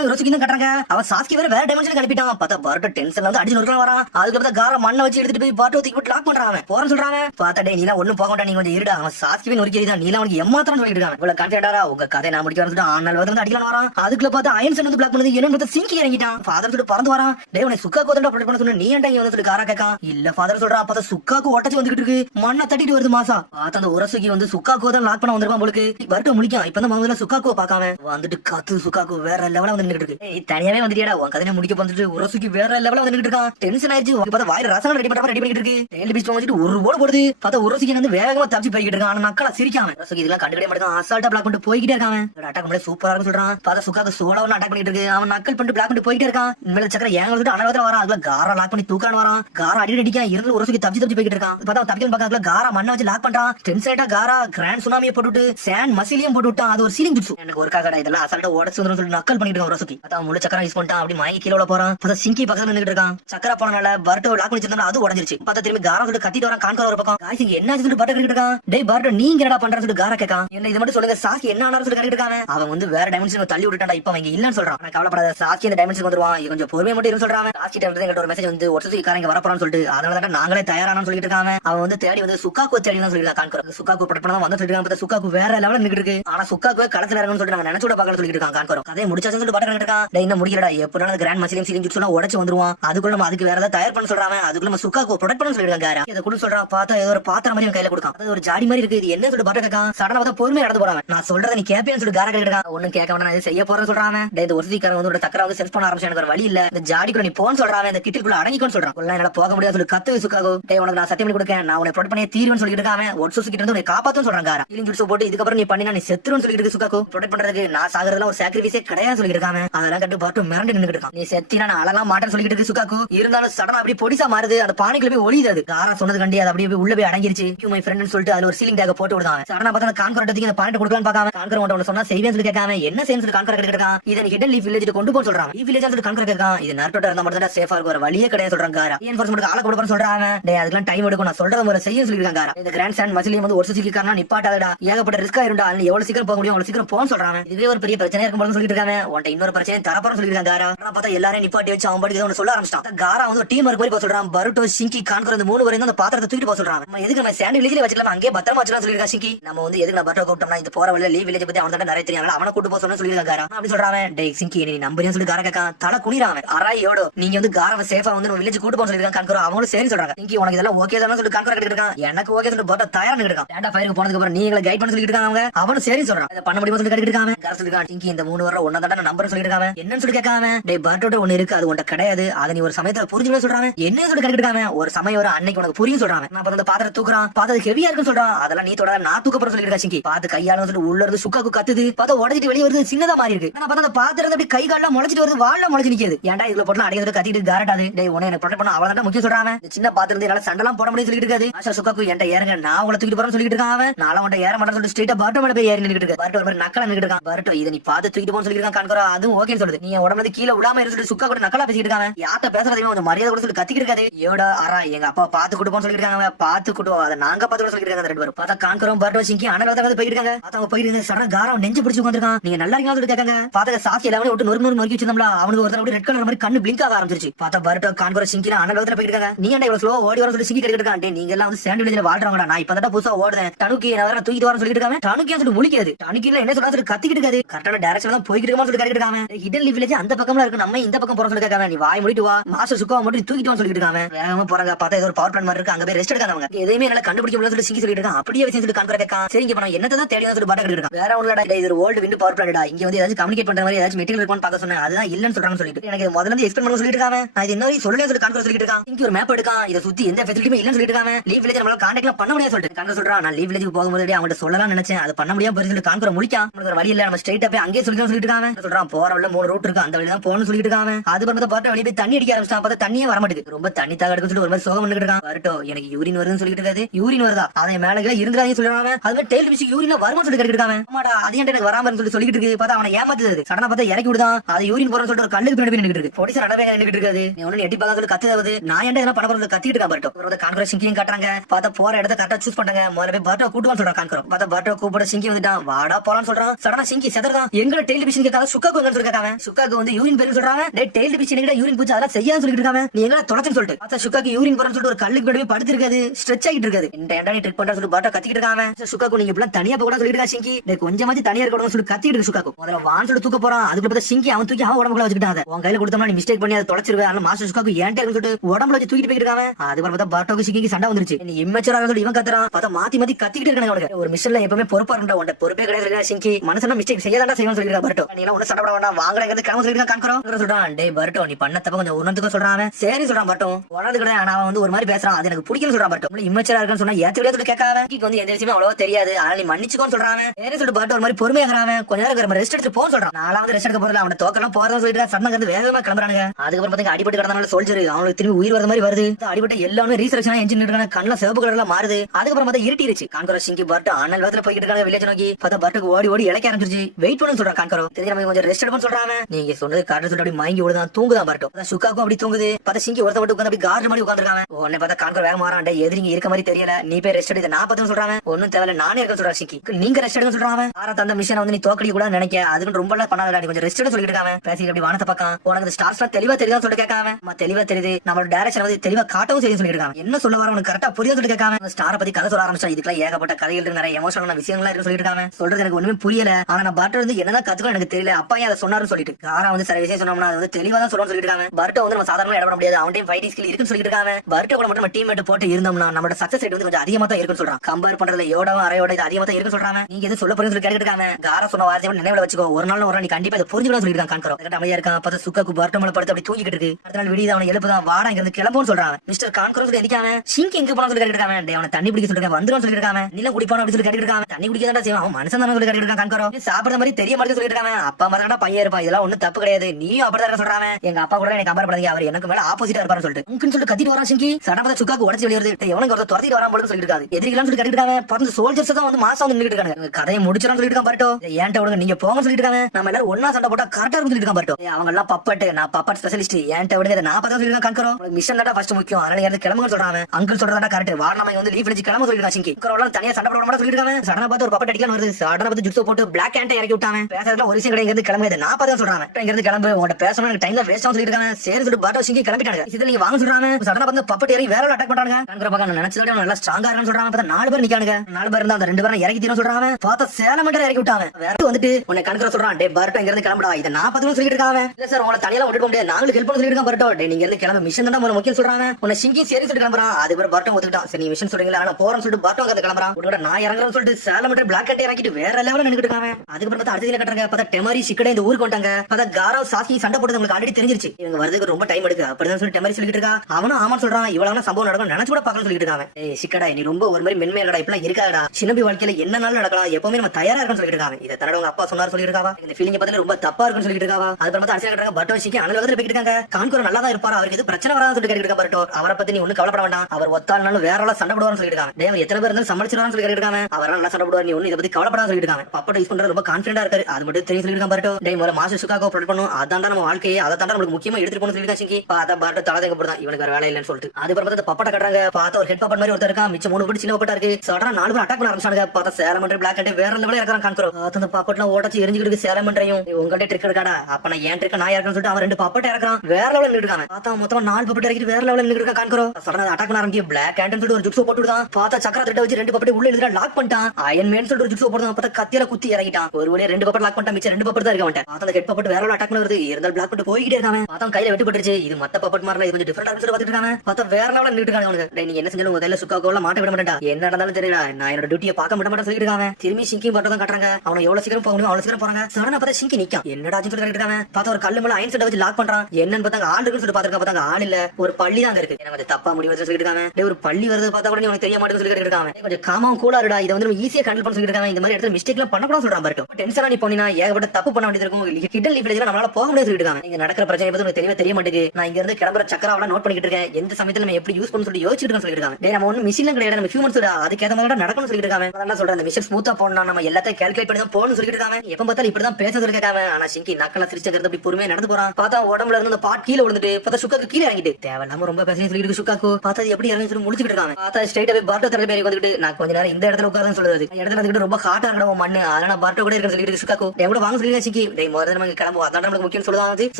கட்டுறாங்க ரோசுக்கு தான் கட்டுறாங்க. அவன் சாஸ்கி வேற டைமென்ஷனுக்கு அனுப்பிட்டான். பார்த்தா பரோட்டோ டென்ஷன்ல வந்து அடிச்சு நொறுக்கலாம் வரான். அதுக்கு கார மண்ணை வச்சு எடுத்துட்டு போய் பரோட்டோ தூக்கி போட்டு லாக் பண்றான். போறேன்னு சொல்றாங்க. பார்த்தா டே நீலாம் ஒண்ணும் போக மாட்டா, நீ கொஞ்சம் இருடா, அவன் சாஸ்கிவே நொறுக்கிதான், நீலாம் அவனுக்கு ஏமாத்திரம் சொல்லிட்டு இருக்கான். இவ்வளவு கான்ஃபிடென்டா உங்க கதை நான் முடிக்க வந்துட்டு ஆனால வந்து அடிக்கலாம் வரான். அதுக்குள்ள பார்த்தா அயன்சன் வந்து பிளாக் பண்ணது என்ன சிங்கி இறங்கிட்டான். ஃபாதர் சொல்லிட்டு பறந்து வரான். டே உனக்கு சுக்கா கோதண்டா ப்ரொடெக்ட் பண்ண சொன்ன, நீ ஏன்டா இங்க வந்து சொல்லி காரா கேட்கான். இல்ல ஃபாதர் சொல்றான். பார்த்தா சுக்காக்கு ஒட்டச்சு வந்துகிட்டு இருக்கு, மண்ணை தட்டிட்டு வருது மாசா. பார்த்தா அந்த உரசுக்கு வந்து சுக்காக்கு தான் லாக் பண்ண வந்திருப்பான் போலுக்கு. பரோட்டோ முடிக்கும். இப்ப தான் முதல்ல சுக்காக்கு பார்க்காம வந்துட்டு கத்து சுக்காக்கு வேற லெவலா வந்து நின்னுட்டு இருக்கு. தனியாவே வந்துட்டியாடா, உன் கதையை முடிக்க வந்துட்டு உரசுக்கு வேற லெவலா வந்து நின்னுட்டு இருக்கான். டென்ஷன் ஆயிடுச்சு. பார்த்தா வாயில ரசம் ரெடி பண்ணிட்டு இருக்கு. டெய்லி பீச் வந்துட்டு ஒரு ஓட போடுது. பார்த்தா உரசுக்கு வந்து வேகமா தப்பிச்சு போய்கிட்டு இருக்கான். ஆனா மக்களா சிரிக்காம உரசுக்கு இதெல்லாம் கண்டுக்கிட மாட்டான். அசால்ட்டா பிளாக் பண்ணிட்டு போய்கிட்டே இருக்கான். அட்டாக் பண்ணி சூப்பரா இருக்கு சொல்றான். பார்த்தா சுக்காக்கு சோலா ஒன்னு அட்டாக் பண்ணிட்டு இருக்கு. அவன் நக்கல் பண்ணிட்டு பிளாக் பண்ணிட்டு போய்கிட்டே இருக்கான். மேல சக்கர ஏங்க வந்துட்டு அனவதர வரான். அதுல காரா லாக் பண்ணி தூக்கான வரான். காரா அடி அடிக்கா இருந்து உரசுக்கு தப்பிச்சு போய்கிட்டு இருக்கான். பார்த்தா தப்பிக்கணும் பார்க்கல காரா மண்ணை வச்சு லாக் பண்றான். டென்ஷன் ஆயிட்டா காரா கிராண்ட் சுனாமியை போட்டுட்டு சாண்ட் மசிலியும் போட்டு விட்டான். அது ஒரு சீலிங் ஜுட்சு. எனக்கு ஒரு காகடா இதெல்லாம் அசால்ட்டா உடச்சு வந்து சொல்லி நக்கல் பண்ணிட்டு இருக்கான் உரசுக்கு. பார்த்தா முழு சக்கரம் யூஸ் பண்ணிட்டான். அப்படி மயங்கி கீழே போறான். பார்த்தா சிங்கி பக்கத்துல நின்னுட்டு இருக்கான். சக்கரா போனனால பரோட்டோ லாக் பண்ணி வச்சிருந்தா அது உடஞ்சிருச்சு. பார்த்தா திரும்பி காரா சொல்லிட்டு கத்திட்டு வரான். கான்கர் ஒரு பக்கம் காய்ச்சி என்ன சொல்லிட்டு பரோட்டோ கட்டிட்டு இருக்கான். டேய் பரோட்டோ நீங்க என்னடா பண்றன்னு சொல்லிட்டு காரா கேட்கான். என்ன இது மட்டும் சொல்லுங்க, சாக்கி என்ன ஆனாலும் சொல்லி கட்டிட்டு இருக்கான். அவன் வந்து வேற டைமென்ஷன் தள்ளி விட்டுட்டான். இப்ப அவங்க இல்லன்னு சொல்றான். நான் கவலைப்படாத, சாக்கி இந்த டைமென்ஷன் வந்துருவான், கொஞ்சம் பொறுமையா மட்டும் இருந்து சொல்றான். சாக்கி டைம்ல எங்கிட்ட ஒரு மெசேஜ் வந்து ஒருத்தருக்கு இங்க வரப்போறான்னு சொல்லிட்டு அதனால நாங்களே தயாரானு சொல்லிட்டு இருக்காங்க. அவன் வந்து தேடி வந்து சுக்காக்கு தேடி தான் சொல்லிட்டு கான்கர் சுக்காக்கு ப்ரொடெக்ட் பண்ண வந்து சொல்லிட்டு இருக்கான். சுக்காக்கு வேற லெவல்ல நின்னுட்டு இருக்கு. ஆனா சுக்காக்கு களத்துல இறங்கணும்னு சொல்லிட்டு நாங்க நினைச்சோட பார்க்க சொல்லிட்டு இருக்கான். கான்கர் கதையை முடிச்சாச்சுன்னு சொல்லிட்டு பாட்டு இருக்கான். டேய் இன்னும் முடியலடா, எப்படினா கிராண்ட் மசிலியம் சீலிங் ஜுட்ஸ் எல்லாம் உடைச்சு வந்துருவான். அதுக்குள்ள நம்ம அதுக்கு வேற ஏதாவது தயார் பண்ண சொல்றாங்க. அதுக்குள்ள நம்ம சுக்காக்கு ப்ரொடெக்ட் பண்ண சொல்லிட்டு இருக்காங்க. இதை கூட சொல்றான். பார்த்தா ஏதோ ஒரு பாத்திரம் மாதிரி கையில கொடுக்கான். அது ஒரு ஜாடி மாதிரி இருக்கு. இது என்ன சொல்லிட்டு பாட்டு கேட்கான். சடனா பார்த்தா பொறுமையா நடந்து போறான். நான் சொல்றதை நீ கேப்பேன்னு சொல்லிட்டு காரா கேட்கான். ஒன்னும் கேட்க வேண்டாம், நான் செய்ய போறேன்னு சொல்றான். இந்த ஒருத்திக்காரன் வந்து சக்கரை வந்து சென்ஸ் பண்ண ஆரம்பிச்சு எனக்கு ஒரு வழி இல்ல, இந்த ஜாடிக்குள்ள நீ போன்னு சொல்றான். இந்த கிட்டிக்குள்ள அடங்கிக்கோன்னு சொல்றான். என்னால போக முடியாது சொல்லி கத்து சுக்காகோ. டேய் உனக்கு நான் சத்தியம் பண்ணி கொடுக்கேன், நான் உன்னை ப்ரொடெக்ட் பண்ணி தீர்வேன்னு சொல்லிட்டு இருக்கான். ஒட்சு கிட்ட இருந்து உன்னை காப்பாத்துன்னு சொல்றான். காரா சீலிங் ஜுட்ஸ் போட்டு இதுக்கப்புறம் நீ பண்ணினா நீ செத்துருன்னு சொல்லிட்டு இருக்கு. சுக்காகோ ப்ரொடெக்ட் பண்றதுக்கு நான் சாகிறதுல ஒரு சாக்ரிஃபைஸே கிடையாது சொல்லிட்டு இருக்கான். அதெல்லாம் கட்டு பாட்டு மிரண்டு நின்னுட்டு இருக்கான். நீ செத்தினா நான் அழகா மாட்டேன்னு சொல்லிட்டு இருக்கு சுக்காகோ. இருந்தாலும் சடனா அப்படி பொடிசா மாறுது. அந்த பானைக்குள்ள போய் ஒளியுது. காரா சொன்னது கண்டி அது அப்படியே உள்ள போய் அடங்கிருச்சு. மை ஃப்ரெண்ட்னு சொல்லிட்டு அதுல ஒரு சீலிங் டேக் போட்டு விடுறான். சடனா பார்த்தா கான்கர் எடுத்து இந்த பாயிண்ட் கொடுக்கலாம்னு பார்க்காம கான்கர் ஒன்று சொன்னா செய்வேன்னு சொல்லி கேட்காம என்ன செய்யணும் சொல்லி கான்கர் கேட்கான். இதை நீ ஹிடன் லீஃப் வில்லேஜ் கொண்டு போன்னு சொல்றான். லீஃப் வில்லேஜ் சொல்லி கான்கர் கேட்கான். இது நர்டோட இருந்தா மட்டும் தான் சேஃபா இருக்கும், ஒரு வழியே கிடையாது சொல்றாங்க. காரா என்ஃபோர்ஸ்மென்ட் ஆள கொடுப்பறன்னு சொல்றாங்க. டேய் அதுக்கெல்லாம் டைம் எடுக்கும், நான் சொல்றத முறை செய்ய சொல்லிருக்காங்க. காரா இந்த கிராண்ட் சாண்ட் மசிலியம் வந்து ஒரு சிக்கிக்காரனா நிப்பாட்டாதடா, ஏகப்பட்ட ரிஸ்கா இருந்தா நீ எவ்வளவு சீக்கிரம் போக முடியும் அவ்வளவு சீக்கிரம் போன்னு சொல்றாங்க. இதுவே ஒரு பெரிய பிரச்சனை இருக்கும் போல சொல்லிட்டு இருக்காங்க. உன்ட்ட இன்னொரு பிரச்சனை தரப்பறன்னு சொல்லிருக்காங்க. காரா பார்த்தா எல்லாரையும் நிப்பாட்டி வச்சு அவன் பாட்டுக்கு ஒன்னு சொல்ல ஆரம்பிச்சான். காரா வந்து டீம் ஒர்க் போய் சொல்றான். பரோட்டோ சிங்கி கான்கர் இந்த மூணு வரையும் அந்த பாத்திரத்தை தூக்கிட்டு போக சொல்றான். நம்ம எதுக்கு நம்ம சாண்ட் வில்லேஜ்ல வச்சிடலாம், அங்கே பத்திரமா வச்சிடலாம் சொல்லிருக்கா சிங்கி. நம்ம வந்து எதுக்கு நான் பரோட்டோ கூப்பிட்டோம்னா இந்த போற வழியில லீவ் வில்லேஜ் பத்தி அவன் நிறைய தெரியும், அவனை கூட்டு போக சொன்னு சொல்லிருக்காங்க. காரா அப்படி சொல்றான். டேய் சிங்கி நீ நம்புறேன்னு சொல்லி காரா கேட்கான். தலை குனிறான். அராயோட நீங்க வந்து காரவை சேஃபா வந்து நம்ம வில்லேஜ் கூட்டு போக சொல்லிருக்காங்க. கான்கர் அவங்களும் சரி சொல்றாங்க. சிங்கி உனக்கு இதெல்லாம் ஓகே தானே சொல்லி கான்கர் கேட்டு இருக்கான். எனக்கு ஓகே சொல்லி பரோட்டோ தயாரா இருக்கான். டேட்டா ஃபயருக்கு போனதுக்கு அப்புறம் நீங்க கைட் பண்ண சொல்லிட்டு இருக்காங்க. அவனும் சரி சொல்றான். இதை பண்ண முடியுமா சொல்லி கேட்டு இருக்காங்க. காரா சொல்லிருக்கான் சிங்கி இந்த 3 வாரம் ஒன்னா தான் நம்பர் சொல்லிட்டு இருக்காங்க. என்னன்னு சொல்லி கேட்காம டேய் பரோட்டோ ஒன்னு இருக்கு, அது உன்ட்ட கிடையாது, அதை நீ ஒரு சமயத்துல புரிஞ்சுக்கவே சொல்றாங்க. என்ன சொல்லி கேட்டு இருக்காங்க. ஒரு சமயம் வர அன்னைக்கு உனக்கு புரியும் சொல்றாங்க. நான் அந்த பாத்திரம் தூக்குறான். பார்த்தது ஹெவியா இருக்குன்னு சொல்றான். அதெல்லாம் நீ தொடாத, நான் தூக்க போற சொல்லிட்டு சிங்கி. பார்த்து கையால சொல்லிட்டு உள்ள இருந்து சுக்காக்கு கத்துது. பார்த்தா உடச்சிட்டு வெளியே வருது, சின்னதா மாறி இருக்கு. நான் பார்த்தா அந்த பாத்திரம் அப்படி கை கால்லாம் முளைச்சிட்டு வருது, வாழ முளைச்சு நிக்குது. ஏன்டா இதுல போட்டு அடிக்கிறது கத்திட்டு காரட்டாது. டேய் உன்னை எனக்கு ப்ரொடெக்ட் பண்ண அவ்வளவுதான் முக்கியம் சொல்றாங்க. இந்த சின்ன பாத்திரம் என்னால சண்டெல்லாம் போட முடியும் சொல்லிட்டு இருக்காது. ஆஷா சுக்காக்கு என்கிட்ட ஏறுங்க, நான் உங்களை தூக்கிட்டு போறேன்னு சொல்லிட்டு இருக்கான். அவன் நாளை உன்ட்ட ஏற மாட்டேன்னு சொல்லிட்டு ஸ்ட்ரெயிட்டா பரோட்டோ மேல போய் ஏறி நின்னுட்டு இருக்கு. பரோட்டோ மாதிரி நக்கலா நின்னுட்டு இருக்கான். பரோட்டோ இதை நீ பார்த்து தூக்கிட்டு போன்னு சொல்லிட்டு இருக்கான். கான்கரா அதுவும் ஓகேன்னு சொல்லுது. நீ உடம்புல கீழே விடாம இருந்து சுக்கா கூட நக்கலா பேசிட்டு இருக்காங்க. யார்ட்ட பேசுறதையும் கொஞ்சம் மரியாதை கூட சொல்லி கத்திக்கிட்டு இருக்காது. ஏடா அரா எங்க அப்பா பாத்து கூட்டு சொல்லிட்டு இருக்காங்க. பாத்து கூட்டு அதை நாங்க பாத்து சொல்லிட்டு இருக்காங்க. ரெண்டு பேரும் பார்த்தா கான்கரும் பரோட்டோ சிங்கி அனல் போயிட்டு இருக்காங்க. அவங்க போயிட்டு சடனா காரம் நெஞ்சு பிடிச்சு உட்காந்துருக்கான். நீங்க நல்லா இருக்கீங்க சொல்லி கேட்காங்க. பார்த்தா சாக்கி எல்லாமே விட்டு நொறுக்கி வச்சிருந்தோம்ல, அவனுக்கு ஒருத்தர் ரெட் கலர் மாதிரி கண்ணு பிளிங்க் ஆக ஆரம்பிச்சிருச்சு. பார்த்தா பரோட்டோ கான்கரம் சிங்கி அனல் போயிட்டு இருக்காங்க. நீ என்ன இவ்வளவு ஸ்லோ ஓடி வர சொல்லி சிங்கி கேட்டு இருக்கான். நீங்க எல்லாம் வந்து சாண்ட் வில்லேஜ்ல வாழ்றவங்கடா, நான் இப்பதான் புதுசா ஓடுறேன். டனுக்கி நான் தூக்கிட்டு வரேன்னு சொல்லிட்டு இருக்காங்க. டனுக்கி சொல்லி முழிக்காது. டனுக்கில என்ன சொல்ல கத்திக்கிட்டு இருக்காது. கரெக்டான டைரக்ஷன்ல தான் போய்கிட்டு இருக்கோம்னு சொல்லி கேட்டு இருக்காங்க. ஹிடன் லீஃப் வில்லேஜ் அந்த பக்கம்ல இருக்கு, நம்ம இந்த பக்கம் போறோம் சொல்லி கேட்காம. நீ வாய் மூடிட்டு வா, மாஸ்டர் சுக்காவை மட்டும் தூக்கிட்டு வந்து சொல்லிட்டு இருக்காங்க. வேகமா போறாங்க. பார்த்தா ஏதோ ஒரு பவர் பிளான் மாதிரி இருக்கு, அங்க போய் ரெஸ்ட் எடுக்காதவங்க. எதையுமே என்னால கண்டுபிடிக்க முடியல சொல்லி சிங்கி சொல்லிட்டு இருக்கான். அப்படியே விஷயம் சொல்லி கான்கர் கேட்கான். சரி இங்க பண்ண என்னதான் தேடி சொல்லி பாட்டு இருக்கான். வேற ஒண்ணுடா, இது ஒரு ஓல்டு விண்ட் பவர் பிளான்டா. இங்க வந்து ஏதாச்சும் கம்யூனிகேட் பண்ற மாதிரி ஏதாச்சும் மெட்டீரியல் இருக்குன்னு பார்க்க சொன்னேன். அதுதான் இல்லன்னு சொல்றாங்கன்னு சொல்லிட்டு எனக்கு முதல்ல இருந்து எக்ஸ்பிளைன் பண்ண சொல்லிட்டு இருக்காங்க. நான் இது இன்னும் சொல்லல சொல்லி கான்கர் சொல்லிட்டு இருக்கான். இங்க ஒரு மேப் எடுக்கான். இதை சுத்தி எந்த ஃபெசிலிட்டியுமே இல்லன்னு சொல்லிட்டு இருக்காங்க. லீவ் வில்லேஜ் நம்மளால கான்டாக்ட்லாம் பண்ண முடியாது சொல்லிட்டு கான்கர் சொல்றான். நான் லீவ் வில்லேஜ்க்கு போகும்போது அவங்கள்ட்ட சொல்லலாம் நினைச்சேன், அது பண்ண முடியாம போய் சொல்லி கான்கர் முடிக்கான். ஒரு வழி இல்ல, நம்ம ஸ்ட்ரைட்டா போய் அங்கேயே சொல்லிட்டு இருக்காங்க. சொல்றான் போற வழியில 3 ரூட் இருக்கு, அந்த வழியில தான் போகணும்னு சொல்லிட்டு இருக்காங்க. அது பண்ணத பார்த்து வெளியே போய் தண்ணி அடிக்க ஆரம்பிச்சான். பார்த்தா தண்ணியே வர மாட்டேங்குது. ரொம்ப தண்ணி தாக எடுக்க சொல்லிட்டு ஒரு மாதிரி சோகம் பண்ணிட்டு இருக்கான். வரட்டோ எனக்கு யூரின் வருதுன்னு சொல்லிட்டு இருக்காது. யூரின் வருதா அதை மேல இருந்துடாதீங்க சொல்றாங்க. அது மாதிரி டெய்ல் பிச்சு யூரின் வரும்னு சொல்லி கேட்டு இருக்காங்க. ஆமாடா அது எனக்கு வராம சொல்லிட்டு இருக்கு. பார்த்தா அவனை ஏமாத்துது. சடனா பார்த்தா இறக்கி விடுதான். அது யூரின் போறன்னு சொல்லிட்டு ஒரு கல்லுக்கு பின்னாடி நின்னுட்டு இருக்கு. போலீஸ் நடவே நின்னுட்டு இருக்காது. நீ ஒண்ணு எட்டி பார்க்க சொல்லி கத்துது. நான் ஏன்டா என்ன பண்ண போறது கத்திட்டு இருக்கான். பரோட்டோ கான்கர் சிங்கியும் காட்டுறாங்க. பார்த்தா போற இடத்த கரெக்டா சூஸ் பண்றாங்க. முதல்ல போய் பரோட்டோ கூட்டுவான்னு சொல்றான் கான்கர். பார்த்தா பரோட்டோ கூப்பிட சிங்கி வந்துட்டான். வாடா போலான்னு சொல்றான். சடனா சிங்கி செதறான். எங்க டெலிவிஷன் கேட்காத சுக்காக்கு இருக்குன்னு சொல்லி கேட்காம சுக்காக்கு வந்து யூரின் போயிரு சொல்றாங்க. டேய் டெய்ல் பிச்சு நீங்க யூரின் போச்சு அதெல்லாம் செய்யான்னு சொல்லிட்டு இருக்காங்க. நீ எங்க தொலைச்சன்னு சொல்லிட்டு பார்த்தா சுக்காக்கு யூரின் போறன்னு சொல்லிட்டு ஒரு கல்லுக்கு போய் படுத்து இருக்காது, ஸ்ட்ரெச் ஆகிட்டு இருக்காது. இந்த ஏன்டா நீ ட்ரிக் பண்ற சொல்லிட்டு பாட்டா கத்திக்கிட்டு இருக்காங்க. சுக்காக்கு நீங்க இப்பலாம் தனியா போக கூட சொல்லிட்டு இருக்கா சிங்கி. டேய் கொஞ்சமாச்சு தனியா இருக்கணும் சொல்லி கத்திட்டு இருக்கு சுக்காக்கு. முதல்ல வான் சொல்லி தூக்க போறான். அதுக்கு பார்த்தா சிங்கி அவன் தூக்கி அவன் உடம்புல வச்சுக்கிட்டாங்க. உன் கையில கொடுத்தோம்னா நீ மிஸ்டேக் பண்ணி அதை தொலைச்சிருவே. அதனால மாஸ்டர் சுக்காக்கு ஏன்டா சொல்லிட்டு உடம்புல வச்சு தூக்கிட்டு போயிட்டு இருக்காங்க. அதுக்கு பார்த்தா பாட்டோக்கு சிங்கிக்கு சண்டை வந்துருச்சு. நீ இம்மெச்சூரா சொல்லி இவன் கத்துறான். பார்த்தா மாத்தி மாத்தி கத்திக்கிட்டு இருக்காங்க. அவனுக்கு ஒரு மிஷன்ல எப்பவுமே பொறுப்பா இருந்தா உன்ட பொறுப்பே கிடையாது சிங்கி. மனசுல மிஸ்டேக் செய்யதாண்டா செய்யணும் சொல்லிருக்கா பர்ட்டோ. நீ எல்லாம் ஒண்ணு சண்டை போட வேண்டாம் வாங்குறங்கிறது கிளம்ப சொல்லிருக்கான் காண்கிறோம் சொல்றான். டேய் பர்ட்டோ நீ பண்ண தப்ப கொஞ்சம் உணர்ந்துக்க சொல்றான். சரி சொல்றான் பர்ட்டோ. உணர்ந்து கிடையாது ஆனா அவன் வந்து ஒரு மாதிரி பேசுறான். அது எனக்கு பிடிக்கல சொல்றான் பர்ட்டோ. இம்மெச்சூரா இருக்குன்னு சொன்னா ஏத்துக்கிட்டே சொல்லி கேட்காம வந்து எந்த விஷயமே அவ்வளவா தெரியாது. அதனால நீ மன்னிச்சுக்கோன்னு சொல்றான். சரி சொல்லிட்டு பர்ட்டோ ஒரு மாதிரி பொறுமையாகிறான். கொஞ்ச நேரம் ரெஸ்ட் எடுத்து போன்னு சொல்றான். நாலாம் வந்து ரெஸ்ட் எடுக்க போறல அவன தோக்கலாம் போறதா சொல்லிட்டு சண்டை வந்து வேகமா கிளம்புறானுங்க. அதுக்கப்புறம் பாத்தீங்க அடிபட்டு கிடந்தாலும் சோல்ஜர் அவனுக்கு திரும்பி உயிர் வர மாதிரி வருது. அடிபட்ட எல்லாமே ரீசர்ச்னா என்ஜின் இருக்கான கண்ணுல சிவப்பு கலர்ல மாறுது. அதுக்கப்புறம் பார்த்தா இருட்டிருச்சு. கான்கரோ சிங்கி பர்ட்டோ அண்ணல் வேகத்துல போய்கிட்டு இருக்காங்க வில்லேஜ் நோக்கி. பார்த்தா பர்ட்டோக்கு ஓடி ஓடி இலக்க ஆரம்பிச்சிருச்சு. வெயிட் பண்ணு சொல்றான் கான்கரோ. தெரிஞ்ச நம்ம கொஞ்சம் ரெஸ்ட் எடுப்போம்னு சொல்றாங்க. நீங்க சொன்னது காரணம் சொல்லிட்டு அப்படி மயங்கி ஓடுதான் தூங்குதான் பர்ட்டோ. சுக்காக்கும் அப்படி தூங்குது. பார்த்தா சிங்கி ஒருத்த மட்டும் உட்காந்து அப்படி கார்டு மாதிரி உட்காந்துருக்காங்க. உடனே பார்த்தா கான்கரோ வேக மாறான். எதிரிங்க இருக்க மாதிரி தெரியல நீ போய் ரெஸ்ட் எடுத்து நான் பார்த்தேன்னு சொல்றாங்க. ஒன்னும் தேவையில்ல நானே இருக்க சொல்றாங்க சிங்கி. நீங்க ரெஸ்ட் எடுக்க சொல்றாங்க. ஆரா தந்த மிஷன் வந்து நீ தோக்கடி கூட நினைக்க அதுக்கு ரொம்ப எல்லாம் பண்ணாத கொஞ்சம் ரெஸ்ட் எடுத்து சொல்லிட்டு இருக்காங்க. பேசி அப்படி வானத்தை பக்கம் உனக்கு ஸ்டார்ஸ் தெளிவா தெரியுதா சொல்லிட்டு கேட்காம தெளிவா தெரியுது நம்மளோட டைரக்ஷன் வந்து தெளிவா காட்டவும் செய்யும் சொல்லிட்டு இருக்காங்க. என்ன சொல்ல வர உனக்கு கரெக்டா புரியா சொல்லிட்டு கேட்காம ஸ்டாரை பத்தி கதை சொல்ல ஆரம்பிச்சா. இதுக்கெல்லாம் ஏகப்பட்ட கதைகள் இருக்கு நிறைய எமோஷனலான விஷயங்களா இருக்கு சொல்லிட்டு இருக்காங்க. சொல்றது எனக்கு ஒண்ணுமே புரியல. ஆனா நான் பர்ட்டோ வந்து என்னதான் கத்துக்கணும் எனக்கு தெரியல. அப்பா ஏன் அதை சொன்னாருன்னு சொல்லிட்டு காரா வந்து சில விஷயம் சொன்னோம்னா அது வந்து தெளிவா தான் சொல்லணும்னு சொல்லிட்டு இருக்காங்க. பர்ட்டோ வந்து நம்ம சாதாரணமா இட பண்ண முடியாது. அவன்டையும் ஃபைட்டிங் ஸ்கில் இருக்குன்னு சொல்லிட்டு இருக்காங்க. பர்ட்டோ கூட மட்டும் நம்ம டீம் மேட் போட்டு இருந்தோம்னா நம்மளோட சக்சஸ் ரேட் வந்து கொஞ்சம் அதிகமா தான் இருக்குன்னு சொல்றான். கம்பேர் பண்றதுல யோடாவும் அரையோட இது அதிகமா தான் இருக்குன்னு சொல்றாங்க. நீங்க எது சொல்ல போறீங்கன்னு சொல்லி கேட்டுட்டு இருக்காங்க. காரா சொன்ன வார்த்தையை நினைவுல வச்சுக்கோ. ஒரு நாள் ஒரு நாள் நீ கண்டிப்பா இதை புரிஞ்சுக்கலாம் சொல்லிட்டு இருக்கான். கான்கரோ அமைதியா இருக்கான். பார்த்தா சுக்காக்கு பர்ட்டோ மேல படுத்து அப்படி தூங்கிட்டு இருக்கு. அடுத்த நாள் விடிய அவனை எழுப்புதான் வாடா இங்க இருந்து கிளம்புன்னு சொல்றாங்க. மிஸ்டர் கான்கரோ சொல்லி எதிக்காம சிங்கி எங்க போனா சொல்லி கேட்டுட்டு இருக்காங்க. அவனை தண்ணி குடிக்க சொல்லிருக்காங்க வந்துரும் சொல்லி இருக்காங்க. நீல குடிப்பான அப்படி சொல்லி கேட்டுட்டு இருக்காங்க. தண்ணி குடிக்கதான் செய்வான் அவன் மனுஷன் தானே சொல்லி கேட்டுட்டு இருக்கான். கான்கரோ சாப்பிடுற மாதிரி தெரிய மாட்டேன்னு சொல்லிட்டு இருக்காங்க. அப்பா மாதிரி பையன் இருப்பான் இதெல்லாம் ஒன்னும் தப்பு கிடையாது. நீயும் அப்படிதான் சொல்றாங்க. எங்க அப்பா கூட எனக்கு கம்பேர் பண்ணாதீங்க அவர் எனக்கு மேல ஆப்போசிட்டா இருப்பாரு சொல்லிட்டு உங்க சொல்லி கத்திட்டு வரான் சிங்கி. சடனா சுக்காக்கு உடச்சு வெளியே வருது. எவனுக்கு ஒருத்தர் துரத்திட்டு வரான் போல சொல்லிட்டு இருக்காது. எதிரிகளாம் சொல்லி கேட்டுட்டு இருக்காங்க. பறந்து சோல்ஜர்ஸ் தான் வந்து மாசம் வந்து நின்னுட்டு இருக்காங்க. கதையை முடிச்சிடான்னு சொல்லிட்டு இருக்கான் பர்ட்டோ. ஏன்ட்ட விடுங்க நீங்க போங்க சொல்லிட்டு இருக்காங்க. நம்ம எல்லாரும் ஒன்னா சண்டை போட்டா கரெக்டா இருக்கும் சொல்லிட்டு இருக்கான் பர்ட்டோ. அவங்க எல்லாம் பப்பட்டு நான் பப்பட் ஸ்பெஷலிஸ்ட் ஏன்ட்ட விடுங்க நான் பார்த்தா சொல்லிட்டு கான்கரோ மிஷன் தான் ஃபர்ஸ்ட் முக்கியம். அதனால யாரும் கிளம்புங்க சொல்றாங்க. அங்கிள் சொல்றதா கரெக்ட் வாரணம் வந்து லீவ் எடுத்து கிளம்ப சொல்லிட்டு சிங்கி. எல்லாம் தனியா சண்டை போட மாட்டா சொல்லிட்டு இருக்காங்க. சடனா பார்த்து ஒரு பப்பட் அடிக்கலாம் வருது. சடனா பார்த்து ஜுட்ஸோ போட்டு பிளாக் ஹேண்ட் இறக்கி விட்டாங்க. பேசுறதுல ஒரு விஷயம் கிடையாது கிளம்புது நான் பார்த்தா சொல்றாங்க. இங்க இருந்து கிளம்பு உங்கள்ட்ட பேசணும் எனக்கு டைம்ல வேஸ்ட் ஆகும் சொல்லிட்டு இருக்காங்க. சரி சொல்லிட்டு பர்ட்டோ சிங்கி கிளம்பிட்டாங்க. இதுல நீங்க வாங்க சொல்றாங்க. சடனா பார்த்து பப்பட் ஏறி வேற அட்டாக் பண்றாங்க. கான்கரோ பக்கம் நினைச்சதோட நல்லா ஸ்ட்ராங்கா இருக்கான்னு சொல்றாங்க. பார்த்தா 4 பேர் நிக்கானுங்க. 4 பேர் இருந்தா அந்த 2 பேரும் இறக்கி தீரும் சொல்றாங்க. பார்த்தா சேலம் மட்டும் இறக்கி விட்டாங்க. வேற வந்துட்டு உன்னை கான்கரோ சொல்றான். டே பர்ட்டோ இங்க இருந்து கிளம்புடா இதை நான் பார்த்து சொல்லிட்டு இருக்காங்க. இல்ல சார் உங்களை தனியால விட்டுட்டு போக முடியாது நாங்களுக்கு ஹெல்ப் பண்ண சொல்லிட்டு இருக்கான். பர்ட்டோ டே நீங்க இருந்து கிளம்ப மிஷன் தான் முக்கியம் சொல்றாங்க. உன்னை சிங்கி சரி சொல்லிட்டு கிளம்புறான். அது பேர் பர்ட்டோ ஒத்துக்கிட்டான். சரி நீ மிஷன் சொல்றீங்களா நான் போறேன்னு சொல்லிட்டு பர்ட்டோ அங்க கிளம்புறான். உடனே நான் இறங்குறேன்னு சொல்லிட்டு சேலம் மட்டும் பிளாக் ஹேண்ட் இறக்கிட்டு வேற லெவல்ல நின்னுட்டு இருக்காங்க. அதுக்கப்புறம் பார்த்தா அடுத்த சீன கட்டுறாங்க. பார்த்தா டெமரி சிக்கடே இந்த ஊருக்கு வந்துட்டாங்க. பார்த்தா காரோ சாஸ்கி சண்டை போட்டு உங்களுக்கு ஆல்ரெடி தெரிஞ்சிருச்சு. இவங்க வரதுக்கு ரொம்ப டைம் எடுக்கு அப்படிதான் சொல்லி டெமரி சொல்லிட்டு இருக்கா. அவனும் ஆமான்னு சொல்றான். இவ்வளவு சம்பவம் நடக்கும் நினைச்சு கூட பார்க்கணும்னு சொல்லிட்டு இருக்காங்க. ஏய் சிக்கடா நீ ரொம்ப ஒரு மாதிரி மென்மையாடா இப்பெல்லாம் இருக்காடா. சின்னபி வாழ்க்கையில என்ன நாள் நடக்கலாம் எப்பவுமே நம்ம தயாரா இருக்குன்னு சொல்லிட்டு இருக்காங்க. இதை தன்னோட அப்பா சொன்னார் சொல்லிட்டு இருக்காவா. இந்த ஃபீலிங் பார்த்தா ரொம்ப தப்பா இருக்குன்னு சொல்லிட்டு இருக்காவா. அதுக்கப்புறம் பார்த்தா அடுத்த கட்டுறாங்க. பர்ட்டோ சிக்கி அனல் வகத்துல போயிட்டு இருக்காங்க. கான்கரோ நல்லா தான் இருப்பாரு அவருக்கு எது பிரச்சனை வராதுன்னு சொல்லிட்டு கேட்டுட்டு இருக்காங்க. பர்ட்டோ அவரை பத்தி நீ ஒன்னும் கவலைப்பட வேண்டாம். அவர் ஒத்தாலும் வேற ஆளா சண்டை போடுவார்னு சொல்லிட்டு இருக்காங்க. தேவ எத்தனை பேர் இருந்தாலும் சமாளிச்சிருவான்னு சொல்லி கேட்டுட்டு இருக்காங்க. அவர் நல்லா சண்டை போடுவார் நீ ஒன்னும் இதை பத்தி கவலைப்படாத சொல்லிட்டு இருக்காங்க. பப்பட்ட யூஸ் பண்றது ரொம்ப கான்ஃபிடென்ட்டா இருக்காரு. அது மட்டும் தெரியும் சொல்லிட்டு இருக்காங்க. பர்ட்டோ டேய் முதல்ல மாஸ்டர் சுக்காகோ ப்ரொடெக்ட் பண்ணும் அதான் நம்ம வாழ்க்கையை அதை தான் நமக்கு முக்கியமா எடுத்துட்டு போகணும்னு சொல்லிட்டு சிங்கி. பார்த்தா பர்ட்டோ தலை தேங்க போடுதான் இவனுக்கு வேற வேலை இல்லைன்னு சொல்லிட்டு. அதுக்கப்புறம் பார்த்தா பப்பட்ட கட்டுறாங்க. பார்த்தா ஒரு ஹெட் பப்பட் மாதிரி ஒருத்தர் இருக்கான். மிச்சம் 3 பட்டு சின்ன பப்பட்டா இருக்கு. சடனா 4 பேர் அட்டாக் பண்ண ஆரம்பிச்சாங்க. பார்த்தா சேலம் மண்டை பிளாக் ஹேண்ட் வேற லெவல்ல இருக்கான். கான்கரோ அந்த பப்பட்லாம் ஓடச்சு எரிஞ்சுக்கிட்டு சேலம் மண்டையும் உங்கள்ட்ட ட்ரிக் இருக்காடா அப்ப நான் ஏன் ட்ரிக் நான் இருக்கேன்னு சொல்லிட்டு அவன் 2 பப்பட்ட இறக்குறான். வேற லெவல்ல நின்னுட்டாங்க. பார்த்தா மொத்தமா 4 பப்பட்ட இறக்கிட்டு வேற லெவல்ல நின்னுட்டு இருக்கான். கான்கரோ சடனா அட்டாக் பண்ண ஆரம்பிச்சு பிளாக் ஹேண்ட்னு சொல்லிட்டு ஒரு ஜுட்ஸோ போட்டுட்டான். பார்த்தா சக்கர திட்ட வச்சு 2 பப்பட்ட உள்ள எழுதிட்டு லாக் பண்ணிட்டான். அயன் மேன் சொல்லிட்டு ஒரு ஜுட்ஸோ போடுறான். பார்த்தா கத்தியால குத்தி இறக்கிட்டான். ஒரு வழியா 2 பப்பட்ட லாக் பண்ணிட்டான். மிச்சம் 2 பப்பட்ட தான் இருக்க மாட்டேன். பார்த்தா அந்த ஹெட் பப்பட் வேற லெவல்ல அட்டாக் பண்ண வருது. இருந்தால் பிளாக் பண்ணிட்டு போயிட்டே இருக்காங்க. பார்த்தா கையில வெட்டு பட்டுருச்சு. இது மத்த பப்பட் மாதிரி இது கொஞ்சம் டிஃபரெண்டா இருக்கு பார்த்துட்டு இருக்காங்க. பார்த்தா வேற லெவல்ல நின்னுட்டு இருக்காங்க. அவனுக்கு நீங்க என்ன செஞ்சாலும் உங்க கையில சுக்காகோல மாட்ட விட மாட்டேன்டா என்ன நடந்தாலும் தெரியல நான் என்னோட டியூட்டியை பார்க்க மாட்டேன் சொல்லிட்டு இருக்காங்க. திரும்பி சிங்கி பட்டோ தான் காட்டுறாங்க. அவனை எவ்வளவு சீக்கிரம் போக முடியும் அவ்வளவு சீக்கிரம் போறாங்க. சடனா பார்த்தா சிங்கி நிக்கான். என்னடா சொல்லிட்டு இருக்காங்க. பார்த்தா ஒரு கல்லு மேல அயன் செட்டை வச்சு லாக் பண்றான். என்னன்னு பார்த்தாங்க ஆள் இருக்குன்னு சொல்லிட்டு பாத்துருக்கா. பார்த்தாங்க ஆள் இல்ல ஒரு பள்ளி தான் இருக்கு. எனக்கு கொஞ்சம் தப்பா முடிவு சொல்லிட்டு இருக்காங்க. ஒரு பள்ளி வருது பார்த்தா கூட உனக்கு தெரிய மாட்டேன்னு சொல்லிட்டு இருக்காங்க. கொஞ்சம் காமாவும் கூட இருடா இதை வந்து ஈஸியா ஹேண்டில் பண்ண சொல்லிட்டு இருக்காங்க. இந்த மாதிரி இடத்துல மிஸ்டேக் எல்லாம் பண்ணக்கூடாது சொல்றான். பர்ட்டோ டென்ஷனா நீ போனா ஏகப்பட்ட தப்பு பண்ண வேண்டியது இருக்கும். ஹிடன் லீஃப்ல நம்மளால போக முடியாது சொல்லிட்டு இருக்காங்க. இங்க நடக்கிற பிரச்சனை பத்தி உனக்கு தெரிய மாட்டேங்குது. நான் இங்க இருந்து கிளம்புற சக்கராவெல்லாம் நோட் பண்ணிட்டு இருக்கேன். எந்த சமயத்துல நம்ம எப்படி யூஸ் பண்ண சொல்லி யோசிச்சுட்டு சொல்லிட்டு இருக்காங்க. நம்ம ஒன்னும் மிஷின்ல கிடையாது நம்ம ஹியூமன்ஸ் அதுக்கேற்ற மாதிரி நடக்கணும்னு சொல்லிட்டு இருக்காங்க. அதான் சொல்றேன் அந்த மிஷன் ஸ்மூத்தா போடணும் நம்ம எல்லாத்தையும் கால்குலேட் பண்ணி தான் போகணும்னு சொல்லிட்டு இருக்காங்க. எப்ப பார்த்தாலும் இப்படிதான் பேச சொல்லி கேட்காம ஆனா சிங்கி நக்கலா சிரிச்சது அப்படி பொறுமையா நடந்து போறான். பார்த்தா உடம்புல இருந்து அந்த பாட் கீழே விழுந்துட்டு பார்த்தா சுக்காக்கு கீழே இறங்கிட்டு தேவையில்லாம ரொம்ப பேசுறேன்னு சொல்லிட்டு சுக்காக்கு பார்த்தா எப்படி இறங்கி சொல்லி முடிச்சுட்டு இருக்காங்க. பார்த்தா ஸ்ட்ரைட்டாவே பார்ட்டோ தலை பேருக்கு வந்துட்டு நான் கொஞ்ச நேரம் இந்த இடத்துல உட்கார்ந்து சொல்றது இடத்துல வந்துட்டு ரொம்ப ஹாட்டா இருக்கணும் மண்ணு அதனால பார்ட்டோ கூட இருக்குன்னு சொல்லிட்டு சுக்காக்கு கூட வாங்க சொல்லி சிங்கி டேய் முதல்ல நம்ம கிளம்புவோம் அதான் நமக்கு முக்கியம் சொல்லுவாங்க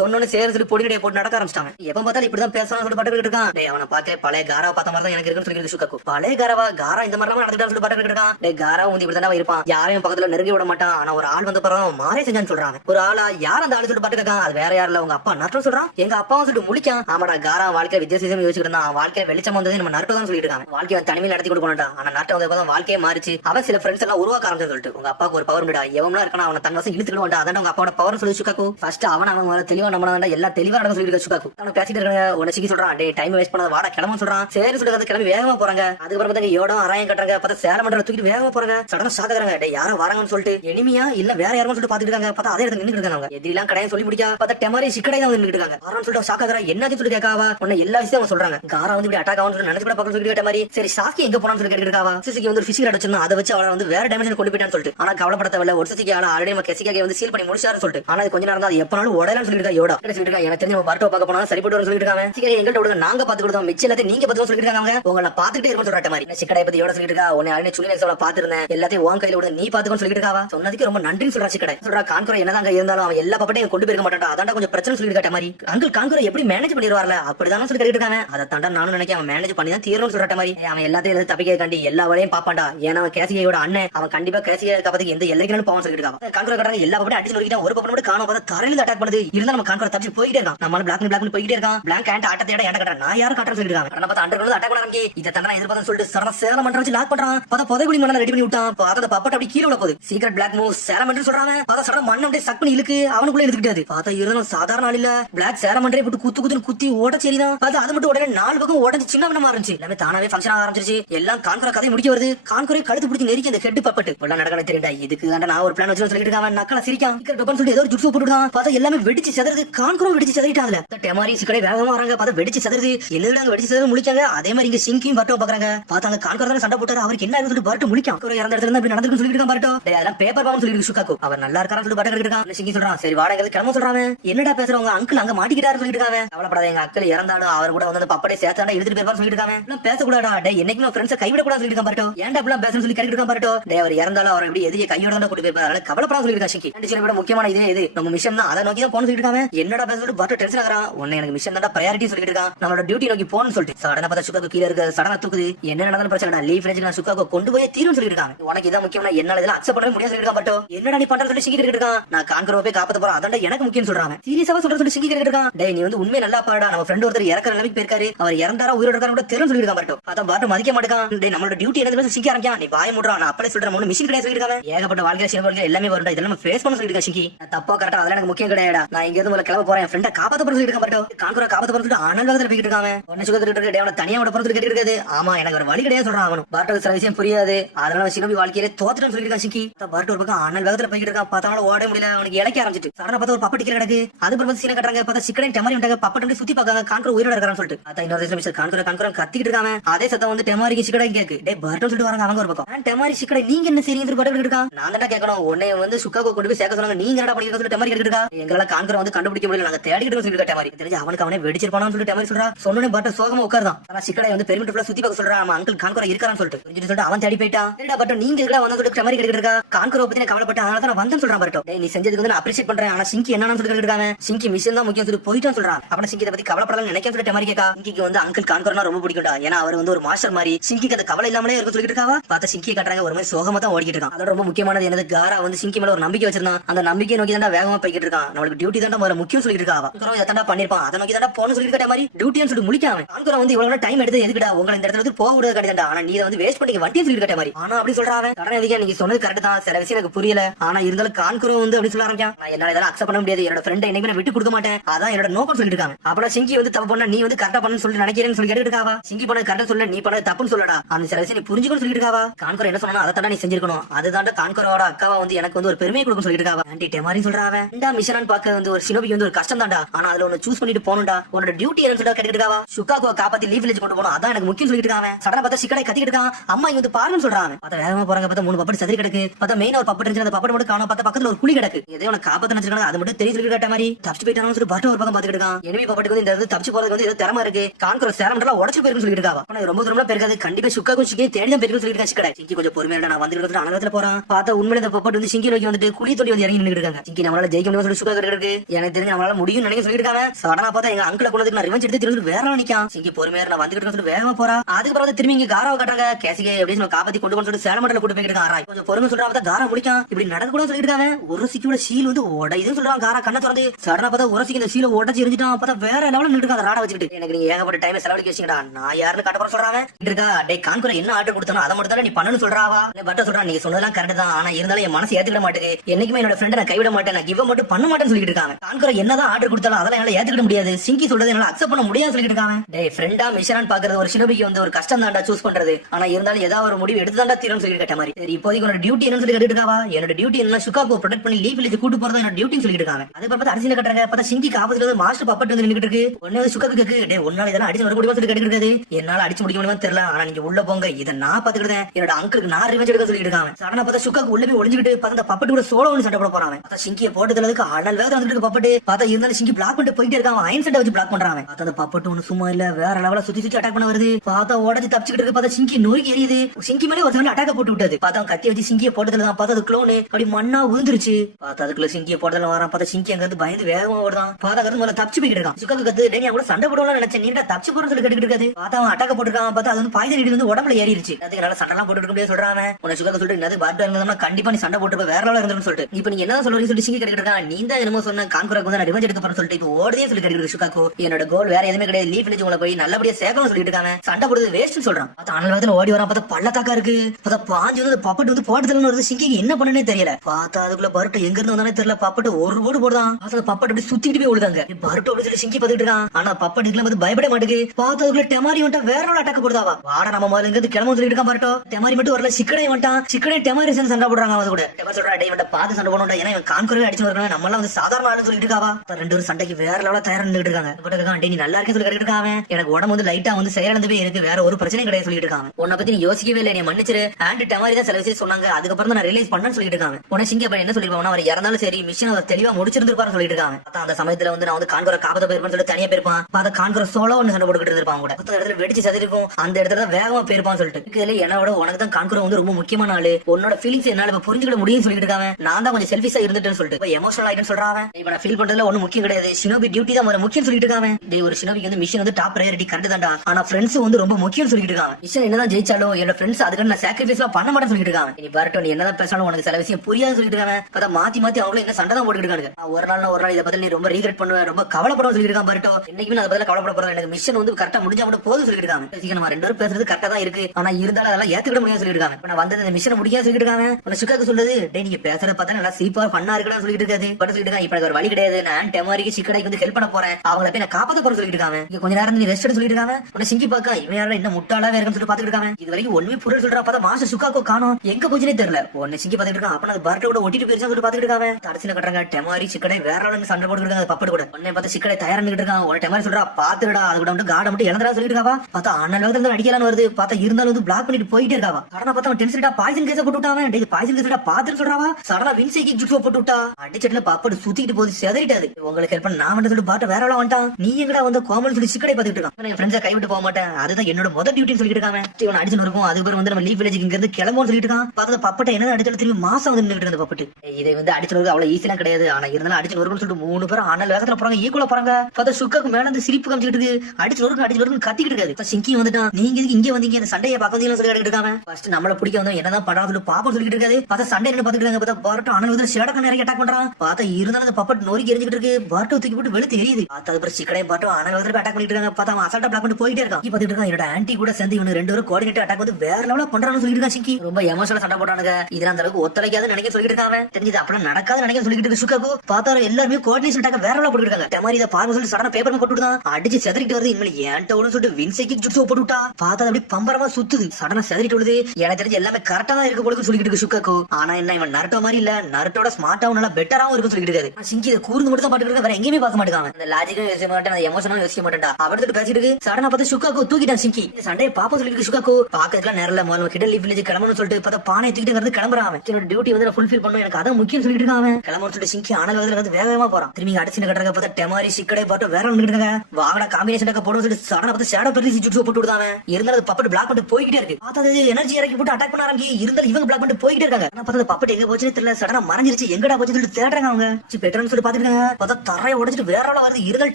சொன்னோன்னு சேர் சொல்லி பொடி போட்டு நடக்க ஆரம்பிச்சிட்டாங்க. எப்ப பார்த்தாலும் இப்படிதான் பேசணும் சொல்லி பாட்டு இருக்கான். டேய் அவனை பார்க்க பழைய காராவை பார்த்த மாதிரி தான் எனக்கு இருக்குன்னு சொல்லி சுக்காக்கு. பழைய காரா இந்த மாதிரி நடந்துட்டான்னு சொல்லி பாட்டு இருக்கான். டேய் காரா வந்து இப்படிதான் இருப்பான், யாரையும் பக்கத்துல நெருங்கி விட மாட்டான். ஆனா ஒரு ஆள் வந்து பரவாயில்ல மாறே செஞ்சான்னு சொல்றாங்க. ஒரு ஆளா யார் அந்த ஆளு சொல்லிட்டு பாட்டு இருக்கான். அது வேற யாரும் இல்ல உங்க அப்பா நட்டு சொல்றான். எங்க அப்பாவும் சொல்லிட்டு முழிக்கான். ஆமாடா காரா வாழ்க்கை வித்தியாசம் யோசிச்சுட்டு இருந்தான். வாழ்க்கை வெளிச்சம் வந்தது நம்ம நட்டு தான் சொல்லிட்டு இருக்காங்க. வாழ்க்கையை தனிமையில் நடத்தி கொடுக்கணும்டா. ஆனா நட்டு வந்து வாழ்க்கையே மாறிச்சு. அவன் சில ஃப்ரெண்ட்ஸ் எல்லாம் உருவாக்க ஆரம்பிச்சு சொல்லிட்டு உங்க அப்பாவுக்கு ஒரு பவர் விடா எவனா இருக்கான அவனை தன் வசம் இழுத்துக்கிடுவான். அதான் உங்க அப்பாவோட பவர் சொல்லி சுக்காக்கு. ஃபர்ஸ்ட் அவன் தெளிவா நம்ம எல்லாம் தெளிவா நடந்து சொல்லிட்டு சுக்காக்கு. அவன் பேசிட்டு இருக்காங்க. உன்னை சிக்கி சொல்றான். டே டைம் வேஸ்ட் பண்ணாத வாடா கிளம்ப சொல்றான். சரி சொல்லிட்டு கிளம்பி வேகமா போறாங்க. அதுக்கப்புறம் பார்த்தா யோடம் அராயம் கட்டுறாங்க. பார்த்தா சேலம் மண்டல தூக்கிட்டு வேகமா போறாங்க. சடனா சாக்குறாங்க. டே யாரும் வராங்கன்னு சொல்லிட்டு எனிமியா இல்ல வேற யாரும் சொல்லிட்டு பாத்துட்டு இருக்காங்க. பார்த்தா அதே இடத்துல நின்னுட்டு இருக்காங்க. எதிரெல்லாம் கடையை சொல்லி முடிக்கா பார்த்தா டெமாரி சிக்கடை தான் நின்னுட்டு இருக்காங்க. வரணும் சொல்லிட்டு சாக்குறாங்க. என்னாச்சு சொல்லி கேட்காவா. உன்னை எல்லா விஷயம் அவங்க சொல்றாங்க. காரா வந்து இப்படி அட்டாக் ஆகும் சொல்லி நினைச்சு கூட பக்கம் சொல்லி கேட்ட மாதிரி. சரி சாக்கி எங்க போனான்னு சொல்லி கேட்டுருக்காவா. சிசிக்கு வந்து பிசிக்கல் அடிச்சிருந்தா அதை வச்சு அவளை வந்து வேற டைமென்ஷன் கொண்டு போயிட்டான்னு சொல்லிட்டு. ஆனா கவலைப்பட தேவையில்ல. ஒரு சிசிக்கு ஆல்ரெடி நம்ம கெசிக்காக வந்து சீல் பண்ணி முடிச்சாரு சொல்லிட்டு. ஆனா அது கொஞ்ச நேரம் தான். அது எப்பனாலும் உடலான்னு சொல்லிட்டு யோடா சொல்லிட்டு எனக்கு தெரிஞ்ச பர்ட்டோ பார்க்க போனா சரிப்பட்டு வரும் சொல்லிட்டு இருக்காங்க. சிக்கடை எங்கள்ட்ட விடுங்க நாங்க பாத்து கொடுத்தோம் மிச்சம் எல்லாத்தையும் நீங்க பத்தி சொல்லிட்டு இருக்காங்க. உங்களை பாத்துட்டே இருக்கும் சொல்ற மாதிரி சிக்கடை பத்தி யோட சொல்லிட்டு இருக்கா. உன்னை ஆல்ரெடி சுனி நேக்ஸோட பாத்துருந்தேன் எல்லாத்தையும் உன் கையில விடுங்க நீ பாத்துக்கணும் சொல்லிட்டு இருக்காவா. சொன்னதுக்கு ரொம்ப நன்றின்னு சொல்றா சிக்கடை. சொல்றா கான்குரா என்னதான் அங்க இருந்தாலும் அவன் எல்லா பக்கத்தையும் கொண்டு போயிருக்க மாட்டான். அதான் கொஞ்சம் பிரச்சனை சொல்லிட்டு இருக்க மாதிரி. அங்கிள் கான்குரா எப்படி மேனேஜ் பண்ணிடுவார்ல அப்படிதான் சொல்லி கேட்டு இருக்காங்க. அதை தாண்டா நானும் நினைக்கிறேன் அவன் மேனேஜ் பண்ணி தான் தீரணும்னு சொல்ற மாதிரி. அவன் எல்லாத்தையும் தப்பிக்க காண்டி எல்லா வேலையும் பாப்பாண்டா. ஏன்னா அவன் கேசிகையோட அண்ணன் அவன் கண்டிப்பா கேசிகை காப்பதுக்கு எந்த எல்லைக்கு போவான்னு சொல்லிட்டு இருக்கான். கான்குரா கட்டுறாங்க எல்லா பக்கம் அடிச்சு நோக்கிட்டா ஒரு பக்கம் மட்டும் காணும் பார்த்தா தரையில அட்டாக் பண்ணுது. இருந்தா நம்ம கான்குரா தப்பிச்சு போயிட்டே இருக்கான். நம்ம பிளாக் போயிட்டே இருக்கான். பிளாக் ஆண்ட் ஆட்டத்தையோட ஏட்ட கட்டுறான். நான் யாரும் கட்டுறேன்னு சொல்லிட்டு இருக்காங்க. பார்த்தா அண்டர் அட்டாக் பண்ணாங்க. இதை தண்டனை எதிர்பார்த்து சொல்லிட்டு சரண சேலம் மண்டல வச்சு லாக் பண்றான். பார்த்தா புதைகுழி மண்ணை ரெடி பண்ணி விட்டான். பார்த்தா பப்பட்ட அப்படி கீழே போகுது. சீக்கிரம் பிளாக் மூவ் சேலம் மண்டல் சொல்றாங்க. பார்த்தா சடன மண்ணை அப்படியே சக் பண்ணி இழுக்கு அவனுக்குள்ள எடுத்துக்கிட்டாது. பார்த்தா இருந்தாலும் சாதாரண ஆள் இல்ல. பிளாக் சேலம் மண்டலை போட்டு குத்துன்னு குத்தி ஓட சரிதான். பார்த்தா அது மட்டும் உடனே 4 பக்கம் உடஞ்சு சின்ன பண்ண இருந்துச்சு. எல்லாமே தானாவே ஃபங்க்ஷன் ஆக ஆரம்பிச்சிருச்சு. எல்லாம் கான்குரா கதை முடிக்க வருது. கான்குரா கழுத்து பிடிச்சி நெருக்கி அந்த ஹெட் பப்பட்டு எல்லாம் நடக்கணும் தெரியுண்டா. இதுக்கு நான் ஒரு பிளான் வச்சு சொல்லிட்டு இருக்கான். நக்கல சிரிக்கான். சொல்லி ஏதோ ஜுட்ஸு போட்டுட்டான். பார்த்தா எல்லாமே வெடிச்சு செதறது. கான்குரா வெடிச்சு செதறிட்டாங்க. டெமாரி சிக்கடை வேகமா வராங்க. பார்த்தா வெடிச்சு செதறது. எல்லாரும் வெடிச்சு செதறது முடிச்சாங்க. அதே மாதிரி இங்க சிங்கியும் பர்ட்டோ பாக்குறாங்க. பார்த்தாங்க கான்குரா சண்டை போட்டாரு. அவருக்கு என்ன சொல்லிட்டு பர்ட்டோ முடிக்கான். இறந்த இடத்துல இருந்து அப்படி நடந்துன்னு சொல்லிட்டு இருக்கான் பர்ட்டோ. அதெல்லாம் பேப்பர் பாவம் சொல்லிட்டு சுக்காக்கு. அவர் நல்லா இருக்கான்னு சொல்லிட்டு பர்ட்டோ இருக்கான். சிங்கி சொல்றான் சரி வாடகை கிளம்ப சொல்றாங்க. என்னடா பேசுறவங்க அங்கிள் அங்க மாட்டிக்கிட்டாரு சொல்லிட்டு இருக்காங்க. அவளப்படாத எங்க அக்கிள் இறந்தாலும் அவர் கூட வந்து பப்படே சேர்த்தாண்டா எடுத்துட்டு போயிருப்பாரு சொல்லிட்டு இருக்காங்க. பேசக்கூடாடா டே என்னைக்குமே ஃப்ரெண்ட்ஸை கைவிட கூடாது சொல்லிட்டு இருக்கான் பர்ட்டோ. ஏன்டா அப்படிலாம் பேசணும்னு சொல்லி கேட்டு இருக்கான் பர்ட்டோ. டே அவர் இறந்தாலும் அவர் எப்படி எதிரியை கையோட தான் கூட்டு போயிருப்பாரு. அதனால கவலைப்படாத சொல்லிட்டு இருக்கான் சிங்கி. சில விட முக்கியமான இது நம்ம மிஷன் தான். அதை நோக்கி தான் போன்னு சொல்லிட்டு இருக்காங்க. என்னடா பேச சொல்லிட்டு பர்ட்டோ டென்ஷன் ஆகுறான். உன்னை எனக்கு மிஷன் தான் பிரையாரிட்டி சொல்லிட்டு இருக்கான். நம்மளோட டியூட்டி நோக்கி போன்னு சொல்லிட்டு சடனா பார்த்தா சுக்காக்கு கீழே இருக்கு. சடனா தூக்குது. என்ன நடந்தாலும் பிரச்சனை லீவ் ஃப்ரெண்ட்ஸ் நான் சுக்காக்கு கொண்டு போய் தீரும் சொல்லிட்டு இருக்காங்க. உனக்கு இதான் முக்கியம். என்னால இதெல்லாம் அக்செப்ட் பண்ணவே முடியாது சொல்லிட்டு இருக்கான் பர்ட்டோ. என்னடா நீ பண்றது சொல்லி சிங்கி இருக்கான். நான் கான்குரா போய் காப்பாத்த போறேன். அதான் எனக்கு முக்கியம் சொல்றாங்க. சீரியஸாவா சொல்ற சொல்லி சிங்கி இருக்கான். டேய் நீ வந்து உண்மை நல்லா பாடா. நம்ம ஃப்ரெண்ட் ஒருத்தர் இறக்குற நிலைமைக்கு போயிருக்காரு. அவர் இறந்தாரா உயிரோட இருக்காரு கூட தெரியும் சொல்லிட்டு இருக்கான் பர்ட்டோ. அதான் பர்ட்டோ மதிக்க மாட்டான். டேய் நம்மளோட டியூட்டி என்னது சிங்கி ஆரம்பிக்கான். நீ வாய் மூடுறான். நான் அப்பளே சொல்றேன். மிஷின் கிடையாது சொல்லிட்டு இருக்காங்க. ஏகப்பட்ட வாழ்க்கை சில எல்லாமே வரும். இதெல்லாம் நம்ம ஃபேஸ் பண்ண சொல்லிட்டு இருக்கா சிங்கி. தப்பா கரெக்டா அதெல்லாம் எனக்கு முக்கியம் கிடையாடா. நான் இங்க இருந்து கிளம்ப போறேன். என் ஃப்ரெண்டை காப்பாத்த போற சொல்லிட்டு இருக்கான் பர்ட்டோ. கான்குரா காப்பாத்த போற சொல்லிட்டு ஆனல் வேகத்துல போயிட்டு இருக்காங்க. ஒன்னு சுகத்துல இருக்கு. அவனை தனியா விட போறது கேட்டு இருக்காது. ஆமா எனக்கு ஒரு வழி கிடையாது சொல்றான் அவனும். பர்ட்டோக்கு சில விஷயம் புரியாது. அதனால சிலம்பி வாழ்க்கையில தோத்துட்டு சொல்லிட்டு இருக்கான் சிங்கி. பர்ட்டோ ஒரு பக்கம் ஆனல் வேகத்துல போயிட்டு இருக்கான். பார்த்தாலும் ஓட முடியல. அவனுக்கு இலக்க ஆரம்பிச்சிட்டு சடனா பார்த்தா ஒரு பப்பட்டி கீழே கிடக்கு. அதுக்கப்புறம் சீன கட்டுறாங்க. பார்த்தா சிக்கனை டெமாரி விட்டாங்க. பப்பட்டு சுத்தி பார்க்காங்க. கான்குரா உயிரோட இருக்கான்னு சொல்லிட்டு பார்த்தா இன்னொரு மிஸ்டர் கான்குரா கத்திக்கிட்டு இருக்காங்க. அதே சத்தம் வந்து டெமாரிக்கு சிக்கடை கேக்கு. டே பர்ட்டோ சொல்லிட்டு வராங்க அவங்க ஒரு பக்கம். டெமாரி சிக்கடை நீங்க என்ன செய்றீங்க பர்ட்டோ இருக்கான். நான் தான் கேட்கணும். உன்னை வந்து சுக்காக்கு கொண்டு போய் சேர்க்க சொன்னாங்க. நீங்க என்னடா பண்ணிட்டு சொல்லி டெமாரி கேட்டுருக்கா. எங்களால கான்குரா வந்து கண்டுபிடிக்க முடியல. நாங்க தேடிக்கிட்டு சொல்லிட்டு டெமாரி தெரிஞ்சு அவனுக்கு அவனே வெடிச்சிருப்பானு சொல்லிட்டு டெமாரி சொல்றா. சொன்னே பர்ட்டோ சோகமா உட்கார்தான். ஆனா சிக்கடை வந்து பெருமிட்டு ஃபுல்லா சுத்தி பார்க்க சொல்றான். நம்ம அங்கிள் கான்குரா இருக்கான்னு சொல்லிட்டு அவன் தேடி போயிட்டான். என்னடா பர்ட்டோ நீங்க எங்கடா வந்து சொல்லிட்டு டெமாரி கேட்டுட்டு இருக்கா. கான்குரா பத்தி கவலைப்பட்ட அதனால தான் வந்தேன்னு சொல்றான் பர்ட்டோ. நீ செஞ்சதுக்கு வந்து நான் அப்ரிஷியேட் பண்றேன். ஆனா சிங்கி என்னன்னு சொல்லிட்டு இருக்காங்க. சிங்கி மிஷன் தான் முக்கியம் சொல்லி போயிட்டான்னு சொல்றான். அப்ப சிங்கி இதை பத்தி கவலைப்படலாம் நினைக்க சொல்லிட்டு டெமாரி கேட்கா. சிங்கிக்கு வந்து அங்கிள் கான்குரா ரொம்ப பிடிக்கும்டா. ஏன்னா அவர் வந்து ஒரு மாஸ்டர் மாதிரி. சிங்கிக்கு அது கவலை இல்லாமலே இருக்க சொல்லிட்டு இருக்காவா. பார்த்தா சிங்கியை காட்டுறாங்க. ஒரு மாதிரி சோகமா தான் ஓடிக்கிட்டு இருக்கான். அதோட ரொம்ப முக்கியமானது என்னது காரா வந்து சிங்கி மேல ஒரு நம்பிக்கை வச்சிருந்தான். அந்த நம்பிக்கை நோக்கி தான் வேகமா போய்கிட்டு இருக்கான். நம்மளுக்கு டியூட்டி தான் முதல்ல முக்கியம் சொல்லிட்டு இருக்காவா. இதை பண்ணிருப்பான். அதை நோக்கி தான் போன்னு சொல்லிட்டு மாதிரி டியூட்டின்னு சொல்லிட்டு முடிக்காம கான்குரா வந்து இவ்வளவு டைம் எடுத்து எதுக்குடா உங்களை இந்த இடத்துல போக விட கிடையாதுடா. ஆனா நீ வந்து வேஸ்ட் பண்ணி வண்டியை சொல்லிட்டு கட்ட மாதிரி. ஆனா அப்படி சொல்றாங்க. கடனை நீங்க சொன்னது கரெக்ட் தான். சில விஷயம் எனக்கு புரியல. ஆனா இருந்தாலும் கான்குரா வந்து அப்படி சொல்ல ஆரம்பிச்சான். நான் என்னால இதெல்லாம் அக்செப்ட் பண்ண முடியாது. என்னோட ஃப்ரெண்டை என்னைக்கு விட்டு கொடுக்க மாட்டேன். அதான் என்னோட நோக்கம் சொல்லிட்டு இருக்காங்க. அப்புறம் சிங்கி வந்து தப்பு பண்ண நீ வந்து கரெக்டா பண்ணு சொல்லி நினைக்கிறேன்னு சொல்லி கேட்டு இருக்காவா. சிங்கி பண்ண கரெக்டா சொல்ல நீ பண்ண தப்புன்னு சொல்லடா. அந்த சில விஷயம் நீ புரிஞ்சுக்கணும் சொல்லிட்டு இருக்காவா. கான்குரா என்ன சொன்னா அதை தாண்டா நீ செஞ்சிருக்கணும். அதுதான் கான்குராவோட அக்காவா வந்து எனக்கு வந்து ஒரு பெருமையை கொடுக்கும் சொல்லிட்டு இருக்காவா. ஆன்டி டெமாரி சொல்றாவ. இந்த மிஷன் பார்க்க வந்து ஒரு சினோபிக்கு வந்து ஒரு கஷ்டம் தான்டா. ஆனா அதுல ஒன்னு சூஸ் பண்ணிட்டு போகணும்டா. உன்னோட டியூட்டி என்ன சொல்லிட்டு கேட்டு இருக்காவா. சுக்காகோ காப்பாத்தி லீவ் வில்லேஜ் கொண்டு போகணும். அதான் எனக்கு முக்கியம் சொல்லிட்டு இருக்காங்க. சடனா பார்த்தா சிக்கடை கத்திக்கிட்டு இருக்கான். அம்மா இங்க வந்து பாருன்னு சொல்றாங்க. பார்த்தா வேகமா போறாங்க. பார்த்தா 3 பப்பட்டு சதுரி கிடக்கு. பார்த்தா மெயின் ஒரு பப்பட்டு இருந்துச்சு. அந்த பப்பட்டு மட்டும் காணோம். பார்த்தா பக்கத்துல ஒரு குழி கிடக்கு. எதோ உனக்கு காப்பாத்த நினைச்சிருக்காங்க. அது மட்டும் தெரிஞ்சு சொல்லிட்டு கேட்ட மாதிரி தப்பிச்சு போயிட்டானு சொல்லி பர்ட்டோ ஒரு பக்கம் பாத்துக்கிட்டு இருக்கான். எனிமி பப்பட்டுக்கு வந்து இந்த தப்பிச்சு போறதுக்கு வந்து ஏதோ திறமை இருக்கு. கான்குரா சேரமண்டலாம் உடச்சு போயிருக்குன்னு சொல்லிட்டு இருக்காவா. ஆனா ரொம்ப தூரம்லாம் போயிருக்காது. கண்டிப்பா சுக்காகோ சிக்கி தேடி தான் போயிருக்குன்னு சொல்லிட்டு சிக்கடை. சிங்கி கொஞ்சம் பொறுமையா நான் வந்து இடத்துல போறான். பார்த்தா உண்மையில இந்த பப்பட்டு வந்து சிங்கி நோக்கி வந்துட்டு குழி தோண்டி வந்து இறங்கி நின்னுட்டு இருக்காங்க. சிங்கி நம்மளால ஜெயிக்க முடியும் சொல்லி சுக்கா இருக்கு. எனக்கு தெரிஞ்சு நம்மளால முடியும் நினைக்க சொல்லிருக்காங்க. சடனா பார்த்தா எங்க அங்கிள கொண்டதுக்கு நான் ரிவெஞ்ச் எடுத்து திரும்பி வேற நிக்கான். சிங்கி பொறுமையா நான் வந்துகிட்டு சொல்லி வேகமா போறா. அதுக்கப்புறம் திரும்பி இங்க காராவை கட்டுறாங்க. கேசிகே எப்படின்னு காப்பாத்தி கொண்டு போன்னு சொல்லிட்டு சேலமட்டல கூட்டு போயிட்டு இருக்கான். கொஞ்சம் பொறுமை சொல்றா பார்த்தா காரா முடிக்கான். இப்படி நடக்க கூட சொல்லிட்டு இருக்காங்க. ஒரு சிக்கியோட சீல் வந்து உடையுதுன்னு சொல்றான். காரா கண்ணை திறந்து சடனா பார்த்தா ஒரு சிக்கி இந்த சீல உடச்சு எரிஞ்சிட்டான். பார்த்தா வேற லெவலில் நின்று இருக்கான். ராட வச்சுக்கிட்டு எனக்கு நீங்க ஏகப்பட்ட டைம் செலவழிக்க வச்சுக்கடா. நான் யாருன்னு காட்ட போற சொல்றாங்க. இருக்கா டே கான்குரா என்ன ஆர்டர் கொடுத்தானோ அதை மட்டும் தான் நீ பண்ணணும்னு சொல்றாவா. பட்ட சொல்றான் நீங்க சொன்னதெல்லாம் கரெக்ட் தான். ஆனா இருந்தாலும் என் மனசு ஏத்துக்கிட மாட்டேங்குது. என்னைக்குமே என்னோட ஃப்ரெண்ட் நான் கைவிட மாட்டேன். நான் கிவ் மட்டும் பண்ண மாட்டேன்னு சொல்லிட்டு இருக்காங்க. கான்குரா என்னதான் ஆர்டர் கொடுத்தாலும் அதெல்லாம் என்னால ஏத்துக்கிட முடியாது. சிங்கி சொல்றது என்னால அக்செப்ட் பண்ண முடியாது சொல்லிட்டு இருக்காங்க. டே ஃப்ரெண்டா மிஷனான்னு பாக்குறது ஒரு ஷினோபிக்கு வந்து ஒரு கஷ்டம் தான்டா சூஸ் பண்றது. ஆனா இருந்தாலும் ஏதாவது ஒரு முடிவு எடுத்து தான்டா தீரணும்னு சொல்லி கேட்ட மாதிரி. சரி இப்போதைக்கு உன்னோட டியூட்டி என்னன்னு சொல்லி கேட்டுட்டு இருக்காவா. என்னோட டியூட்டி என்ன சுகாகோ ப்ரொடெக்ட் பண்ணி லீவ் வில்லேஜ் கூட்டு போறதா என்னோட டியூட்டின்னு சொல்லிட்டு இருக்காங்க. அதே பார்த்து அடிச்சு கட்டுறாங்க. பார்த்தா சிங்கிக்கு ஆப்போசிட்ல வந்து மாஸ்டர் பப்பட் வந்து நின்னுட்டு இருக்கு. உடனே சுகாக்கு கேக்கு டே ஒன்னால இதெல்லாம் அடிச்சு வர முடியுமா சொல்லி கேட்டுட்டு இருக்காது. என்னால அடிச்சு முடிக்க முடியுமா தெரியல. ஆனா நீங்க உள்ள போங்க இதை நான் பாத்துக்கிட்டேன். என்னோட அங்கிளுக்கு நான் ரிவெஞ்ச் எடுக்க சொல்லிட்டு இருக்காங்க. சடனா பார்த்தா சுகாக்கு உள்ள போய் ஒளிஞ்சுக்கிட்டு பார்த்தா பப்பட்டு கூட சோலோ ஒன்று சண்டை போட போறாங்க. பார்த்தா சிங்கியை போட்டதுக்கு அனல் வேற வந்துட்டு பப்பட்டு பார்த்தா இருந்தாலும் சிங்கி பிளாக் பண்ணிட்டு போயிட்டே இருக்காங்க. அயன் சண்டை வச்சு பிளாக் பண்றாங்க. பார்த்தா அந்த பப்பட்டு ஒண்ணு சும்மா இல்ல வேற லெவல சுத்தி சுத்தி அட்டாக் பண்ண வருது. பார்த்தா உடச்சு தப்பிச்சுக்கிட்டு இருக்கு. பார்த்தா சிங்கி நொறுக்கி எரியுது. சிங்கி மேலே ஒரு சண்டை அட்டாக்க போட்டு விட்டது. பார்த்தா கத்தி வச்சு சிங்கியை போட்டதுல தான் பார்த்தா அது க்ளோனு அப்படி மண்ணா விழுந்துருச்சு. பார்த்தா அதுக்குள்ள சிங்கியை போட்டதுல வரான். பார்த்தா சிங்கி அங்க இருந்து பயந்து வேகமா ஓடுதான். பார்த்தா கத்து முதல்ல தப்பிச்சு போயிட்டு இருக்கான். சுக்காக்கு கத்து டேய் கூட சண்டை போடுவான்னு நினைச்சேன். நீங்க தப்பிச்சு போறன்னு சொல்லி கேட்டுக்கிட்டு இருக்காது. பார்த்தா அவன் அட்டாக்க போட்டுருக்கான். பார்த்தா அது வந்து பாய்சன் இடி வந்து உடம்புல ஏறிடுச்சு. அதுக்கு நல்லா சண்டை எல்லாம் போட்டு இருக்க முடியாது சொல்றாங்க. உன்னை சுக்காக்கு சொல்லிட்டு என்னது பாட்டு இருந்தோம்னா கண்டிப்பா நீ சண்டை போட்டு வேற லெவலில் இருந்துன்னு சொல்லிட்டு இப்போ நீங்க என்ன சொல்றீங்கன்னு சொல்லி சிங்கி கேட்டுக்கிட்டு இருக்கான். நீ தான் என்னமோ சொன்ன கான்குராக்கு வந்து நான் ரிவெஞ்ச் எடுக்க போறேன்னு சொல்லிட்டு இப்போ ஓடுதே சொல்லி கேட்டுக்கிட்டு சுக்காக்கு என்னோட கோல் வேற எதுவுமே கிடையாது. லீவ் வில்லேஜ் உங்களை போய் நல்லபடியா சேர்க்கணும்னு சொல்லிட்டு இருக்காங்க. சண்டை போடுறது வேஸ்ட்னு சொல்றான். பார்த்தா அனல் வேகத்துல ஓடி வரான். பார்த்தா பள்ளத்தாக்கா இருக்கு. பார்த்தா பாஞ்சு வந்து பப்பட்டு வந்து போட்டதுல வருது. சிங்கிக்கு என்ன பண்ணனே தெரியல. பார்த்தா அதுக்குள்ள பருட்டு எங்க இருந்து வந்தானே தெரியல. பப்பட்டு ஒரு ஓடு போடுதான். பார்த்தா பப்பட்டு அப்படி சுத்திட்டு போய் விழுதாங்க. பருட்டு அப்படி சொல்லி சிங்கி பார்த்துட்டு இருக்கான். ஆனா பப்பட்டுக்குள்ள வந்து பயப்பட மாட்டேங்குது. பார்த்தா அதுக்குள்ள டெமாரி வந்துட்டா வேற ஒரு அட்டாக் கொடுத்தாவா. வாட நம்ம முதல்ல இருந்து கிளம்ப சொல்லிட்டு இருக்கான். பருட்டோ டெமாரி மட்டும் வரல. சிக்கடை வந்துட்டான். சிக்கடை டெமாரி சேர்ந்து சண்டை போடுறாங்க. அது கூட டெமாரி சொல்றா டே இவன் பார்த்து சண்டை போடணும்டா. ஏன்னா இவன் கான்குரவே அடிச்சு வரணும். நம்ம எல்லாம் வந்து சாதாரண ஆளுன்னு சொல்லிட்டு இருக்காவா. ரெண்டு பேரும் சண்டைக்கு வேற லெவல தயாரா நின்றுட்டு இருக்காங்க. பட் நீ நல்லா இருக்கேன்னு சொல்லி கேட்டுட்டு இருக்காங்க. எனக்கு உடம்பு வந்து லைட்டா வந்து செயலந்தவே இருக்கு. வேற ஒரு பிரச்சனையும் கிடையாது சொல்லிட்டு இருக்காங்க. உன்னை பத்தி நீ யோசிக்கவே இல்லை. நீ மன்னிச்சிரு. ஆண்டி டெமாரி தான் சில விஷயம் சொன்னாங்க. அதுக்கப்புறம் நான் ரியலைஸ் பண்ணேன்னு சொல்லிட்டு இருக்காங்க. உன சிங்கி அப்ப என்ன சொல்லிருப்பாங்க. அவர் இறந்தாலும் சரி மிஷன் அவர் தெளிவா முடிச்சிருந்திருப்பாரு சொல்லிட்டு இருக்காங்க. அந்த சமயத்துல வந்து நான் வந்து கான்குரா காப்பத போயிருப்பான்னு சொல்லி தனியா போயிருப்பான். பார்த்தா கான்குரா சோலோ ஒன்னு சண்டை போட்டுக்கிட்டு இருப்பாங்க. கூட அந்த இடத்துல வெடிச்சு சதி இருக்கும். அந்த இடத்துல வேகமா போயிருப்பான்னு சொல்லிட்டு இதுல என்னோட உனக்கு தான் கான்குரா வந்து ரொம்ப முக்கியமான ஆளு. உன்னோட ஃபீலிங்ஸ் என்னால இப்ப புரிஞ்சுக்கிட முடியும்னு சொல்லிட்டு இருக்காங்க. நான் தான் கொஞ்சம் செல்ஃபிஷா இருந்துட்டேன்னு சொல்லிட்டு எமோஷனல் ஆயிட்டேன்னு சொல்றாங்க. இப்ப நான் ஃபீல் பண்றதுல ஒண்ணு முக்கியம் கிடையாது. ஷினோபி டியூட்டி தான் முக்கியம் சொல்லிட்டு இருக்காங்க. டேய் ஒரு ஷினோபிக்கு வந்து மிஷன் வந்து டாப் பிரையாரிட்டி கரெக்ட் தான்டா. ஆனா ஃப்ரெண்ட்ஸ் வந்து ரொம்ப முக்கியம் சொல்லிட்டு இருக்காங்க. மிஷன் என்னதான் ஜெயிச்சாலும் என்னோட ஃப்ரெண்ட்ஸ் அதுக்கு நான் சாக்ரிஃபைஸ் பண்ண மாட்டேன்னு சொல்லிட்டு இருக்காங்க. நீ பரட்டும் நீ என்னதான் பேசணும் உனக்கு சில விஷயம் புரியாது சொல்லிட்டு இருக்காங்க. பார்த்தா மாத்தி மாத்தி அவங்களும் என்ன சண்டை தான் போட்டுட்டு இருக்காங்க. ஒரு நாள் இதை பத்தி நீ ரொம்ப ரீக்ரெட் பண்ணுவேன் ரொம்ப கவலைப்படும் சொல்லிட்டு இருக்கான். பரட்டும் இன்னைக்கு நான் அதை பத்தி கவலைப்பட போறேன். எனக்கு மிஷன் வந்து கரெக்டா முடிஞ்சா மட்டும் போதும் சொல்லிட்டு இருக்காங்க. நம்ம ரெண்டு பேரும் பேசுறது கரெக்டா தான் இருக்கு. ஆனா இருந்தாலும் அதெல்லாம் ஏத்துக்கிட முடியாது சொல்லிட்டு இருக்காங்க. நான் வந்து இந்த மிஷன் முடியாது சொல்லிட்டு இருக்காங்க. உன்னை சுக்காக்கு சொல்றது டே நீங்க பேசுறத பார்த்தா நல்லா சீப்பா பண்ணா இருக்கா சொல்லிட்டு இருக்காது. பட் சொல்லிட்டு இருக்காங்க. இப்ப எனக்கு ஒரு வழி கிடையாது. நான் டெமாரிக்கு சிக்கடைக்கு வந்து ஹெல்ப் பண்ண போறேன். அவங்களை போய் நான் காப்பாத்த போறேன் சொல்லிட்டு இருக்காங்க. இங்க கொஞ்ச நேரம் நீ ரெஸ்ட் எடுத்து சொல்லிட்டு இருக்காங்க. உன்னை சிங்கி பாக்க இவன் யாரும் இன்னும் முட்டாளாவே இருக்குன்னு சொல்லிட்டு பாத்துட்டு இருக்காங்க. இது வரைக்கும் ஒண்ணுமே புரியல சொல்றா. பார்த்தா மாஸ்டர் சுக்காக்கோ காணோம். எங்க போச்சுனே தெரியல. உன்னை சிங்கி பாத்துட்டு இருக்கான். அப்ப அந்த பர்ட்ட கூட ஒட்டிட்டு போயிருச்சா சொல்லிட்டு பாத்துட்டு இருக்காங்க. தடசில கட்டுறாங்க. டெமாரி சிக்கடை வேற ஆளுன்னு சண்டை போட்டு இருக்காங்க. பப்பட்டு கூட உன்னை பார்த்து சிக்கடை தயாரா நின்னுட்டு இருக்கான். உன்னை டெமாரி சொல்றா பாத்துடா அது கூட மட்டும் காட மட்டும் இழந்தா சொல்லிட்டு இருக்காவா. பார்த்தா அண்ணன் வேகத்துல அடிக்கலான்னு வருது. பார்த்தா இருந்தாலும் வந்து பிளாக் பண்ணிட்டு போயிட்டே இருக்காவா. சடனா பார்த்தா டென்ஷனா பாய்சன் கேஸ போட்டு விட்டான். டேய் பாய்சன் கேஸா பாத்துட்டு சொல்றாவா. சடனா வின்சைக்கு ஜுட்ஸோ போட்டு விட்டா. அடிச்சட்ல பப்பட்டு சுத்திட்டு போது செதறிட்டாது. உங்களுக்கு ஹெல்ப் பண்ண நான் வந்து சொல்லிட்டு பாட்ட வேற ஆளா வந்துட்டான். நீ எங்கடா வந்து கோமல் சொல்லி சிக்கடை பாத்துட்டு இருக்கான். என் ஃப்ரெண்ட்ஸை கைவிட்டு போக மாட்டேன். அதுதான் என்னோட முதல் டியூட்டின்னு சொல்லிட்டு இருக்காங்க. இவன் அடிச்சு இருக்கும். அதுக்கப்புறம் வந்து நம்ம லீவ் வில்லேஜ் இங்க இருந்து கிளம்பும் சொல்லிட்டு இருக்கான். பார்த்தா பப்பட்டை என்ன அடிச்சாலும் திரும்பி மாசம் வந்து நின்றுட்டு இருந்த பப்பட்டு இதை வந்து அடிச்சு அவ்வளவு ஈஸியெல்லாம் கிடையாது. ஆனா இருந்தாலும் அடிச்சு நொறுக்குன்னு சொல்லிட்டு 3 பேரும் அனல் வேகத்துல போறாங்க. ஈக்குவலா போறாங்க. பார்த்தா சுக்காக்கு மேல இருந்து சிரிப்பு காமிச்சிட்டு இருக்கு. அடிச்சு நொறுக்கு கத்திக்கிட்டு இருக்காது. சிங்கி வந்துட்டான். நீங்க இதுக்கு இங்க வந்தீங்க இந்த சண்டையை பார்க்க வந்தீங்கன்னு சொல்லி கேட்டுட்டு இருக்காங்க. ஃபர்ஸ்ட் நம்மள பிடிக்க வந்து என்னதான் பண்றான்னு சொல்லி பாப்பா சொல்லிட்டு இருக்காது. பார்த்தா சண்டை என்ன பாத்துட்டு இருக்காங்க. பார்த்தா பரட்டும் அனல் வந்து ஷேடக்க நிறைய அட்டாக் பண்றான். பார்த்தா இருந்தாலும் அந்த பப்பட் நொறுக்கி எரிஞ்சிட்டு இருக்கு. பரட்டும் தூக்கி போட்டு வெளுத்து எரியுது. பார்த்தா அப்புறம் சிக்கடை பாட்டும் அனல் வந்து அட்டாக் பண்ணிட்டு இருக்காங்க. பார்த்தா அவன் அசால்ட்டா பிளாக் பண்ணிட்டு போயிட்டே இருக்கான். பாத்துட்டு இருக்கான். என்னோட ஆன்டி கூட சேர்ந்து இவங்க ரெண்டு பேரும் கோஆர்டினேட் அட்டாக் வந்து வேற லெவலா பண்றான்னு சொல்லிட்டு இருக்கான். சிங்கி ரொம்ப எமோஷனலா சண்டை போட்டானுங்க. இதெல்லாம் அந்த அளவுக்கு ஒத்தலைக்காது நினைக்க சொல்லிட்டு இருக்காங்க. தெரிஞ்சது அப்பலாம் நடக்காது நினைக்க சொல்லிட்டு இருக்கு. சுக்காக்கு பார்த்தா எல்லாருமே கோஆர்டினேஷன் அட்டாக் வேற லெவலா போட்டு இருக்காங்க. டெமாரி இத பாருங்க சொல்லி சடனா பேப்பர் போட்டு விட்டான். அடிச்சு செதறிட்டு வருது. இனிமேல் ஏன்ட்ட ஓடுன்னு சொல்லிட்டு வின்சைக்கு ஜுட்ஸோ போட்டு விட்டா. பார்த்தா அப்படி பம்பரமா சுத்துது. சடனா செதறிட்டு விடுது. எனக்கு தெரிஞ்சு எல்லாமே கரெக்டா தான் இருக்கு போல சொல்லிட்டு இருக்கு சுக்காக்கு. ஆனா என்ன இவன் நருட்டோ மாதிரி இல்ல. நருட்டோட ஸ்மார்ட்டாவும் நல்லா பெட்டராவும் இருக்கும் சொல்லிட்டு இருக்காரு. சிங்கி இதை கூர்ந்து மட்டும் தான் பாத்துட்டு இருக்க. வேற எங்கேயுமே பார்க்க மாட்டாங்க. அந்த லாஜிக்கா யோசிக்க மாட்டேன். அந்த எமோஷனலும் யோசிக்க மாட்டேன்டா. அவர்கிட்ட பேசிட்டு இருக்கு. சடனா பார்த்து சுக்காக்கு தூக்கிட்டான். சிங்கி சண்டையை பாப்பா சொல்லிட்டு சுக்காக்கு பாக்கிறதுலாம் நேரில் முதல்ல கிட்ட லீவ் வில்லேஜ் கிளம்பணும்னு சொல்லிட்டு பார்த்தா பானை தூக்கிட்டு கிளம்புறான். என்னோட டியூட்டி வந்து ஃபுல்ஃபில் பண்ணும். எனக்கு அதான் முக்கியம் சொல்லிட்டு இருக்காங்க. கிளம்பணும்னு சொல்லிட்டு சிங்கி அனல் வந்து வேகமா போறான். திரும்பி அடிச்சு கட்டுறாங்க. பார்த்தா டெமாரி சிக்கடை பாட்டு வேற ஒண்ணு வாங்கடா காம்பினேஷன் போடும் சொல்லிட்டு சடனா பார்த்து ஷேடோ பெரிய ஜுட்ஸோ போட்டு விடுதாங்க. இருந்தாலும் பப்பட் பிளாக் பண்ணிட்டு போய்கிட்டே இருக்கு. பார்த்தா எனர்ஜி இறக்கி போட்டு அட்டாக் பண்ண ஆரம்பி. இருந்தாலும் இவங்க பிளாக் பண்ணிட்டு போய்கிட்டே இருக்காங்க. பார்த்தா பப்பட் எங்க போச்சுன்னு தெரியல. சடனா மறைஞ்சிருச்சு. எங்கடா போச்சு சொல்லிட்டு தேடுறாங்க அவங்க. பெட்டர்னு சொல்லி பாத்துருக்காங்க. பார்த்தா தரையை உடைச்சிட்டு வேற ஆள வருது. இருந்தாலும்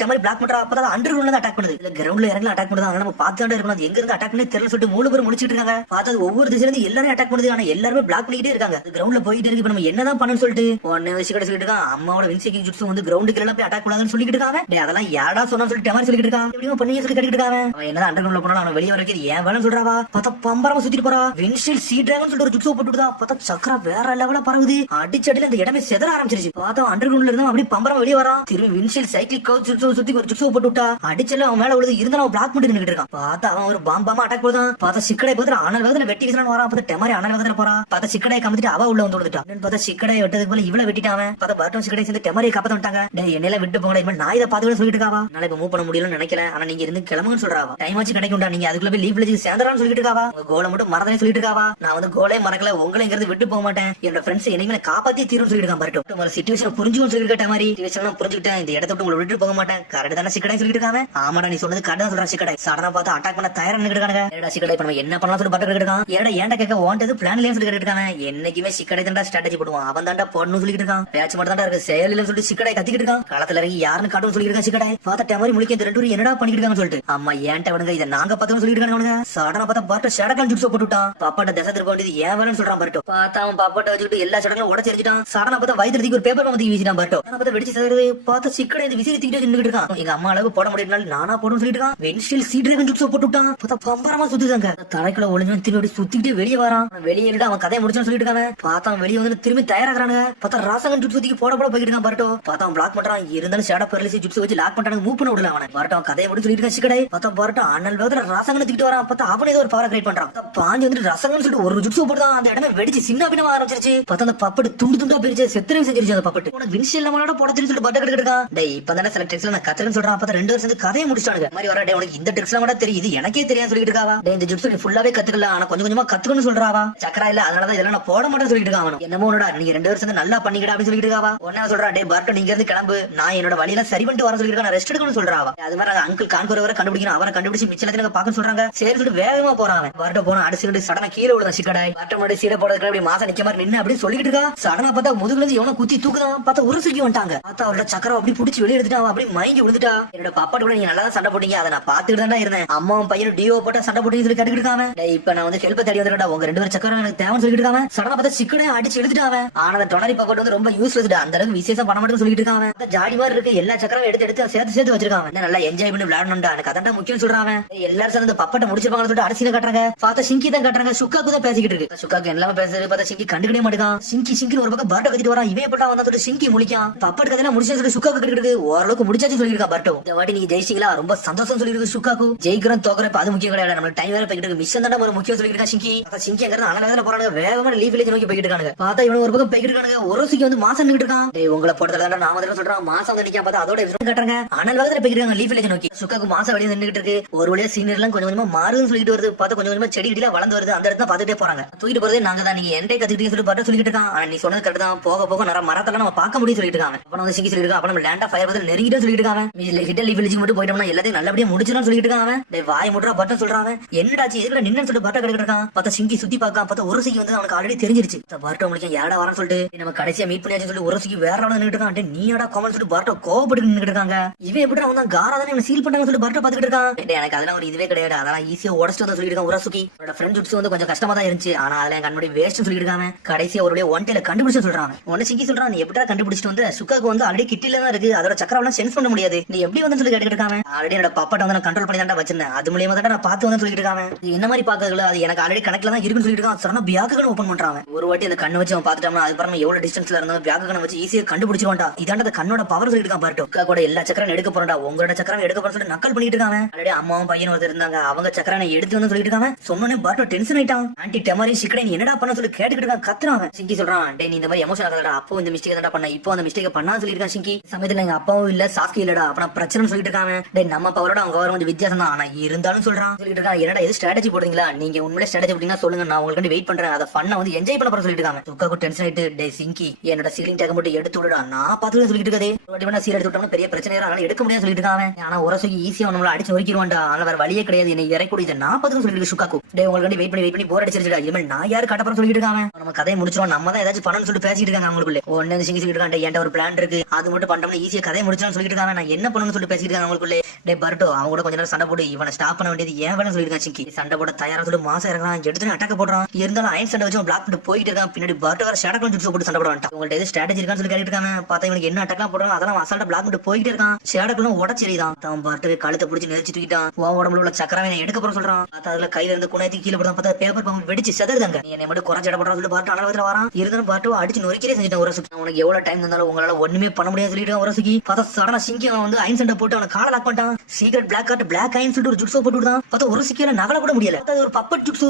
டெமரி பிளாக் பண்றா. அப்பதான் அண்டர் கிரவுண்ட்ல அட்டாக் பண்ணுது. இல்ல கிரவுண்ட்ல இறங்கி அட்டாக் பண்ணுது. அதனால நம்ம பார்த்துட்டே இருக்கணும். எங்க இருந்து அட்டாக் பண்ணி தெரியல சொல்லிட்டு 3 பேர் முடிச்சிட்டு இருக்காங்க. பார்த்தா ஒவ்வொரு திசையில இருந்து எல்லாரும் அட்டாக் பண்ணுது. ஆனா எல்லாருமே பிளாக் பண்ணிட்டே இருக்காங்க. கிரவுண்ட்ல போயிட்டு இருக்கு. இப்ப நம்ம என்னதான் பண்ணணும்னு சொல்லிட்டு ஒன்னு வச்சு சொல்லிட்டு இருக்கான். அம்மாவோட வின்சிங் ஜுட்ஸு வந்து கிரவுண்டுக்கு எல்லாம் போய் அட்டாக் பண்ணாங்கன்னு சொல்லிட்டு இருக்காங்க. அதெல்லாம் யாரா சொன்னா சொல்லிட்டு டெமரி சொல்லிட்டு இருக்கான். எப்படியும் பண்ணி சொல்லி கட்டிட்டு இருக்காங்க. அவன் என்னதான் அண்டர் கிரவுண்ட்ல போனாலும் அவன் வெளியே வரைக்கும் ஏன் வேணும் சொல்றாவா. பார்த்தா பம்பரமா சுத்திட்டு போறா. வின்ஷீல் சீ டிராகன் சொல்லிட்டு ஒரு ஜுட்ஸு போட்டுதா. பார்த்தா சக்கரா வேற லெவலா பரவுது. அடிச்சடில அந்த இடமே செதற ஆரம்பிச்சிருச்சு. பார்த்தா அண்டர் கிரவுண்ட்ல இருந்தா அப்படி பம்பரம் வெளியே வரான். திரும்பி வின்ஷீல் சைக்கிள் கவுச் சுத்தி ஒரு ஜுட்ஸு போட்டு விட்டா. அடிச்சல அவன் மேல விழுது. இருந்தாலும் அவன் பிளாக் பண்ணி நின்னுட்டு இருக்கான். பார்த்தா அவன் ஒரு பாம்பாமா அட்டாக் போடுதான். பார்த்தா சிக்கடை பார்த்து அனல் வேகத்துல வெட்டி வீசலாம் வரான். பார்த்தா டெமரி அனல் வேகத்துல போறான். பார்த்தா சிக்கடையை கமிட்டு அவ உள்ள வந்து விட்டுட்டான். பார்த்தா சிக்கடையை வெட்டதுக்கு போல இவ்வளவு வெட்டிட்டான். பார்த்தா பர்ட்டும் சிக்கடை சேர்ந்து டெமரியை காப்பாத்த விட்டாங்க. என்னையில விட்டு போங்க. இப்ப நான் இதை பார்த்து சொல்லிட்டு இருக்காவா. நாளை இப்ப மூவ் பண்ண முடியலன்னு நினைக்கல. ஆனா நீங்க இருந்து கிளம்புன்னு சொல்றாவா. டைம் ஆச்சு கிடைக்கும்டா. நீங்க அதுக்குள்ள போய் லீவ் வில்லேஜ் சேர்ந்தரான்னு சொல்லிட்டு இருக்காவா. உங்க கோலை மட்டும் மறந்தே சொல்லிட்டு இருக்காவா. நான் வந்து கோலே மறக்கல. உங்களை இங்கிருந்து விட்டு போக மாட்டேன். என்னோட ஃப்ரெண்ட்ஸ் என்னைக்குமே காப்பாத்தி தீரும் சொல்லிட்டு இருக்கான். பர்ட்டும் ஒரு சிச்சுவேஷன் புரிஞ்சுன்னு சொல்லிட்டு டெமரி சிச்சுவேஷன் புரிஞ்சுக்கிட்டேன். இந்த இடத்த விட்டு உங்களை விட்டு போக மாட்டேன். கரெக்ட் தானே சிக்கடை சொல்லிட்டு இருக்காங்க. ஆமாடா நீ சொன்னது கரெக்ட் தான் சொல்றான். சிக்கடை சடனா பார்த்து அட்டாக் பண்ண தயாரா நின்னுட்டாங்க. ஏடா சிக்கடை பண்ண என்ன பண்ணலாம் சொல்லி பட்டு இருக்கான். ஏடா ஏன்டா கேட்க வாண்டது பிளான் இல்லையா சொல்லி இருக்காங்க. என்னைக்குமே சிக்கடை தான்டா ஸ்ட்ராட்டஜி போடுவான். அவன் தான்டா போடணும்னு சொல்லிட்டு இருக்கான். பேச்சு மட்டும் தான்டா இருக்கு. செயல் இல்லன்னு சொல்லிட்டு சிக்கடை கத்திக்கிட்டு இருக்கான். களத்துல இறங்கி யாருன்னு காட்டுன்னு சொல்லிட்டு இருக்கான். சிக்கடை பார்த்தா டெமரி முழிக்க இந்த 2 பேரும் என்னடா பண்ணிட்டு இருக்காங்கன்னு சொல்லிட்டு அம்மா ஏன்ட்ட விடுங்க இதை நாங்க பார்த்தோம்னு சொல்லிட்டு இருக்காங்க. சடனா பார்த்தா பர்ட் ஷடக்கன் ஜுட்ஸோ போட்டுட்டான். பாப்பாட்ட தசை திருப்ப வேண்டியது ஏன் வேணும்னு சொல்றான். பர்ட் பார்த்தா அவன் பாப்பாட்ட வச்சுக்கிட்டு எல்லா ஷடங்களும் உடச்சு எரிஞ்சிட்டான். சடனா பார்த்தா வயிற்றுக்கு ஒரு பேப்பர் வந்து வீசிட்டான். பர்ட் பார்த்தா வெடிச்சு சதுறது. பார்த்தா சிக்கடை இந்த விசிறி தூக்கிட்டு நின்னுட்டு இருக்கான். எங்க அம்மா அளவு போட முடியலனால நானா போடுன்னு சொல்லிட்டு இருக்கான். வின்ஷீல் சீ டிராகன் ஜுட்ஸோ போட்டுட்டான். பார்த்தா பம்பரமா சுத்திட்டாங்க. தலைக்குள்ள ஒளிஞ்சு திரும்பி சுத்திக்கிட்டு வெளியே வரான். வெளியே அவன் கதையை முடிச்சுன்னு சொல்லிட்டு இருக்காங்க. பார்த்தா வெளியே வந்து திரும்பி தயாராகிறாங்க. பார்த்தா ராசகன் ஜுட்ஸு தூக்கி போட போயிட்டு இருக்கான். பர்ட்டோ பார்த்தா அவன் பிளாக் பண்றான். இருந்தாலும் ஷேடா பெர்லிசி ஜுட்ஸு வச்சு லாக் பண்றாங்க. மூவ் பண்ண விடல அவனை. பர்ட்டோ கதையை முடிச்சு சொல்லிட்டு இருக்கான். சிக்கடை பார்த்தா பர்ட்டோ அண்ணல் வேகத்துல ராசகனை தூக்கிட்டு வரான். பார்த்தா அவன் ஏதோ ஒரு பவர் கிரியேட் பண்றான். பாஞ்சு வந்து ரசகன் சொல்லிட்டு ஒரு ஜுட்ஸு போட்டுதான். அந்த இடமே வெடிச்சு சின்ன பின்னமா ஆரம்பிச்சிருச்சு. பார்த்தா அந்த பப்பட்டு துண்டு துண்டா பிரிச்சு செத்துறவே செஞ்சிருச்சு. அந்த பப்பட்டு உனக்கு வின்ஷீல் நம்மளோட போட தெரியும் சொல்லிட்டு பர்ட்டோ கிட்ட டேய் இப்பதானே சில ட்ரிக்ஸ்ல நான் கத்துறேன்னு சொல்றான். பார்த்தா 2 பேரும் சேர்ந்து கதையை முடிச்சானுங்க. மாதிரி வர டே உனக்கு இந்த ட்ரிக்ஸ்லாம் கூட தெரியுது எனக்கே தெரியாது சொல்லிட்டு இருக்காவா. டே இந்த ஜுட்ஸு நீ ஃபுல்லாவே கத்துக்கல. ஆனா கொஞ்சம் கொஞ்சமா கத்துக்கணும்னு சொல்றாவா. சக்கரா இல்ல அதனாலதான் இதெல்லாம் நான் போட மாட்டேன்னு சொல்லிட்டு இருக்கான். என்னமோ நீங்க 2 பேரும் சேர்ந்து நல்லா பண்ணிக்கிட அப்படின்னு சொல்லிட்டு இருக்காவா. ஒன்னா சொல்றா டே பர்ட்டோ நீங்க இருந்து கிளம்பு. நான் என்னோட வழியெல்லாம் சரி பண்ணிட்டு வர சொல்லிட்டு நான் ரெஸ்ட் எடுக்கணும்னு சொல்றாவா. அது மாதிரி அங்கிள் கான்கூர் வர கண்டுபிடிக்கணும். அவரை கண்டுபிடிச்சு மிச்சத்துல பாக்க சொல்றாங்க. சரி சொல்லிட்டு வேகமா போறாங்க. பர்ட்டோ போனா அடிச்சுக்கிட்டு சடனா கீழே விழுதான். சிக்கடாய் பர்ட்டோ மட்டும் சீடை போடுறதுக்கு அப்படி மாசம் நிக்க மாதிரி நின்று அப்படி சொல்லிட்டு இருக்கா. சடனா பார்த்தா முதுகுல இருந்து எவனோ குத்தி தூக்குதான். பார்த்தா ஒரு சுருக்கி வந்துட்டாங்க. பார்த்தா அவரோட சக்கரம் அப்படி புடிச்சு வெளியே எடுத்துட்டா. அப்படி மயங்கி விழுந்துட்டா. என்னோட பாப்பாட்ட கூட நீங்க நல்லா சண்டை போட்டீங்க. அதை நான் பாத்துட்டு தான் இருந்தேன். அம்மாவும் பையனும் டிஓ போட்டா சண்டை போட்டு சொல்லி கட்டுக்கிட்டு இருக்காங்க. இப்ப நான் வந்து ஹெல்ப் தேடி வந்துட்டா. உங்க 2 பேரும் சக்கரம் எனக்கு தேவைன்னு சொல்லிட்டு இருக்காங்க. சடனா பார்த்தா சிக்கடை அடிச்சு எடுத்துட்டாங்க. ஆனா அந்த டொனரி பாப்பாட்டு வந்து ரொம்ப யூஸ்லெஸ். அந்த அளவுக்கு விசேஷம் பண்ண மாட்டேன்னு சொல்லிட்டு இருக்காங்க. ஜாடி மாதிரி இருக்கு. எல்லா சக்கரம் எடுத்து சேர்த்து வச்சிருக்காங்க. நல்லா என்ஜாய் பண்ணி விளையாடணும்டா. எனக்கு அதான் முக்கியம் சொல்றாங்க. எல்லாரும் சேர்ந்து பப்பட்ட முடிச்சிருப்பாங்கன்னு சொல்லிட்டு அரசியல கட்டுறாங்க. பார்த்தா சிங்கி தான் கட்டுறாங்க. சுக்காக்கு தான் பேசிக்கிட்டு இருக்கு. சுக்காக்கு எல்லாமே பேசுறது பார்த்தா சிங்கி கண்டுக்கவே மாட்டேங்கான். சிங்கி ஒரு பக்கம் பர்ட்டோ கத்திட்டு வரான். இவன் எப்படா வந்தா சொல்லிட்டு சிங்கி முடிக்கான். பப்பட் கதையெல்லாம் முடிச்சு சொல்லி சுக்காக்கு கட்டிட்டு ஓரளவுக்கு முடிச்சாச்சு சொல்லிருக்கா. பர்ட்டோ இந்த வாட்டி நீங்க ஜெயிச்சிங்களா ரொம்ப சந்தோஷம் சொல்லிருக்கு. சுக்காக்கு ஜெயிக்கிறோம் தோக்குறப்ப அது முக்கியம் கிடையாது. நம்ம டைம் வேற போயிட்டு மிஷன் தான் ஒரு முக்கியம் சொல்லிருக்கா. சிங்கி அங்க அனலகத்துல போறாங்க. வேகமா லீவ் வில்லேஜ் நோக்கி போயிட்டு இருக்காங்க. பார்த்தா இவன் ஒரு பக்கம் போயிட்டு இருக்காங்க. ஒரு சிங்கி வந்து மாசம் நின்னுட்டு இருக்கான். உங்களை போட்டதுல நான் வந்து சொல்றேன் மாசம் வந்து நிக்க. பார்த்தா அதோட கட்டுறாங்க. அனல் வேகத்துல போயிட்டு இருக்காங்க லீவ் வில்லேஜ் நோக்கி. சுக்காக்கு மாசம் வெளியே நின்னுட்டு இருக்கு. ஒரு வழியா சீனியர் எல்லாம் கொஞ்சம் கொஞ்சமா மாறுன்னு சொல்லிட்டு வருது. பார்த்தா கொஞ்சம் கொஞ்சமா செடி கிட்ட வளர்ந்து வருது. அந்த இடத்துல பாத்துட்டே போறாங்க. தூக்கிட்டு போறதே நாங்க தான். நீங்க என்கிட்ட கத்துக்கிட்டீங்க சொல்லி பர்ட்டோ சொல்லிட்டு இருக்கான். ஆனா நீ சொன்னது கரெக்ட் தான். போக போக நிறைய மரத்தெல்லாம் நம்ம பார்க்க முடியும் சொல்லிட்டு இருக்காங்க. அப்ப வந்து சிங்கி சொல்லிட்டு அப்ப நம்ம லேண்ட் ஆஃப் ஃபயர் பத்தி நெருங்கிட்டு சொல்லிட்டு இருக்காங்க. ஹிட் லீவ் வில்லேஜ் மட்டும் போயிட்டோம்னா எல்லாத்தையும் நல்லபடியா முடிச்சிடலாம் சொல்லிட்டு இருக்காங்க. வாய் முட்றா பர்ட்டோ சொல்றாங்க. என்னடாச்சு எதுல நின்னு சொல்லிட்டு பர்ட்டோ கிட்ட இருக்கான். பார்த்தா சிங்கி சுத்தி பார்க்க. பார்த்தா ஒரு சிங்கி வந்து அவனுக்கு ஆல்ரெடி தெரிஞ்சிருச்சு. பர்ட்டோ முடிக்க ஏடா வரன்னு சொல்லிட்டு நம்ம கடைசியா மீட் பண்ணியாச்சு சொல்லி ஒரு சிங்கி வேற நின்னுட்டு இருக்கான். நீ ஏடா காமன் சொல்லிட்டு பர்ட்டோ கோபப்பட்டு நின்னுட்டு இருக்காங்க. இவன் எப்படிடா வந்தா காரா தானே சீல் பண்ணாங்க சொல்லிட்டு பர்ட்டோ பாத்துக்கிட்டு இருக்கான். எனக்கு அதெல்லாம் ஒரு இதுவே கிடையாது. அதெல்லாம் ஈஸியா உடச்சிட்டு வந்து சொல்லிட்டு இருக்கான். உரசுக்கி அவரோட ஃப்ரெண்ட் ஜுட்ஸு வந்து கொஞ்சம் கஷ்டமா தான் இருந்துச்சு. ஆனா அதுல என் கண்ணுடைய வேஸ்ட் சொல்லிட்டு இருக்காங்க. கடைசியா அவருடைய ஒன் டேல கண்டுபிடிச்சு சொல்றாங்க. ஒன்னு சிங்கி சொல்றான் நீ எப்படா கண்டுபிடிச்சிட்டு வந்து சுக்காக்கு வந்து ஆல்ரெடி கிட்டில தான் இருக்கு. அதோட சக்கரம் சென்ஸ் பண்ண முடியாது. நீ எப்படி வந்து சொல்லி கேட்டுட்டு இருக்காங்க. ஆல்ரெடி என்னோட பாப்பாட்ட வந்து நான் கண்ட்ரோல் பண்ணி தான் வச்சிருந்தேன். அது மூலியமா தான் நான் பார்த்து வந்து சொல்லிட்டு இருக்காங்க. என்ன மாதிரி பாக்கல அது எனக்கு ஆல்ரெடி கணக்குல தான் இருக்குன்னு சொல்லிட்டு இருக்கான். சரணா பியாக்குன்னு ஓபன் பண்றாங்க. ஒரு வாட்டி அந்த கண்ணு வச்சு அவன் பாத்துட்டான். அதுக்கப்புறம் எவ்வளவு டிஸ்டன்ஸ்ல இருந்தா பியாக்கு வச்சு ஈஸியா கண்டுபிடிச்சிருவான்டா. இதாண்ட கண்ணோட பவர் சொல்லிட்டு இருக்கான். பர்ட்டோ கூட எல்லா சக்கரம் எடுக்க போறா. உங்களோட சக்கரம் எடுக்க போறேன்னு சொல்லி நக்கல் பண்ணிட்டு இருக்காங்க. ஆல்ரெடி அம்மாவும் பையனும் வந்து இருந்தாங்க. அவங்க சக்கரம் எடுத்து வந்து சொல்லிட்டு இருக்காங்க. சொன்னோன்னே பர்ட்டோ டென்ஷன் ஆயிட்டான். ஆன்டி டெமரி சிக்கடை நீ என்னடா பண்ண சொல்லி கேட்டுக்கிட்டு இருக்கான். கத்துறாங்க. சிங்கி சொல்றான் டே நீ இந்த மாதிரி எமோஷன் ஆகாதடா. அப்போ இந்த மிஸ்டேக் தான் பண்ண. இப்போ அந்த மிஸ்டேக் பண்ணா சொல்லிருக்கான். சிங்கி சமயத்துல எங்க அப்பாவும் இல்ல சாஸ்கி இல்லடா. அப்ப பிரச்சனை சொல்லிட்டு இருக்காங்க. டே நம்ம பவரோட அவங்க வர கொஞ்சம் வித்தியாசம் தான். ஆனா இருந்தாலும் சொல்றான் சொல்லிட்டு இருக்கான். என்னடா எது ஸ்ட்ராட்டஜி போடுறீங்களா நீங்க உண்மையிலே ஸ்ட்ராட்டஜி போட்டீங்கன்னா சொல்லுங்க. நான் உங்களுக்கு வெயிட் பண்றேன். அதை ஃபன்னா வந்து என்ஜாய் பண்ண போற சொல்லிட்டு இருக்காங்க. சுக்காக்கு டென்ஷன் ஆயிட்டு டே சிங்கி என்னோட சீலிங் டேக் மட்டும் எடுத்து விடுடா. நான் பாத்துட்டு சொல்லிட்டு இருக்கதே ஒரு சீல் எடுத்து விட்டோம்னா பெரிய பிரச்சனை அதனால எடுக்க முடியாது சொல்லிட்டு இருக்காங்க. ஆனா உரசுக்கு ஈஸியா நம்மள அடிச்சு ஒதுக்கிடுவான்டா. ஆனா வேற வழியே கிடையாது. என்னை இறக்கூடாது நான் பாத்துட்டு சொல்லிட்டு சுக்காக்கு டே உங்களுக்கு வெயிட் பண்ணி போர் அடிச்சிருச்சுடா. இனிமேல் நான் யாரு கட்டப்பறம் சொல்லிட்டு இருக்காங்க. நம்ம கதையை முடிச்சிடும். நம்ம தான் ஏதாச்சும் பண்ணணும்னு சொல்லிட்டு பேசிட்டு பேசிட்டு இருக்காங்க அவங்களுக்குள்ள. ஒன்னு சிங்கி சொல்லிட்டு இருக்கான், என்கிட்ட ஒரு பிளான் இருக்கு, அது மட்டும் பண்ணோம்னா ஈஸியா கதையை முடிச்சான்னு சொல்லிட்டு இருக்காங்க. நான் என்ன பண்ணணும்னு சொல்லிட்டு பேசிட்டு இருக்காங்க அவங்களுக்குள்ள. டே பர்ட்டோ அவங்க கூட கொஞ்ச நேரம் சண்டை போட்டு இவனை ஸ்டாப் பண்ண வேண்டியது ஏன் வேலை சொல்லிருக்கான். சிங்கி சண்டை போட தயாரா சொல்லி மாசம் இறங்கலாம், எடுத்து அட்டாக்க போடுறான். இருந்தாலும் அயன் சண்டை வச்சு பிளாக் பண்ணிட்டு போயிட்டு இருக்கான். பின்னாடி பர்ட்டோ வேற ஷேடோ ஜுட்ஸு போட்டு சண்டை போட வேண்டாம். உங்கள்ட்ட எது ஸ்ட்ராட்டஜி இருக்கான்னு சொல்லி கேட்டுட்டு இருக்காங்க. பார்த்தா இவனுக்கு என்ன அட்டாக்லாம் போடுறான், அதெல்லாம் அசால்ட்டா பிளாக் பண்ணிட்டு போயிட்டே இருக்கான். ஷேடோக்குள்ள உடச்சிரிதான். தான் பர்ட்டோ கழுத்தை பிடிச்சி நெரிச்சு தூக்கிட்டான். உடம்புல உள்ள சக்கரவை எடுக்க போற சொல்றான். அதுல கையில இருந்து குணாயத்தி கீழே போடுறான். பார்த்தா பேப்பர் பம்பு வெடிச்சு செதறுதாங்க. நீ என்னை மட்டும் குறைஞ்ச இட போடுறான்னு சொல்லி பார்த்து அனலவத்துல வரான். இருந்தாலும் பார்த்து அடிச்சு நொறுக்கிறே செஞ்சுட்டான். ஒரு சுக்கி உனக்கு எவ்வளவு டைம் இருந்தாலும் உங்களால ஒண்ணுமே பண்ண முடியாது சொல்லிட்டு ஒரு சுக்கி. பார்த்தா சடனா சிங்கி அவன் வந்து அயன் சண்டை போட்டு அவனை காலை லாக் பண்ணிட்டான். Secret black card black iron சொல்லிட்டு ஒரு ஜுட்ஸோ போட்டு விடுதான். பார்த்தா ஒரு சிக்கியால நகல கூட முடியல. அது ஒரு பப்பட் ஜுட்ஸு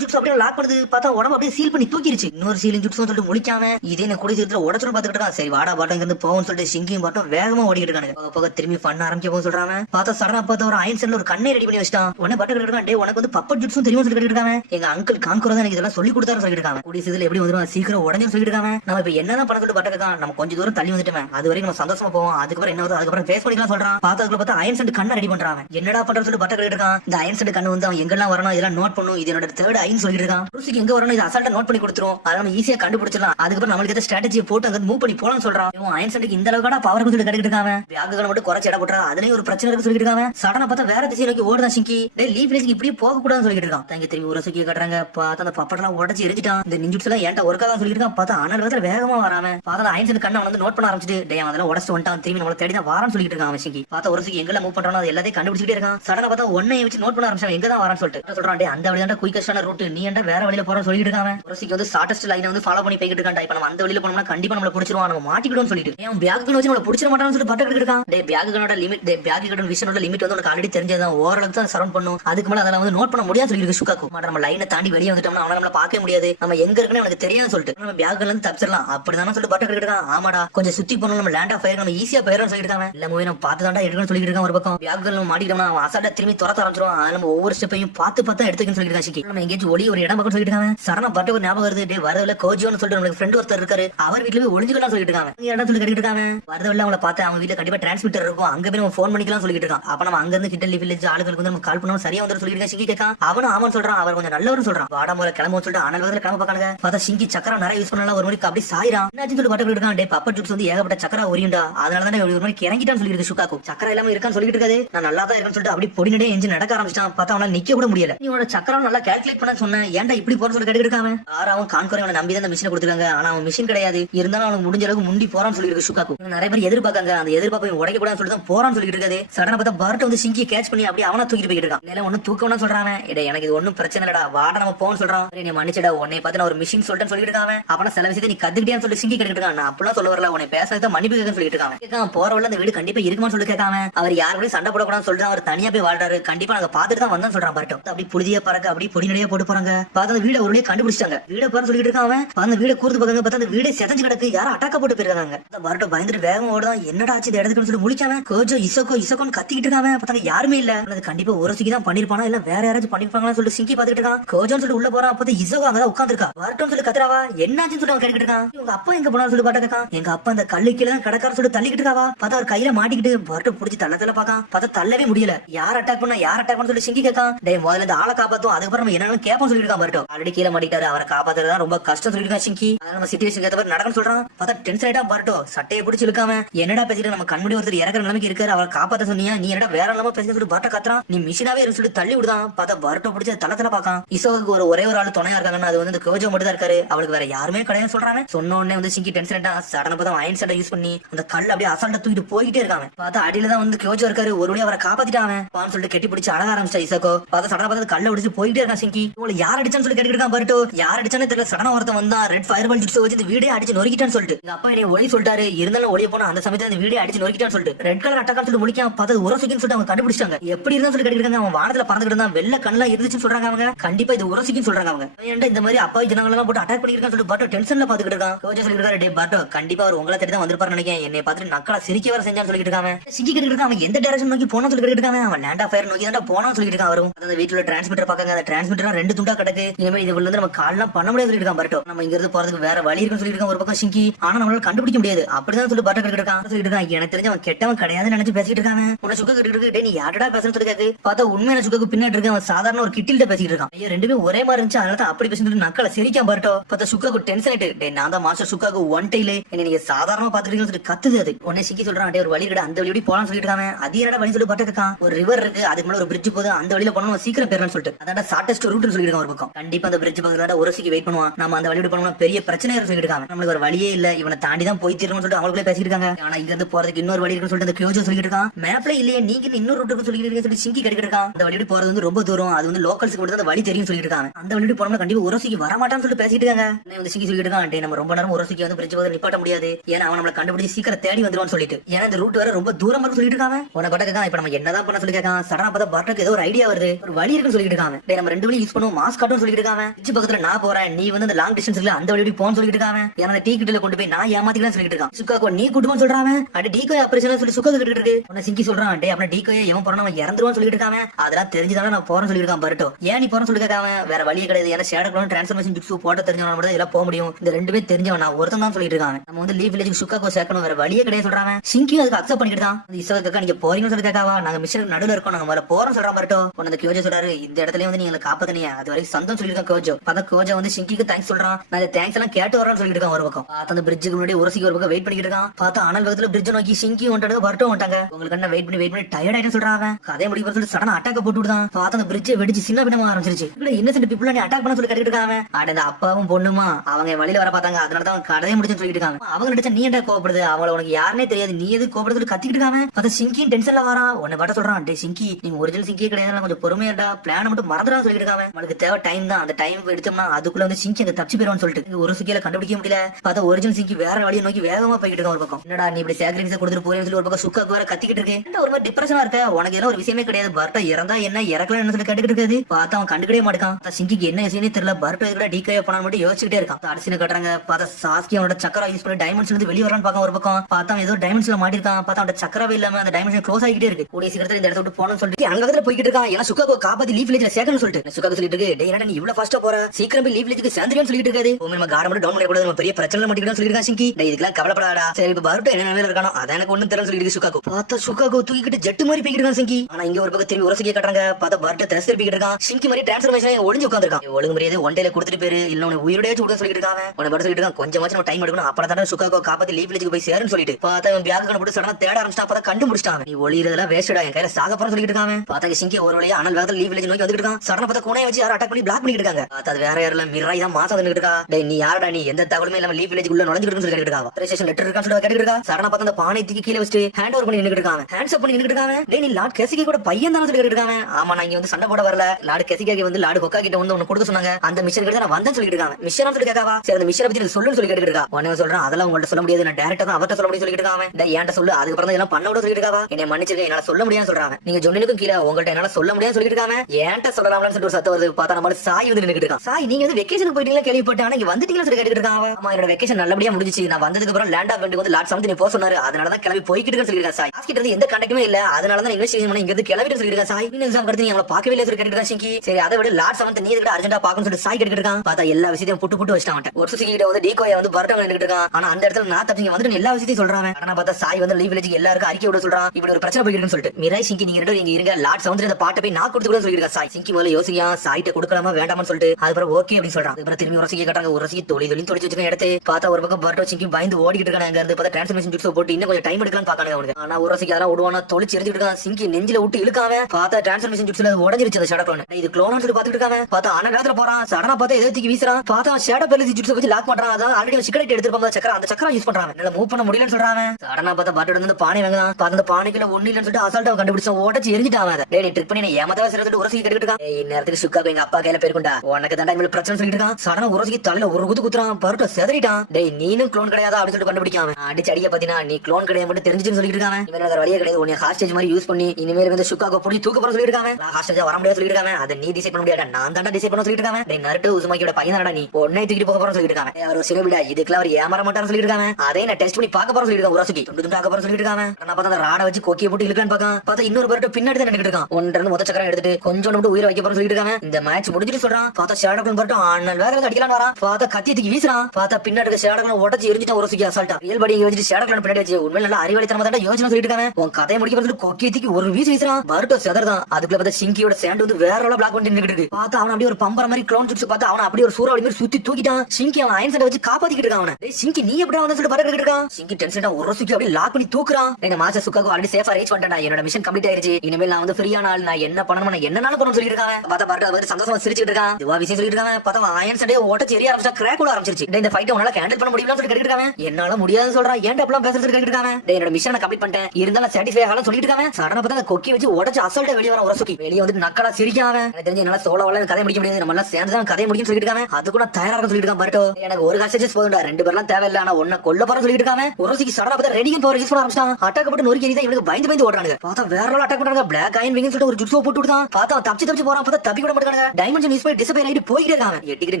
அப்படியே லாக் பண்ணுது. பார்த்தா உடம்பு அப்படியே சீல் பண்ணி தூக்கிடுச்சு. இன்னொரு சீலிங் ஜுட்ஸு சொல்லிட்டு முழிக்காம இதே நான் கூடிய சீக்கிரத்துல உடச்சுன்னு பாத்துக்கிட்டு இருக்கான். சரி வாடா பாட்டம் இருந்து போவோம்னு சொல்லிட்டு சிங்கியும் பாட்டும் வேகமா ஓடிக்கிட்டு இருக்காங்க. போக திரும்பி பண்ண ஆரம்பிக்க போக சொல்றாங்க. பார்த்தா சடனா பார்த்தா ஒரு அயன் சண்டை ஒரு கண்ணை ரெடி பண்ணி வச்சிட்டான். உடனே பாட்டு இருக்கான். டே உனக்கு வந்து பப்பட் ஜுட்ஸும் தெரியும் சொல்லிட்டு இருக்காங்க. எங்க அங்கிள் கான்குரா தான் எனக்கு இதெல்லாம் சொல்லி கொடுத்தாரு சொல்லிட்டு இருக்காங்க. கூடிய சீக்கிரத்துல எப்படி வந்துடும் சீக்கிரம் உடனே சொல்லிட்டு இருக்காங்க. நம்ம இப்ப என்னதான் பண்ண சொல்லிட்டு பாட்டுக்கான். நம்ம கொஞ்சம் தூரம் தள்ளி வந்துட்டோம், அது வரைக்கும் நம்ம சந்தோஷமா போவோம். அதுக்கப்புறம் என்ன வருது அதுக்கப்புறம் பேஸ் பண்ணிக்கலாம் சொல்றான். பார்த்தா அயன் சண்டை கண்ணை ரெடி பண்றான். என்னடா பண்றது சொல்லிட்டு பட்ட இருக்கான். இந்த அயன் சண்டை கண்ணு வந்து அவன் எங்கெல்லாம் வரணும் இதெல்லாம் நோட் பண்ணும். இது என்னோட தேர்ட் அயன் சொல்லிட்டு இருக்கான். ருசிக்கு எங்க வரணும் இது அசால்ட்டா நோட் பண்ணி கொடுத்துரும். அதை நம்ம ஈஸியா கண்டுபிடிச்சிடலாம். அதுக்கப்புறம் நம்மளுக்கு ஏதாவது ஸ்ட்ராட்டஜியை போட்டு அங்க மூவ் பண்ணி போலாம்னு சொல்றான். இவன் அயன் சண்டைக்கு இந்த அளவுக்கு பவர் சொல்லி கட்டிட்டு இருக்காங்க. வியாகுகளை மட்டும் குறைச்சு இட போட்டுறா. அதுலயும் ஒரு பிரச்சனை இருக்கு சொல்லிட்டு இருக்காங்க. சடனா பார்த்தா வேற திசை நோக்கி ஓடுதான் சிங்கி. டே லீவ் பிளேஸ்க்கு இப்படியே போக கூடாதுன்னு சொல்லிட்டு இருக்கான். தங்க திரும்பி ஒரு சுக்கியை கட்டுறாங்க. பார்த்தா அந்த பப்படெல்லாம் உடச்சு எரிஞ்சிட்டான். இந்த நிஞ்சுட்ஸ் எல்லாம் ஏன்டா ஒர்க்கா தான் சொல்லிட்டு இருக்கான். பார்த்தா அனல் வேகத்துல வேகமா வராம பார்த்தா அயன் சண்டை கண்ணை வந்து நோட் பண்ண ஆரம்பிச்சிட்டு டே அதெல்லாம் உடச்சு வந்துட்டான். திரும்பி நம்மள தேடி தான் வாரான்னு சொல்லிட்டு இருக்கான் சிங்கி. பார்த்தா ஒரு சுக்கி எங்கெல்லாம் மூவ் பண்றானோ அது எல்லாத்தையும் கண்டுபிடிச்சிட்டே இருக்கான். சடனா பார்த்தா ஒன்னை வச்சு நோட் பண்ண ஆரம்பிச்சான். எங்க தான் வரான்னு சொல்லிட்டு சொல்றான். டே அந்த வழியா குயிக்கஸ்டான ரூட், நீ ஏன்டா வேற வழியில போறன்னு சொல்லிட்டு இருக்காங்க. ஒரு சுக்கி வந்து ஷார்ட்டஸ்ட் லைனை வந்து ஃபாலோ பண்ணி போயிட்டு இருக்கான். இப்ப நம்ம அந்த வழியில போனோம்னா கண்டிப்பா நம்மள பிடிச்சிருவான், நம்ம மாட்டிக்கிடுவோம்னு சொல்லிட்டு ஏன் பேக்குன்னு வச்சு நம்மள பிடிச்சிட மாட்டான்னு சொல்லிட்டு பட்டு இருக்கான். டே பேக்குகளோட லிமிட் பேக்குகளோட விஷனோட லிமிட் வந்து உனக்கு ஆல்ரெடி தெரிஞ்சதான். ஓரளவுக்கு தான் சரௌண்ட் பண்ணும், அதுக்கு மேல அதெல்லாம் வந்து நோட் பண்ண முடியாது சொல்லிட்டு சுக்காக்கு. நம்ம லைனை தாண்டி வெளியே வந்துட்டோம்னா அவனை நம்மள பார்க்க முடியாது, நம்ம எங்க இருக்குன்னு எனக்கு தெரியாது சொல்லிட்டு நம்ம பேக்குல இருந்து தப்பிச்சிடலாம் அப்படிதானே சொல்லிட்டு பட்டு இருக்கான். ஆமாடா கொஞ்சம் சுத்தி போனோம், நம்ம லேண்ட் ஆஃப் ஃபயர் நம்ம ஈஸியா போயிடும் சொல்லிட்டு இருக்காங்க. இல்ல மூவி நம்ம பார்த்து தாண்டா எடுக்கணும்னு சொல்லிட்டு இருக்கான். ஒரு பக்கம் பேக்குகள் நம்ம மாட்டிட்டோம்னா அவன் அசால்ட்டா திரும்பி துரத்த ஆரம்பிச்சிருவான். அது நம்ம ஒவ்வொரு ஸ்டெப்பையும் பார்த்து பார்த்தா எடுத்துக்கன்னு சொல்லிட்டு இருக்காங்க. நம்ம எங்கேயும் ஒளி ஒரு இடம் பக்கம் சொல்லிட்டு இருக்காங்க. சரணா பட்டு ஒரு ஞாபகம் வருது. டே வரதுல கோஜியோன்னு சொல்லிட்டு நம்மளுக்கு ஃப்ரெண்ட் ஒருத்தர் இருக்காரு, அவர் வீட்டுல போய் ஒளிஞ்சுக்கலாம் சொல்லிட்டு இருக்காங்க. இடம் சொல்லி கட்டிட்டு இருக்காங்க. வரதுல அவங்கள பார்த்து அவங்க வீட்டுல கண்டிப்பா டிரான்ஸ்மிட்டர் இருக்கும், அங்க போய் நம்ம போன் பண்ணிக்கலாம் சொல்லிட்டு இருக்கான். அப்ப நம்ம அங்க இருந்து கிட்ட வில்லேஜ் ஆளுகளுக்கு வந்து நம்ம கால் பண்ணணும் சரியா வந்து சொல்லிட்டு சிங்கி கேட்கான். அவனும் ஆமான்னு சொல்றான். அவர் கொஞ்சம் நல்லவரும் சொல்றான். வாடா முதல்ல கிளம்புன்னு சொல்லிட்டு அனல் வேகத்துல கிளம்ப பாக்காங்க. பார்த்தா சிங்கி சக்கரம் நிறைய யூஸ் பண்ணலாம் ஒரு மணிக்கு அப்படி சாயிரான். என்னாச்சுன்னு சொல்லி பட்டு இருக்கான். டே பப்பட் ஜூட்ஸ் வந்து ஏகப்பட்ட சக்கரா ஒரியுண்டா, அதனாலதான் ஒரு மணிக்கு இறங்கிட்டான்னு சொல்லிட்டு சுக்காக்கு. சக்கரம் இல்லாம இருக்கான்னு சொல்லிட்டு இருக்காது. நான் நல்லா தான் இருக்கேன்னு சொல்லிட்டு அப்படி பொடினடே எஞ்சின் நடக்க ஆரம்பிச்சான். பார்த்தா அவனால நிக்க கூட முடியல. நீ உன்னோட சக்கரம் நல்லா கால்குலேட் பண்ண சொன்னேன், ஏன்டா இப்படி போற சொல்லி கேட்டு இருக்காம. அவன் கான்குறை அவனை நம்பி தான் மிஷினை கொடுத்துருக்காங்க. ஆனா அவன் மிஷின் கிடையாது, இருந்தாலும் அவனுக்கு முடிஞ்ச அளவுக்கு முண்டி போறான்னு சொல்லிட்டு சுக்காக்கு. நிறைய பேர் எதிர்பார்க்காங்க, அந்த எதிர்பார்ப்பை உடைக்க கூடாதுன்னு சொல்லிட்டு தான் போறான்னு சொல்லிட்டு இருக்காது. சடனா பார்த்தா பர்ட் வந்து சிங்கியை கேட்ச் பண்ணி அப்படியே அவனா தூக்கிட்டு போயிட்டு இருக்கான். இல்ல ஒன்னும் தூக்கம்னு சொல்றான். எனக்கு இது ஒன்னும் பிரச்சனை இல்லடா, வாட நம்ம போன்னு சொல்றான். நீ மன்னிச்சடா, உன்னை பார்த்து நான் ஒரு மிஷின் சொல்லிட்டு சொல்லிட்டு இருக்கான். அப்பனா சில விஷயத்தை நீ கத்துக்கிட்டேன்னு சொல்லி சிங்கி கேட்டு இருக்கான். நான் அப்படிலாம் சொல்ல வரல, உன்னை பேசுறதுக்கு மன்னிப்பு கேட்கன்னு சொல்லிட்டு இருக்கான். போற வழியில அந்த வீடு கண்டிப்பா இருக்குமான்னு சொல்லி கேட்காம அவர் யாருக்கும் சண்டை போடக்கூடாதுன்னு சொல்லிட்டு அவர் தனியா போய் வாழ்றாரு. கண்டிப்பா நாங்க பாத்துட்டு தான் வந்தோம் சொல்றான். பர்ட் அப்படி புழுதியா பறக்க அப்படி பொடி நடையா போட்டு போறாங்க. பார்த்து அந்த வீட ஒரு கண்டுபிடிச்சாங்க. வீட பாரு சொல்லிட்டு இருக்கான். அந்த வீட கூர்ந்து பாக்காங்க. பார்த்தா அந்த வீடே செதஞ்சு கிடக்கு, யாரும் அட்டாக்க போட்டு போயிருக்காங்க. பர்ட் பயந்துட்டு வேகம் ஓடுதான். என்னடா ஆச்சு இந்த இடத்துக்கு சொல்லி முடிக்காம கோஜோ இசோக்கோன்னு கத்திக்கிட்டு இருக்காங்க. பார்த்தா யாருமே இல்ல. கண்டிப்பா ஒரு சுக்கி தான் பண்ணிருப்பானா இல்ல வேற யாராச்சும் பண்ணிருப்பாங்கன்னு சொல்லிட்டு சிங்கி பாத்துட்டு இருக்கான். கோஜோன்னு சொல்லிட்டு உள்ள போறான். அப்ப இசோகோ அங்கதான் உட்காந்துருக்கா. வரட்டும் சொல்லி கத்துறாவா. என்னாச்சுன்னு சொல்லி அவன் கேட்டுட்டு இருக்கான். உங்க அப்பா எங்க போனாலும் சொல்லி பாட்டுக்கான். எங்க அப்பா அந்த கல்லு கீழே தான் கடக்கார சொல்லி தள்ளிக்கிட்டு இருக்காவா. பார்த்தா அவர் கையில மாட்டிக்கிட்டு பர்ட் புடிச்சு தள்ள பாக்கான். பார்த்தா தள்ளவே முடியல. யார் அட்டாக் பண்ண சொல்லி சிங்கி கேட்கான். டே முதல்ல இந்த ஆளை காப்பாத்தும், அதுக்கப்புறம் நம்ம என்னன்னு கேப்போம் சொல்லிருக்கான். பர்ட் ஆல்ரெடி கீழே மாட்டிட்டாரு, அவரை காப்பாத்துறதா ரொம்ப கஷ்டம் சொல்லிருக்கான் சிங்கி. அதனால நம்ம சிச்சுவேஷன் ஏத்த மாதிரி நடக்கணும்னு சொல்றான். பார்த்தா டென்ஷன் ஆயிட்டா பர்ட் சட்டையை பிடிச்சி இழுக்காம என்னடா பேசிட்டு நம்ம கண்முடி ஒருத்தர் இறக்குற நிலைமைக்கு இருக்காரு, அவரை காப்பாத்த சொன்னியா, நீ என்னடா வேற இல்லாம பேசி சொல்லி பர்ட்ட கத்துறான். நீ மிஷினாவே இருந்து சொல்லி தள்ளி விடுதான். பார்த்தா பர்ட்ட பிடிச்ச தளத்துல பாக்கான். இசோவுக்கு ஒரே ஒரு ஆள் துணையா இருக்காங்கன்னா அது வந்து கோஜோ மட்டும் தான் இருக்காரு, அவளுக்கு வேற யாருமே கிடையாது சொல்றாங்க. சொன்ன உடனே வந்து சிங்கி டென்ஷன் ஆயிட்டா. சடனா பார்த்தா அயன் சட்டை யூஸ் பண்ணி அந்த கல் அப்படியே அசால்ட்டா தூக்கிட்டு போயிட்டே இருக்காங்க. பார்த்தா அடியில தான் வந்து கோஜோ இருக்காரு. ஒரு வழியா அவரை காப்பாத்திட்டாங்க சொல்லிட்டு கெட்டி பிடிச்சு அழக ஆரம்பிச்சா இசோக்கோ. பார்த்தா சடனா பார்த்தா கல்ல உடிச்சு போயிட்டே இருக்கான் சிங்கி. உங்களை யார் அடிச்சான்னு சொல்லி கேட்டுட்டு இருக்கான். பர்ட் யார் அடிச்சானே தெரியல. சடனா ஒருத்தன் வந்தா ரெட் ஃபயர் பால் ஜுட்ஸ் வச்சு இந்த வீடே அடிச்சு நொறுக்கிட்டான்னு சொல்லிட்டு எங்க அப்பா என்னை ஒளி சொல்லிட்டாரு, இருந்தாலும் ஒளிய போனா அந்த சமயத்துல அந்த வீடே அடிச்சு நொறுக்கிட்டான்னு சொல்லிட்டு ரெட் கலர் அட்டாக் சொல்லி முடிக்காம பார்த்தா உரசுக்கின்னு சொல்லிட்டு அவங்க கண்டுபிடிச்சாங்க. எப்படி இருந்தா சொல்லி கேட்டுருக்காங்க. அவன் வானத்துல பறந்துட்டு இருந்தான், வெள்ள கண்ணெல்லாம் இருந்துச்சுன்னு சொல்றாங்க அவங்க. கண்டிப்பா இது உரசுக்கின்னு சொல்றாங்க அவங்க. ஏன்டா இந்த மாதிரி அப்பாவி ஜனங்களெல்லாம் போட்டு அட்டாக் பண்ணிருக்கான்னு சொல்லிட்டு பர்ட் டென்ஷன்ல பாத்துக்கிட்டு இருக்கான். கோச்சா சொல்லிருக்காரு. டே பர்ட் கண்டிப்பா அவர் உங்களை தேடி தான் வந்திருப்பாரு நினைக்கிறேன், என்னை பார்த்துட்டு நக்கலா சிரிக்க வர செஞ்சான்னு சொல்லிட்டு இருக்காங்க. சிக்கி கேட்டு இருக்கான். அவன் எந்த டைரக்ஷன் நோக்கி போனா சொல்லி கேட்டு இருக்காங்க. அவன் லேண்ட் ஆஃப் ஃபயர் நோக்கி தான் போனான்னு சொல்லிட்டு இருக்கான். வரும் அந்த வீட்டுல டிரான்ஸ்மிட்டர் பாக்காங்க. அந்த டிரான்ஸ்மிட்டர் ரெண்டு துண்டா கிடக்கு. இனிமே இதுல இருந்து நம்ம கால்லாம் பண்ண முடியாது சொல்லிட்டு இருக்கான். பர்ட் நம்ம இங்க இருந்து போறதுக்கு வேற வழி இருக்குன்னு சொல்லிட்டு இருக்கான். ஒரு பக்கம் சிங்கி ஆனா நம்மளால கண்டுபிடிக்க முடியாது அப்படிதான் சொல்லி பர்ட் கேட்டு இருக்கான். சொல்லிட்டு இருக்கான். எனக்கு தெரிஞ்ச அவன் கெட்டவன் கிடையாதுன்னு நினைச்சு பேசிட்டு இருக்காங்க. உன்னை சுக்க கேட்டு இருக்கு. நீ யாரடா பேசுன்னு சொல்லி கேக்கு. பார்த்தா உண்மையான சுக்கு பின்னாடி இருக்க அவன் சாதாரண ஒரு கிட்டில்ட்ட பேசிட்டு இருக்கான். ரெண்டுமே ஒரே மாதிரி இருந்துச்சு, அதனால அப்படி பேசிட்டு நக்கல சிரிக்காம பர்ட்டோ. பார்த்தா சுக்கு டென்ஷன் ஆயிட்டு. நான் தான் மாஸ்டர் சுக்காக்கு ஒன் டைல என்ன நீங்க சாதாரணமா பாத்துக்கிட்டீங்கன்னு சொல்லிட்டு கத்துது அது. உடனே சிங்கி சொல்றான் ஒரு வழி கிட்ட அந்த வழி போலான்னு சொல்லிட்டு இருக்காங்க. அது என்னடா வழி சொல்லி பட்டுக்கான். ஒரு ரிவர் இருக்கு, அதுக்கு மேல ஒரு பிரிட்ஜ் போகுது, அந்த வழியில போனோம் சீக்கிரம் பேரன்னு சொல்லிட்டு அதான் ஷார்டஸ்ட் ரூட்னு சொல்லிருக்காங்க. ஒரு பக்கம் கண்டிப்பா அந்த பிரிட்ஜ் பக்கத்துல ஒரு சிக்கி வெயிட் பண்ணுவான். நம்ம அந்த வழியோட போனோம்னா பெரிய பிரச்சனை சொல்லிட்டு இருக்காங்க. நம்மளுக்கு ஒரு வழியே இல்ல, இவனை தாண்டி தான் போய் தீரணும்னு சொல்லிட்டு அவங்களுக்குள்ளே பேசிட்டு இருக்காங்க. ஆனா இங்க இருந்து போறதுக்கு இன்னொரு வழி இருக்குன்னு சொல்லிட்டு அந்த கியோஜோ சொல்லிட்டு இருக்கான். மேப்ல இல்லையே நீங்க இன்னொரு ரூட்டுக்கு சொல்லிட்டு சொல்லி சிங்கி கிடைக்கிட்டு இருக்கான். அந்த வழியோட போறது வந்து ரொம்ப தூரம், அது வந்து லோக்கல்ஸ்க்கு மட்டும் அந்த வழி தெரியும் சொல்லிட்டு இருக்காங்க. அந்த வழியோட போனோம்னா கண்டிப்பா ஒரு சிக்கி வர மாட்டான்னு சொல்லிட்டு பேசிட்டு இருக்காங்க. வந்து சிங்கி சொல்லிட்டு இருக்கான் நம்ம ரொம்ப நேரம் ஒரு சிக்கி வந்து பிரிட்ஜ் பக்கத்துல நிப்பாட்ட முடியாது, ஏன்னா அவன் நம்மளை கண்டுபிடிச்சு சீக்கிரம் தேடி வந்துருவான்னு சொல்லிட்டு. ஏன்னா இந்த ரூட் வேற ரொம்ப தூரமா இருக்கு சொல்லிட்டு இருக்காங்க. உன பட்டக்கா இப்ப நம்ம என்னதான் பண்ண சொல்லி கேட்கான். சடனா பார்த்தா பட்டக்கு ஏதோ ஒரு ஐடியா வருது, ஒரு வழி இருக்குன்னு சொல்லிட்டு இருக்காங்க. நம்ம ரெண்டு வழி யூஸ் பண்ணுவோம் மாஸ்க் காட்டும் சொல்லிட்டு இருக்காங்க. பிரிட்ஜ் பக்கத்துல நான் போறேன், நீ வந்து அந்த லாங் டிஸ்டன்ஸ் இல்ல அந்த வழி போன்னு சொல்லிட்டு இருக்காங்க. ஏன்னா அந்த டீ கிட்டல கொண்டு போய் நான் ஏமாத்திக்கலாம் சொல்லிட்டு இருக்கான். சுக்காக்கு நீ கூட்டுமா சொல்றாங்க. அடி டீகோய் ஆபரேஷன் சொல்லி சுக்கா கிட்ட இருக்கு. உன்ன சிங்கி சொல்றான் டே அப்ப டீகோய் எவன் போறான் அவன் இறந்துருவான்னு சொல்லிட்டு இருக்காங்க. அதெல்லாம் தெரிஞ்சுதானே நான் போறேன்னு சொல்லிருக்கான். பரட்டோ ஏன் நீ போறேன்னு சொல்லி கேட்காம வேற வழியே கிடையாது, ஏன்னா ஷேடோ க்ளோன் டிரான்ஸ்ஃபர்மேஷன் ஜுட்சு போட்ட தெரிஞ்சவன மட்டும் எல்லாம் போக முடியும். இந்த ரெண்டுமே தெரிஞ்சவன் நான் ஒருத்தன் தான் சொல்லிட்டு இருக்காங்க. நம்ம வந்து லீவ் வில்லேஜ் சுக்காக்கோ சேர்க்கணும், வேற வழியே கிடையாது சொல்றாங்க. சிங்கி அதுக்கு அக்செப்ட் பண்ணிட்டு தான் இசோக்கா நீங்க போறீங்கன்னு சொல்லி கேட்காவா. நாங்க மிஷன் நடுவில் இருக்கோம், நாங்க மேல போறோம் சொல்றான். பரட்டோ உன்ன கியோஜோ சொல்றாரு இந்த இடத்துல வந்து நீங்க காப்பாத்தனியா அது வரைக்கும் சந்தோஷம் சொல்லிருக்கான் கோஜோ. பார்த்தா கோஜோ வந்து சிங்கிக்கு தேங்க்ஸ் சொல்றான். நான் தேங்க்ஸ் எல்லாம் கேட்டு வரான்னு சொல்லிட்டு இருக்கான். ஒரு பக்கம் பார்த்து அந்த பிரிட்ஜுக்கு முன்னாடி ஒரு சிக்கி ஒரு பக்கம் வெயிட் பண்ணிட்டு இருக்கான். பார்த்தா அனல் வேகத்துல பிரிட்ஜ் நோக்கி சிங்கி வந்துட்டு வரட்டும் வந்துட்டாங்க. உங்களுக்கு என்ன வெயிட் பண்ணி டயர்ட் ஆயிட்டு சொல்றாங்க. கதை முடிவு சொல்லி சடனா அட்டாக் போட்டு விடுதான். பார்த்தா அந்த பிரிட்ஜ் வெடிச்சு சின்ன பின்னமா ஆரம்பிச்சிருச்சு. இல்ல இன்னசென்ட் பீப்புள் நீ அட்டாக் பண்ண சொல்லி கட்டிட்டு இருக்காங்க. அந்த அப்பாவும் பொண்ணுமா அவங்க வழியில வர பார்த்தாங்க, அதனாலதான் கதையை முடிச்சுன்னு சொல்லிட்டு இருக்காங்க. அவங்க நடிச்சா நீ என்ன கோவப்படுது, அவங்கள உனக்கு யாருனே தெரியாது, நீ எது கோவப்படுது சொல்லி கத்திக்கிட்டு இருக்காங்க. பார்த்தா சிங்கி டென்ஷன்ல வரான். உன்னை பட்ட சொல்றான் டே சிங்கி நீங்க ஒரிஜினல் சிங்கியே கிடையாது, கொஞ்சம் பொறுமையாடா பிளான் மட்டும் மறந்துடான்னு சொல்லிட்டு இருக்காங்க. உங்களுக்கு தேவை டைம் தான், அந்த டைம் எடுத்தோம்னா அதுக்குள்ள வந்து சிங்கி அங்க தப்பிச்சு போயிடுவான்னு சொல்லிட்டு ஒரு சிக்கியில கண்டுபிடிக்க முடியல. பார்த்தா ஒரிஜினல் சிங்கி வேற வழியை நோக்கி வேகமா போய்கிட்டு இருக்கான். ஒரு பக்கம் என்னடா நீ இப்படி சாக்ரிஃபைஸ் கொடுத்துட்டு போறேன்னு சொல்லி ஒரு பக்கம் சுக்காக்கு வேற கத்திக்கிட்டு இருக்கு. ஒரு மாதிரி டிப்ரெஷனா இருக்க, உனக்கு எல்லாம் ஒரு விஷயமே கிடையாது, பர்ட்டா இறந்தா என்ன இறக்கல என்ன சொல்லி கேட்டுக்கிட்டு இருக்காது. பார்த்தா அவன் கண்டுக்கிட்டே மாட்டான். சிங்கிக்கு என்ன விஷயமே தெரியல, பர்ட்டா இதுல டிகே பண்ணான்னு மட்டும் யோசிச்சுட்டே இருக்கான். அடிச்சு கட்டுறாங்க. பார்த்தா சாஸ்கி அவனோட சக்கரா யூஸ் பண்ணி டைமண்ட்ஸ்ல இருந்து வெளியே வரான்னு பார்க்க. ஒரு பக்கம் பார்த்தா ஏதோ டைமண்ட்ஸ்ல மாட்டிருக்கான். பார்த்தா அவன் சக்கரவே இல்லாம அந்த டைமண்ட்ஸ் க்ளோஸ் ஆகிட்டே இருக்கு. கூடிய சீக்கிரத்துல இந்த இடத்த விட்டு போகணும்னு சொல்லிட்டு அங்க போய்கிட்டு இருக்கான். ஏன்னா சுக்காக்கு காப்பாத்தி லீஃப் வில்லேஜ்ல சேர்க்கணும்னு சொல்லிட்டு சுக்காக்கு சொல்லிட்டு இருக்கு டே என்னடா நீ இவ்வளவு ஃபாஸ்டா போற, சீக்கிரம் போய் லீஃப் வில்லேஜ்க்கு சேர்ந்துருன்னு சொல்லிட்டு இருக்காது. நம்ம கார்டன் டவுன் பண்ண கூடாது, நம்ம பெரிய பிரச்சனை மாட்டிக்கிட்டு சொல்லிருக்கான் சிங்கி. இதுக்கெல்லாம் கவலைப்படாடா. சரி இப்ப பர்ட்டா என்ன நிலையில இருக்கானோ அதான் எனக்கு ஒண்ணும் தெரியல சொல்லிட்டு சுக்காக்கு. பார்த்தா சுக்காக்கு தூக்கிட்டு ஜெட் மாதிரி போய்கிட்டு இருக்கான் சிங்கி. ஆனா இங்க ஒரு பக்கம் திரும்பி ஒரு சிக்கிய கட்டுறாங்க. பார்த்தா பர்ட்டா திரஸ் திருப்பிக்கிட்டு இருக்கான். சிங்கி மாதிரி டிரான்ஸ்ஃபர்மேஷன் ஒளிஞ்சு உட்காந்துருக்கான். ஒழுங்கு முறையே ஒன் டேல கொடுத்துட்டு பேரு இல்ல உன உயிரோட விட சொல்லிட்டு இருக்காங்க. உன பட்ட சொல்லிட்டு இருக்கான் கொஞ்சமாச்சும் நம்ம டைம் எடுக்கணும், அப்பதான் தான் சுக்காக்கு காப்பாத்தி லீஃப் வில்லேஜ்க்கு போய் சேருன்னு சொல்லிட்டு. பார்த்தா அவன் பேக் கண்ண போட்டு சடனா தேட ஆரம்பிச்சிட்டான். பார்த்தா கண்டுபிடிச்சிட்டான். நீ ஒளியறதெல்லாம் வேஸ்டடா, என் கையில சாக போறன்னு சொல்லிட்டு இருக்காங்க. பார்த்தா சிங்கி ஒரு வழியா அனல் வேகத்துல லீஃப் வில்லேஜ் நோக்கி வந்துட்டு இருக்கான். சடனா பார்த்தா கோணையை வச்சு யாரும் அட்டாக் பண்ணி பிளாக் பண்ணிட்டு இருக்காங்க. பார்த்தா அது வேற யாரும் மிராய் தான் மாசம் வந்துட்டு இருக்கா. டேய் நீ யாரடா, நீ எந்த தகவலுமே இல்லாம லீஃப் வில்லேஜ் உள்ள நுழைஞ்சிட்டு சொல்லி கேட்டுட்டு இருக்கா. ரெஜிஸ்ட்ரேஷன் லெட்டர் இருக்கான்னு சொல்லி கேட்டுட்டு இருக்கா. சடனா பார்த்தா அந்த பானை தூக்கி கீழே வச்சுட்டு ஹேண்ட் ஓவர் பண்ணி நின்னுட்டு இருக்காங்க. ஹேண்ட்ஸ் அப் பண்ணி நின்னுட்டு இருக்காங்க. டேய் நீ லார்ட் கெசிகி கூட பையன் தான சொல்லி கேட்டுட்டு இருக்காங்க. ஆமா நான் இங்க வந்து சண்டை போட வரல, லார்ட் கெசிகி வந்து லார்ட் ஹொக்கா கிட்ட வந்து உனக்கு கொடுக்க சொன்னாங்க, அந்த மிஷன் கிட்ட நான் வந்தேன்னு சொல்லிட்டு இருக்காங்க. மிஷன் சொல்லி கேட்காவா. சரி அந்த மிஷனை பத்தி சொல்லுன்னு சொல்லி கேட்டுட்டு இருக்கா. உடனே சொல்றான் அதெல்லாம் உங்கள்ட்ட சொல்ல முடியாது, நான் டைரக்டா தான் அவர்ட்ட சொல்ல முடியும் சொல்லிட்டு இருக்காங்க. டேய் ஏன்ட்ட சொல்லு, அதுக்கப்புறம் தான் எல்லாம் பண்ண விட சொல்லிட்டு இருக்காவா. என்னை மன்னிச்சிருக்க என்னால சொல்ல முடியாதுன்னு சொல்றாங்க. நீங்க ஜொன்னுக்கும் கீழே உங்கள்ட்ட என்னால சொல்ல முடியாதுன்னு சொல்லிட்டு இருக்காங்க. ஏன்ட்ட சொல்லலாம்னு சொல்லிட்டு ஒரு சத்தம் வருது. பார்த்தா நம்ம சாய் வந்து நின்னுட்டு இருக்கான். சாய் நீங்க வந்து வெக்கேஷனுக்கு போயிட்டீங்களா கேள்விப்பட்டேன், ஆனா இங்க வந்துட்டீங்களா சொல்லி கேட்டுட்டு இருக்காங்க. ஆமா என்னோட வெக்கேஷன் நல்லபடியா முடிஞ்சிச்சு, நான் வந்ததுக்கு அப்புறம் லேண்ட் ஆஃப் வந்து லார்ட் சமந்த் நீ போக சொன்னாரு, அதனால தான் கிளம்பி போய்கிட்டு சொல்லிருக்காங்க. சாய் ஹாஸ்கிட்ட இருந்து எந்த கான்டாக்டுமே இல்ல, அதனால தான் இன்வெஸ்டிகேஷன் பண்ணி இங்க இருந்து கிளம்பிட்டு சொல்லிருக்காங்க. சாய் இன்னும் எக்ஸாம் கடத்தி நீங்க பார்க்கவே இல்லை சொல்லி கேட்டுட்டு இருக்காங்க சிங்கி. சரி அதை விட லார்ட் சமந்த் நீ இதுக்கு அர்ஜென்ட்டா பார்க்கணும்னு சொல்லிட்டு சாய் கேட்டுட்டு இருக்கான். பார்த்தா எல்லா விஷயத்தையும் புட்டு வச்சிட்டான். ஒரு சுசி கிட்ட வந்து டீகோயை வந்து பர்ட்டா நின்னுட்டு இருக்கான். ஆனா அந்த இடத்துல நான் தப்பிங்க வந்துட்டு எல்லா விஷயத்தையும் சொல்றாங்க. ஆனா பார்த்தா சாய் வந்து லீவ் வில்லேஜ்க்கு எல்லாருக்கும் அறிக்கை விட சொல்றான். இப்படி ஒரு பிரச்சனை போயிட்டு சொல்லிட்டு மிராய் சிங்கி நீங்க ரெண்டு இங்க இருங்க, லார்ட் சமந்த் இந்த பாட்டை போய் நான் கொடுத்து கூட சொல்லிருக்காங்க. சாய் சிங்கி முதல்ல யோசியா சாய்ட்ட கொடுக்கலாமா வேண்டாமான்னு சொல்லிட்டு அதுக்கப்புறம் ஓகே அப்படின்னு சொல்றான். அதுக்கப்புறம் திரும்பி ஒரு சிக்கி கட்டாங்க. ஒரு சிக்கி தொழில் தொழிச்சு வச்சுக்க எடுத்து பார்த்தா ஒரு பக்கம் பர்ட்டோ சிங்கி பயந்து ஓடிக்கிட்டு இருக்காங்க. அங்க இருந்து பார்த்தா டிரான்ஸ்ஃபர்மேஷன் ஜூட்ஸ் போட்டு இன்னும் கொஞ்சம் டைம் எடுக்கலாம்னு பாக்காங்க அவனுக்கு. ஆனா ஒரு சிக்கி அதெல்லாம் ஓடுவானா தொழிச்சு எரிஞ்சிட்டு இருக்கான். சிங்கி நெஞ்சில விட்டு இழுக்காம பார்த்தா டிரான்ஸ்ஃபர்மேஷன் ஜூட்ஸ்ல உடஞ்சிருச்சு அந்த ஷேடோ க்ளோன். இது க்ளோன் சொல்லி பாத்துட்டு இருக்காங்க. பார்த்தா ஆன நேரத்துல போறான். சடனா பார்த்தா ஏதோ தூக்கி வீசுறான். பார்த்தா ஷேடோ பெர்லிஸ் ஜூட்ஸ் வச்சு லாக் பண்றான். அதான் ஆல்ரெடி சிகரெட் எடுத்துப்பாங்க சக்கரம், அந்த சக்கரம் யூஸ் பண்றாங்க. என்னால மூவ் பண்ண முடியலன்னு சொல்றாங்க. சடனா பார்த்தா பர்ட்டோ வந்து பானை வாங்குறான். பார்த்தா அந்த பானைக்குள்ள ஒண்ணு இல்லன்னு சொல்லிட்டு அசால்ட்டா கண்டுபிடிச்சா ஓடச்சு எரிஞ்சிட்டான். டேய் ட்ரிக் பண்ணி ஏமாத்தவா சொல்லிட்டு ஒரு சிக்கி கட்டிட்டு இருக்கான். இந்நேரத்துக்கு சுக்காக்கு எங்க அப்பா கையில பேருக்குண்டா உனக்கு தாண்டா இங்க பிரச்சனை சொல்லிட்டு இருக்கான். சடனா ஒரு சிக்கி தலையில ஒரு குத்து குத்துறான். பர்ட்டோ செதறிட்டான். டேய் நீனும் க்ளோன் கிடையாதா அப்படின்னு சொல்லிட்டு கண்டுபிடிக்காம அடிச்சு அடிக்க பாத்தீங்கன்னா நீ க்ளோன் கிடையாது மட்டும் தெரிஞ்சுன்னு சொல்லிட்டு இருக்காங்க. இவன் வேற வழியே கிடையாது, உன்னை ஹாஸ்டேஜ் மாதிரி யூஸ் பண்ணி இனிமேல் வந்து சுக்காக்கு புடி தூக்க போற சொல்லிட்டு இருக்காங்க. நான் ஹாஸ்டேஜா வர முடியாது சொல்லிட்டு இருக்காங்க. அதை நீ டிசைட் பண்ண முடியாதா, நான் தாண்டா டிசைட் பண்ண சொல்லிட்டு இருக்காங்க. டேய் நருட்டோ உசுமாக்கியோட பையன் தானடா நீ, உன்னை தூக்கிட்டு போக போறன்னு சொல்லிட்டு இருக்காங்க. அவர் சிறுவிடா இதுக்குலாம் அவர் ஏமாற மாட்டான்னு சொல்லிட்டு இருக்காங்க. அதை நான் டெஸ்ட் பண்ணி பார்க்க போறேன்னு சொல்லிட்டு இருக்காங்க. உரசுக்கி துண்டு துண்டாக்க போறேன்னு சொல்லிட்டு இருக்காங்க. நான் பார்த்தா ராட வச்சு கொக்கிய போட்டு இழுக்கான்னு பார்க்க பார்த்தா இன்னொரு பர்ட்டோ பின்னாடி தான் நின்னுட்டு இருக்கான். ஒன்றரை மொத்த சக்கரம் எடுத்துட்டு கொஞ்சம் மட்டும் உயிரை வைக்க போறேன்னு சொல்லிட்டு இருக்காங்க. இந்த மேட்ச் முடிஞ்சிட்டு சொல்றான். பார்த்தா ஷேடோ க்ளோன் பர்ட்டோ ஆனல் வேற அடிக்கலான்னு வரான். பார்த்தா கத்தியத்துக்கு வீசுறான். பார்த்தா பின்னாடி ஷேடோ க்ளோன் உடச்சு எரிஞ்சிட்டான். ஒரு சுக்கி அசால்ட்டா ரியல் பாடி வச்சு ஷேடோ க்ளோன் பின்னாடி வச்சு உண்மையில நல்லா அறிவாளித்தனமா தான் யோசனை சொல்லிட்டு இருக்காங்க. உன் கதையை முடிக்க போறது கொக்கியத்துக்கு ஒரு வீசு வீசுறான். பர்ட்டோ செதறதான். அதுக்குள்ள பார்த்தா சிங்கியோட சேண்ட் வந்து வேற பிளாக் பண்ணி நின்னுட்டு இருக்கு. பார்த்தா அவன் அப்படியே ஒரு பம்பர மாதிரி க்ளோன் சுட்ஸ் பார்த்தா அவன் அப்படியே ஒரு சூறாவளி மாதிரி சுத்தி தூக்கிட்டான். சிங்கி அவன் அயன் சண்டை வச்சு காப்பாத்திக்கிட்டு இருக்கான் அவனை. டேய் சிங்கி நீ எப்படா வந்து சொல்லிட்டு பறக்கிட்டு இருக்கான். சிங்கி டென்ஷனா ஒரு சுக்கி அப்படியே லாக் பண்ணி தூக்குறான். எங்க மாஸ்டர் சுக்காக்கு ஆல்ரெடி சேஃபா ரீச் பண்ணிட்டேன். என்னோட மிஷன் கம்ப்ளீட் ஆயிருச்சு. இனிமேல் நான் வந்து ஃப்ரீயான ஆள். நான் என்ன பண்ணணும் என்னனாலும் பண்ணணும்னு சொல்லிட்டு இருக்காங்க. பார்த்தா பார்த்து அது சந்தோஷமா சிரிச்சிட்டு இருக்கான். இதுவா விஷயம் சொல்லிட்டு இருக்காங்க. பார்த்தா அயன் சண்டை ஓட்டச்சு எரிய ஆரம்பிச்சா கிராக் கூட ஆரம்பிச்சிருச்சு. இந்த ஃபைட்டை உன்னால ஹேண்டில் பண்ண முடியும்னு சொல்லி கேட்டுட்டு இருக்காங்க. என்னால முடியாதுன்னு சொல்றான். ஏன்டா அப்பலாம் பேசுறது கேட்டுட்டு இருக்காங்க. டேய் என்னோட மிஷனை கம்ப்ளீட் பண்ணிட்டேன். இருந்தாலும் சாட்டிஸ்ஃபை ஆகலாம் சொல்லிட்டு இருக்காங்க. சடனா பார்த்தா அந்த கொக்கி வச்சு உடைச்சு அசால்ட்டா வெளிய வர ஒரு சுக்கி. வெளிய வந்து நக்கலா சிரிக்காம எனக்கு தெரிஞ்சு என்னால சோலோவால கதை முடிக்க முடியாது. நம்ம எல்லாம் சேர்ந்து தான் கதை முடியும்னு சொல்லிட்டு இருக்காங்க. அது கூட தயாரா சொல்லிட்டு இருக்கான். பர்ட்டோ எனக்கு ஒரு காசேஜஸ் போதும்டா. ரெண்டு பேர்லாம் தேவையில்லை. ஆனா ஒண்ணு கொல்ல போறேன்னு சொல்லிட்டு இருக்காங்க. ஒரு சுக்கி சடனா பார்த்தா ரெடிகன் பவர் யூஸ் பண்ண ஆரம்பிச்சான். அட்டாக் போட்டு நொறுக்கி எறிதான் இவனுக்கு பயந்து பயந்து ஓடுறாங்க. பார்த்தா வேற லெவல் அட்டாக் பண்றாங்க. பிளாக் அயன் விங்னு சொல்லிட்டு ஒரு ஜுட்ஸோ போட்டு விட்டான். பார்த்தா தப்பிச்சு போறான். பார்த்தா தப்பி கூட மாட்டாங்க. டைமென்ஷன் யூஸ் பண்ணி டிசப்பியர் ஆயிட்டு போயிட்டே இருக்காங்க. எட்டிக்கிட்டு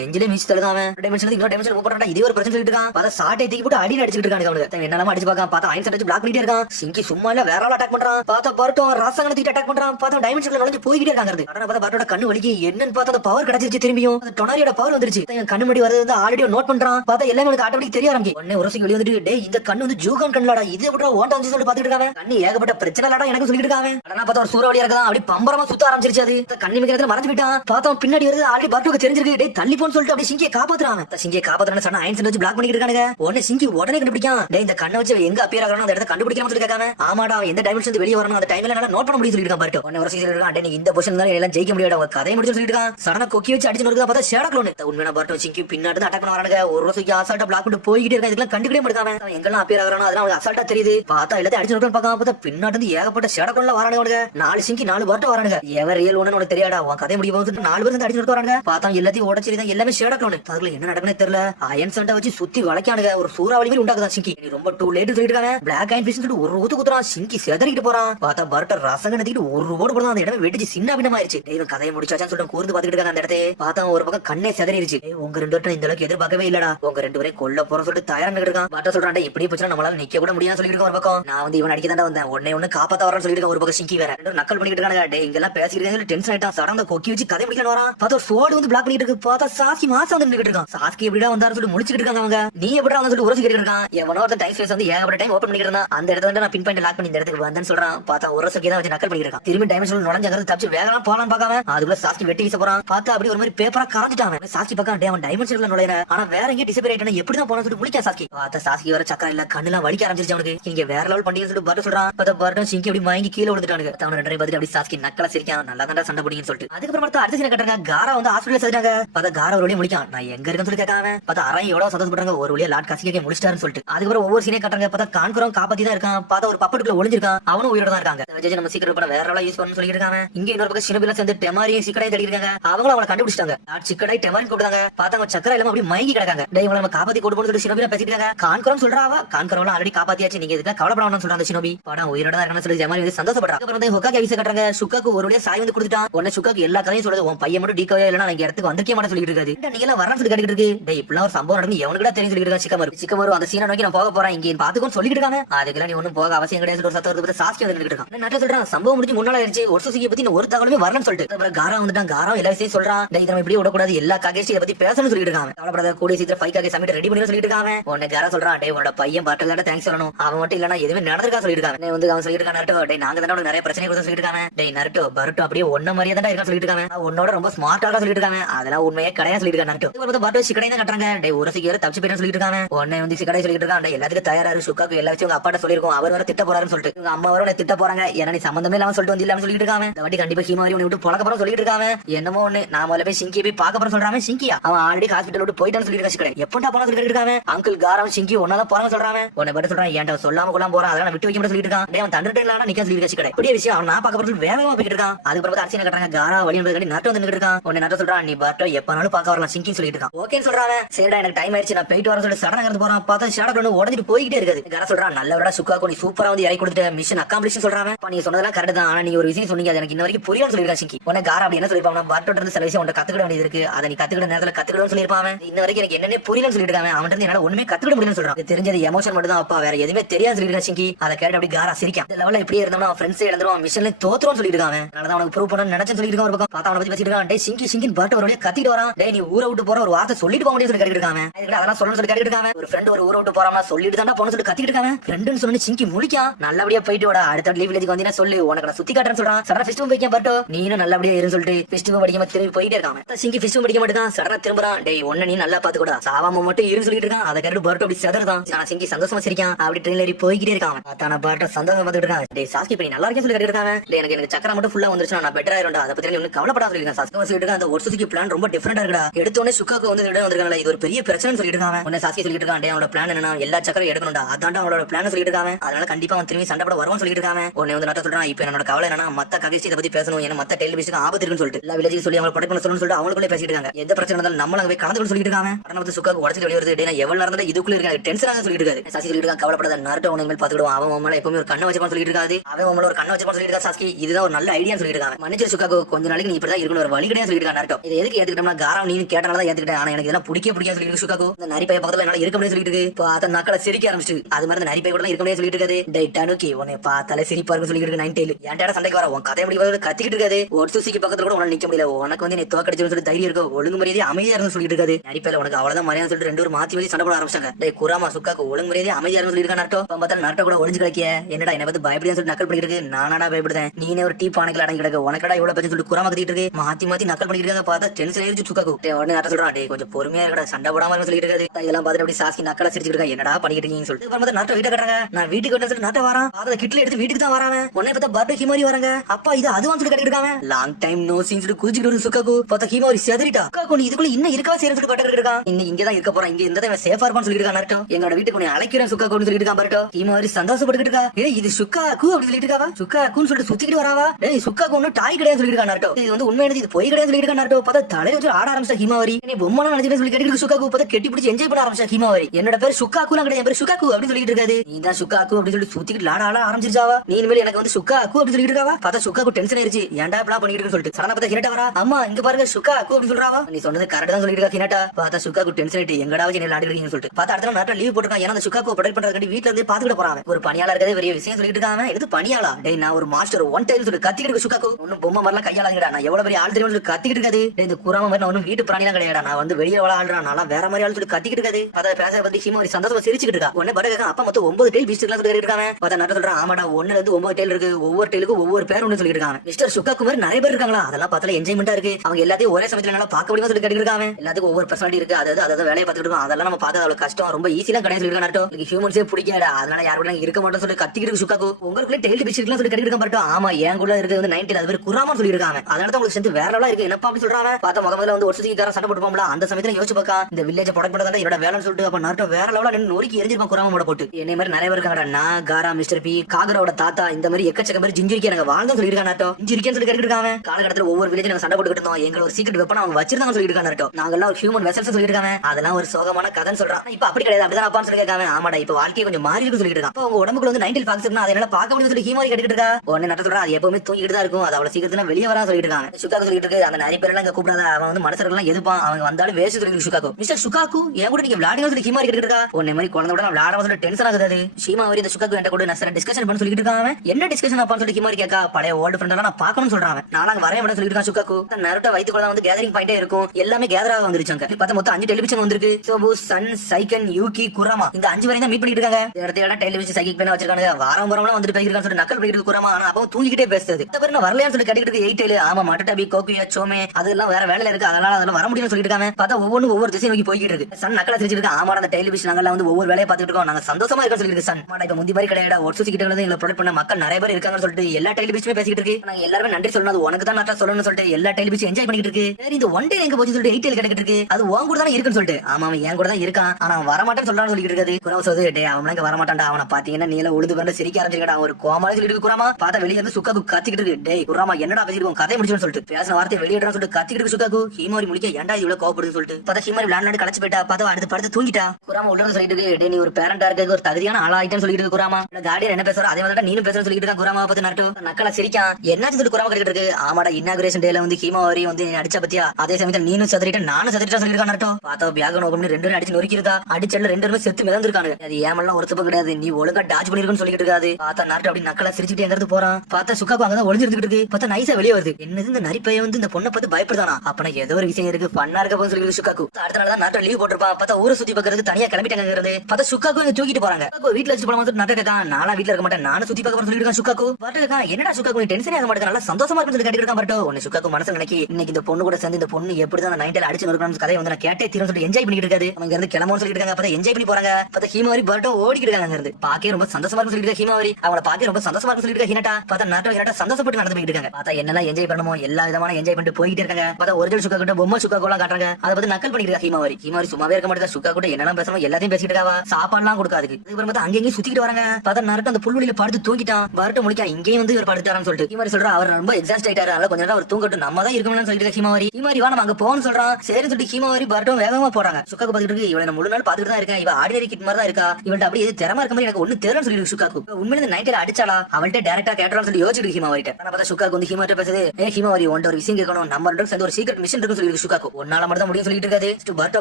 நெஞ்சிலே மிஸ் தள்ளுதாங்க. டைமென்ஷன் இன்னொரு டைமென்ஷன் மூவ் பண்றான். இதே ஒரு பிரச்சனை சொல்லிட்டு இருக்கான். பார்த்தா சாட்டை தூக்கி போட்டு அடி அடிச்சிட்டு இருக்காங்க. அவனுக்கு என்னெல்லாம் அடிச்சு பார்க்கான். பார்த்தா அயன் சண்டை பிளாக் பண்ணிட்டே இருக்கான். சிங்கி சும்மா இல்ல வேற லெவல் அட்டாக் பண்றான். பார்த்தா பர்ட்டோ ராசங்கன தூக்கி அட்டாக் பண்றான். பார்த்தா டைமென்ஷன்ல நுழைஞ்சு போயிட்டே இருக்காங்க. ஆனா பார்த்தா பர்ட்டோட கண்ணு வலிக்கு என்னன்னு பார்த்தா அந்த பவர் கிடைச்சிருச்சு. திரும்பியும் அந்த டொனாரியோட பவர் வந்துருச்சு. கண்ணு முடி வரது வந்து ஆல்ரெடி நோட் பண்றான். பார்த்தா எல்லாமே எனக்கு ஆட்டோமேட்டிக் தெரிய ஆரம்பிக்கும். உடனே ஒரு சிங்க வெளிய வந்துட்டு டேய் இந்த கண்ணு வந்து ஜூகான் கண்ணலடா. இது எப்படா ஓட்ட வந்து சொல்லி பாத்துட்டு இருக்காங்க. கண்ணு ஏகப்பட்ட பிரச்சனை இல்லடா எனக்கு சொல்லிட்டு இருக்காங்க. ஆனா பார்த்தா ஒரு சூறாவளியா இருக்கதான். அப்படி பம்பரமா சுத்த ஆரம்பிச்சிருச்சு. அது கண்ணு மிக்கிறதுல மறைஞ்சு விட்டான். பார்த்தா பின்னாடி வருது. ஆல்ரெடி பர்ட்டோக்கு தெரிஞ்சிருக்கு. டேய் தள்ளி போன்னு சொல்லிட்டு அப்படியே சிங்கியை காப்பாத்துறாங்க. சிங்கியை காப்பாத்துறான்னு சொன்னா அயன் சண்டை வச்சு பிளாக் பண்ணிட்டு இருக்காங்க. உடனே சிங்கி உடனே கண்டுபிடிக்கான். டேய் இந்த கண்ணை வச்சு எங்க அப்பியர் ஆகணும் அந்த இடத்தை கண்டுபிடிக்காம சொல்லி கேட்காம. ஆமாடா எந்த டைமென்ஷன் வெளிய வரணும் அந்த டைம்ல என்னால நோட் பண்ண முடியும் சொல்லிட்டு இருக்கான். பர்ட்டோ உடனே ஒரு சீசன் இருக்கான். டேய் இந்த பொசிஷன் தான் எல்லாம் ஜெயிக்க முடியாத ஒரு கதையை முடிச்சு சொல்லிட்டு இருக்கான். சடனா கொக்கி வச்சு அடிச்சு நொறுக்குதா. பார்த்தா ஷேடா க்ளோன். உண்மையான பர்ட்டோ சிங்கி பின்னாடி தான் அட்டாக் பண்ண வரானுங்க. ஒரு ரோசிக்கு அசால்ட்டா பிளாக் பண்ணிட்டு போயிட்டே இருக்கான். இதெல்லாம் கண்டுக்கவே மாட்டாங்க. எங்கெல்லாம் அப்பியர் ஆகறானோ அதெல்லாம் அவனுக்கு அசால்ட்டா தெரியுது. பார்த்தா எல்லாத்தையும் அடிச்சு நொறுக்கணும் பார்க்காம பார்த்தா பின்னாடி இருந்து ஏகப்பட்ட ஷேடா க்ளோன்ல வரானுங்க. 4 சிங்கி 4 பர்ட்டோ வரானுங்க. எவர் ரியல் ஒன்னு உனக்கு தெரியாடா. உன் கதை முடிய போகுது 4 பேர் வந்து அடிச்சு நொறுக்க வராங்க. பார்த்தா எல்லாத்தையும் ஓடச்சிரி தான் எல்லாமே ஷேடா க்ளோன். அதுல என்ன நடக்குன்னு தெரியல. அயன் சண்டை வச்சு சுத்தி வளைக்கானுங்க. ஒரு சூறாவளி மாதிரி உண்டாக்குதான் சிங்கி. நீ ரொம்ப டூ லேட் சொல்லிட்டு இருக்காங்க. பிளாக் அயன் ஃபிஷ் சொல்லிட்டு ஒரு ஊத்து குத்துறான். சிங்கி செதறிட்டு போறான். பார்த்தா பர்ட்டோ ரசங்க நதிக்கிட்டு ஒரு ஓடு போடுறான். அந்த இடமே வெடிச்சு சின்ன பின்னமாயிருச்சு. டேய் கதையை முடிச்சாச்சான்னு சொல்லிட்டு கூர்ந்து பாத்துக்கிட்டு இருக்காங்க. அந்த இடத்தை பார்த்தா ஒரு பக்கம் கண்ணே செதறிடுச்சு. உங்க 2 பேரும் இந்த அளவுக்கு எதிர்பார்க்கவே இல்லடா. உங்க 2 பேரும் கொல்ல போறோம் சொல்லிட்டு தயாரா இருக்கான். பர்ட்டோ சொல்றான் இப்படி போச்சுன்னா நம்மளால நிக்க கூட முடியாது சொல்லிட்டு இருக்க. ஒரு பக்கம் நான் வந்து இவன் அடிக்க தான் வந்தேன். ஒன்னு காப்பாத்த வரேன்னு சொல்லிட்டு ஒரு பக்கம் சிங்கி வேற நக்கல் பண்ணிட்டு இருக்காங்க. டேய் இங்கெல்லாம் பேசிட்டு டென்ஷன் ஆயிட்டான். சடங்க கொக்கி வச்சு கதை முடிக்க வரான். பார்த்தா சோடு வந்து பிளாக் பண்ணிட்டு இருக்கு. பார்த்தா சாஸ்கி மாசம் வந்து நின்னுட்டு இருக்கான். சாஸ்கி எப்படிடா வந்தாரு சொல்லிட்டு முடிச்சிட்டு இருக்காங்க. அவங்க நீ எப்படா வந்து சொல்லிட்டு உரசிக்கிட்டு இருக்கான். எவனோ ஒருத்தன் டைம் ஸ்பேஸ் வந்து ஏகப்பட்ட டைம் ஓபன் பண்ணிட்டு இருந்தான். அந்த இடத்துல நான் பின் பாயிண்ட் லாக் பண்ணி இந்த இடத்துக்கு வந்தேன்னு சொல்றான். பார்த்தா உரசிக்கு தான் வச்சு நக்கல் பண்ணிட்டு இருக்கான். திரும்பி டைமென்ஷன் நுழைஞ்சாங்க தப்பிச்சு வேகலாம் போலாம் பார்க்காம அதுக்குள்ள சாஸ்கி வெட்டி வீச போறான். பார்த்தா அப்படி ஒரு மாதிரி பேப்பரா கறந்துட்டான். சாஸ்கி பக்கம் டே அவன் டைமென்ஷன்ல நுழையற. ஆனா வேற எங்க டிசப்பியர் ஆயிட்டானே எப்படிதான் போன சொல்லிட்டு முழிக்க சாஸ்கி. பார்த்தா சாஸ்கி வர சக்கரம் இல்ல கண்ணுலாம் வலிக்க ஆரம்பிச்சிருச்சு அவனுக்கு. இங்க வேற லெவல் பண்ணிட்டு சொல்லிட்டு பர்ட்டோ சொல்றான். பார்த்தா பர்ட்டோ சிங்கி அப்படி மயங்கி கீழே விழுந்துட்டானுங்க. அவன 2 பார்த்துட்டு அப்படி சாஸ்கி நக்கலா சிரிக்கான். நல்லா தான் சண்டை போடுங்கன்னு சொல்லிட்டு அதுக்கப்புறம் பார்த்தா அடுத்த சீனை கட்டுறாங்க. காரா வந்து ஹாஸ்பிடல்ல சேர்த்தாங்க. பார்த்தா காரா ஒரு வழியா முடிக்கான். நான் எங்க இருக்கேன்னு சொல்லி கேட்காம பார்த்தா அரையும் எவ்வளவு சந்தோஷப்படுறாங்க. ஒரு வழியா லாட் காசிக்கே முடிச்சிட்டாருன்னு சொல்லிட்டு அதுக்கப்புறம் ஒவ்வொரு சீனே கட்டுறாங்க. பார்த்தா கான்குரம் காப்பாத்தி தான் இருக்கான். பார்த்தா ஒரு பப்பட்டுக்குள்ள ஒளிஞ்சிருக்கான். அவனும் உயிரோட தான் இருக்காங்க. விஜய் நம்ம சீக்கிரம் பண்ண வேற லெவல் யூஸ் பண்ணனும் சொல்லிட்டு இருக்காங்க. இங்க இன்னொரு பக்கம் சினபில சேர்ந்து டெமாரியும் சிக்கடாய் தேடி இருக்காங்க. அவங்களும் அவளை கண்டுபிடிச்சிட்டாங்க. லாட் சிக்கடாய் டெமாரியும் கூப்பிட்டாங்க. பார்த்தா அவங்க சக்கரை எல்லாம் அப்படி மயங்கி கிடக்காங்க. டேய் இவங்களை நம்ம காப்பாத்தி கொண்டு போன்னு சொல்லி சினபில பேசிட்டு இருக்காங்க. கான்குரம் சொல்றாவா கான்குரம் ஆல்ரெடி காப்பாத்தியாச்சு. நீங்க இதுக்கு கவலைப்படாமனு சொல்றாங்க. சினோபி படம் உயிரோட தான் இருக்கான்னு சொல்லி டெமாரி வந்து சந்தோஷப்படுறாங்க. அப்புறம் வந்து ஹொக்காகே வீச கட்டுறாங்க. சுக்காக்கு ஒரு வழியா சாய் வந்து கொடுத்துட்டான். உடனே சுக்காக்கு எல்லா கதையும் சொல்றது உன் பையன் மட்டும் டீக்கோயா இல்லனா நான் இடத்துக்கு வந்திருக்கே மாட்டேன்னு சொல்லிட்டு இருக்காரு. நீங்க எல்லாம் வரன்னு சொல்லி கேட்டுட்டு இருக்கு. டேய் இப்பலாம் ஒரு சம்பவம் நடந்து எவனுக்கு தெரியும் சொல்லிட்டு இருக்கா. சிக்கமரு அந்த சீனை நோக்கி நான் போக போறேன் இங்க பாத்துக்கோன்னு சொல்லிட்டு இருக்காங்க. அதுக்கெல்லாம் நீ ஒண்ணும் போக அவசியம் கிடையாது. ஒரு சத்தம் வந்து சாஸ்கி வந்து இருக்கான். நான் சொல்றேன் சம்பவம் முடிஞ்சு 3 நாள் ஆயிடுச்சு. ஒரு சுசியை பத்தி ஒரு தகவலுமே வரலன்னு சொல்லிட்டு அப்புறம் காரா வந்துட்டான். காரா எல்லா விஷயம் சொல்றான். டேய் நம்ம இப்படி விடக்கூடாது. எல்லா காகேஷ் இதை பத்தி பேசணும்னு சொல்லிட்டு இருக்காங்க. கவலைப்படாத கூடிய சீக்கிரம் 5 காகே சமிட் ரெடி பண்ணி சொல்லிட்டு இருக்காங்க. உடனே காரா சொல்றான். டேய் உன்னோட பையன் பர்ட்டோட தேங்க்ஸ் சொல்லணும். அவன் மட்டும் இல்லனா எதுவுமே நடந்திருக்கா சொல்லிட்டு இருக்காங்க. வந்து அவன் சொல்லிட்டு இருக்கான் நருட்டோ டேய் நாங்க தான உனக்கு நிறைய பிரச்சனை கொடுத்து சொல்லிட்டு இருக்காங்க. டேய் நருட்டோ பர்ட்டோ அப்படியே ஒன்ன மாதிரியே தான் இருக்கா சொல்லிட்டு இருக்காங்க. உன்னோட ரொம்ப ஸ்மார்ட்டா சொல்லிட்டு இருக்காங்க. அதெல்லாம் உண்மையே கிடையாது சொல்லிட்டு இருக்காங்க. நருட்டோ வந்து பர்ட்டோ சிக்கடை தான் கட்டுறாங்க. டேய் ஒரு சீக்கிரம் தப்பிச்சு போயிட்டு சொல்லிட்டு இருக்காங்க. உடனே வந்து சிக்கடை சொல்லிட்டு இருக்காங்க. டேய் எல்லாத்துக்கும் தயாராரு சுக்காக்கு எல்லா விஷயம் உங்க அப்பாட்ட சொல்லிருக்கோம். அவர் வர திட்ட போறாருன்னு சொல்லிட்டு உங்க அம்மா வர திட்ட போறாங்க. ஏன்னா நீ சம்பந்தமே இல்லாம சொல்லிட்டு வந்து இல்லாம சொல்லிட்டு இருக்காங்க. இந்த வாட்டி கண்டிப்பா ஹீமாரி உன்னை விட்டு பழக்க போறோம் சொல்லிட்டு இருக்காங்க. என்னமோ ஒண்ணு நான் முதல்ல போய் சிங்கி போய் பார்க்க போறேன் சொல்றாங்க. சிங்கியா அவன் ஆல்ரெடி ஹாஸ்பிட்டல் விட்டு போயிட்டான்னு சொல்லிட்டு சிக்கடை எப்படா போனா சொல்லிட்டு இருக்காங்க. அங்கிள் காரம் சிங்கி ஒன்னாதான் போறாங்க சொல்றாங்க. உன்னை பட்டு சொல்றான் ஏன்டா சொல்லாம கொள்ளாம போறான். அதெல்லாம் விட்டு வைக்க சொல்லிட்டு இருக்கான். டேய் அவன் தண்டர்ல நிக்க சொல்லிட்டு சிக்கடை இப்படியே விஷயம் அவன் நான் பார்க்க போறது வேகமா போயிட்டு இருக்கான். அதுக்கப்புறம் அரசியல் கட்டுறாங்க. காரா வழி என்பது நட்டு வந்து நின்னுட்டு இருக்கான். உன்னை நட்டு சொல்றான் நீ பர்ட்டோ எப்பனாலும் பார்க்க வரலாம் சிங்கி சொல்லிட்டு இருக்கான். ஓகேன்னு சொல்றாங்க. சரிடா எனக்கு டைம் ஆயிடுச்சு நான் போயிட்டு வரேன் சொல்லிட்டு சடனா இருந்து போறான். பார்த்தா ஷேடோ ஒன்னு உடஞ்சிட்டு போயிட்டே இருக்குது. காரா சொல்றான் நல்லவடா சுக்காக்கு நீ சூப்பரா வந்து இறக்கி கொடுத்துட்டு மிஷன் அக்காம்ப்ளிஷ் சொல்றாங்க. நீ சொன்னதெல்லாம் கரெக்ட் தான். ஆனா நீ ஒரு விஷயம் சொன்னீங்க எனக்கு இன்ன வரைக்கும் புரியல சொல்லிருக்கா சிங்கி. உன்னை காரா அப்படி என்ன சொல்லிருப்பாங்க பர்ட்டோட இருந்து சில விஷயம் உன்னை கத்துக்கிட வேண்டியது இருக்கு. அதை நீ கத்துக்கிட நேரத்துல கத்துக்கிடணும்னு சொல்லிருப்பாங்க. இன்ன வரைக்கும் எனக்கு என்னன்னே புரியலன்னு சொல்லிட்டு இருக்காங்க. அவன் இருந்து என்னால ஒண்ணுமே கத்துக்கிட முடியலன்னு சொல்றான். தெரிஞ்சது எமோஷன் மட்டும் தான் அப்பா வேற எதுவுமே தெரியாது சொல்லிருக்கா சிங்கி. அதை கேட்டு அப்படி காரா சிரிக்கான். இந்த லெவல்ல இப்படியே இருந்தோம்னா அவன் ஃப்ரெண்ட்ஸ் இழந்துரும் மிஷன்ல தோத்துறோம்னு சொல்லிட்டு இருக்காங்க. அதனால அவனுக்கு ப்ரூவ் பண்ணணும்னு நினைச்சு சொல்லிட்டு இருக்கான். ஒரு பக்கம் பார்த்தா அவனை பத்தி பேசிட்டு இருக்கான். டேய் சிங்கி சிங்கின்னு பர்ட்டோ ஒரு வழியா கத்திட்டு வரான். டேய் நீ ஊரை விட்டு போற ஒரு வார்த்தை சொல்லிட்டு போக முடியும் சொல்லி கேட்டுட்டு இருக்காங்க. அதெல்லாம் சொல்லணும்னு சொல்லி கேட்டுட்டு இருக்காங்க. ஒரு ஃப்ரெண்ட் ஒரு ஊரை விட்டு போறான்னா சொல்லிட்டு தான் போன சொல்லி கத்திட்டு இருக்காங்க. ஃப்ரெண்ட்னு சொன்னி சிங்கி முழிக்கான். நல்லபடியா போயிட்டு வாடா அடுத்த லீவ் வில்லேஜ்க்கு வந்தீங்கன்னா சொல்லு உனக்கு நான் சுத்தி காட்டுறேன்னு சொல்றான். சடனா ஃபிஸ்டும் போய்க்க பர்ட்டோ நீனும் நல்லபடியா இருந்து சொல்லிட்டு ஃபிஸ்டும் படிக்காம திரும்பி போயிட்டே இருக்கான். சிங்கி ஃபிஸ்டும் படிக்க மாட்டான். சடனா திரும்புறான். டேய் ஒன்னு நீ நல்லா பாத்து கூட சாவாம மட்டும் இருந்து சொல்லிட்டு இருக்கான். அதை கேட்டு பர்ட் அப்படி செதறதான். ஆனா சிங்கி சந்தோஷமா சிரிக்கான். அப்படி ட்ரெயின்ல ஏறி போய்கிட்டே இருக்கான். தான பர்ட் சந்தோஷமா பார்த்துட்டு இருக்கான். டேய் சாஸ்கி பண்ணி நல்லா இருக்கேன்னு சொல்லி கேட்டு இருக்காங்க. எனக்கு சக்கரை மட்டும் ஃபுல்லா வந்துருச்சு, நான் பெட்டரா ஆயிரும்டா, அதை பத்தி ஒன்னும் கவலைப்படாத சொல்லிருக்கான். சாஸ்கி சொல்லிட்டு இருக்கான். அந்த ஒர்சுசுகி பிளான் ரொம்ப டிஃபரெண்டா இருக்குடா. எடுத்தோடனே சுக்காக்கு வந்து வந்திருக்காங்க, இது ஒரு பெரிய பிரச்சனை சொல்லிட்டு இருக்காங்க. உடனே சாஸ்கி சொல்லிட்டு இருக்கான், அவனோட பிளான் என்னன்னா எல்லா சக்கரையும் எடுக்கணும்டா, அதான்டா அவனோட பிளான் சொல்லிட்டு இருக்காங்க. அதனால கண்டிப்பா அவன் திரும்பி சண்டை போட வருவான்னு சொல்லிட்டு இருக்காங்க. உடனே வந்து நான் சொல்றான், இப்போ என்னோட கவலை என்னன்னா மத்த ககைச்சி இதை பத்தி பேசணும், ஏன்னா மத்த டெலிவிஷனுக்கு ஆபத்து இருக்குன்னு சொல்லிட்டு எல்லா வில்லேஜுக்கு சொல்லி அவங்க ப்ரொடெக்ட் பண்ண சொல்லணும்னு சொல்லிட்டு அவங்களுக்குள்ளே பேசிட்டு இருக்காங்க. எந்த பிரச்சனை இருந்தாலும் நம்ம அங்கே போய் கலந்து சொல்லிட்டு இருக்காங்க. உடனே வந்து சுக்காக்கு உடச்சிட்டு வெளியே வருது. நான் எவ்வளவு நேரம் இதுக்குள்ள இருக்காங்க டென்ஷனாக சொல்லிட்டு இருக்காரு. சாஸ்கி சொல்லிட்டு இருக்கான், கவலைப்படாத, நாருட்டோ உனக்கு பாத்துக்கிடுவான், அவன் மேல எப்பவுமே ஒரு கண்ணை வச்சுப்பான்னு சொல்லிட்டு இருக்காது. அவன் உங்களோட ஒரு கண்ணை வச்சுப்பான்னு சொல்லிட்டு இருக்கா. சாஸ்கி இதுதான் ஒரு நல்ல ஐடியா சொல்லிட்டு இருக்காங்க. மன்னிச்சு சுக்காக்கு, கொஞ்ச நாளைக்கு நீ இப்படிதான் இருக்கணும், ஒரு வழி கிடையாது சொல்லிட்டு இருக்கா. நாருட்டோ இதை எதுக்கு ஏத்துக்கிட்டோம்னா காரம் நீ கேட்டனால தான் ஏத்துக்கிட்டேன், ஆனா எனக்கு இதெல்லாம் பிடிக்காது சொல்லிட்டு சுக்காக்கு. இந்த நரிப்பைய பக்கத்துல என்னால இருக்க முடியாது சொல்லிட்டு இருக்கு. பார்த்த நக்கலை சிரிக்க ஆரம்பிச்சு. அது மாதிரி நரிப்பை கூட இருக்க முடியாது சொல்லிட்டு இருக்காது. டேய் டனுக்கி உன்னை பார்த்தாலே சிரிப்பா இருக்கும் சொல்லிட்டு இருக்கு. 9 ஏன்டா சண்டைக்கு வர உன் கதை எப்படி கத்திக்கிட்டு இருக்காது. ஒரு சுசிக்கு பக்கத்துல கூட உனக்கு நிக்க முடியல, உனக்கு வந்து நீ தோக்கடிச்சு சொல்லி தைரியம் இருக்கும், ஒழுங்கு மரியாதை அமைதியா இருந்து சொல்லிட்டு இருக்காது. நரிப்பையில உனக்கு அவ்வளவுதான் மரியாதை சொல்லிட்டு ரெண்டு பேரும் மாத்தி சண்டை போட ஆரம்பிச்சாங்க. டேய் குராமா சுக்காக்கு ஒழுங்கு மரியாதை அமைதியா இருந்து சொல்லிட்டு நாட்டோ பார்த்தா நாட்டோ கூட ஒளிஞ்சு கிடைக்கிய என்னடா என்ன பார்த்து பயப்படியா சொல்லி நக்கல் பண்ணிட்டு இருக்கு. நானாடா பயப்படுதேன், நீனே ஒரு டீ பானைக்கு அடங்கி கிடக்கு, உனக்கடா இவ்வளவு பத்தி சொல்லி குராமா கத்திட்டு இருக்கு. மாத்தி மாத்தி நக்கல் பண்ணிட்டு இருக்காங்க. பார்த்தா டென்ஷன் ஆயிருச்சு சுக்காக்கு. உடனே நாட்ட சொல்றான், டேய் கொஞ்சம் பொறுமையா இருக்கடா, சண்டை போடாம சொல்லிட்டு இருக்காது. இதெல்லாம் பார்த்துட்டு அப்படி சாஸ்கி நக்கலா சிரிச்சுட்டு இருக்கா. என்னடா பண்ணிட்டு இருக்கீங்கன்னு சொல்லிட்டு நாட்டை வீட்டை கட்டுறாங்க. நான் வீட்டுக்கு வந்து நாட்டை வரான், அதை கிட்ல எடுத்து வீட்டுக்கு தான் வராங்க. உடனே பார்த்தா பர்த்டே ஹிமாரி வராங்க. அப்பா இது அதுவான் சொல்லி கட்டிட்டு இருக்காங்க. லாங் டைம் நோ சீன் சொல்லி குதிச்சுட்டு சுக்காக்கு. பார்த்தா ஹிமாரி செதறிட்டா. சுக்காக்கு நீ இதுக்குள்ள இன்னும் இருக்கா சேர சொல்லி கட்டிட்டு இருக்கான். இன்னும் இங்கதான் இருக்க போறான், இங்க இந்த சேஃபா இருப்பான்னு சொல்லிட்டு இருக்கான். நாட்டோ எங்களோட வீட்டுக்கு உன்னை அழைக்கிறேன் சுக்காக்குன்னு சொல்லிட்டு இருக்கான். பர்ட்டோ ஹிமாரி சந்தோஷப்பட்டுட்டு இருக்கா. ஏய் இது சுக்காக்கு அப்படி சொல்லிட்டு இருக்காவா. சுக்காக்குன்னு சொல்லிட்டு சுத்திக்கிட்டு வராவா. ஏய் சுக்காக்கு ஒன்னும் டாய் கிடையாது சொல்லிட்டு இருக்கான். நாட்டோ இது வந்து உண்மையானது, இது பொய் கிடையாது சொல்லிட்டு இருக்கான். நாட்டோ பார்த்தா தலையில வச்சு ஆட ஆரம்பிச்சா ஹிமாரி. நீ பொம்மை நினைச்சிட்டு சொல்லி கேட்டு சுக்காக்கு. பார்த்தா கெட்டி பிடிச்சி என்ஜாய் பண்ண ஆரம்பிச்சா ஹிமாரி. என்னோட பேர் சுக்காக்கு கிடையாது, என் பேர் சுக்காக்கு அப்படின்னு சொல்லிட்டு இருக்காது. நீ தான் சுக்காக்கு அப்படின்னு சொல்லி சுத்திக்கிட்டு ஆட ஆரம்பிச்சிருச்சாவா. நீ இனிமேல் எனக்கு வந்து சுக்காக்கு அப்படி சொல்லிட்டு இருக்காவா. பார்த்தா சுக்காக்கு டென்ஷன் ஆயிருச்சு, ஏன்டா இப்பலாம் பண்ணிட்டு சொல்லிட்டு சடனா பார்த்தா ஹினட்டா வரா. அம்மா இங்க பாருங்க சுக்காக்கு அப்படி சொல்றாவா. நீ சொன்னது கரெக்ட் தான் சொல்லிட்டு இருக்கா ஹினட்டா. பார்த்தா சுக்காக்கு டென்ஷன் ஆயிட்டு எங்கடா வச்சு என்ன ஆடிக்கிறீங்கன்னு சொல்லிட்டு பார்த்தா அடுத்த நாள் லீவ் போட்டுருக்கான். ஏன்னா அந்த சுக்காக்கு ப்ரொடெக்ட் பண்றதுக்கு வீட்டுல இருந்து பாத்துக்கிட்டு போறாங்க. ஒரு பணியாளர் இருக்கதே பெரிய விஷயம் சொல்லிட்டு இருக்காங்க. எது பணியாளா? டேய் நான் ஒரு மாஸ்டர் ஒன் டைம் சொல்லி கத்திக்கிட்டு இருக்கு சுக்காக்கு. ஒன்னும் பொம்மை மாதிரிலாம் கையாளாங்கடா, நான் எவ்வளவு பெரிய ஆள் தெரியும் சொல்லி கத்திக்கிட்டு இருக்காது. இந்த குராம மாதிரி நான் ஒன்னும் வீட்டு பிராணிலாம் கிடையாடா, நான் வந்து வெளியே வள ஆள்றான், நான் வேற மாதிரி ஆள் சொல்லி கத்திக்கிட்டு இருக்காது. பார்த்தா பேச பத்தி ஹிமாரி சந்தோஷமா சிரிச்சுக்கிட்டு இருக்கா. உடனே படகா அப்பா மொத்தம் 9 டெயில் பீச் எல்லாம் சொல்லிட்டு இருக்காங்க. பார்த்தா நான் சொல்றேன், ஆமாடா 1ல இருந்து 9 டெயில் இருக்கு, ஒவ்வொரு டெயிலுக்கும் ஒவ்வொரு பேர் ஒன்று சொல்லிட்டு இருக்காங்க. மிஸ்டர் சுக்காக்கு மாதிரி நிறைய பேர் இருக்காங்களா, அதெல்லாம் பார்த்தால என்ஜாய்மெண்டா இருக்கு. அவங்க எல்லாத்தையும் ஒரே சமயத்துல நல்லா பார்க்க முடியுமா சொல்லி கேட்டு இருக்காங்க. எல்லாத்துக்கும் ஒவ்வொரு பர்சனாலிட்டி இருக்கு, அதாவது வேலையை பார்த்துட்டு இருக்கோம், அதெல்லாம் நம்ம பார்க்க அவ்வளவு கஷ்டம், ரொம்ப ஈஸியா கிடையாது சொல்லிருக்காங்க. நாட்டோ ஹியூமன்ஸே பிடிக்காடா, அதனால யாரும் இருக்க மாட்டோம் சொல்லி கத்திக்கிட்டு சுக்காக்கு. உங்களுக்குள்ளே டெயில் பீச் எல்லாம் சொல்லி கேட்டு இருக்க. ஆமா என் கூட இருக்கு வந்து 90 அது பேர் குராமா சொல்லிருக்காங்க. அதனால தான் உங்களுக்கு சேர்ந்து வேற லெவலா இருக்கு. என்னப்பா அப்படி சொல்றாங்க. பார்த்தா முதல்ல வந்து ஒரு சுத்திக்கார சண்டை போட்டுப்பாங்களா, அந்த சமயத்துல யோசிச்சு பார்க்க இந்த வில்லேஜ் ப்ரொடெக்ட் பண்றதால என்னோட வேலைன்னு சொல்லிட்டு அப்ப நாட்டோ வேற லெவலா நின்று நொறுக்கி எரிஞ்சிருப்பான் குராமோட போட்டு. என்னை மாதிரி நிறைய பேர் இருக்காங்கடா. நான் காரா மிஸ்டர் பி காகரோட தாத்தா இந்த மாதிரி எக்கச்சக்க மாதிரி ஜிஞ்சிரிக்கா எனக்கு வாழ்ந்து சொல்லிருக்காங்க. நாட்டோ ஜிஞ்சிரிக்கன்னு சொல்லி கேட்டு இருக்காங்க. காலகட்டத்தில் ஒவ்வொரு வில்லேஜ் நாங்க சண்டை போட்டுக்கிட்டு இருந்தோம், எங்களை ஒரு சீக்கிரம் வெப்பன் அவங்க வச்சிருந்தாங்க சொல்லிருக்காங்க. நாட்டோ நாங்கெல்லாம் ஒரு ஹியூமன் வெசல்ஸ் சொல்லிருக்காங்க. அதெல்லாம் ஒரு சோகமான கதைன்னு சொல்றான். இப்ப அப்படி கிடையாது, அப்படிதான் அப்பான்னு சொல்லி கேட்காம. ஆமாடா இப்ப வாழ்க்கையை கொஞ்சம் மாறி இருக்கு சொல்லிட்டு இருக்கான். உங்க உடம்புக்குள்ள வந்து 90 பாக்ஸ் இருந்தா அதனால பார்க்க முடியும் சொல்லி ஹிமாரி கேட்டுட்டு இருக்கா. உடனே நட்ட சொல்றா, அது எப்பவுமே தூங்கிட்டு தான் இருக்கும், அது அவ்வளவு சீக்கிரத்துல வெளியே வரா சொல்லிட்டு இருக்காங்க. சுக்காக்கு சொல்லிட்டு இருக்கு, அந்த நிறைய பேர் எல்லாம் இங்க கூப்பிடாத, அவன் வந்து மனசரெல்லாம் எதுப்பான், அவங்க வந்தாலும் வேஸ்ட் சொல்லிட்டு சுக்காக்கு. மிஸ்டர் சுக்காக்கு என் கூட நீங்க விளையாடுங்க சொல்லி ஹிமாரி கேட்டுட்டு இருக்கா. உன்னை மாதிரி குழந்தை நான் விளையாட சொல்லி டென்ஷன் ஆகுது. ஷீமாவரி இந்த சுக்காக்கு என்கிட்ட கூட நான் டிஸ்கஷன் பண்ண சொல்லிட்டு இருக்காங்க. என்ன டிஸ்கஷன் அப்பான்னு சொல்லி ஹிமாரி கேட்கா. பழைய ஓல்டு ஃப்ரெண்ட் எல்லாம் நான் பார்க்கணும்னு சொல்றாங்க. நானும் வரேன் விட சொல்லிட்டு இருக்கான் சுக்காக்கு. நருட்டோ வயித்துக்குள்ள வந்து கேதரிங் பாயிண்டே இருக்கும், எல்லாமே கேதர் ஆக வந்துருச்சாங்க. பார்த்தா மொத்தம் 5 டெலிவிஷன் வந்திருக்கு. சோபு சன் சைக்கன் யூகி குராமா இந்த 5 வரையும் தான் மீட் பண்ணிட்டு இருக்காங்க. இடத்துல டெலிவிஷன் சைக்கிள் பேனா வச்சிருக்காங்க. வாரம் வாரம்லாம் வந்துட்டு போயிருக்கான்னு சொல்லி நக்கல் பண்ணிட்டு குராமா. ஆனா அப்போ தூங்கிட்டே பேசுது. பேர் வரலையான்னு சொல்லி கேட்டுக்கிட்டு 8 ஆமா மட்டடாபி கோகுயா சோமே அதெல்லாம் வேற வேலையில இருக்கு, அதனால அதெல்லாம் வர முடியும்னு சொல்லிட்டு இருக்காங்க. பார்த்தா ஒவ்வொன்றும் ஒவ்வொரு திசை நோக்கி போய்கிட்டு இருக்கு. சன் நக்கலா சிரிச்சிட்டு ஆமா அந்த டெலிவிஷன் நாங்கெல்லாம் வந்து ஒவ்வொரு வேலையை பார்த்துட்டு இருக்கோம், நாங்க சந்தோஷமா இருக்கோம் சொல்லிருக்கு சன். மாடா இப்ப முந்தி மாதிரி கிடையாது, ஒரு சுத்தி கிட்ட எங்களை ப்ரொடெக்ட் பண்ண மக்கள் நிறைய பேர் இருக்காங்கன்னு சொல்லிட்டு எல்லா டெலிவிஷனுமே பேசிட்டு இருக்கு. நாங்க எல்லாரும் நன்றி சொல்லணும், அது உனக்கு தான் நான் சொல்லணும்னு சொல்லிட்டு எல்லா டெலிவிஷன் என்ஜாய் பண்ணிட்டு இருக்கு. சரி இந்த ஒன் டே எங்க போச்சு சொல்லிட்டு 8 கிடைக்கிட்டு இருக்கு, அது உன் கூட தான் இருக்குன்னு சொல்லிட்டு. ஆமா அவன் என் கூட தான் இருக்கான், ஆனா அவன் வரமாட்டான்னு சொல்றான்னு சொல்லிட்டு இருக்காது. குராமா சொல்லுது, டே அவன் இங்க வரமாட்டான்டா, அவனை பாத்தீங்கன்னா நீல உழுது பண்ண சிரிக்க ஆரம்பிச்சிருக்கா. ஒரு கோமாளி சொல்லிட்டு குராமா. பார்த்தா வெளியே வந்து சுக்காக்கு கத்திக்கிட்டு இருக்கு. டே குராமா என்னடா பேசிருக்கோம் கதை முடிச்சுன்னு சொல்லிட்டு பேசின வார்த்தை வெளியிடறான்னு சொல்லிட்டு கத்திக்கிட்டு இருக்கு சுக்காக்கு. ஹிமாரி முழிக்க ஏன்டா இவ்வளவு கோவப்படுதுன்னு சொல்லிட்டு பார்த்தா ஹிமாரி விளையாண்டு கலச்சு போயிட்டா. பார்த்தா அடுத்து படுத்து தூங்கிட்டா. குராமா உள்ள சொல்லிட்டு இருக்கு, டே நீ ஒரு பேரண்டா இருக்க ஒரு தகுதியான ஆளா ஆயிட்டேன்னு சொல்லிட்டு இருக்கு குராமா. கார்டியன் என்ன பேசுறா அதே மாதிரி நீனும் பேசுற சொல்லிட்டு இருக்கா. குராமா பார்த்து நட்டோ நக்கலா சிரிக்கான். என்னாச்சு சொல்லி குராமா கேட்டு இருக்கு. ஆமாடா இன்னாகுரேஷன் டேல வந்து ஹிமாரி வந்து அடிச்ச பத்தியா, அதே சமயத்துல நீனும் சதுரிட்ட நானும் சதுரிட்டா சொல்லிருக்கா நட்டோ. பார்த்தா பியாகன் ஓபன் 2 பேரும் அடிச்சு நொறுக்கிருக்கா. அடிச்சல்ல 2 பேரும் செத்து மிதந்திருக்காங்க. அது ஏமெல்லாம் ஒரு தப்பு கிடையாது, நீ ஒழுங்கா டாச் பண்ணிருக்கன்னு சொல்லிட்டு இருக்காது. பார்த்தா நட்டோ அப்படி நக்கலா சிரிச்சுட்டு எங்கிறது போறான். பார்த்தா சுக்காக்கு அங்கதான் ஒளிஞ்சிருந்துட்டு இருக்கு. பார்த்தா நைஸா வெளியே வருது. என்னது இந்த நரிப்பைய வந்து இந்த பொண்ணை பார்த்து பயப்படுதானா, அப்பனா ஏதோ ஒரு விஷயம் இருக்கு, ஃபன்னா இருக்க போது சொல்லி சுக்காக்கு. அடுத்த நாள் தான் நாட்டோ லீவ் போட்டிருப்பான். பார்த்தா ஊரை சுத்தி பாக்குறதுக்கு தனியா கிளம்பிட்டாங்கிறது. பார்த்தா சுக்காக்கு இங்க தூக்கிட்டு போறாங்க. வீட்டுல வச்சு போன வந்து நட்டோ கேட்கான், நானா வீட்டுல இருக்க மாட்டேன், நானும் சுத்தி பார்க்க சொல்லிட்டு இருக்கான் சுக்காக்கு. பாட்டு கேட்கான், என்னடா சுக்காக்கு நீ டென்ஷன் ஆக மாட்டேங்க, நல்லா சந்தோஷமா இருக்குன்னு சொல்லி கேட்டு இருக்கான். பட்டோ உன்னை சுக்காக்கு மனசுல நினைக்கி இன்னைக்கு இந்த பொண்ணு கூட சேர்ந்து இந்த பொண்ணு எப்படிதான் 90 அடிச்சு நொறுக்கணும்னு கதையை வந்து நான் கேட்டு கேட்டே தீரும் சொல்லிட்டு என்ஜாய் பண்ணிட்டு இருக்காது. அவங்க இருந்து கிளம்புன்னு சொல்லிட்டு இருக்காங்க. அப்ப என்ஜாய் பண்ணி போறாங்க. பார்த்தா ஹீமாவரி பர்ட்டோ ஓடிக்கிட்டு இருக்காங்க. அங்க இருந்து பாக்கே ரொம்ப சந்தோஷமா இருக்கு சொல்லிட்டு ஹீமாவரி அவங்கள பாக்கே ரொம்ப சந்தோஷமா இருக்கு சொல்லிட்டு ஹினட்டா. பார்த்தா நாட்டோ ஹினட்டா சந்தோஷப்பட்டு நடந்து போயிட்டு இருக்காங்க. பார்த்தா என்னெல்லாம் என்ஜாய் பண்ணணுமோ எல்லா விதமான என்ஜாய் பண்ணிட்டு போயிட்டு இருக்காங்க. பார்த்தா ஒரிஜினல் சுக்கா கிட்ட பொம்மை சுக்கா கோலாம் காட்டுறாங்க. அதை பத்தி நக்கல் பண்ணிட்டு இருக்கா ஹீமாவரி. ஹீமாவரி சும்மாவே இருக்க மாட்டேங்க. சுக்கா கூட என்னெல்லாம் பேசணும் எல்லாத்தையும் பேசிட்டு இருக்காவா. சாப்பாடுலாம் கொடுக்காது. இதுக்கப்புறம் பார்த்தா அங்கேயும் சுத்திட்டு வராங்க. பார்த்தா நாட்டோ அந்த புல்வெளியில படுத்து தூங்கிட்டான். பர்ட்டோ முடிக்க இங்கேயும் வந்து இவர் படுத்துட்டாரான்னு சொல்லிட்டு ஹீமாவரி சொல்றா. அவர் ரொம்ப எக்ஸாஸ்ட் ஆயிட்டாரு. அதனால கொஞ்ச நேரம் அவர் தூங்கட்டும் நம்ம தான் இருக்கணும்னு சொல்லிட்டு ஹீமாவரி. ஹீமாவரி வா நம்ம அங்க போகணும்னு சொல்றான். சரின்னு சொல்லிட்டு ஹீமாவரி பர்ட்டோ வேகமா போறாங்க. சுக்காக்கு பாத்துட்டு இருக்கு. இவளை முழு நாள் பாத்துட்டு தான் இருக்கேன். இவ ஆர்டினரி கிட் மாதிரி தான் இருக்கா. இவள்ட்ட அப்படியே திறமா இருக்க மாதிரி எனக்கு ஒண்ணு தெரியலன்னு சொல்லி சுக்காக்கு. உண்மையில இந்த நைட்ல அடிச்சாலா அவள்கிட்ட டைரக்டா கேட்டறான்னு சொல்லி யோசிச்சுட்டு ஹீமாவரிட்ட. ஆனா பார்த்தா சுக்காக்கு வந்து ஹீமாவரி பேசுது. ஹீமாவரி உன்ட்ட ஒரு விஷயம் கேட்கணும். நம்ம ரெண்டு சேர்ந்து ஒரு சீக்ரெட் மிஷன் இருக்குன்னு சொல்லி சுக்காக்கு. ஒன்னால மட்டும் தான் முடியும் சொல்லிட்டு இருக்காது. பர்ட்டோ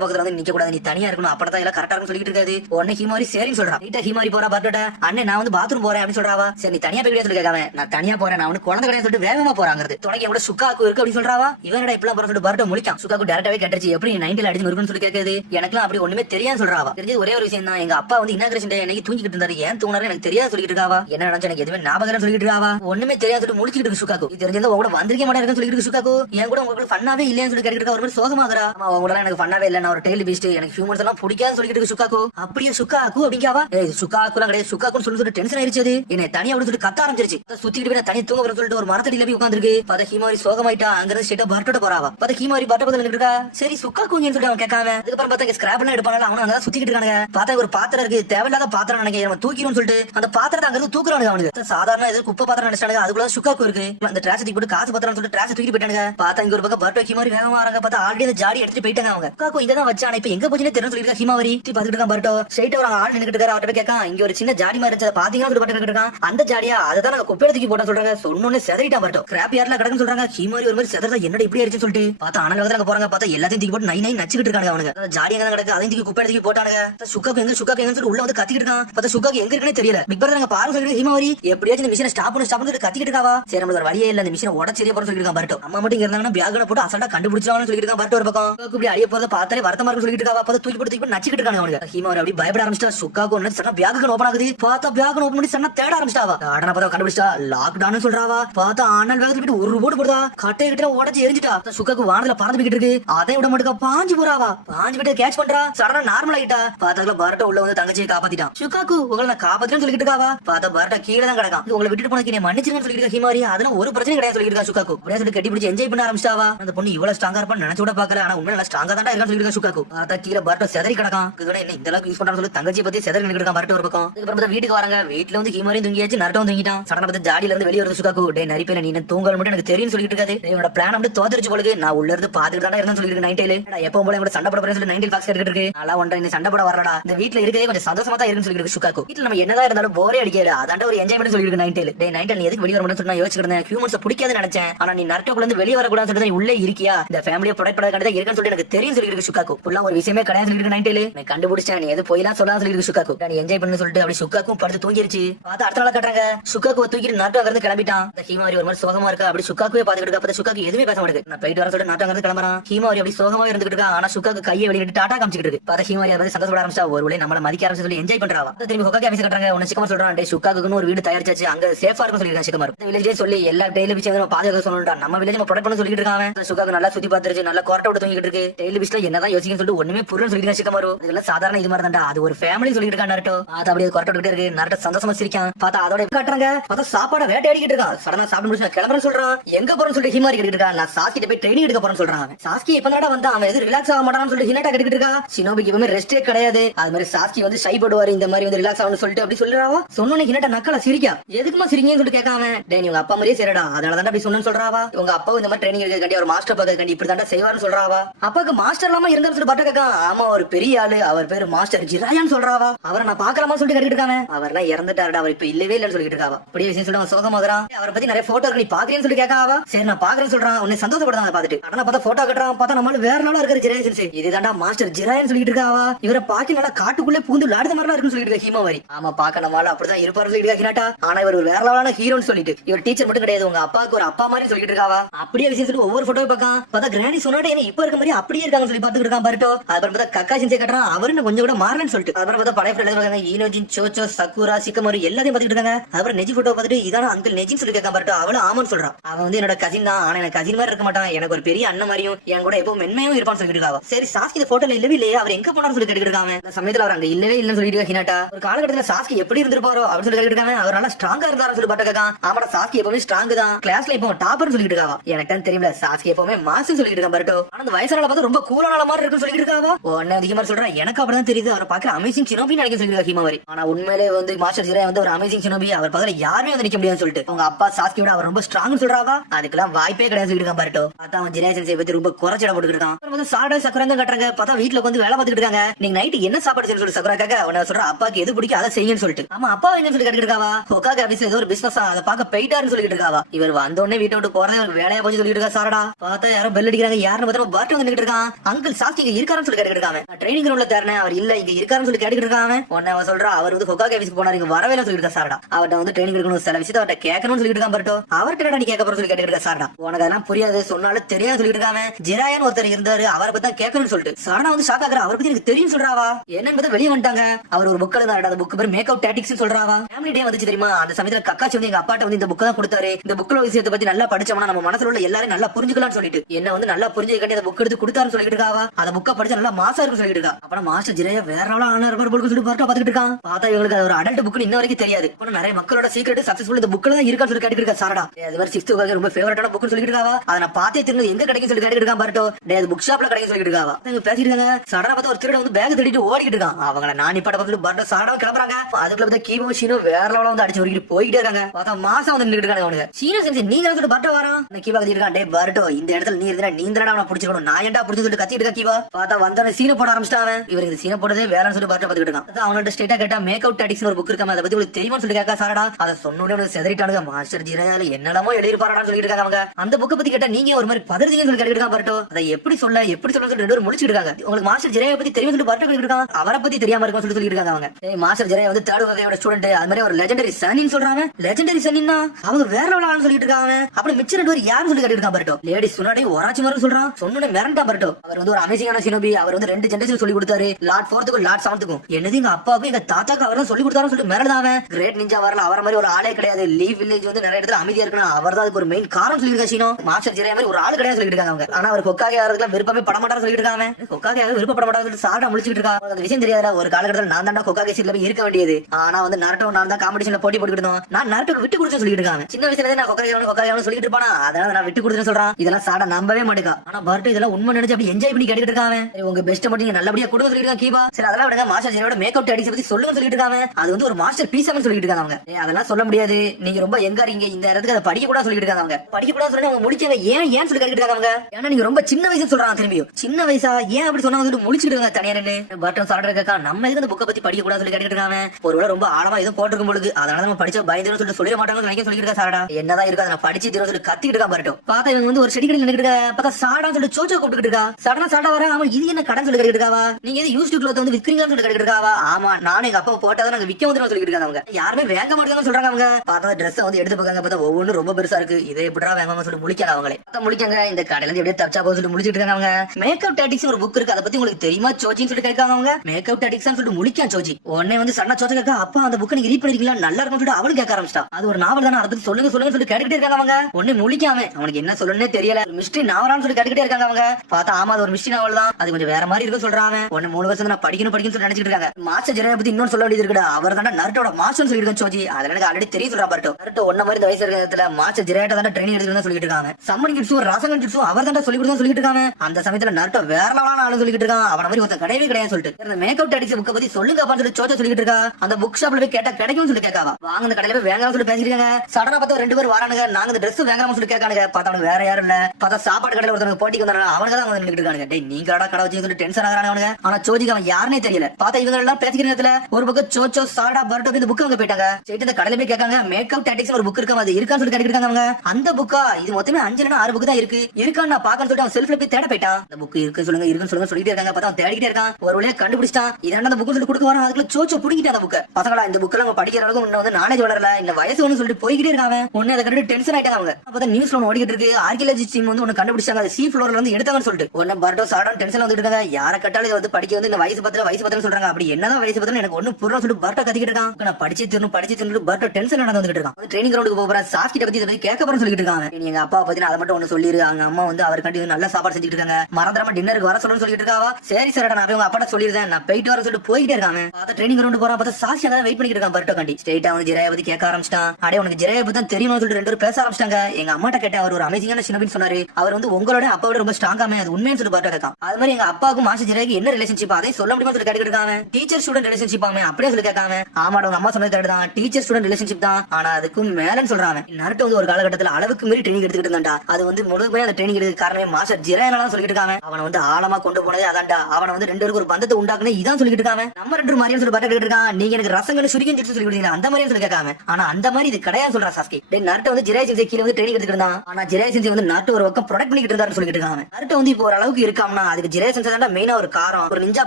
பக்கத்துல வந்து நிக்க கூடாது. நீ தனியா இருக்கணும். அப்பதான் எல்லாம் கரெக்டா இருக்கும் சொல்லிட்டு இருக்காது. உடனே ஹீமாவரி சரின்னு சொல்றா. நீட்டா ஹீமாவரி போறா பர்ட்டோட. அண்ணே நான் வந்து பாத்ரூம் போறேன் அப்படின்னு சொல்றாவா. சரி நீ தனியா போய் சொல்லி கேட்காம நான் தனியா போறேன். நான் வந்து குழந்தை கிடையாது சொல்லிட்டு வேகமா போறாங்கிறது. துணைக்கு கூட சுக்காக்கு இருக்கு அப்படின்னு சொல்றாவா. இவனடா இப்பெல்லாம் போற சொல்லிட்டு பர்ட்டோ முடிக்கான். சுக்காக்கு டைரக்டாவே கேட்டுச்சு. எப்படி 90ல அடிச்சு இருக்குன்னு சொல்லி கேட்குது. எனக்குலாம் அப்படி ஒண்ணுமே தெரியாது சொல்றாவா. தெரிஞ்சது ஒரே ஒரு விஷயம் தான். எங்க அப்பா வந்து இனாகிரேஷன் டே அன்னைக்கு தூங்கிட்டு இருந்தாரு. ஏன் தூங்குறாரு எனக்கு தெரியாது சொல்லிட்டு இருக்காவா. என்ன நடந்துச்சு எனக்கு எதுவுமே ஞாபகம் சொல்லிட்டு இருக்காவா. ஒண்ணுமே தெரியாது சொல்லிட்டு முடிச்சிட்டு இருக்கு சுக்காக்கு. இது தெரிஞ்சது உங்க கூட வந்திருக்க மாட்டேன் சொல்லிட்டு இருக்கு சுக்காக்கு. என் கூட உங்களுக்கு ஃபன்னாவே இல்லைன்னு சொல்லி கேட்டுட்டு இருக்கா. ஒரு மாதிரி சோகமாகறா. அவங்க கூட எனக்கு ஃபன்னாவே இல்ல. நான் ஒரு டெய்லி பீஸ்ட் எனக்கு ஹியூமன்ஸ் எல்லாம் பிடிக்காதுன்னு சொல்லிட்டு இருக்கு சுக்காக்கு. அப்படியே சுக்காக்கு அப்படிங்காவா. சுக்காக்குலாம் கிடையாது. சுக்காக்குன்னு சொல்லி டென்ஷன் ஆயிடுச்சு. என்ன தனியா அப்படின்னு சொல்லிட்டு கத்த ஆரம்பிச்சிருச்சு. சுத்திட்டு போய் தனி தூங்க வர சொல்லிட்டு ஒரு மரத்தடியில போய் உட்காந்துருக்கு. பார்த்தா ஹீமாவரி சோகமாயிட்டா. அங்க இருந்து ஸ்ட்ரெயிட்டா பர்ட்டோட போறாவா. பார்த்தா ஹீமாவரி பர்ட்டோ பக்கத்துல இருக்கா. சரி சுக்காக்கு சொல்லிட்டு அவன் கேட்காம அதுக்கப்புறம் பார்த்தா ஸ்கிராப் எல்லாம் எடுப்பாங்க. அவனும் அங்க சுத்திட்டு இருக்காங்க. பார்த்தா ஒரு பாத்திரம் இருக்கு. தேவையில்லாத பாத்திரம் நினைக்கிறேன் தூக்கிடும் சொல்லிட்டு அந்த பாத்திரத்தை அங்க இருந்து தூக்குறானுங்க. அவனுக்கு சாதாரண எது குப்பை பாத்திரம் நினைச்சாங்க. அதுக்குள்ள சுக்காக்கு இருக்கு. அந்த டிராஸ் தூக்கி போட்டு காசு பாத்திரம் சொல்லிட்டு டிராஸ் தூக்கி போயிட்டாங்க. பார்த்தா இங்க ஒரு பக்கம் பர்ட்டோ ஹீமாவரி வேகமா வராங்க. பார்த்தா ஆல்ரெடி அந்த ஜாடி எடுத்துட்டு போயிட்டாங்க. அவங்க சுக்காக்கு இங்க தான் வச்சானே இப்ப எங்க போச்சுன்னு தெரியும் சொல்லிட்டு ஹீமாவரி பாத்துட்டு இருக்கான். பர்ட்டோ ஸ்ட்ரைட்டா ஒரு ஆள் நின்னுட்டு இருக்காரு. அவர்கிட்ட கேட்கான் இங்க ஒரு சின்ன ஜாடி மாதிரி இருந்துச்சு பாத்தீங்கன்னா சொல்லிட்டு பர்ட்டோ இருக்கான். அந்த ஜாடியா அதை தான் நாங்க குப்பை தூக்கி போட்டா சொல்றாங்க. சொன்னோன்னு செதறிட்டான் பர்ட்டோ. கிராப் யார்ல கிடக்குன்னு சொல்றாங்க. ஹீமாவரி ஒரு மாதிரி செதறதா என்னடா இப்படி ஆயிடுச்சுன்னு சொல்லிட்டு பார்த்தா ஆனங்க அங்க போறாங்க. பார்த்தா எல்லாத்தையும் தூக்கி போட்டு நை நச்சிட்டு இருக்காங்க. அவனுக்கு ஜாடி எங்க கிடக்கு அதையும் தூக்கி குப்பை தூக்கி போட்டானுங்க. சுக்காக்கு எங்க சொல்லி உள்ள வந்து கத்திக்கிட்டு இருக்கான். பார்த்தா சுக்காக்கு எங்க இருக்குன்னு தெரியல. பிக் பிரதர் அங்க பாருங்க சொல்லிட்டு ஹீமாவரி எப்படியாச்சும் இந்த மிஷினை ஸ்டாப் பண்ணி கத்திக்கிட்டு இருக்காவா. சரி நம்மளுக்கு ஒரு வழியே இல்ல. இந்த மிஷினை உடச்செறிய போற சொல்லிட்டு இருக்கான் பர்ட்டோ. அம்மா மட்டும் இங்க இருந்தாங்கன்னா பேக்ல போட்டு அசல்ட்டா கண்டுபிடிச்சாங்கன்னு சொல்லிட்டு இருக்கான் பர்ட்டோ. ஒரு பக்கம் இப்படி அடிய போறத பார்த்தாலே வருத்தமா இருக்கு சொல்லிட்டு இருக்காவா. பார்த்தா தூக்கி போட்டு நச்சிக்கிட்டு இருக்காங்க. அவனுக்கு ஹீமாவரி அப்படி பயப்பட ஆரம்பிச்சா. சுக்காக்கு ஒன்னு சன்னா பேக் ஓபன் ஆகுது. பார்த்தா பேக் ஓபன் பண்ணி சன்னா தேட ஆரம்பிச்சிட்டாவா. ஆடனா பார்த்தா கண்டுபிடிச்சா லாக்டவுன் சொல்றாவா. பார்த்தா ஆனல் வேகத்துல போட்டு ஒரு போட்டு போடுதா. கட்டை கிட்ட உடச்சு எரிஞ்சிட்டா. சுக்காக்கு வானத்துல பறந்து போயிட்டு இருக்கு. அதை விட மாட்டுக்கா பாஞ்சு போறாவா. பாஞ்சு போயிட்டு கேட்ச் பண்றா. சடனா நார்மல் ஆயிட்டா. பார்த்தா பர்ட்டோ உள்ள வந்து தங்கச்சியை காப்பாத்திட்டான். சுக்காக்கு உங்களை நான் காப்பாத்தின்னு சொல்லிட்டு இருக்காவா. பார்த்தா பர்ட்டோ கீழே தான் கிடக்கான். உங்களை விட்டுட்டு போனக்கு நீ மன்னிச்சிருன்னு சொல்லிட்டு ஹீமாவரி. அதெல்லாம் ஒரு பிரச்சனை கிடையாது சொல்லிட்டு இருக்கா சுக்காக்கு. அப்படியே சொல்லி கட்டி பிடிச்சி என்ஜாய் பண்ண ஆரம்பிச்சாவா. அந்த பொண்ணு இவ்வளவு ஸ்ட்ராங்கா இருப்பான்னு நினைச்சு கூட பாக்கல. ஆனா உண்மை நல்லா ஸ்ட்ராங்கா தான் இருக்கான்னு சொல்லிட்டு சுக்காக்கு. பார்த்தா கீழே பர்ட்டோ செதறி கிடக்கான். என்ன இந்த அளவுக்கு யூஸ் பண்றான்னு சொல்லி தங்கச்சியை பத்தி செதறி நின்னுட்டு பர்ட்டோ ஒரு பக்கம். அதுக்கப்புறம் வீட்டுக்கு வராங்க. வீட்டுல வந்து ஹீமாவரியும் தூங்கியாச்சு. நரட்டும் தூங்கிட்டான். சடனா பார்த்து ஜாடியில இருந்து வெளியே வருது சுக்காக்கு. டே நரிப்பேல நீ தூங்கல் மட்டும் எனக்கு தெரியும் சொல்லிட்டு இருக்காது. என்னோட பிளான் வந்து தோத்துருச்சு போலுக்கு. நான் உள்ள இருந்து பாத்துட்டு தான் இருந்தேன் சொல்லிட்டு நைட்ல எப்பவும் போல சண்டை போட போறேன்னு சொல்லி 90 பாக்ஸ் எடுத்துட்டு இருக்கு. நல்லா ஒன்றரை நீ சண்டை போட வரடா. இந்த வீட்டுல இருக்கே கொஞ்சம் சந்தோஷமா தான் இருக்குன்னு சொல்லிட்டு சுக்காக்கு. வீட்டுல நம்ம என்னதான் இருந்தாலும் போரே அடிக்காது. அதாண்ட ஒரு என்ஜாய்மெண்ட் சொல்லிட்டு நைட்ல. டே நைட்ல நீ எதுக்கு வெளியே வரணும்னு சொல்லி நான் யோசிச்சிருந்தேன். ஹியூமன்ஸ் பிடிக்காதுன்னு நினைச்சேன். ஆனா நீ நரட்டோக்குள்ள இருந்து வெளியே வரக்கூடாதுன்னு சொல்லிட்டு நீ உள்ளே இருக்கியா. இந்த ஃபேமிலியை ப்ரொடெக்ட் பண்ண கண்டிப்பா இருக்குன்னு சொல்லி எனக்கு தெரியும் சொல்லிட்டு சுக்காக்கு. ஃபுல்லா ஒரு விஷயமே கிடையாது சொல்லிட்டு நைட்ல நான் கண்டுபிடிச்சேன். நீ எது போயெல்லாம் சொல்லலாம் சொல்லிட்டு சுக்காக்கு. நீ என்ஜாய் பண்ணு சொல்லிட்டு அப்படி சுக்காக்கும் படுத்து தூங்கிருச்சு. பார்த்து அடுத்த நாள் கட்டுறாங்க. சுக்காக்கு தூக்கிட்டு நரட்டோ அங்க இருந்து கிளம்பிட்டான். ஹீமாவரி ஒரு மாதிரி சோகமா இருக்கா. அப்படி சுக்காக்குவே பாத்துக்கிட்டு இருக்கா. அப்ப சுக்காக்கு எதுவுமே பேச மாட்டேங்குது. நான் போயிட்டு வர சொல்லிட்டு நரட்டோ அங்க இருந்து கிளம்புறான். ஹீமாவரி அப்படி சோகமா இருந்துகிட்டு இருக்கா. ஆனா சுக்காக்கு கையை வெளியிட்டு டாடா காமிச்சிட்டு இருக்கு. பார்த்தா ஹீமாவரி அதை சந்தோஷப்பட ஆரம்பிச்சா. ஒரு வேளை நம்மள மதிக்க ஆரம்பிச்சு சொல்லி என்ஜாய் பண்றாவா. திரும்பி ஹொக்காக்கி ஆபீஸ் கட்டுறாங்க. உன்ன சிக்கமா சொல்றான். டே சுக்காக்குன்னு ஒரு வீடு தயாரிச்சாச்சு. அங்க சேஃபா இருக்கும் சொல்லிருக்கான் சிக்கமார். இந்த வில்லேஜே சொல்லி எல்லா டெய்லி பிச்சு நம்ம பாதுகாக்க சொல்லணும்டா. நம்ம வில்லேஜ் நம்ம ப்ரொடெக்ட் பண்ண சொல்லிட்டு இருக்காங்க. சுக்காக்கு நல்லா சுத்தி பாத்துருச்சு. நல்லா கோட்டை விட்டு தூங்கிட்டு இருக்கு. டெய்லி பிச்ல என்னதான் யோசிக்கன்னு சொல்லிட்டு ஒண்ணுமே புரியன்னு சொல்லிருக்கான் சிக்கமாரு. இதெல்லாம் சாதாரண இது மாதிரி தான்டா. அது ஒரு ஃபேமிலி சொல்லிட்டு இருக்கான் நரட்டோ. அது அப்படியே கோட்டை விட்டு இருக்கு. நரட்டோ சந்தோஷமா சிரிக்கான். பார்த்தா அதோட காட்டுறாங்க. பார்த்தா சாப்பாட வேட்டையாடிக்கிட்டு இருக்கான். சடனா சாப்பிட்டு முடிச்சு கிளம்புறேன்னு சொல்றான். எங்க போறேன்னு சொல்லிட்டு ஹீமாரி கேட்டுட்டு இருக்கான். நான் சாஸ்கிட்ட போய் ட்ரைனிங் எடுக்க போறேன்னு சொல்றான். சாஸ்கி எப்ப நாடா வந்தா அவன் எது ரிலாக்ஸ் ஆக மாட்டான்னு சொல்லிட்டு ஹினாட்டா கேட்டுட்டு இருக்கா. ஷினோபிக்கு எப்பவுமே ரெஸ்டே கிடையாது. அது மாதிரி சாஸ்கி வந்து ஷை போடுவாரு. இந்த மாதிரி வந்து ரிலாக்ஸ் ஆகணும்னு சொல்லிட்டு அப்படி சொல்றாவா. சொன்னோன்னே ஹினாட்டா நக்கலா சிரிக்கா. எதுக்குமா சிரிங்கன்னு சொல்லிட்டு கேட்காம. டே நீ உங்க அப்பா மாதிரியே சரிடா. அதனால தான் அப்படி சொன்னு சொல்றாவா. உங்க அப்பாவும் இந்த மாதிரி ட்ரைனிங் எடுக்கிறதுக்காண்டி ஒரு மாஸ்டர் பார்க்கறதுக்காண்டி இப்படி தான் செய்வார்னு சொல்றாவா. அப்பாக்கு மாஸ்டர் இல்லாம இருந்தாலும் சொல்லி பட்ட கேட்கா. ஆமா ஒரு பெரிய ஆளு. அவர் பேரு மாஸ்டர் ஜிராயான்னு சொல்றாவா. அவரை நான் பாக்கலாமா சொல்லிட்டு கேட்டுட்டு இருக்காங்க. அவர்லாம் இறந்துட்டாருடா. அவர் இப்ப இல்லவே இல்லன்னு சொல்லிட்டு இருக்காவா. அப்படியே விஷயம் சொல்லுவாங்க சோகமாகறான். அவரை பத்தி நிறைய போட்டோ இருக்கு. நீ பாக்குறேன்னு சொல்லி கேட்காவா. சரி நான் பாக்குறேன்னு சொல்றான். உன்னை சந்தோஷப்படுறாங்க பாத்துட்டு. ஆனா பார்த்தா போட்டோ கட்டுறான். பார்த்தா நம்மளால வேற நாளா இருக்கிற ஜிராயன் இதுதான்டா மாஸ்டர் ஜிராயன் சொல்லிட்டு இருக்காவா. இவரை பாக்கி நல்லா காட்டுக்குள்ளே பூந்து விளையாடுற மாதிரி இருக்குன்னு சொல்லிட்டு இருக்க ஹீமாவரி. ஆமா பாக்க நம்மளால அப்படிதான் இருப்பாரு சொல்லிட்டு இருக்காட்டா. ஆனா இவர் ஒரு வேற லெவலான ஹீரோன்னு சொல்லிட்டு இவர் டீச்சர் மட்டும் கிடையாது. உங்க அப்பாவுக்கு ஒரு அப்பா மாதிரி சொல்லிட்டு இருக்காவா. அப்படியே விஷயம் சொல்லி ஒவ்வொரு போட்டோ பார்க்கான். பார்த்தா கிராண்டி சொன்னாட்டே என்ன இப்ப இருக்க மாதிரி அப்படியே இருக்காங்க சொல்லி பாத்துட்டு இருக்கான் பாருட்டோ. அப்புறம் பார்த்தா கக்கா சின்சே கட்டுறான். அவரு கொஞ்சம் கூட மாறலன்னு சொல்லிட்டு. அப்புறம் பார்த்தா பழைய ஃப்ரெண்ட் இருக்காங்க. ஈனோஜின் சோச்சோ சக்குரா சிக்கமரு எல்லாத்தையும் பாத்துட்டு இருக்காங்க. அப்புறம் நெஜி போட்டோ பார்த்துட்டு இதான அங்கிள் நெஜின்னு சொல்லி கேட்கான் பாருட்டோ. அவளும் ஆமான்னு சொல்றான். அவன் வந்து என்னோட கசின் தான். ஆனா எனக்கு கசின் மாதிரி இருக்க மாட்டான். எனக்கு ஒரு பெரிய அண்ணன் மாதிரியும் என் கூட எப்பவும் மென்மையும் இருப்பான்னு சொல்லிட்டு இருக்காவா. சரி சாஸ்கி இந்த போட்டோல இல்லவே இல்லையே, அவர் எங்க போனாரு சொல்லி கேட்டுட்டு இருக்காங்க. அந்த சமயத்துல அவர் அங்க இல்லவே இல்லன்னு சொல்லிட்டு ஹினாட்டா ஒரு காலகட்டத்துல சாஸ்கி எப்படி இருந்திருப்பாரோ அப்படின்னு சொல்லி கேட்டுட்டு இருக்காங்க. அவர் நல்லா ஸ்ட்ராங்கா இருந்தாரு சொல்லி பாட்டு கேட்கான். ஆமாடா சாஸ்கி எப்பவுமே ஸ்ட்ராங் தான், கிளாஸ்ல இப்போ டாப்பர்னு சொல்லிட்டு இருக்காவா. எனக்கு தான் தெரியல சாஸ்கி எப்பவுமே மாஸ்டர் சொல்லிட்டு இருக்கான் பரட்டோ. ஆனா அந்த வயசான பார்த்தா ரொம்ப கூலான மாதிரி இருக்குன்னு சொல்லிட்டு இருக்காவா. ஒன்னு அதிகமா சொல்றேன், எனக்கு அப்படிதான் தெரியுது. அவர் பாக்குற அமேசிங் ஷினோபி நினைக்க சொல்லிருக்கா ஹிமாவரி. ஆனா உண்மையிலே வந்து மாஸ்டர் ஜிரே வந்து ஒரு அமேசிங் ஷினோபி, அவர் பக்கத்துல யாருமே வந்து நிக்க முடியாதுன்னு சொல்லிட்டு அவங்க அப்பா சாஸ்கியோட அவர் ரொம்ப ஸ்ட்ராங்னு சொல்றாவா. அதுக்கெல்லாம் வாய்ப்பே கிடையாது சொல்லிட்டு இருக்கான் பரட்டோ. பார்த்தா அவன் ஜிரே சென்சை பத்தி ரொம்ப குறைச்சட போட்டுட்டு இருக்கான். வந்து சாடா சக்கரங்க கட்டுறாங்க. பார்த்தா வீட்டுல வந்து வேலை பார்த்துட்டு இருக்காங்க. நீங்க நைட் என்ன சாப்பாடு செய்யணும் சொல்லி சக்கரா கேட்க அவன சொல்ற அப்பாக்கு எது பிடிக்கும் அதை செய்யுன்னு சொல்லிட்டு. ஆமா அப்பா என்ன சொல்லி கேட்டுட்டு இருக்காவா. ஹோகாகே ஆபீஸ்ல ஏதோ ஒரு பிசினஸ் அதை பார்க்க போயிட்டாருன்னு சொல்லிட்டு இருக்காவா. இவர் வந்த உடனே வீட்டை விட்டு போறதே ஒரு வேலையா போச்சு சொல்லிட்டு இருக்கா சாரடா. பார்த்தா யாரோ பெல் அடிக்கிறாங்க. யாருன்னு பார்த்தா பர்ட் வந்து நிக்கிட்டு இருக்கான். அங்கிள் சாஸ்கி இங்க இருக்காருன்னு சொல்லி கேட்டுட்டு இருக்காங்க. ட்ரைனிங் ரூம்ல தேர்னே அவர் இல்ல இங்க இருக்காருன்னு சொல்லி கேட்டுட்டு இருக்காங்க. உடனே அவன் சொல்றா அவர் வந்து ஹோகாகே ஆபீஸ்க்கு போனாரு, இங்க வரவே இல்ல சொல்லிட்டு இருக்கா சாரடா. அவர்ட்ட வந்து ட்ரைனிங் எடுக்கணும், சில விஷயத்தை அவர்ட்ட கேட்கணும்னு சொல்லிட்டு இருக்கான் பர்ட்டோ. அவர்கிட்ட நீ கேட்க போற சொல்லி கேட்டுட்டு இருக்கா சாரடா. உனக்கு அதெல்லாம் புரியாது, சொன்னாலும் தெரியாது சொல்லிட்டு இருக்காங்க. ஜிராயன் ஒருத்தர் இருந்தாரு, அவரை பத்தி தான் கேட்கணும்னு சொல்லிட்டு சரணா வந்து ஷாக் ஆகுறா. அவரை பத்தி எனக்கு தெரியும் சொல்றாவா. என்னன்னு பார்த்தா வெளியே வந்துட்டாங்க. அவர் ஒரு புக் எழுதாரு, அந்த புக் பேர் மேக் அவுட் டாக்டிக்ஸ் சொல்றாவா. ஃபேமிலி டே வந்துச்சு தெரியுமா. அந்த சமயத்துல கக்காச்சி வந்து எங்க அப்பாட்ட வந்து இந்த புக் தான் கொடுத்தாரு. இந்த புக்ல விஷயத்தை பத்தி நல்லா படிச்சோம்னா நம்ம மனசுல உள்ள எல்லாரும் நல்லா புரிஞ்சுக்கலாம்னு சொல்லிட்டு என்ன வந்து நல்லா புரிஞ்சுக்கிட்டு அந்த புக் எடுத்து கொடுத்தாருன்னு சொல்லிட்டு இருக்காவா. அந்த புக்கை படிச்சா நல்லா மாசா இருக்கும் சொல்லிட்டு இருக்கா. அப்புறம் மாஸ்டர் ஜிரையா வேற ஆனர் சொல்லி பார்த்து பாத்துட்டு இருக்கான். பார்த்தா இவங்களுக்கு அது ஒரு அடல்ட் புக் இன்ன வரைக்கும் தெரியாது. நிறைய மக்களோட சீக்ரெட் சக்சஸ்ஃபுல் இந்த புக்ல தான் இருக்கான்னு சொல்லி கேட்டுட்டு இருக்கா சாரடா. அது மாதிரி 6th வகை ரொம்ப ஃபேவரட்டான புக் சொல்லிட்டு இருக்காவா. அதை நான் பார்த்தே தெரிஞ்சது எங்க கிடைக்கும் சொல்லி கேட்டுட்டு இருக்கான் பர்ட்டோ. அது புக் ஷாப்ல கிடைக்கும் சொல்லிட்டு இருக்காவா. பேசிட்டு இருக்காங்க. சடனா பார்த்து ஒரு திருட வந்து பேக் தேடிட்டு ஓடிக்கிட்டு இருக்கான். அவங்கள நான் இப்ப பார்த்து பர்ட்டோ சாரடா கிளம்புறாங்க. அதுக்குள்ள பார்த்தா கீமோ ஷீனோ வேற லெவல்ல வந்து அடிச்சு ஓடிக்கிட்டு போயிட்டே இருக்காங்க. பார்த்தா மாசம் வந்து நின்னுட்டு இருக்காங்க. அவனுங்க சீனோ சென்சி நீங்க சொல்லிட்டு பர்ட்டோ வரான். இந்த கீவா கத்திட்டு இருக்கான். டேய் பர்ட்டோ இந்த இடத்துல நீ இருந்தா நீ இருந்தா அவனை பிடிச்சிக்கணும், நான் ஏன்டா பிடிச்சு சொல்லிட்டு கத்திட்டு இருக்கா கீவா. பார்த்தா வந்தானே சீனை போட ஆரம்பிச்சிட்டான். இவருக்கு இந்த சீனை போடுறதே வேறன்னு சொல்லி பர்ட்டோ பார்த்துட்டு இருக்கான். அவனோட ஸ்ட்ரைட்டா கேட்டா மேக் அவுட் டாக்டிக்ஸ் ஒரு புக் இருக்காம அதை பத்தி உங்களுக்கு தெரியுமா சொல்லி கேட்கா சாரடா. அதை சொன்னோட செதறிட்டானுங்க. மாஸ்டர் ஜிரையால என்னெல்லாமோ எழுதிருப்பாரான்னு சொல்லிட்டு இருக்காங்க. அவங்க அந்த புக்கை பத்தி கேட்டா நீங்க ஒரு மாதிரி பதறீங்கன்னு சொல்லி கேட்டுட்டு இருக்கான் பர்ட்டோ. அதை எப்படி சொல்ல சொல்லி ரெண்டு பேரும் முடிச்சிட்டு இருக்காங்க. உங்களுக்கு மாஸ்டர் ஜிரையா பத்தி தெரியும் சொல்லி பர்ட்டோ கேட்டுட்டு இருக்கான். அவரை பத்தி தெரியாம இருக்கும் சொல்லி சொல்லிட்டு இருக்காங்க. அவங்க மாஸ்டர் ஜிரையா வந்து 3rd வகையோட ஸ்டூடெண்ட், அது மாதிரி ஒரு லெஜெண்டரி சனின்னு சொல்றாங்க. லெஜெண்டரி சனின்னா அவங்க வேற லெவல்ல சொல்லிட்டு இருக்காங்க. அப்புறம் மிச்ச ரெண்டு பேர் யாரும் சொல்லி கேட்டுட்டு இருக்கான் பர்ட்டோ. லேடி சுனாடி ஒராச்சி மாதிரி சொல்றான். சொன்னே மிரண்டா பர்ட்டோ. அவர் வந்து ஒரு அமேசிங்கான ஷினோபி. அவர் வந்து 2 ஜெனரேஷன் சொல்லி கொடுத்தாரு, லார்ட் 4th லார்ட் 7th. என்னது எங்க அப்பாவுக்கு எங்க தாத்தாக்கு அவர் தான் சொல்லி கொடுத்தாருன்னு சொல்லிட்டு மிரண்டாவ. கிரேட் நிஞ்சா வரல, அவர மாதிரி ஒரு ஆளே கிடையாது. லீவ் வில்லேஜ் வந்து நிறைய இடத்துல அமைதியா இருக்கணும், அவர் தான் அதுக்கு ஒரு மெயின் காரணம் சொல்லிருக்கா ஷீனோ. மாஸ்டர் ஜிரையா மாதிரி ஒரு ஆளு கிடையாது சொல்லிட்டு இருக்காங்க அவங்க. ஆனா அவர் கொக்காகே ஆகிறதுல விருப்பமே பட மாட்டாரு சொல்லிட்டு இருக்காங்க. கொக்காகே விருப்பப்பட மாட்டாரு சொல்லிட்டு சாரடா முடிச்சிட்டு இருக்கா. அந்த விஷயம் தெரியாதா, ஒரு காலகட்டத்தில் நான் தான் கொக்காகே சீட்ல போய் இருக்க வேண்டியது. ஆனா வந்து நரட்டோ நான் தான் காம்படிஷன்ல போட்டி போட்டுக்கிட்டு இருந்தோம். நான் நரட்டோ விட்டு கொடுத்து சொல்லிட்டு இருக்காங்க. சின்ன வயசுல நான் கொக்காகே சொல்லிட்டு இருப்பானா, அதனால நான் விட்டு கொடுத்துன்னு சொல்றான். இதெல்லாம் சாரடா நம்பவே மாட்டேங்கா. ஆனா பர்ட்டோ இதெல்லாம் உண்மை நினைச்சு அப்படி என்ஜாய் பண்ணி கேட்டுட்டு இருக்காங்க. உங்க பெஸ்ட் மட்டும் நீங்க நல்லபடியா கொடுக்க சொல்லிட்டு இருக்காங்க கீபா. சரி அதெல்லாம் விடுங்க, மாஸ்டர் ஜிரையோட மேக் அவுட் டாக்டிக்ஸ் பத்தி சொல்லுங்க சொல்லிட்டு இருக்காங்க. அது வந்து ஒரு மாஸ்டர் பீஸ் சொல்லிட்டு இருக்காங்க அவங்க. அதெல்லாம் சொல்ல முடியாது, நீங்க ரொம்ப எங்க இருக்கீங்க இந்த இடத்துக்கு அதை படிக்க கூட சொல்லிட்டு இருக்காங்க அவங்க. படிக்க கூட சொல்லி அவங்க முடிச்சவங்க ஏன் சொல்லி கேட்டுட்டு இருக்காங்க அவங்க. ஏன்னா நீங்க ரொம்ப சின்ன வயசு சொல்றாங்க. திரும்பியும் சின்ன வயசா ஏன் அப்படி சொன்னா வந்து முடிச்சிட்டு இருக்காங்க தனியா நின்னு. பர்ட்டோ சாரடா கேட்கா நம்ம எதுக்கு அந்த புக்கை பத்தி படிக்க கூட சொல்லி கேட்டுட்டு இருக்காங்க. ஒருவேளை ரொம்ப ஆழமா எதுவும் போட்டுருக்கும் பொழுது அதனால நம்ம படிச்சா பயந்துன்னு சொல்லிட்டு சொல்லிட மாட்டாங்கன்னு நினைக்க சொல்லிட்டு இருக்கா சாரடா. என்னதான் இருக்கு அதை படிச்சு தீர சொல்லி கத்திட்டு இருக்கான் பர்ட்டோ. பார்த்தா இவங்க வந்து ஒரு செடி கடையில் நின்னுட்டு இருக்கா. பார்த்தா சாடா சொல்லிட்டு சோச்சோ கூப்பிட்டு இருக்கா. சடனா சாடா வர அவன் இது என்ன கடன் சொல்லி கேட்டுட்டு இருக்காவா. நீங்க எது யூஸ் க்ளோத் வந்து விக்கிறீங்கன்னு சொல்லி கேட்டுட்டு இருக்காவா. ஆமா நானும் எங்க அப்பா போட்டதான் நாங்க விக்க வந்து சொல்லிட்டு இருக்காங்க அவங்க. யாருமே வாங்க மாட்டாங்கன்னு சொல்றாங்க அவங்க. பார்த்தா ட்ரெஸ் வந்து எடுத்து போகாங்க. பார்த்தா ஒவ்வொன்றும் ரொம்ப பெருசா இருக்கு. இதை எப்படா வாங்க சொல்லி முடிக்காங்க அவங்களே. முடிக்காங்க இந்த கடையில இருந்து எப்படியே தப்பிச்சா போக சொல்லி முடிச்சிட்டு இருக்காங்க அவங்க. மேக் அவுட் டாக்டிக்ஸ் ஒரு புக் இருக்கு, அதை பத்தி உங்களுக்கு தெரியுமா சோச்சின்னு சொல்லி கேட்காங்க அவங்க. மேக் அவுட் டாக்டிக்ஸ் சொல்லிட்டு முடிக்கான் சோச்சி. உடனே வந்து சடனா சோச்சா கேட்க அப்பா அந்த புக்கை நீங்க ரீட் பண்ணிருக்கீங்களா, நல்லா இருக்கும்னு சொல்லிட்டு அவளும் கேட்க ஆரம்பிச்சிட்டா. அது ஒரு நாவல் தானே, அதை பத்தி சொல்லுங்க சொல்லி கேட்டுக்கிட்டே இருக்காங்க அவங்க. ஒண்ணு முழிக்காம அவனுக்கு என்ன சொல்லணும்னே தெரியல. மிஸ்ட்ரி நாவலான்னு சொல்லி கேட்டுக்கிட்டே இருக்காங்க அவங்க. பார்த்தா ஆமா அது ஒரு மிஸ்ட்ரி நாவல் தான், அது கொஞ்சம் வேற மாதிரி இருக்குன்னு சொல்றாங்க. ஒன்னு 3 வருஷம் நான் படிக்கணும் சொல்லி நினைச்சிட்டு இருக்காங்க. மாஸ்டர் ஜிரையா பத்தி இன்னொன்னு சொல்ல வேண்டியது இருக்குடா. அவர் தான் நரட்டோட மாஸ்டர் சொல்லிருக்கேன் சோச்சி. அதனால எனக்கு ஆல்ரெடி தெரியும் சொல்றா பர்ட்டோ. நரட்டோ ஒன்ன மாதிரி இந்த வயசு இருக்கிறதுல மாஸ்டர் ஜிரையா தான் ட்ரைனிங் எடுத்துட்டு சொல்லிட்டு இருக்காங்க. சம்மனிங் கிட்ஸும் ராசகன் கிட்ஸும் அவர் தான் சொல்லி கொடுத்தா சொல்லிட்டு இருக்காங்க. அந்த சமயத்துல நரட்டோ வேற லெவலான ஆளு சொல்லிட்டு இருக்கான். அவன மாதிரி ஒருத்தன் கிடையவே கிடையாது சொல்லிட்டு இந்த மேக் அவுட் டாக்டிக்ஸ் புக்கை பத்தி சொல்லுங்க அப்படின்னு சொல்லி சோச்சா சொல்லிட்டு இருக்கா. அந்த புக் ஷாப்ல போய் கேட்டா கிடைக்கும்னு சொல்லி கேட்காவா. வாங்க அந்த கடையில போய் வேங்கலாம் சொல்லி பேசிருக்காங்க. சடனா பார்த்தா 2 பேர் வரானுங்க. நாங்க இந்த ட்ரெஸ் வேங்கலாம் சொல்லி கேட்கானுங்க. பார்த்தா வேற யாரும் இல்ல. பார்த்தா சாப்பாடு கடையில ஒருத்தவங்க போட்டிக்கு வந்தாங்க. அவனுக்கு தான் வந்து நின்னுட்டு இருக்கானுங்க. டேய் நீ கடை வச்சு சொல்லி டென்ஷன் ஆகுறானே அவனுங்க. ஆனா சோஜிக்கு அவன் யாருனே தெரியல. பார்த்தா இவங்க எல்லாம் பேசிக்கிற நேரத்துல ஒரு பக்கம் சோச்சோ சாரடா பர்ட்டோ இந்த புக் அவங்க போயிட்டாங்க. சரி இந்த கடையில போய் கேட்காங்க மேக் அவுட் டாக்டிக்ஸ் ஒரு புக் இருக்கா, அது இருக்கான்னு சொல்லி கேட்டுட்டு இருக்காங்க அவங்க. அந்த புக்கா இது மொத்தமே 5 6 புக் தான் இருக்கு, இருக்கான்னு நான் பாக்கன்னு சொல்லிட்டு அவன் செல்ஃப்ல போய் தேட போயிட்டான். அந்த புக் இருக்குன்னு சொல்லுங்க சொல்லிட்டே இருக்காங்க. பார்த்தா அவன் தேடிக்கிட்டே இருக்கான். ஒரு வழியா கண்டுபிடிச்சான். இதான அந்த புக் சொல்லி கொடுக்க வரான். அதுக்குள்ள சோச்சோ புடிக்கிட்டு அந்த புக். பசங்களா இந்த புக் எல்லாம் படிக்கிற அளவுக்கு இன்னும் வந்து நாலேஜ் வளரல, இந்த வயசு ஒன்னு சொல்லிட்டு போய்கிட்டே இருக்காங்க. ஒன்னு அதை கண்டு டென்ஷன் ஆயிட்டாங்க அவங்க. அப்பதான் நியூஸ்ல ஒன்னு ஓடிக்கிட்டு இருக்கு. ஆர்கியாலஜி டீம் வந்து ஒன்னு கண்டுபிடிச்சாங்க, அது சி ஃப்ளோர்ல வந்து எடுத்தாங்கன்னு சொல்லிட்டு. ஒன்னு பர்ட்டோ சாரடா டென்ஷன் வந்துட்டு இருக்காங்க. யார கட்டாலும் இதை வந்து படிக்க வந்து இந்த வயசு பத்திர சொல்றாங்க. அப்படி என்னதான் வயசு பத்திரம் எனக்கு ஒண்ணு புரியல சொல்லிட்டு பர்ட்டோ கத்திக்கிட்டு இருக்கான். நான் படிச்சு திரும்ப பர்ட்டோ டென்ஷன் வந்துட்டு இருக்கான். ட்ரைனிங் கிரவுண்டுக்கு போறேன். சாஸ்கிட்ட பத்தி இதை பத்தி கேட்க போறேன்னு சொல்லிட்டு இருக்காங்க. எங்க அப்பா பத்தி அதை மட்டும் ஒண்ணு சொல்லிரு. அவங்க அம்மா வந்து அவருக்காண்டி நல்ல சாப்பாடு செஞ்சுட்டு இருக்காங்க. மறந்து சாயந்தரமா டின்னருக்கு வர சொல்லணும்னு சொல்லிட்டு இருக்காவா. சரி சார் நான் போய் உங்க அப்பாட்ட சொல்லிருந்தேன், நான் போயிட்டு வர சொல்லிட்டு போயிட்டே இருக்காங்க. பார்த்தா ட்ரைனிங் கிரவுண்ட் போறான், பார்த்தா சாசி அதான் வெயிட் பண்ணிட்டு இருக்கான் பர்ட்டோ கண்டி. ஸ்ட்ரைட்டா வந்து ஜெரையை பத்தி கேட்க ஆரம்பிச்சிட்டான். அடே உனக்கு ஜெரையை பத்தி தான் தெரியும்னு சொல்லிட்டு ரெண்டு பேரும் பேச ஆரம்பிச்சிட்டாங்க. எங்க அம்மாட்ட கேட்டேன், அவர் ஒரு அமேசிங்கான சின்னபின்னு சொன்னாரு. அவர் வந்து உங்களோட அப்பாவோட ரொம்ப ஸ்ட்ராங்காமே, அது உண்மைன்னு சொல்லி பர்ட்டோ கேட்கான். அது மாதிரி எங்க அப்பாவுக்கும் மாஸ்டர் ஜெரைக்கு என்ன ரிலேஷன்ஷிப் அதையும் சொல்ல முடியுமா சொல்லி கேட்டுட்டு இருக்காங்க. டீச்சர் ஸ்டூடெண்ட் ரிலேஷன்ஷிப் ஆமே அப்படியே சொல்லி கேட்காம, ஆமாட உங்க அம்மா சொன்னது கரெக்ட் தான், டீச்சர் ஸ்டூடெண்ட் ரிலேஷன்ஷிப் தான், ஆனா அதுக்கும் மேலன்னு சொல்றாங்க. நருட்டோ வந்து ஒரு காலகட்டத்தில் அளவுக்கு மீறி ட்ரைனிங் எடுத்துக்கிட்டு இருந்தான்டா. அது வந்து முழுமையா அந்த ட்ரைனிங் எடுக்க காரணமே மாஸ்டர் ஜெரையனால சொல்லிட்டு இருக்காங்க. அவனை வந்து ஆழமா கொண்டு போனதே அதான்டா. அவனை வந்து ரெண்டு பேருக்கு ஒரு பந்தத்தை உண்டாக்குனே இதான் சொல்லிட்டு இருக்காங்க. நம்ம ரெண்டு மாதிரியும் சொல்லி பட்ட கேட்டு இருக்கான். நீங்க எனக்கு ரசங்கன்னு சுருக்கின்னு சொல்லி கொடுத்தீங்க அந்த மாதிரியும் சொல்லி கேட்காம, ஆனா அந்த மாதிரி இது கிடையாது சொல்றா சாஸ்கி. நருட்டோ வந்து ஜெரை சென்சை கீழே வந்து ட்ரைனிங் எடுத்துக்கிட்டு இருந்தான். ஆனா ஜெரை சென்சை வந்து நருட்டோ ஒரு பக்கம் ப்ரொடெக்ட் பண்ணிட்டு இருந்தாருன்னு சொல்லிட்டு இருக்காங்க. நருட்டோ வந்து இப்போ ஒரு அளவுக்கு இருக்காமனா அதுக்கு ஜெரை சென்சை தான் மெயினா ஒரு காரணம். ஒரு நிஞ்சா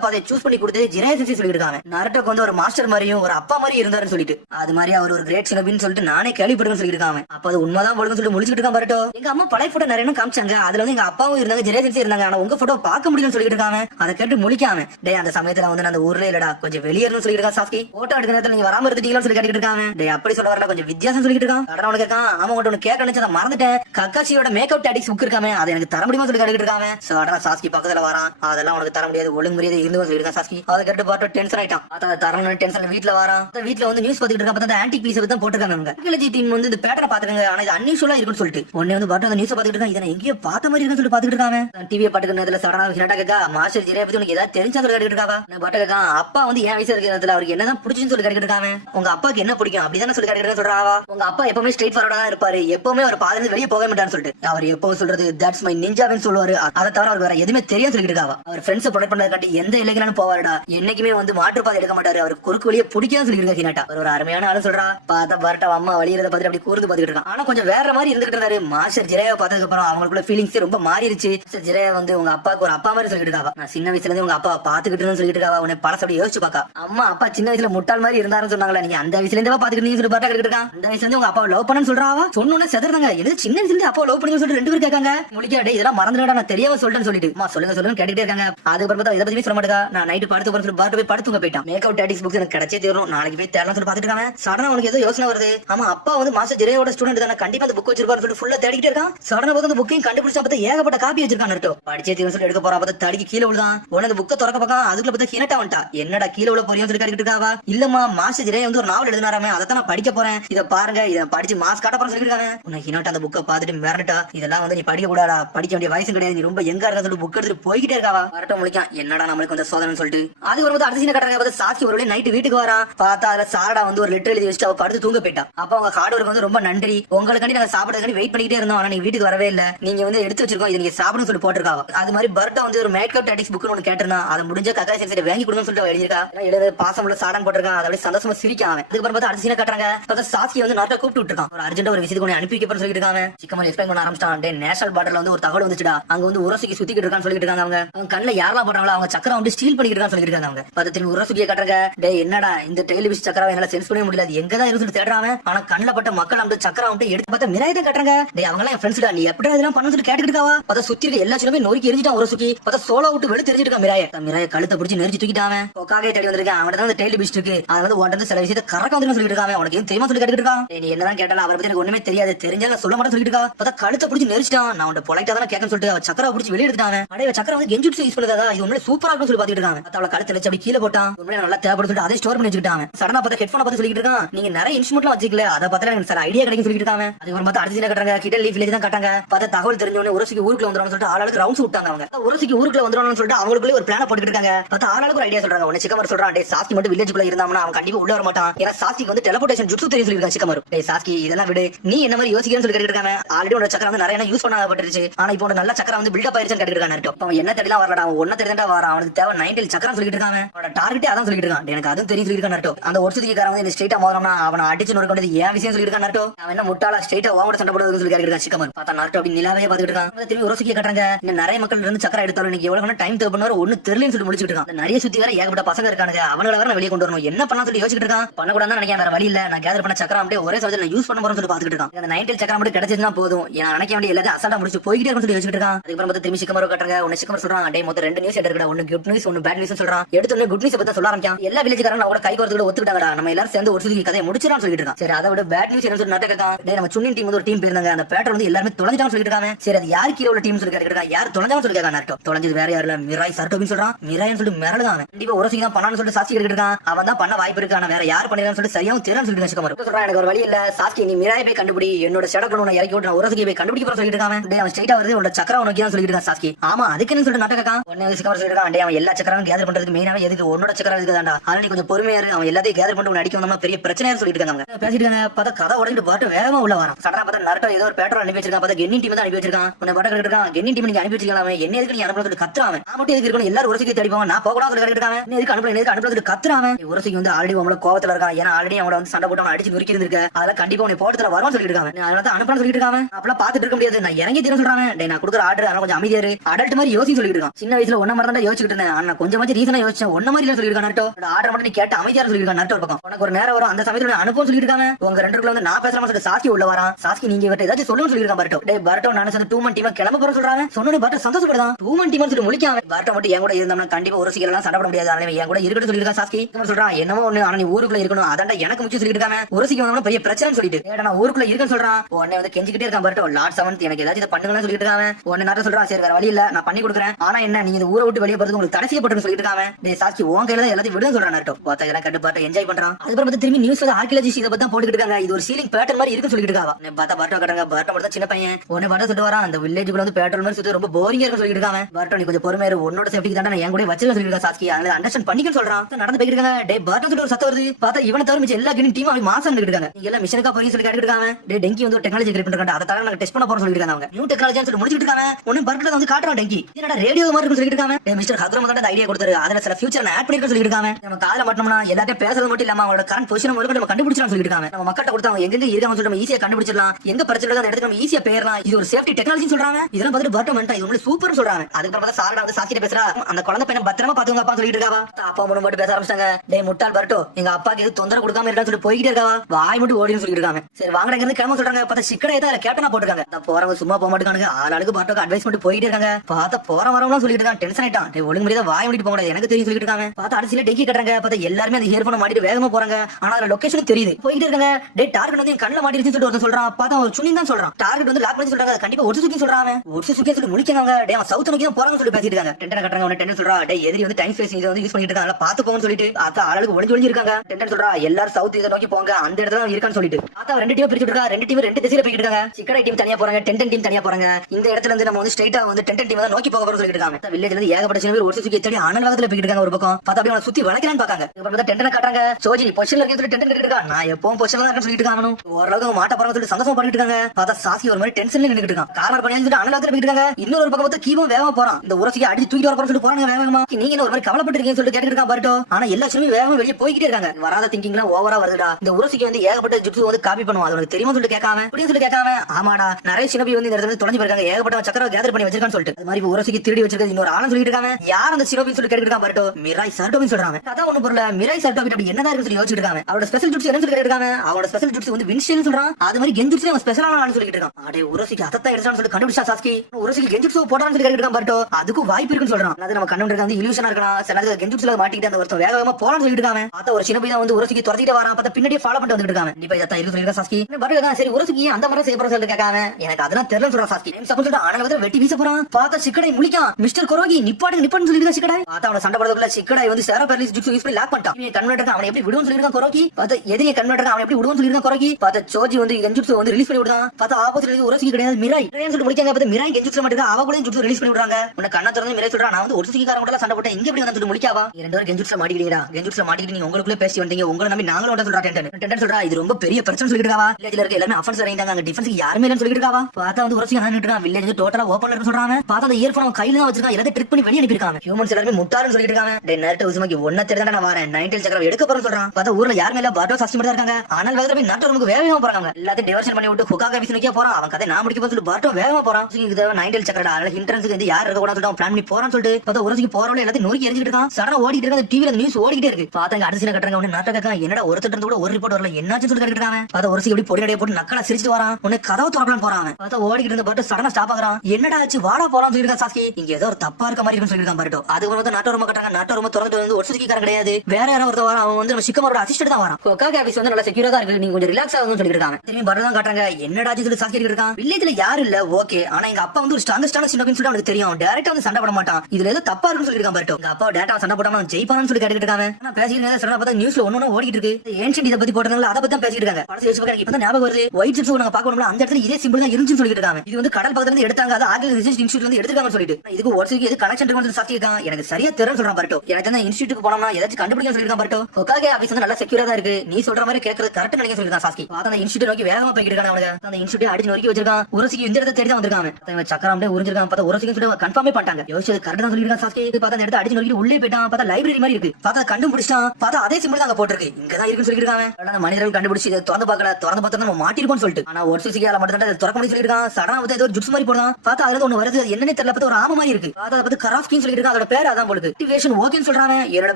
பாதையை சூஸ் பண்ணி கொடுத்து ஜெரை சென்சை சொல்லிட்டு இருக்காங்க. நருட்டோக்கு வந்து ஒரு மாஸ்டர் மாதிரியும் ஒரு அப்பா மாதிரி இருந்தாருன்னு சொல்லிட்டு, அது மாதிரி அவர் ஒரு கிரேட் சினபின்னு சொல்லிட்டு நானே கேள்விப்பட்டேன்னு சொல்லிட்டு இருக்காங்க. அப்ப அது உண்மைதான் போடுன்னு சொல்லிட்டு முடிச்சுட்டு இருக்கான் பரட்டோ. எங்க அம்மா பழைய போட்டோ நிறைய காமிச்சாங்க, அதுல வந்து எங்க அப்பாவும் இருந்தாங்க ஜெரை சென்சை இருந்தாங்க, ஆனா உங்க போட்டோ பார்க்க முடியும்னு சொல்லிட்டு இருக்காங்க. அதை கேட்டு முழிக்காம, டே அந்த சமயத்துல வந்து அந்த ஊர்ல இல்லடா கொஞ்சம் வெளியேறணும்னு சொல்லிட்டு இருக்கா சாஸ்கி. போட்டோ எடுக்கிற நேரத்துல நீங்க வராம இருந்தீங்கன்னு சொல்லி கேட்டுட்டு இருக்காங்க. டே அப்படி சொல்ல வரல, கொஞ்சம் வித்தியாசம் சொல்லிட்டு இருக்கான். கடவுள் கேட்கான், ஆமா உன்ன கேட்க நினைச்சதை மறந்துட்டேன், கக்காசியோட மேக்கப் டாடிக்ஸ் புக் இருக்காமே அதை எனக்கு தர முடியுமா சொல்லி கேட்டுட்டு இருக்காங்க. சடனா சாஸ்கி பக்கத்துல வரான், அதெல்லாம் உனக்கு தர முடியாது, ஒழுங்கு மரியாதை இருந்து சொல்லி இருக்கான் சாஸ்கி. அதை கேட்டு பாட்டு டென்ஷன் ஆயிட்டான். அதை தரணும் டென்ஷன் வீட்டுல வரான். வீட்டுல வந்து நியூஸ் பாத்துட்டு இருக்கான். பார்த்தா ஆன்டிக் பீஸ் தான் போட்டுருக்காங்க. ஆர்கியாலஜி டீம் வந்து இந்த பேட்டரை பாத்துக்காங்க, ஆனா இது அன்யூஷுவலா இருக்குன்னு சொல்லிட்டு உடனே வந்து பாட்டு அந்த நியூஸ் பாத்துட்டு இருக்கான். இதை எங்கேயோ பார்த்த மாதிரி இருக்குன்னு சொல்லி பாத்துட்டு இருக்காங்க. டிவியை பாட்டுக்கு நேரத்துல சடனா ஹினாட்டா கேக்கா, மாஸ்டர் ஜெரையை பத்தி உனக்கு ஏதாவது தெரிஞ்சா சொல்லி கேட்டுட்டு இருக்காவா. பாட்டு கேட்கான், அப்பா வந்து என் வயசு இருக்கிற நேரத்துல அவருக்கு என்னதான் பிடிச்சுன்னு சொல்லி கேட்டுட்டு இருக்காங்க. உங்க அப்பாக்கு என்ன பிடிக்கும் அப்படிதானே சொல்லி கேட்டுட்டு சொல்றாவா. உங்க அப்பா எப்பவுமே ஸ்ட்ரெயிட் ஃபார்வர்டா தான் இருப்பாரு, எப்பவுமே ஒரு பாதிலிருந்து வெளியே போக மாட்டான்னு சொல்லிட்டு அவர் எப்பவும் சொல்றது தட்ஸ் மை நிஞ்சான்னு சொல்லுவாரு. அதை தவிர அவர் வேற எதுவுமே தெரியும் சொல்லிட்டு இருக்காவா. அவர் ஃப்ரெண்ட்ஸ் ப்ரொடெக்ட் பண்ணதை காட்டி எந்த இலைகளாலும் போவாருடா, என்னைக்குமே வந்து மாற்றுப்பாதை எடுக்க மாட்டாரு, அவர் குறுக்கு வழியே பிடிக்கும் சொல்லி இருக்கா ஹினாட்டா. அவர் ஒரு அருமையான ஆளு சொல்றா. பார்த்தா பரட்டா அம்மா வழியிறத பார்த்துட்டு அப்படி கூர்ந்து பாத்துட்டு இருக்கான். ஆனா கொஞ்சம் வேற மாதிரி இருந்துட்டு இருந்தாரு. மாஸ்டர் ஜெரையை பார்த்ததுக்கு அப்புறம் அவங்களுக்குள்ள ஃபீலிங்ஸ் ரொம்ப மாறிடுச்சு. ஜெரையா வந்து உங்க அப்பாவுக்கு ஒரு அப்பா மாதிரி சொல்லிட்டு இருக்காவா. நான் சின்ன வயசுல இருந்து உங்க அப்பா பாத்துக்கிட்டு சொல்லிட்டு இருக்காவா. உன்னை பழச அப்படி யோசிச்சு பாக்கா. அம்மா அப்பா சின்ன வயசுல முட்டாள் மாதிரி இருந்தாருன்னு சொன்னாங்களா, நீங்க அந்த வயசுல இருந்தே பாத்துக்கிட்டு சொல்லி பாட்டா கேட்டு இருக்கான். அந்த வயசுல இருந்து உங்க அப்பா லவ் பண்ணு சொல்றாவா. சொன்னோன்னு செதறாங்க. எது சின்ன வயசுல இருந்து அப்பா லவ் பண்ணி சொல்லிட்டு ரெண்டு பேரும் கேட்காங்க. முழிக்காடே இதெல்லாம் மறந்துடா, நான் தெரியாம சொல்லிட்டேன்னு சொல்லிட்டு அம்மா சொல்லுங்க சொல்லுங்க கேட்டுட்டே இருக்காங்க. அதுக்கப்புறம் பார்த்தா இதை பத்தி சொல்ல மாட்டேங்க. நான் நைட்டு படுத்து போறேன் சொல்லி பாட்டு போய் படுத்துங்க போயிட்டான். மேக்கப் டாடிக்ஸ் புக்ஸ் எனக்கு கிடைச்சே தரும், நாளைக்கு போய் தேடலாம் சொல்லி பாத்துட்டு இருக்காங்க. சடனா உனக்கு ஏதோ யோசனை வருது. ஆமா அப்பா வந்து மாஸ்டர் ஜெரையோட ஸ்டூடெண்ட் தானே, கண்டிப்பா அந்த புக் வச்சிருப்பாரு சொல்லி ஃபுல்லா தேடிக்கிட்டே இருக்கான். சடனா பார்த்து அந்த புக்கையும் கண்டுபிடிச்சா பார்த்தா ஏகப்பட்ட காப்பி வச்சிருக்கான். நருட்டோ படிச்சே தீவிரம் சொல்லி எடுக்க போறான். பார்த்தா தடிக்கு கீழே விழுதான். உடனே அந்த புக்கை திறக்க பார்க்க அதுக்குள்ள பார்த்தா ஹினாட்டா வந்துட்டா. என்னடா கீழே விழ போறியோன்னு சொல்லி கேட்டுட்டு இருக்காவா. இல்லம்மா மாஸ்டர் ஜெரை வந்து ஒரு நாவல் எழுதினாராமே, அதை நான் படிக்க போறேன், இதை பாருங்க, இதை படிச்சு மாஸ் காட்ட போறேன் சொல்லிருக்காங்க. உன்னை ஹினாட்டா அந்த புக்கை பார்த்துட்டு மிரட்டா, இதெல்லாம் வந்து நீ படிக்க கூடாடா, படிக்க வேண்டிய வயசு கிடையாது, நீ ரொம்ப எங்க இருக்க சொல்லி புக் எடுத்துட்டு போய்கிட்டே இருக்காவா. வரட்டும் முழிக்கான், என்னடா நம்மளுக்கு வந்து சோதனை சொல்லிட்டு அது வரும்போது அடுத்த சீனை கட்டுறாங்க. பார்த்தா சாஸ்கி ஒரு நைட்டு வீட்டுக்கு வரான். பார்த்தா அதுல சாரடா வந்து ஒரு லெட்டர் எழுதி வச்சுட்டு அவ படுத்து தூங்க போயிட்டா. அப்ப அவங்க ஹார்ட் ஒர்க் வந்து ரொம்ப நன்றி, உங்களுக்காண்டி நாங்க சாப்பிடறதுக்காண்டி வெயிட் பண்ணிட்டே இருந்தோம், ஆனா நீங்க வீட்டுக்கு வரவே இல்ல, நீங்க வந்து எடுத்து வச்சிருக்கோம், இதை நீங்க சாப்பிடணும்னு சொல்லி போட்டிருக்காங்க. அது மாதிரி பர்ட்டா வந்து ஒரு மேக்கப் டாடிக்ஸ் புக் ஒன்று கேட்டிருந்தான். அதை முடிஞ்ச கக்காய் சென்சை வாங்கி கொடுங்கன்னு சொல்லிட்டு எழுதிருக்கா. எழுத பாசம் உள்ள சாடன் போட்டிருக்கான். அதை சந்தோஷமா சிரிக்காம அதுக்கப்புறம் பார்த்தா அடுத்த சீனை கட்டுறாங்க. பார்த்தா சாஸ்கி வந்து நாட்டை கூப்பிட்டு விட்டுருக்கான். ஒரு அர்ஜென்ட் ஒரு விஷயத்துக்கு அனுப்பி வைக்கணும்னு சொல்லிட்டு இருக்காங்க. சிக்கமன் எக்ஸ்பிளைன் பண்ண ஆரம்பிச்சிட்டான். நேஷனல் பார்டர்ல வந்து ஒரு தகவல் வந்துச்சுடா, அங்க வந்து உரசுக்கு சுத்திக்கிட்டு இருக்கான்னு சொல்லிட்டு இருக்காங்க. அவங்க கண்ணில் யாரெல்லாம் போடுறாங்களோ அவங்க சக்கரம் வந்து ஸ்டீல் பண்ணிட்டு இருக்கான்னு சொல்லிட்டு இருக்காங்க. அவங்க பார்த்து திரும்பி உரசுக்கிய கட்டுறாங்க. டே என்னடா இந்த டெலிவிஷன் சக்கரம் என்னால சென்ஸ் பண்ண முடியல, எங்கதான் இருந்து தேடுறாங்க, ஆனா கண்ணில் பட்ட மக்கள் வந்து சக்கரம் வந்து எடுத்து பார்த்தா மிராயத்தை கட்டுறாங்க. டே அவங்க எல்லாம் ஃப்ரெண்ட்ஸ்டா, நீ எப்படி இதெல்லாம் பண்ணு சொல்லி கேட்டுக்கிட்டு இருக்காவா. பார்த்தா சுத்தி இருக்க எல்லா சின்னமே நோக்கி எரிஞ்சிட்டான் உரசுக்கி. பார்த்தா சோலோ விட்டு வெளியே தெரிஞ்சிருக்கா மிராய கழுத்தை பிடிச்சி நெரிச்சு தூக்கிட்டான். உக்காக தேடி வந்திருக்கேன். அவன் தான் டெய்லி இருக்கு, அது வந்து உடனே சில விஷயத்தை கரெக்டா வந்து சொல்லிட்டு இருக்காங்க. உனக்கு தெரியுமா சொல்லி கேட்டுட்டு இருக்கான். நீ என்னதான் கேட்டாலும் அவரை பத்தி எனக்கு ஒண்ணுமே தெரியாது, தெரிஞ்சா சொல்ல மாட்டேன் சொல்லிட்டு இருக்கா. பார்த்தா கழுத்தை பிடிச்சி நெரிச்சிட்டான். நான் உன்னை பொலைட்டா தான் கேட்கன்னு சொல்லிட்டு அவன் சக்கரை பிடிச்சி வெளியே எடுத்தாங்க. அடைய சக்கரம் வந்து கெஞ்சுட்டு யூஸ் பண்ணுறதா, இது உண்மையிலே சூப்பரா இருக்கும் சொல்லி பாத்துட்டு இருக்காங்க. அவளை கழுத்தை வச்சு அப்படி கீழே போட்டான். உண்மையிலே நல்லா தேவைப்படும் சொல்லிட்டு அதை ஸ்டோர் பண்ணி வச்சுக்கிட்டாங்க. சடனா பார்த்தா ஹெட்போனை பார்த்து சொல்லிட்டு இருக்கான், நீங்க நிறைய இன்ஸ்ட்ருமெண்ட்லாம் வச்சுக்கல, அதை பார்த்தா எனக்கு சார் ஐடியா கிடைக்கும் சொல்லிட்டு இருக்காங்க. அதுக்கப்புறம் பார்த்தா அடுத்த கட்டுறாங்க. கிட்ட லீஃப் வில்லேஜ் தான் கட்டாங்க. பார்த்தா தகவல் தெரிஞ்சவனே உரசிக்கு ஊருக்குள்ள வந்துடும் சொல்லிட்டு ஆளுக்கு ரவுண்ட்ஸ் விட்டாங்க. அவங்க உரசிக்கு ஊருக்குள்ள வந்துடும் சொல்லிட்டு அவங்களுக்குள்ளே ஒரு பிளான போட்டுட்டு இருக்காங்க. பார்த்தா ஆளுக்கு ஒரு ஐடியா சொல்றாங்க. உடனே சிக்கமர் சொல்றான், டே சாஸ்கி மட்டும் வில்லேஜுக்குள்ள இருந்தாங்கன்னா அவன் கண்டிப்பா உள்ள வர மாட்டான், ஏன்னா சாஸ்கிக்கு வந்து டெலிபோர்டேஷன் ஜுட்சு தெரியும் சொல்லிருக்காங்க சிக்கமர். டே சாஸ்கி இதெல்லாம் விடு, நீ என்ன மாதிரி யோசிக்கிறேன்னு சொல்லி கேட்டுட்டு இருக்காங்க. ஆல்ரெடி உன்னோட சக்கரம் வந்து நிறைய யூஸ் பண்ணப்பட்டுருச்சு, ஆனா இப்போ நல்ல சக்கரம் வந்து பில்டப் ஆயிருச்சுன்னு கேட்டுட்டு இருக்காங்க. அவன் என்ன தெரியல வரலடா, அவன் ஒன்ன தெரிஞ்சா வரான், அவனுக்கு தேவை 90 சக்கரம் சொல்லிட்டு இருக்காங்க. அவனோட டார்கெட்டே அதான் சொல்லிட்டு இருக்கான். எனக்கு அதுவும் தெரியும் சொல்லிருக்கான். அந்த ஒரு சுத்திக்காரன் வந்து ஸ்ட்ரெயிட்டா மோதணும்னா அவனை அடிச்சு நொறுக்க வேண்டியது ஏன் விஷயம் சொல்லிருக்கான். அவன் என்ன முட்டாளா ஸ்ட்ரெயிட்டா ஓவட சண்டை போடுறதுன்னு சொல்லி கேட்டுருக்கான் சிக்கமர். பார்த்தா நாட்டோ அப்படி நிலாவே பாத்துட்டு இருக்கான். திரும்பி ஒரு சுத்தியை கட்டுறாங்க. இன்னும் நிறைய மக்கள் இருந்து சக்கரம் எடுத்தாலும் இன்னைக்கு எவ்வளவு டைம் தேவைப்படுவாரு ஒன்னு தெரியலன்னு சொல்லி முடிச்சுட்டு இருக்கான். நிறைய சுத்தி வேற ஏகப்பட்ட பசங்க இருக்காங்க, அவங்கள வேற வெளியே கொண்டு வரணும், என்ன பண்ணலாம் சொல்லி யோசிச்சுட்டு இருக்கான். பண்ணக்கூடாது நினைக்கிறேன், வேற வழி இல்ல, நான் கேதர் பண்ண சக்கரம் அப்படியே ஒரே சமயத்துல நான் யூஸ் பண்ண போறேன்னு சொல்லி பாத்துட்டு இருக்கான். அந்த 90 சக்கரம் மட்டும் கிடைச்சதுன்னா போதும், நான் நினைக்க வேண்டிய எல்லாத்தையும் அசால்ட்டா முடிச்சு போய்கிட்டே இருக்குன்னு சொல்லி யோசிச்சுட்டு இருக்கான். அதுக்கப்புறம் பார்த்து திரும்பி சிக்கமர் கட்டுறாங்க. உன்னை சிக்கமர் சொல்றான், டே மொத்தம் 2 நியூஸ் எடுக்கடா, ஒன்னு குட் நியூஸ் ஒன்னு பேட் நியூஸ் சொல்றான். எடுத்து குட் நியூஸ் பத்தி சொல்ல ஆரம்பிச்சான். எல்லா வில்லேஜ்காரங்க அவரோட கை கோர்த்து ஒத்துக்கிட்டாங்கடா, நம்ம எல்லாரும் சேர்ந்து ஒரு சுத்தி கதையை முடிச்சிடலாம் சொல்லிட்டு இருக்கான். சரி அதை விட பேட் நியூஸ் என்ன சொல்லி நாட்டக்கான். டே நம்ம சுன்னின் டீம் வந்து ஒரு டீம் போயிருந்தாங்க, அந்த பேட்டர் வந்து எல்லாரும் தொலைஞ்சான்னு சொல்லிட்டு இருக்காங்க. சரி அது யார் கீழே உள்ள டீம் சொல்லி கேட்டுருக்காங்க. யார் தொலைஞ்சான்னு சொல்லி கேட்கான் நருட்டோ. தொலைஞ்சது வேற யாரு இல்ல மிராய் சரட்டோபின்னு சொல்றான். மிராய்னு சொல்லிட்டு மிரளுதான். கண்டிப்பா உரசிக்கு தான் பண்ணான்னு சொல்லிட்டு சாஸ்கி இருக்கான். அவன் தான் பண்ண வாய்ப்பு இருக்கு. ஆனா வேற யார் பண்ணிருக்கான்னு சொல்லிட்டு சரியாவும் தெரியலன்னு சொல்லிட்டு ஷிகமாரு சொல்றான். எனக்கு ஒரு வழி இல்ல சாஸ்கி, நீ மிராயை போய் கண்டுபிடி, என்னோட ஷடக்கணும் நான் இறக்கி விட்டு நான் உரசிக்கு போய் கண்டுபிடிக்க போற சொல்லிட்டு இருக்கான். அவன் ஸ்ட்ரைட்டா வருது உன்னோட சக்கரம் நோக்கி தான் சொல்லிட்டு இருக்கான் சாஸ்கி. ஆமா அதுக்குன்னு சொல்லிட்டு நாட்டக்கான் உடனே ஷிகமாரு சொல்லிட்டு இருக்கான். அவன் எல்லா சக்கரம் கேதர் பண்றதுக்கு மெயினாவே எதுக்கு உன்னோட சக்கரம் இருக்குதாண்டா, அதனால நீ கொஞ்சம் பொறுமையா இரு, அவன் எல்லாத்தையும் கேதர் பண்ணி அடிக்க வந்தா பெரிய பிரச்சனையா சொல்லிட்டு இருக்காங்க. பேசிட்டு இருக்காங்க. பார்த்தா கதை உடஞ்சிட்டு பாட்டு வேகமா உள்ள வரான். சடனா பார்த்தா நருட்டோ ஏதோ ஒரு பேட்டர் அனுப்பி வச்சிருக்கான். பார்த்தா கென்னின் டீம் தான் அனுப்பி வச்சிருக்கான். உன்னை பாட்டு கேட்டுருக்கான். கென்னின் டீம் நீங்க அனுப்பி வச்சிருக்கான். என்ன எதுக்கு நீ அனுப்பல சொல்லிட்டு கத்துறான். நான் மட்டும் எதுக்கு இருக்கணும், எல்லாரும் உரசிக்கு தேடிப்பாங்க, நான் போக கூடாது சொல்லிட்டு இருக்கான். எதுக்கு அனுப்பல எதுக்கு அனுப்பல சொல்லிட்டு கத்துறான். உரசிக்கு வந்து ஆல்ரெடி அவங்கள கோவத்துல இருக்கான். ஏன்னா ஆல்ரெடி அவங்கள வந்து சண்டை போட்டு அவன் அடிச்சு நுறுக்கி இருந்திருக்க, அதனால கண்டிப்பா உன்னை போட்டத்துல வருவான்னு சொல்லிட்டு இருக்காங்க. அதனால தான் அனுப்பலாம் சொல்லிட்டு இருக்காங்க. அப்பெல்லாம் பாத்துட்டு இருக்க முடியாது, நான் இறங்கி தீர சொல்றாங்க. நான் கொடுக்குற ஆர்டர் அதனால கொஞ்சம் அமைதியாரு, அடல்ட் மாதிரி யோசி சொல்லிட்டு இருக்கான். சின்ன வயசுல ஒன்ன மாதிரி தான் யோசிச்சுட்டு இருந்தேன், ஆனா கொஞ்சமாச்சு ரீசனா யோசிச்சேன், ஒன்ன மாதிரி சொல்லிட்டு இருக்கான். நருட்டோ ஆர்டர் மட்டும் நீ கேட்ட அமைதியாரு சொல்லிட்டு இருக்கான். நருட்டோ பக்கம் உனக்கு ஒரு நேரம் வரும், அந்த சமயத்துல அனுப்பவும் சொல்லிட்டு இருக்காங்க. உங்க ரெண்டுக்குள்ள வந்து நான் பேசுறேன் சொல்லிட்டு சாஸ்கி உள்ள வரான். சாஸ்கி நீங்க இவர்ட்ட ஏதாச்சும் சொல்லணும்னு சொல்லிருக்கான். பர்ட்டோ டேய் பர்ட்டோ நான் சேர்ந்து 2 மந்த் டீமா கிளம்ப போற சொல்றாங்க. சொன்னோட பர்ட்டோ சந்தோஷப்படுதான். 2 மந்த் டீமா சொல்லி முழிக்காம பர்ட்டோ மட்டும் என் கூட இருந்தா கண்டிப்பா ஒரு சீக்கிரம் சண்டை போட முடியாது, அதனால என் கூட இருக்கட்டும் சொல்லிருக்கான். சாஸ்கி சொல்றான் என்னமோ ஒண்ணு, ஆனா நீ ஊருக்குள்ள இருக்கணும், அதான்டா எனக்கு முக்கியம் சொல்லிட்டு இருக்காங்க. ஒரு சீக்கிரம் வந்தா பெரிய பிரச்சனை சொல்லிட்டு ஏடா நான் ஊருக்குள்ள இருக்கேன்னு சொல்றான். உடனே வந்து கெஞ்சிக்கிட்டே இருக்கான். பர்ட்டோ லார்ட் 7 எனக்கு ஏதாச்சும் பண்ணுங்கன்னு சொல்லிட்டு இருக்காங்க. உடனே நாட்ட சொல்றான் சரி வேற வழி இல்ல நான் பண்ணி கொடுக்குறேன், ஆனா என்ன நீங்க இந்த ஊரை விட்டு வெளியே போறதுக்கு உங்களுக்கு தடை செய்யப்பட்டு சொல்லிட்டு இருக்காங்க. டேய் சாஸ்கி உன் கையில எல்லாத்தையும் விடுன்னு சொல்றான். நருட்டோ பார்த்தா எல்லாம் கட்டு பர்ட்டோ என்ஜாய் பண்றான். அதுக்கப்புறம் வந்து திரும்பி நியூஸ்ல ஆர்கியாலஜிஸ்ட் இத பத்தி தான் போட்டுக்கிட்டு இருக்காங்க. இது ஒரு சீலிங் பேட்டர்ன் மாதிரி இருக்குன்னு சொல்லிட்டு இருக்காங்க. பார்த்தா பர்ட்டோ கட்டாங்க. பர்ட்டோ மட்டும் சின்ன பையன். உடனே பர்ட்டோ சொல்லிட்டு வரான் அந்த வில்லேஜுக்குள்ள வந்து பேட்டர்ன் மாதிரி சுத்தி ரொம்ப போரிங்கா இருக்குன்னு சொல்லிட்டு இருக்காங்க. பர்ட்டோ நீ கொஞ்சம் பொறுமையா இரு, உன்னோட சேஃப்டிக்கு தான் நான் என் கூட வச்சிருக்க சொல்லிட்டு சாஸ்கி, அதனால அண்டர்ஸ்டாண்ட் பண்ணிக்கன்னு சொல்றான். நடந்து போயிட்டு இருக்காங்க. டேய் பர்ட்டோ சொல்லிட்டு ஒரு சத்தம் வருது. பார்த்தா இவனை தவிர மிச்ச எல்லா கேம் டீம் அவன் மாசம் இருக்காங்க. நீங்க எல்லாம் மிஷனுக்கா போய் சொல்லி கேட்டுட்டு இருக்காங்க. டேய் டெங்கி வந்து டெக்னாலஜி கிரியேட் பண்றாங்க, அதை தவிர நாங்க டெஸ்ட் பண்ண போறோம் சொல்லிட்டு இருக்காங்க. நியூ டெக்னாலஜி சொல்லி முடிச்சிட்டு இருக்காங்க. ஒண்ணு பர்ட்டோ வந்து காட்டுறான் டெங்கி என்னடா ரேடியோ மாதிரி இருக்குன்னு சொல்லிட்டு இருக்காங்க. டேய் மிஸ்டர் ஹக்ரம் தான் ஐடியா கொடுத்தாரு, அதனால சில ஃபியூச்சர் நான் ஆட் பண்ணிருக்க சொல்லிட்டு இருக்காங்க. நம்ம கால மாட்டோம்னா எல்லாத்தையும் பேசுறது மட்டும் இல்லாம அவங்களோட கரண்ட் பொசிஷன் முதல்ல நம்ம கண்டுபிடிச்சலாம் சொல்லிட்டு இருக்காங்க. நம்ம மக்கள்கிட்ட கொடுத்து அவங்க எங்க இருக்காங்க சொல்லிட்டு நம்ம ஈஸியா கண்டுபிடிச்சிடலாம், எங்க பிரச்சனை இருக்கோ அந்த இடத்துக்கு நம்ம ஈஸியா போயிடலாம். இது ஒரு சேஃப்டி டெக்னாலஜி சொல்றாங்க. இதெல்லாம் பார்த்துட்டு பர்ட்டோ வந்துட்டா இது ரொம்ப சூப்பர் சொல்றாங்க. அதுக்கப்புறம் பார்த்தா சாரடா வந்து சாஸ்கிட்ட பேசுறா, அந்த குழந்தை பையனை பத்திரமா பாத்துங்க அப்பா சொல்லிட்டு இருக்காவா. அப்பா முன்ன மட்டும் பேச ஆரம்பிச்சாங்க. டேய் முட்டாள் பர்ட்டோ எங்க அப்பாக்கு எது தொந்தரவு கொடுக்காம இருக்கான்னு சொல்லிட்டு போய்கிட்டே இருக்காவா. வாய் மட்டும் ஓடின்னு சொல்லிட்டு இருக்காங்க. சரி வாங்கடா இருந்து கிளம்ப சொல்றாங்க. பார்த்தா சிக்கடை தான் கேப்டனா போட்டுருக்காங்க. போறவங்க சும்மா போக மாட்டாங்க, ஆளுக்கு பர்ட்டோக்கு அட்வைஸ் மட்டும் போயிட்டே இருக்காங்க. பார்த்தா போற வரவங்க சொல்லிட்டு இருக்கான். டென்ஷன் ஆயிட்டான். ஒழுங்கு முடியாத வாய் முடிட்டு போக முடியாது எனக்கு தெரியும் சொல்லிட்டு இருக்காங்க. பார்த்தா அடிச்சில டெக்கி கட்டுறாங்க. பார்த்தா எல்லாருமே அந்த இயர்போனை மாட்டிட்டு வேகமா போறாங்க. ஆனா அதுல லொகேஷன் தெரியுது போயிட்டு இருக்காங்க. டே டார்கெட் வந்து கண்ணுல மாட்டிருச்சுன்னு சொல்லிட்டு ஒருத்தன் சொல்றான். பார்த்தா ஒரு சுனி தான் சொல்றான். டார்கெட் வந்து லாக் பண்ணி சொல்றாங்க. கண்டிப்பா ஒரு சுக்கி சொல்றாங்க. ஒரு சுக்கி சொல்லி முடிக்காங்க. டே அவன் சவுத் நோக்கி தான் போறாங்க சொல்லி பேசிட்டு இருக்காங்க. டென்டன் கட்டுறாங்க. அவன் டென்டன் சொல்றா டே எதிரி வந்து டைம் ஸ்பேஸ் இதை வந்து யூஸ் பண்ணிட்டு இருக்காங்க, பாத்து போங்கன்னு சொல்லிட்டு அக்கா ஆளுக்கு ஒளிஞ்சு இருக்காங்க. டென்டன் சொல்றா எல்லாரும் சவுத் இதை நோக்கி போங்க, அந்த இடத்துல தான் இருக்கான்னு சொல்லிட்டு பார்த்தா ரெண்டு டீம் பிரிச்சு இருக்கா. ரெண்டு டீம் ரெண்டு திசையில போயிட்டு இருக்காங்க. சிக்கடை டீம் தனியா போறாங்க, டென்டன் டீம் தனியா போறாங்க. இந்த இடத்துல இருந்து நம்ம வந்து ஸ்ட்ரைட்டா வந்து டென்டன் டீம் தான் நோக்கி போக போறோம் சொல்லிட்டு இருக்காங்க. வில்லேஜ்ல இருந்து ஏகப்பட்ட சின்ன பேர் ஒரு சுக்கி தேடி அனல் வேகத்துல போயிட்டு இருக்காங்க. ஒரு பக்கம் பார்த்தா அப்படியே சுத்தி வளைக்கலான்னு பாக்காங்க. டென்டன் காட்டுறாங்க. சோஜி பொசிஷன்ல இருக்கு டென்டன் கட்டிட்டு இருக்கா. நான் எப்பவும் பொசிஷன்ல தான் சொல்லிட்டு இருக்காங்க. ஓரளவுக்கு மாட்ட போறாங்க சொல்லிட்டு சந்தோஷமா பண்ணிட்டு இருக்காங்க. பார்த்தா சாஸ்கி ஒரு மாதிரி டென்ஷன்ல நின்னுட்டு இருக்கான். கார்னர் பண்ணி சொல்லிட்டு அனல் வேகத்துல போயிட்டு இருக்காங்க. இன்னொரு பக்கம் பார்த்தா கீவும் வேகமா போறான். இந்த உரசிக்கு அடிச்சு தூக்கிட்டு வர போறோம் சொல்லிட்டு போறாங்க வேகமா. நீங்க ஒரு மாதிரி கவலைப்பட்டு இருக்கீங்கன்னு சொல்லிட்டு கேட்டுட்டு இருக்கான் பர்ட்டோ. ஆனா எல்லா சினிமே வேகமா வெளியே போய்கிட்டே இருக்காங்க. வராத திங்கிங்லாம் ஓவரா வருதுடா. இந்த உரசிக்கு வந்து ஏகப்பட்ட ஜிப்ஸ் வந்து காப்பி பண்ணுவான், அது உனக்கு தெரியுமா சொல்லிட்டு கேட்காம அப்படின்னு சொல்லி கேட்காம ஆமாடா நிறைய சினபி வந்து இந்த இடத்துல தொலைஞ்சு போயிருக்காங்க, ஏகப்பட்ட சக்கரம் கேதர் பண்ணி வச்சிருக்கான்னு சொல்லிட்டு அது மாதிரி உரசிக்கு திருடி வச்சிருக்காங்க. இன்னொரு ஆளும் சொல்லிட்டு இருக்காங்க. யார் அந்த சினபி சொல்லி கேட்டுட்டு இருக்கான் பர்ட்டோ. மிராய் சர்டோபின்னு சொல்றாங்க. அதான் ஒண்ணு பொருள மிராய் சர்டோபி அப்படி என்னதான் இருக்கு சொல்லி யோசிச்சுட்டு இருக்காங்க. அவரோட ஸ்பெஷல் ஜிப்ஸ் என்ன சொல்லி கேட்டுட்டு இருக்காங்க. அவரோட ஸ்பெஷல் ஜிப்ஸ் வந்து வின்ஷியல் சொல்றான். அது மாதிரி கெஞ்சுப்ஸ் அவன் ஸ்பெஷலான ஆளு சொல்லிட்டு இருக்கான். அடே உரசிக்கு அதத்தான் எடுத்தான்னு சொல்லி கண்டுபிடிச்சா சாஸ்கி. உரசிக்கு கெஞ்சுப்ஸ் போடான்னு சொல்லி கேட்டுட்டு இருக்கான் பர்ட்டோ. அதுக்கும் வாய்ப்பு இருக்குன்னு சொல்றான். அது நம்ம கண்ணு வந்து இல்யூஷனா இருக்கலாம். சில நேரத்துல கெஞ்சுப்ஸ்ல மாட்டிக்கிட்டு அந்த ஒருத்தன் வேகமா போறான்னு சொல்லிட்டு இருக்காங்க. பார்த்தா ஒரு சின்ன பையன் வந்து உரசிக்கு துரத்திட்டு வரான். பார்த்தா பின்னாடியே ஃபாலோ பண்ணிட்டு வந்துட்டு இருக்காங்க. கண்டிப்பா இதத்தான் இருக்கு சொல்லிட்டு சாஸ்கி. பர்ட்டோ தான் சரி உரசிக்கு அந்த மாதிரி செய்ய போற சொல்லிட்டு கேட்காம எனக்கு அதெல்லாம் தெரியல சொல்றான் சாஸ்கி. சொல்லிட்டு ஆனவத்துல வெட்டி வீச போறான். பார்த்தா சிக்கடை முழிக்கான். மிஸ்டர் கொரோகி நிப்பாட்டு நிப்பாட்டு சொல்லிட்டு சிக்கடை. பார்த்தா அவன சண்டை போடுறதுக்குள்ள சிக்கடை வந்து சேரா பேரலிஸ் ஜிப்ஸ் யூஸ் பண்ணி லாக் பண்ணிட்டான். இவன் கன்வெர்ட்டர் அவனை எப்படி விடுவோம் சொல்லிருக்கான் கொரோகி. பார்த்தா எதிரியை கன்வெர்ட்டர் அவனை எப்படி விடுவோம் சொல்லிருக்கான் கொரோகி. பார்த்தா சோஜி வந்து கெஞ்சுப்ஸ் வந்து ரிலீஸ் பண்ணி விடுறான். பார்த்தா ஆப்போசிட்ல உரசிக்கு கிடையாது மிராய் சொல்லிட்டு முடிக்காங்க. பார்த்தா மிராய் கெஞ்சுப்ஸ் மட்டும் அவ கூட ஜிப்ஸ் ரிலீஸ் பண்ணி விடுறாங்க. உன்ன கண்ண திறந்து மிராய் சொல்றான் நான் வந்து ஒரு சுக்கிக்காரன் கூட சண்டை போட்டேன், இங்க எப்படி வந்து சொல்லிட்டு முடிக்காவா. இரண்டு பேரும் கெஞ்சுப்ஸ்ல மாட்டிக்கிட்டீங்கடா. கெஞ்சுப்ஸ்ல மாட்டிக்கிட்டு நீங்க உங்களுக்குள்ள பேசி வந்தீங்க, உங்களை நம்பி நாங்களும் வந்து சொல்றா. டென்டன் சொல்றா இது ரொம்ப பெரிய பிரச்சனை சொல்லிட்டு இருக்காவா. வில்லேஜ்ல இருக்க எல்லாமே அஃபென்ஸ் இறங்கிட்டாங்க, அங்க டிஃபென்ஸ்க்கு யாருமே இல்லன்னு சொல்லிட்டு இருக்காவா. பார்த்தா வந்து உரசிக்கு நின்னுட்டு இருக்கான். வில்லேஜ் டோட்டலா ஓபன்ல இருக்கு சொல்றாங்க. பார்த்தா அந்த இயர்போன் கையில தான் வச்சிருக்கான், எல்லாத்தையும் ட்ரிக் பண்ணி வெளிய அனுப்பிருக்காங்க. ஹியூமன்ஸ் எல்லாரும் முட்டாள்னு சொல்லிட்டு இருக்காங்க. டேய் நருட்டோ உசுமாக்கி ஒண்ண தெரியாத நான் வரேன் 9 சக்கரம் எடுக்க போறேன்னு சொல்றான். பார்த்தா ஊர்ல யாருமே இல்ல, பர்ட்டோ சாஸ்கி மட்டும் இருக்காங்க. ஆனால் வேகத்துல போய் நருட்டோ நமக்கு வேகமா போறாங்க. எல்லாத்தையும் டைவர்ஷன் பண்ணி விட்டு ஹுகாகா வீசி நிக்க போறான். அவன் கதை நான் முடிக்க போற சொல்லிட்டு பர்ட்டோ வேகமா போறான். இது 9 சக்கரம் அதனால ஹிண்டரன்ஸ்க்கு வந்து யார் இருக்க கூடாது சொல்லிட்டு பிளான் பண்ணி போறான்னு சொல்லிட்டு பார்த்தா உரசிக்கு போறவங்க எல்லாத்தையும் நோக்கி எரிஞ்சிட்டு இருக்கான். சடனா ஓடிட்டு இருக்க அந்த டிவில நியூஸ் ஓடிட்டே இருக்கு. பார்த்தா அடிச்சு கட்டுறாங்க. உடனே நருட்டோ கேட்கான் என்னடா ஒருத்தர் இருந்து கூட ஒரு ரிப்போர்ட் வரல என்னாச்சு சொல்லிட்டு இருக்காங்க. பார்த்தா உரசிக்கு எப்படி பொடி அடைய போட்டு நக்கலா சிரிச்சிட்டு வரான். உடனே கதவு திறக்கலாம் போறான். பார்த்தா ஓடிட்டு இருந்த பர்ட்டோ சடனா ஸ்டாப் ஆகுறான். என்னடா ஆச்சு வாடா போறான்னு சொல்லிருக்கான் சாஸ்கி. இங்க ஏதோ ஒரு தப்பா இருக்க மாதிரி இருக்குன்னு சொல்லிருக்கான் பர்ட்டோ. அதுக்கு வந்து நாட்டோ ரொம்ப கட்டாங்க. நாட்டோ ரொம்ப திறந்து வந்து ஒரு சுக்கிக்காரன் கிடையாது, வேற யாரோ ஒருத்தர் வரான். அவன் வந்து நம்ம ஷிகமாரோட அசிஸ்டன்ட் தான் வரான். ஹுகாகா ஆபீஸ் வந்து நல்லா செக்யூரா தான் இருக்கு, நீங்க கொஞ்சம் ரிலாக்ஸ் ஆகும்னு சொல்லிட்டு இருக்காங்க. திரும்பி பர்ட்டோ தான் காட்டுறாங்க. என்னடா ஆச்சு சொல்லி சாஸ்கி இருக்கான். வில்லேஜ்ல யாரும் இல்ல ஓகே, ஆனா எங்க அப்பா வந்து ஒரு ஸ்ட்ராங்கஸ்டான டிவிஷன் சொல்லிட்டு அவனுக்கு தெரியும். டைரக்டா வந்து சண்டை போட மாட்டான். இதுல ஏதோ தப்பா இருக்குன்னு சொல்லிருக்கான் பாருட்டோ. எங்க அப்பா டேரக்டா சண்டை போடாம ஜெயிப்பான்னு சொல்லி கேட்டுட்டு இருக்காங்க. நான் பேசிட்டு சண்டை பார்த்தா நியூஸ்ல ஒண்ணு ஓடிட்டு இருக்கு. ஏன்ஷியன்ட் இத பத்தி போட்டதால அத பத்தி தான் பேசிட்டு இருக்காங்க. படத்தை யோசிச்சு எனக்கு இப்பதான் ஞாபகம் வருது. ஒயிட் சிப்ஸ் நாங்க பார்க்கணும்ல அந்த இடத்துல இதே சிம்பிள் தான் இருந்துச்சுன்னு சொல்லிட்டு இருக்காங்க. இது வந்து கடல் பக்கத்துல இருந்து எடுத்தாங்க. அது ஆர்கியல் ரிசர்ச் இன்ஸ்டிடியூட்ல இருந்து எடுத்துட்டாங்கன்னு சொல்லிட்டு இதுக்கு ஒருத்தருக்கு எது கனெக்ஷன் இருக்குன்னு சாத்தி இருக்கான். எனக்கு சரியா தெரியல சொல்றான் பாருட்டோ. எனக்கு அந்த இன்ஸ்டிடியூட்க்கு போனோம்னா ஏதாச்சும் கண்டுபிடிக்க சொல்லிருக்கான் பாருட்டோ. ஹோகாகே ஆபீஸ் வந்து நல்லா செக்யூரா தான் இருக்கு. நீ சொல்ற மாதிரி கேக்குறது கரெக்ட் நினைக்க சொல்லிருக்கான் சாஸ்கி. பார்த்தா அந்த இன்ஸ்டிடியூட் நோக்கி வேகமா போயிட்டு இருக்கான். அவனுக்கு அந்த இன்ஸ்டிடியூட் அடிச்சு நோக்கி வச்சிருக்கான். உரசிக்கு இந்த இடத்தை தேடி தான் வந்திருக்காங்க. சக்கரம் உறிஞ்சிருக்கான். பார்த்தா உரசிக்கு சொல்லிட்டு கன்ஃபார்மே பண்ணிட்டாங்க. யோசிச்சு கரெக்ட் தான் சொல்லிருக்கான் சாஸ்கி. பார்த்தா அந்த இடத்தை அடிச்சு நோக்கி உள்ளே போயிட்டான். பார்த்தா லைப்ரரி மாதிரி இருக்கு. பார்த்தா கண்டுபிடிச்சான். பார்த்தா அதே சிம்பிள் தான் அங்க போட்டுருக்கு. இங்கதான் இருக்குன்னு சொல்லிருக்காங்க. அந்த மனிதர்கள் கண்டுபிடிச்சு இதை திறந்து பார்க்கல. திறந்து பார்த்தா நம்ம மாட்டிருப்போம்னு சொல்லிட்டு ஆனா ஒரு சிசிக்கால மட்டும் தான் திறக்க முடியும் சொல்லிருக்கான். சடனா வந்து ஏதோ ஒரு ஜுட்ஸ் மாதிரி போடுறான். பார்த்தா அதுல ஒண்ணு வருது. என்னன்னு தெரியல. பார்த்தா ஒரு ஆம மாதிரி இருக்கு. பார்த்தா அதை பத்தி கராஸ்கின்னு சொல்லிருக்கான். அதோட பேர் அதான் போடுது. ஆக்டிவேஷன் ஓகேன்னு சொல்றாங்க. என்னோட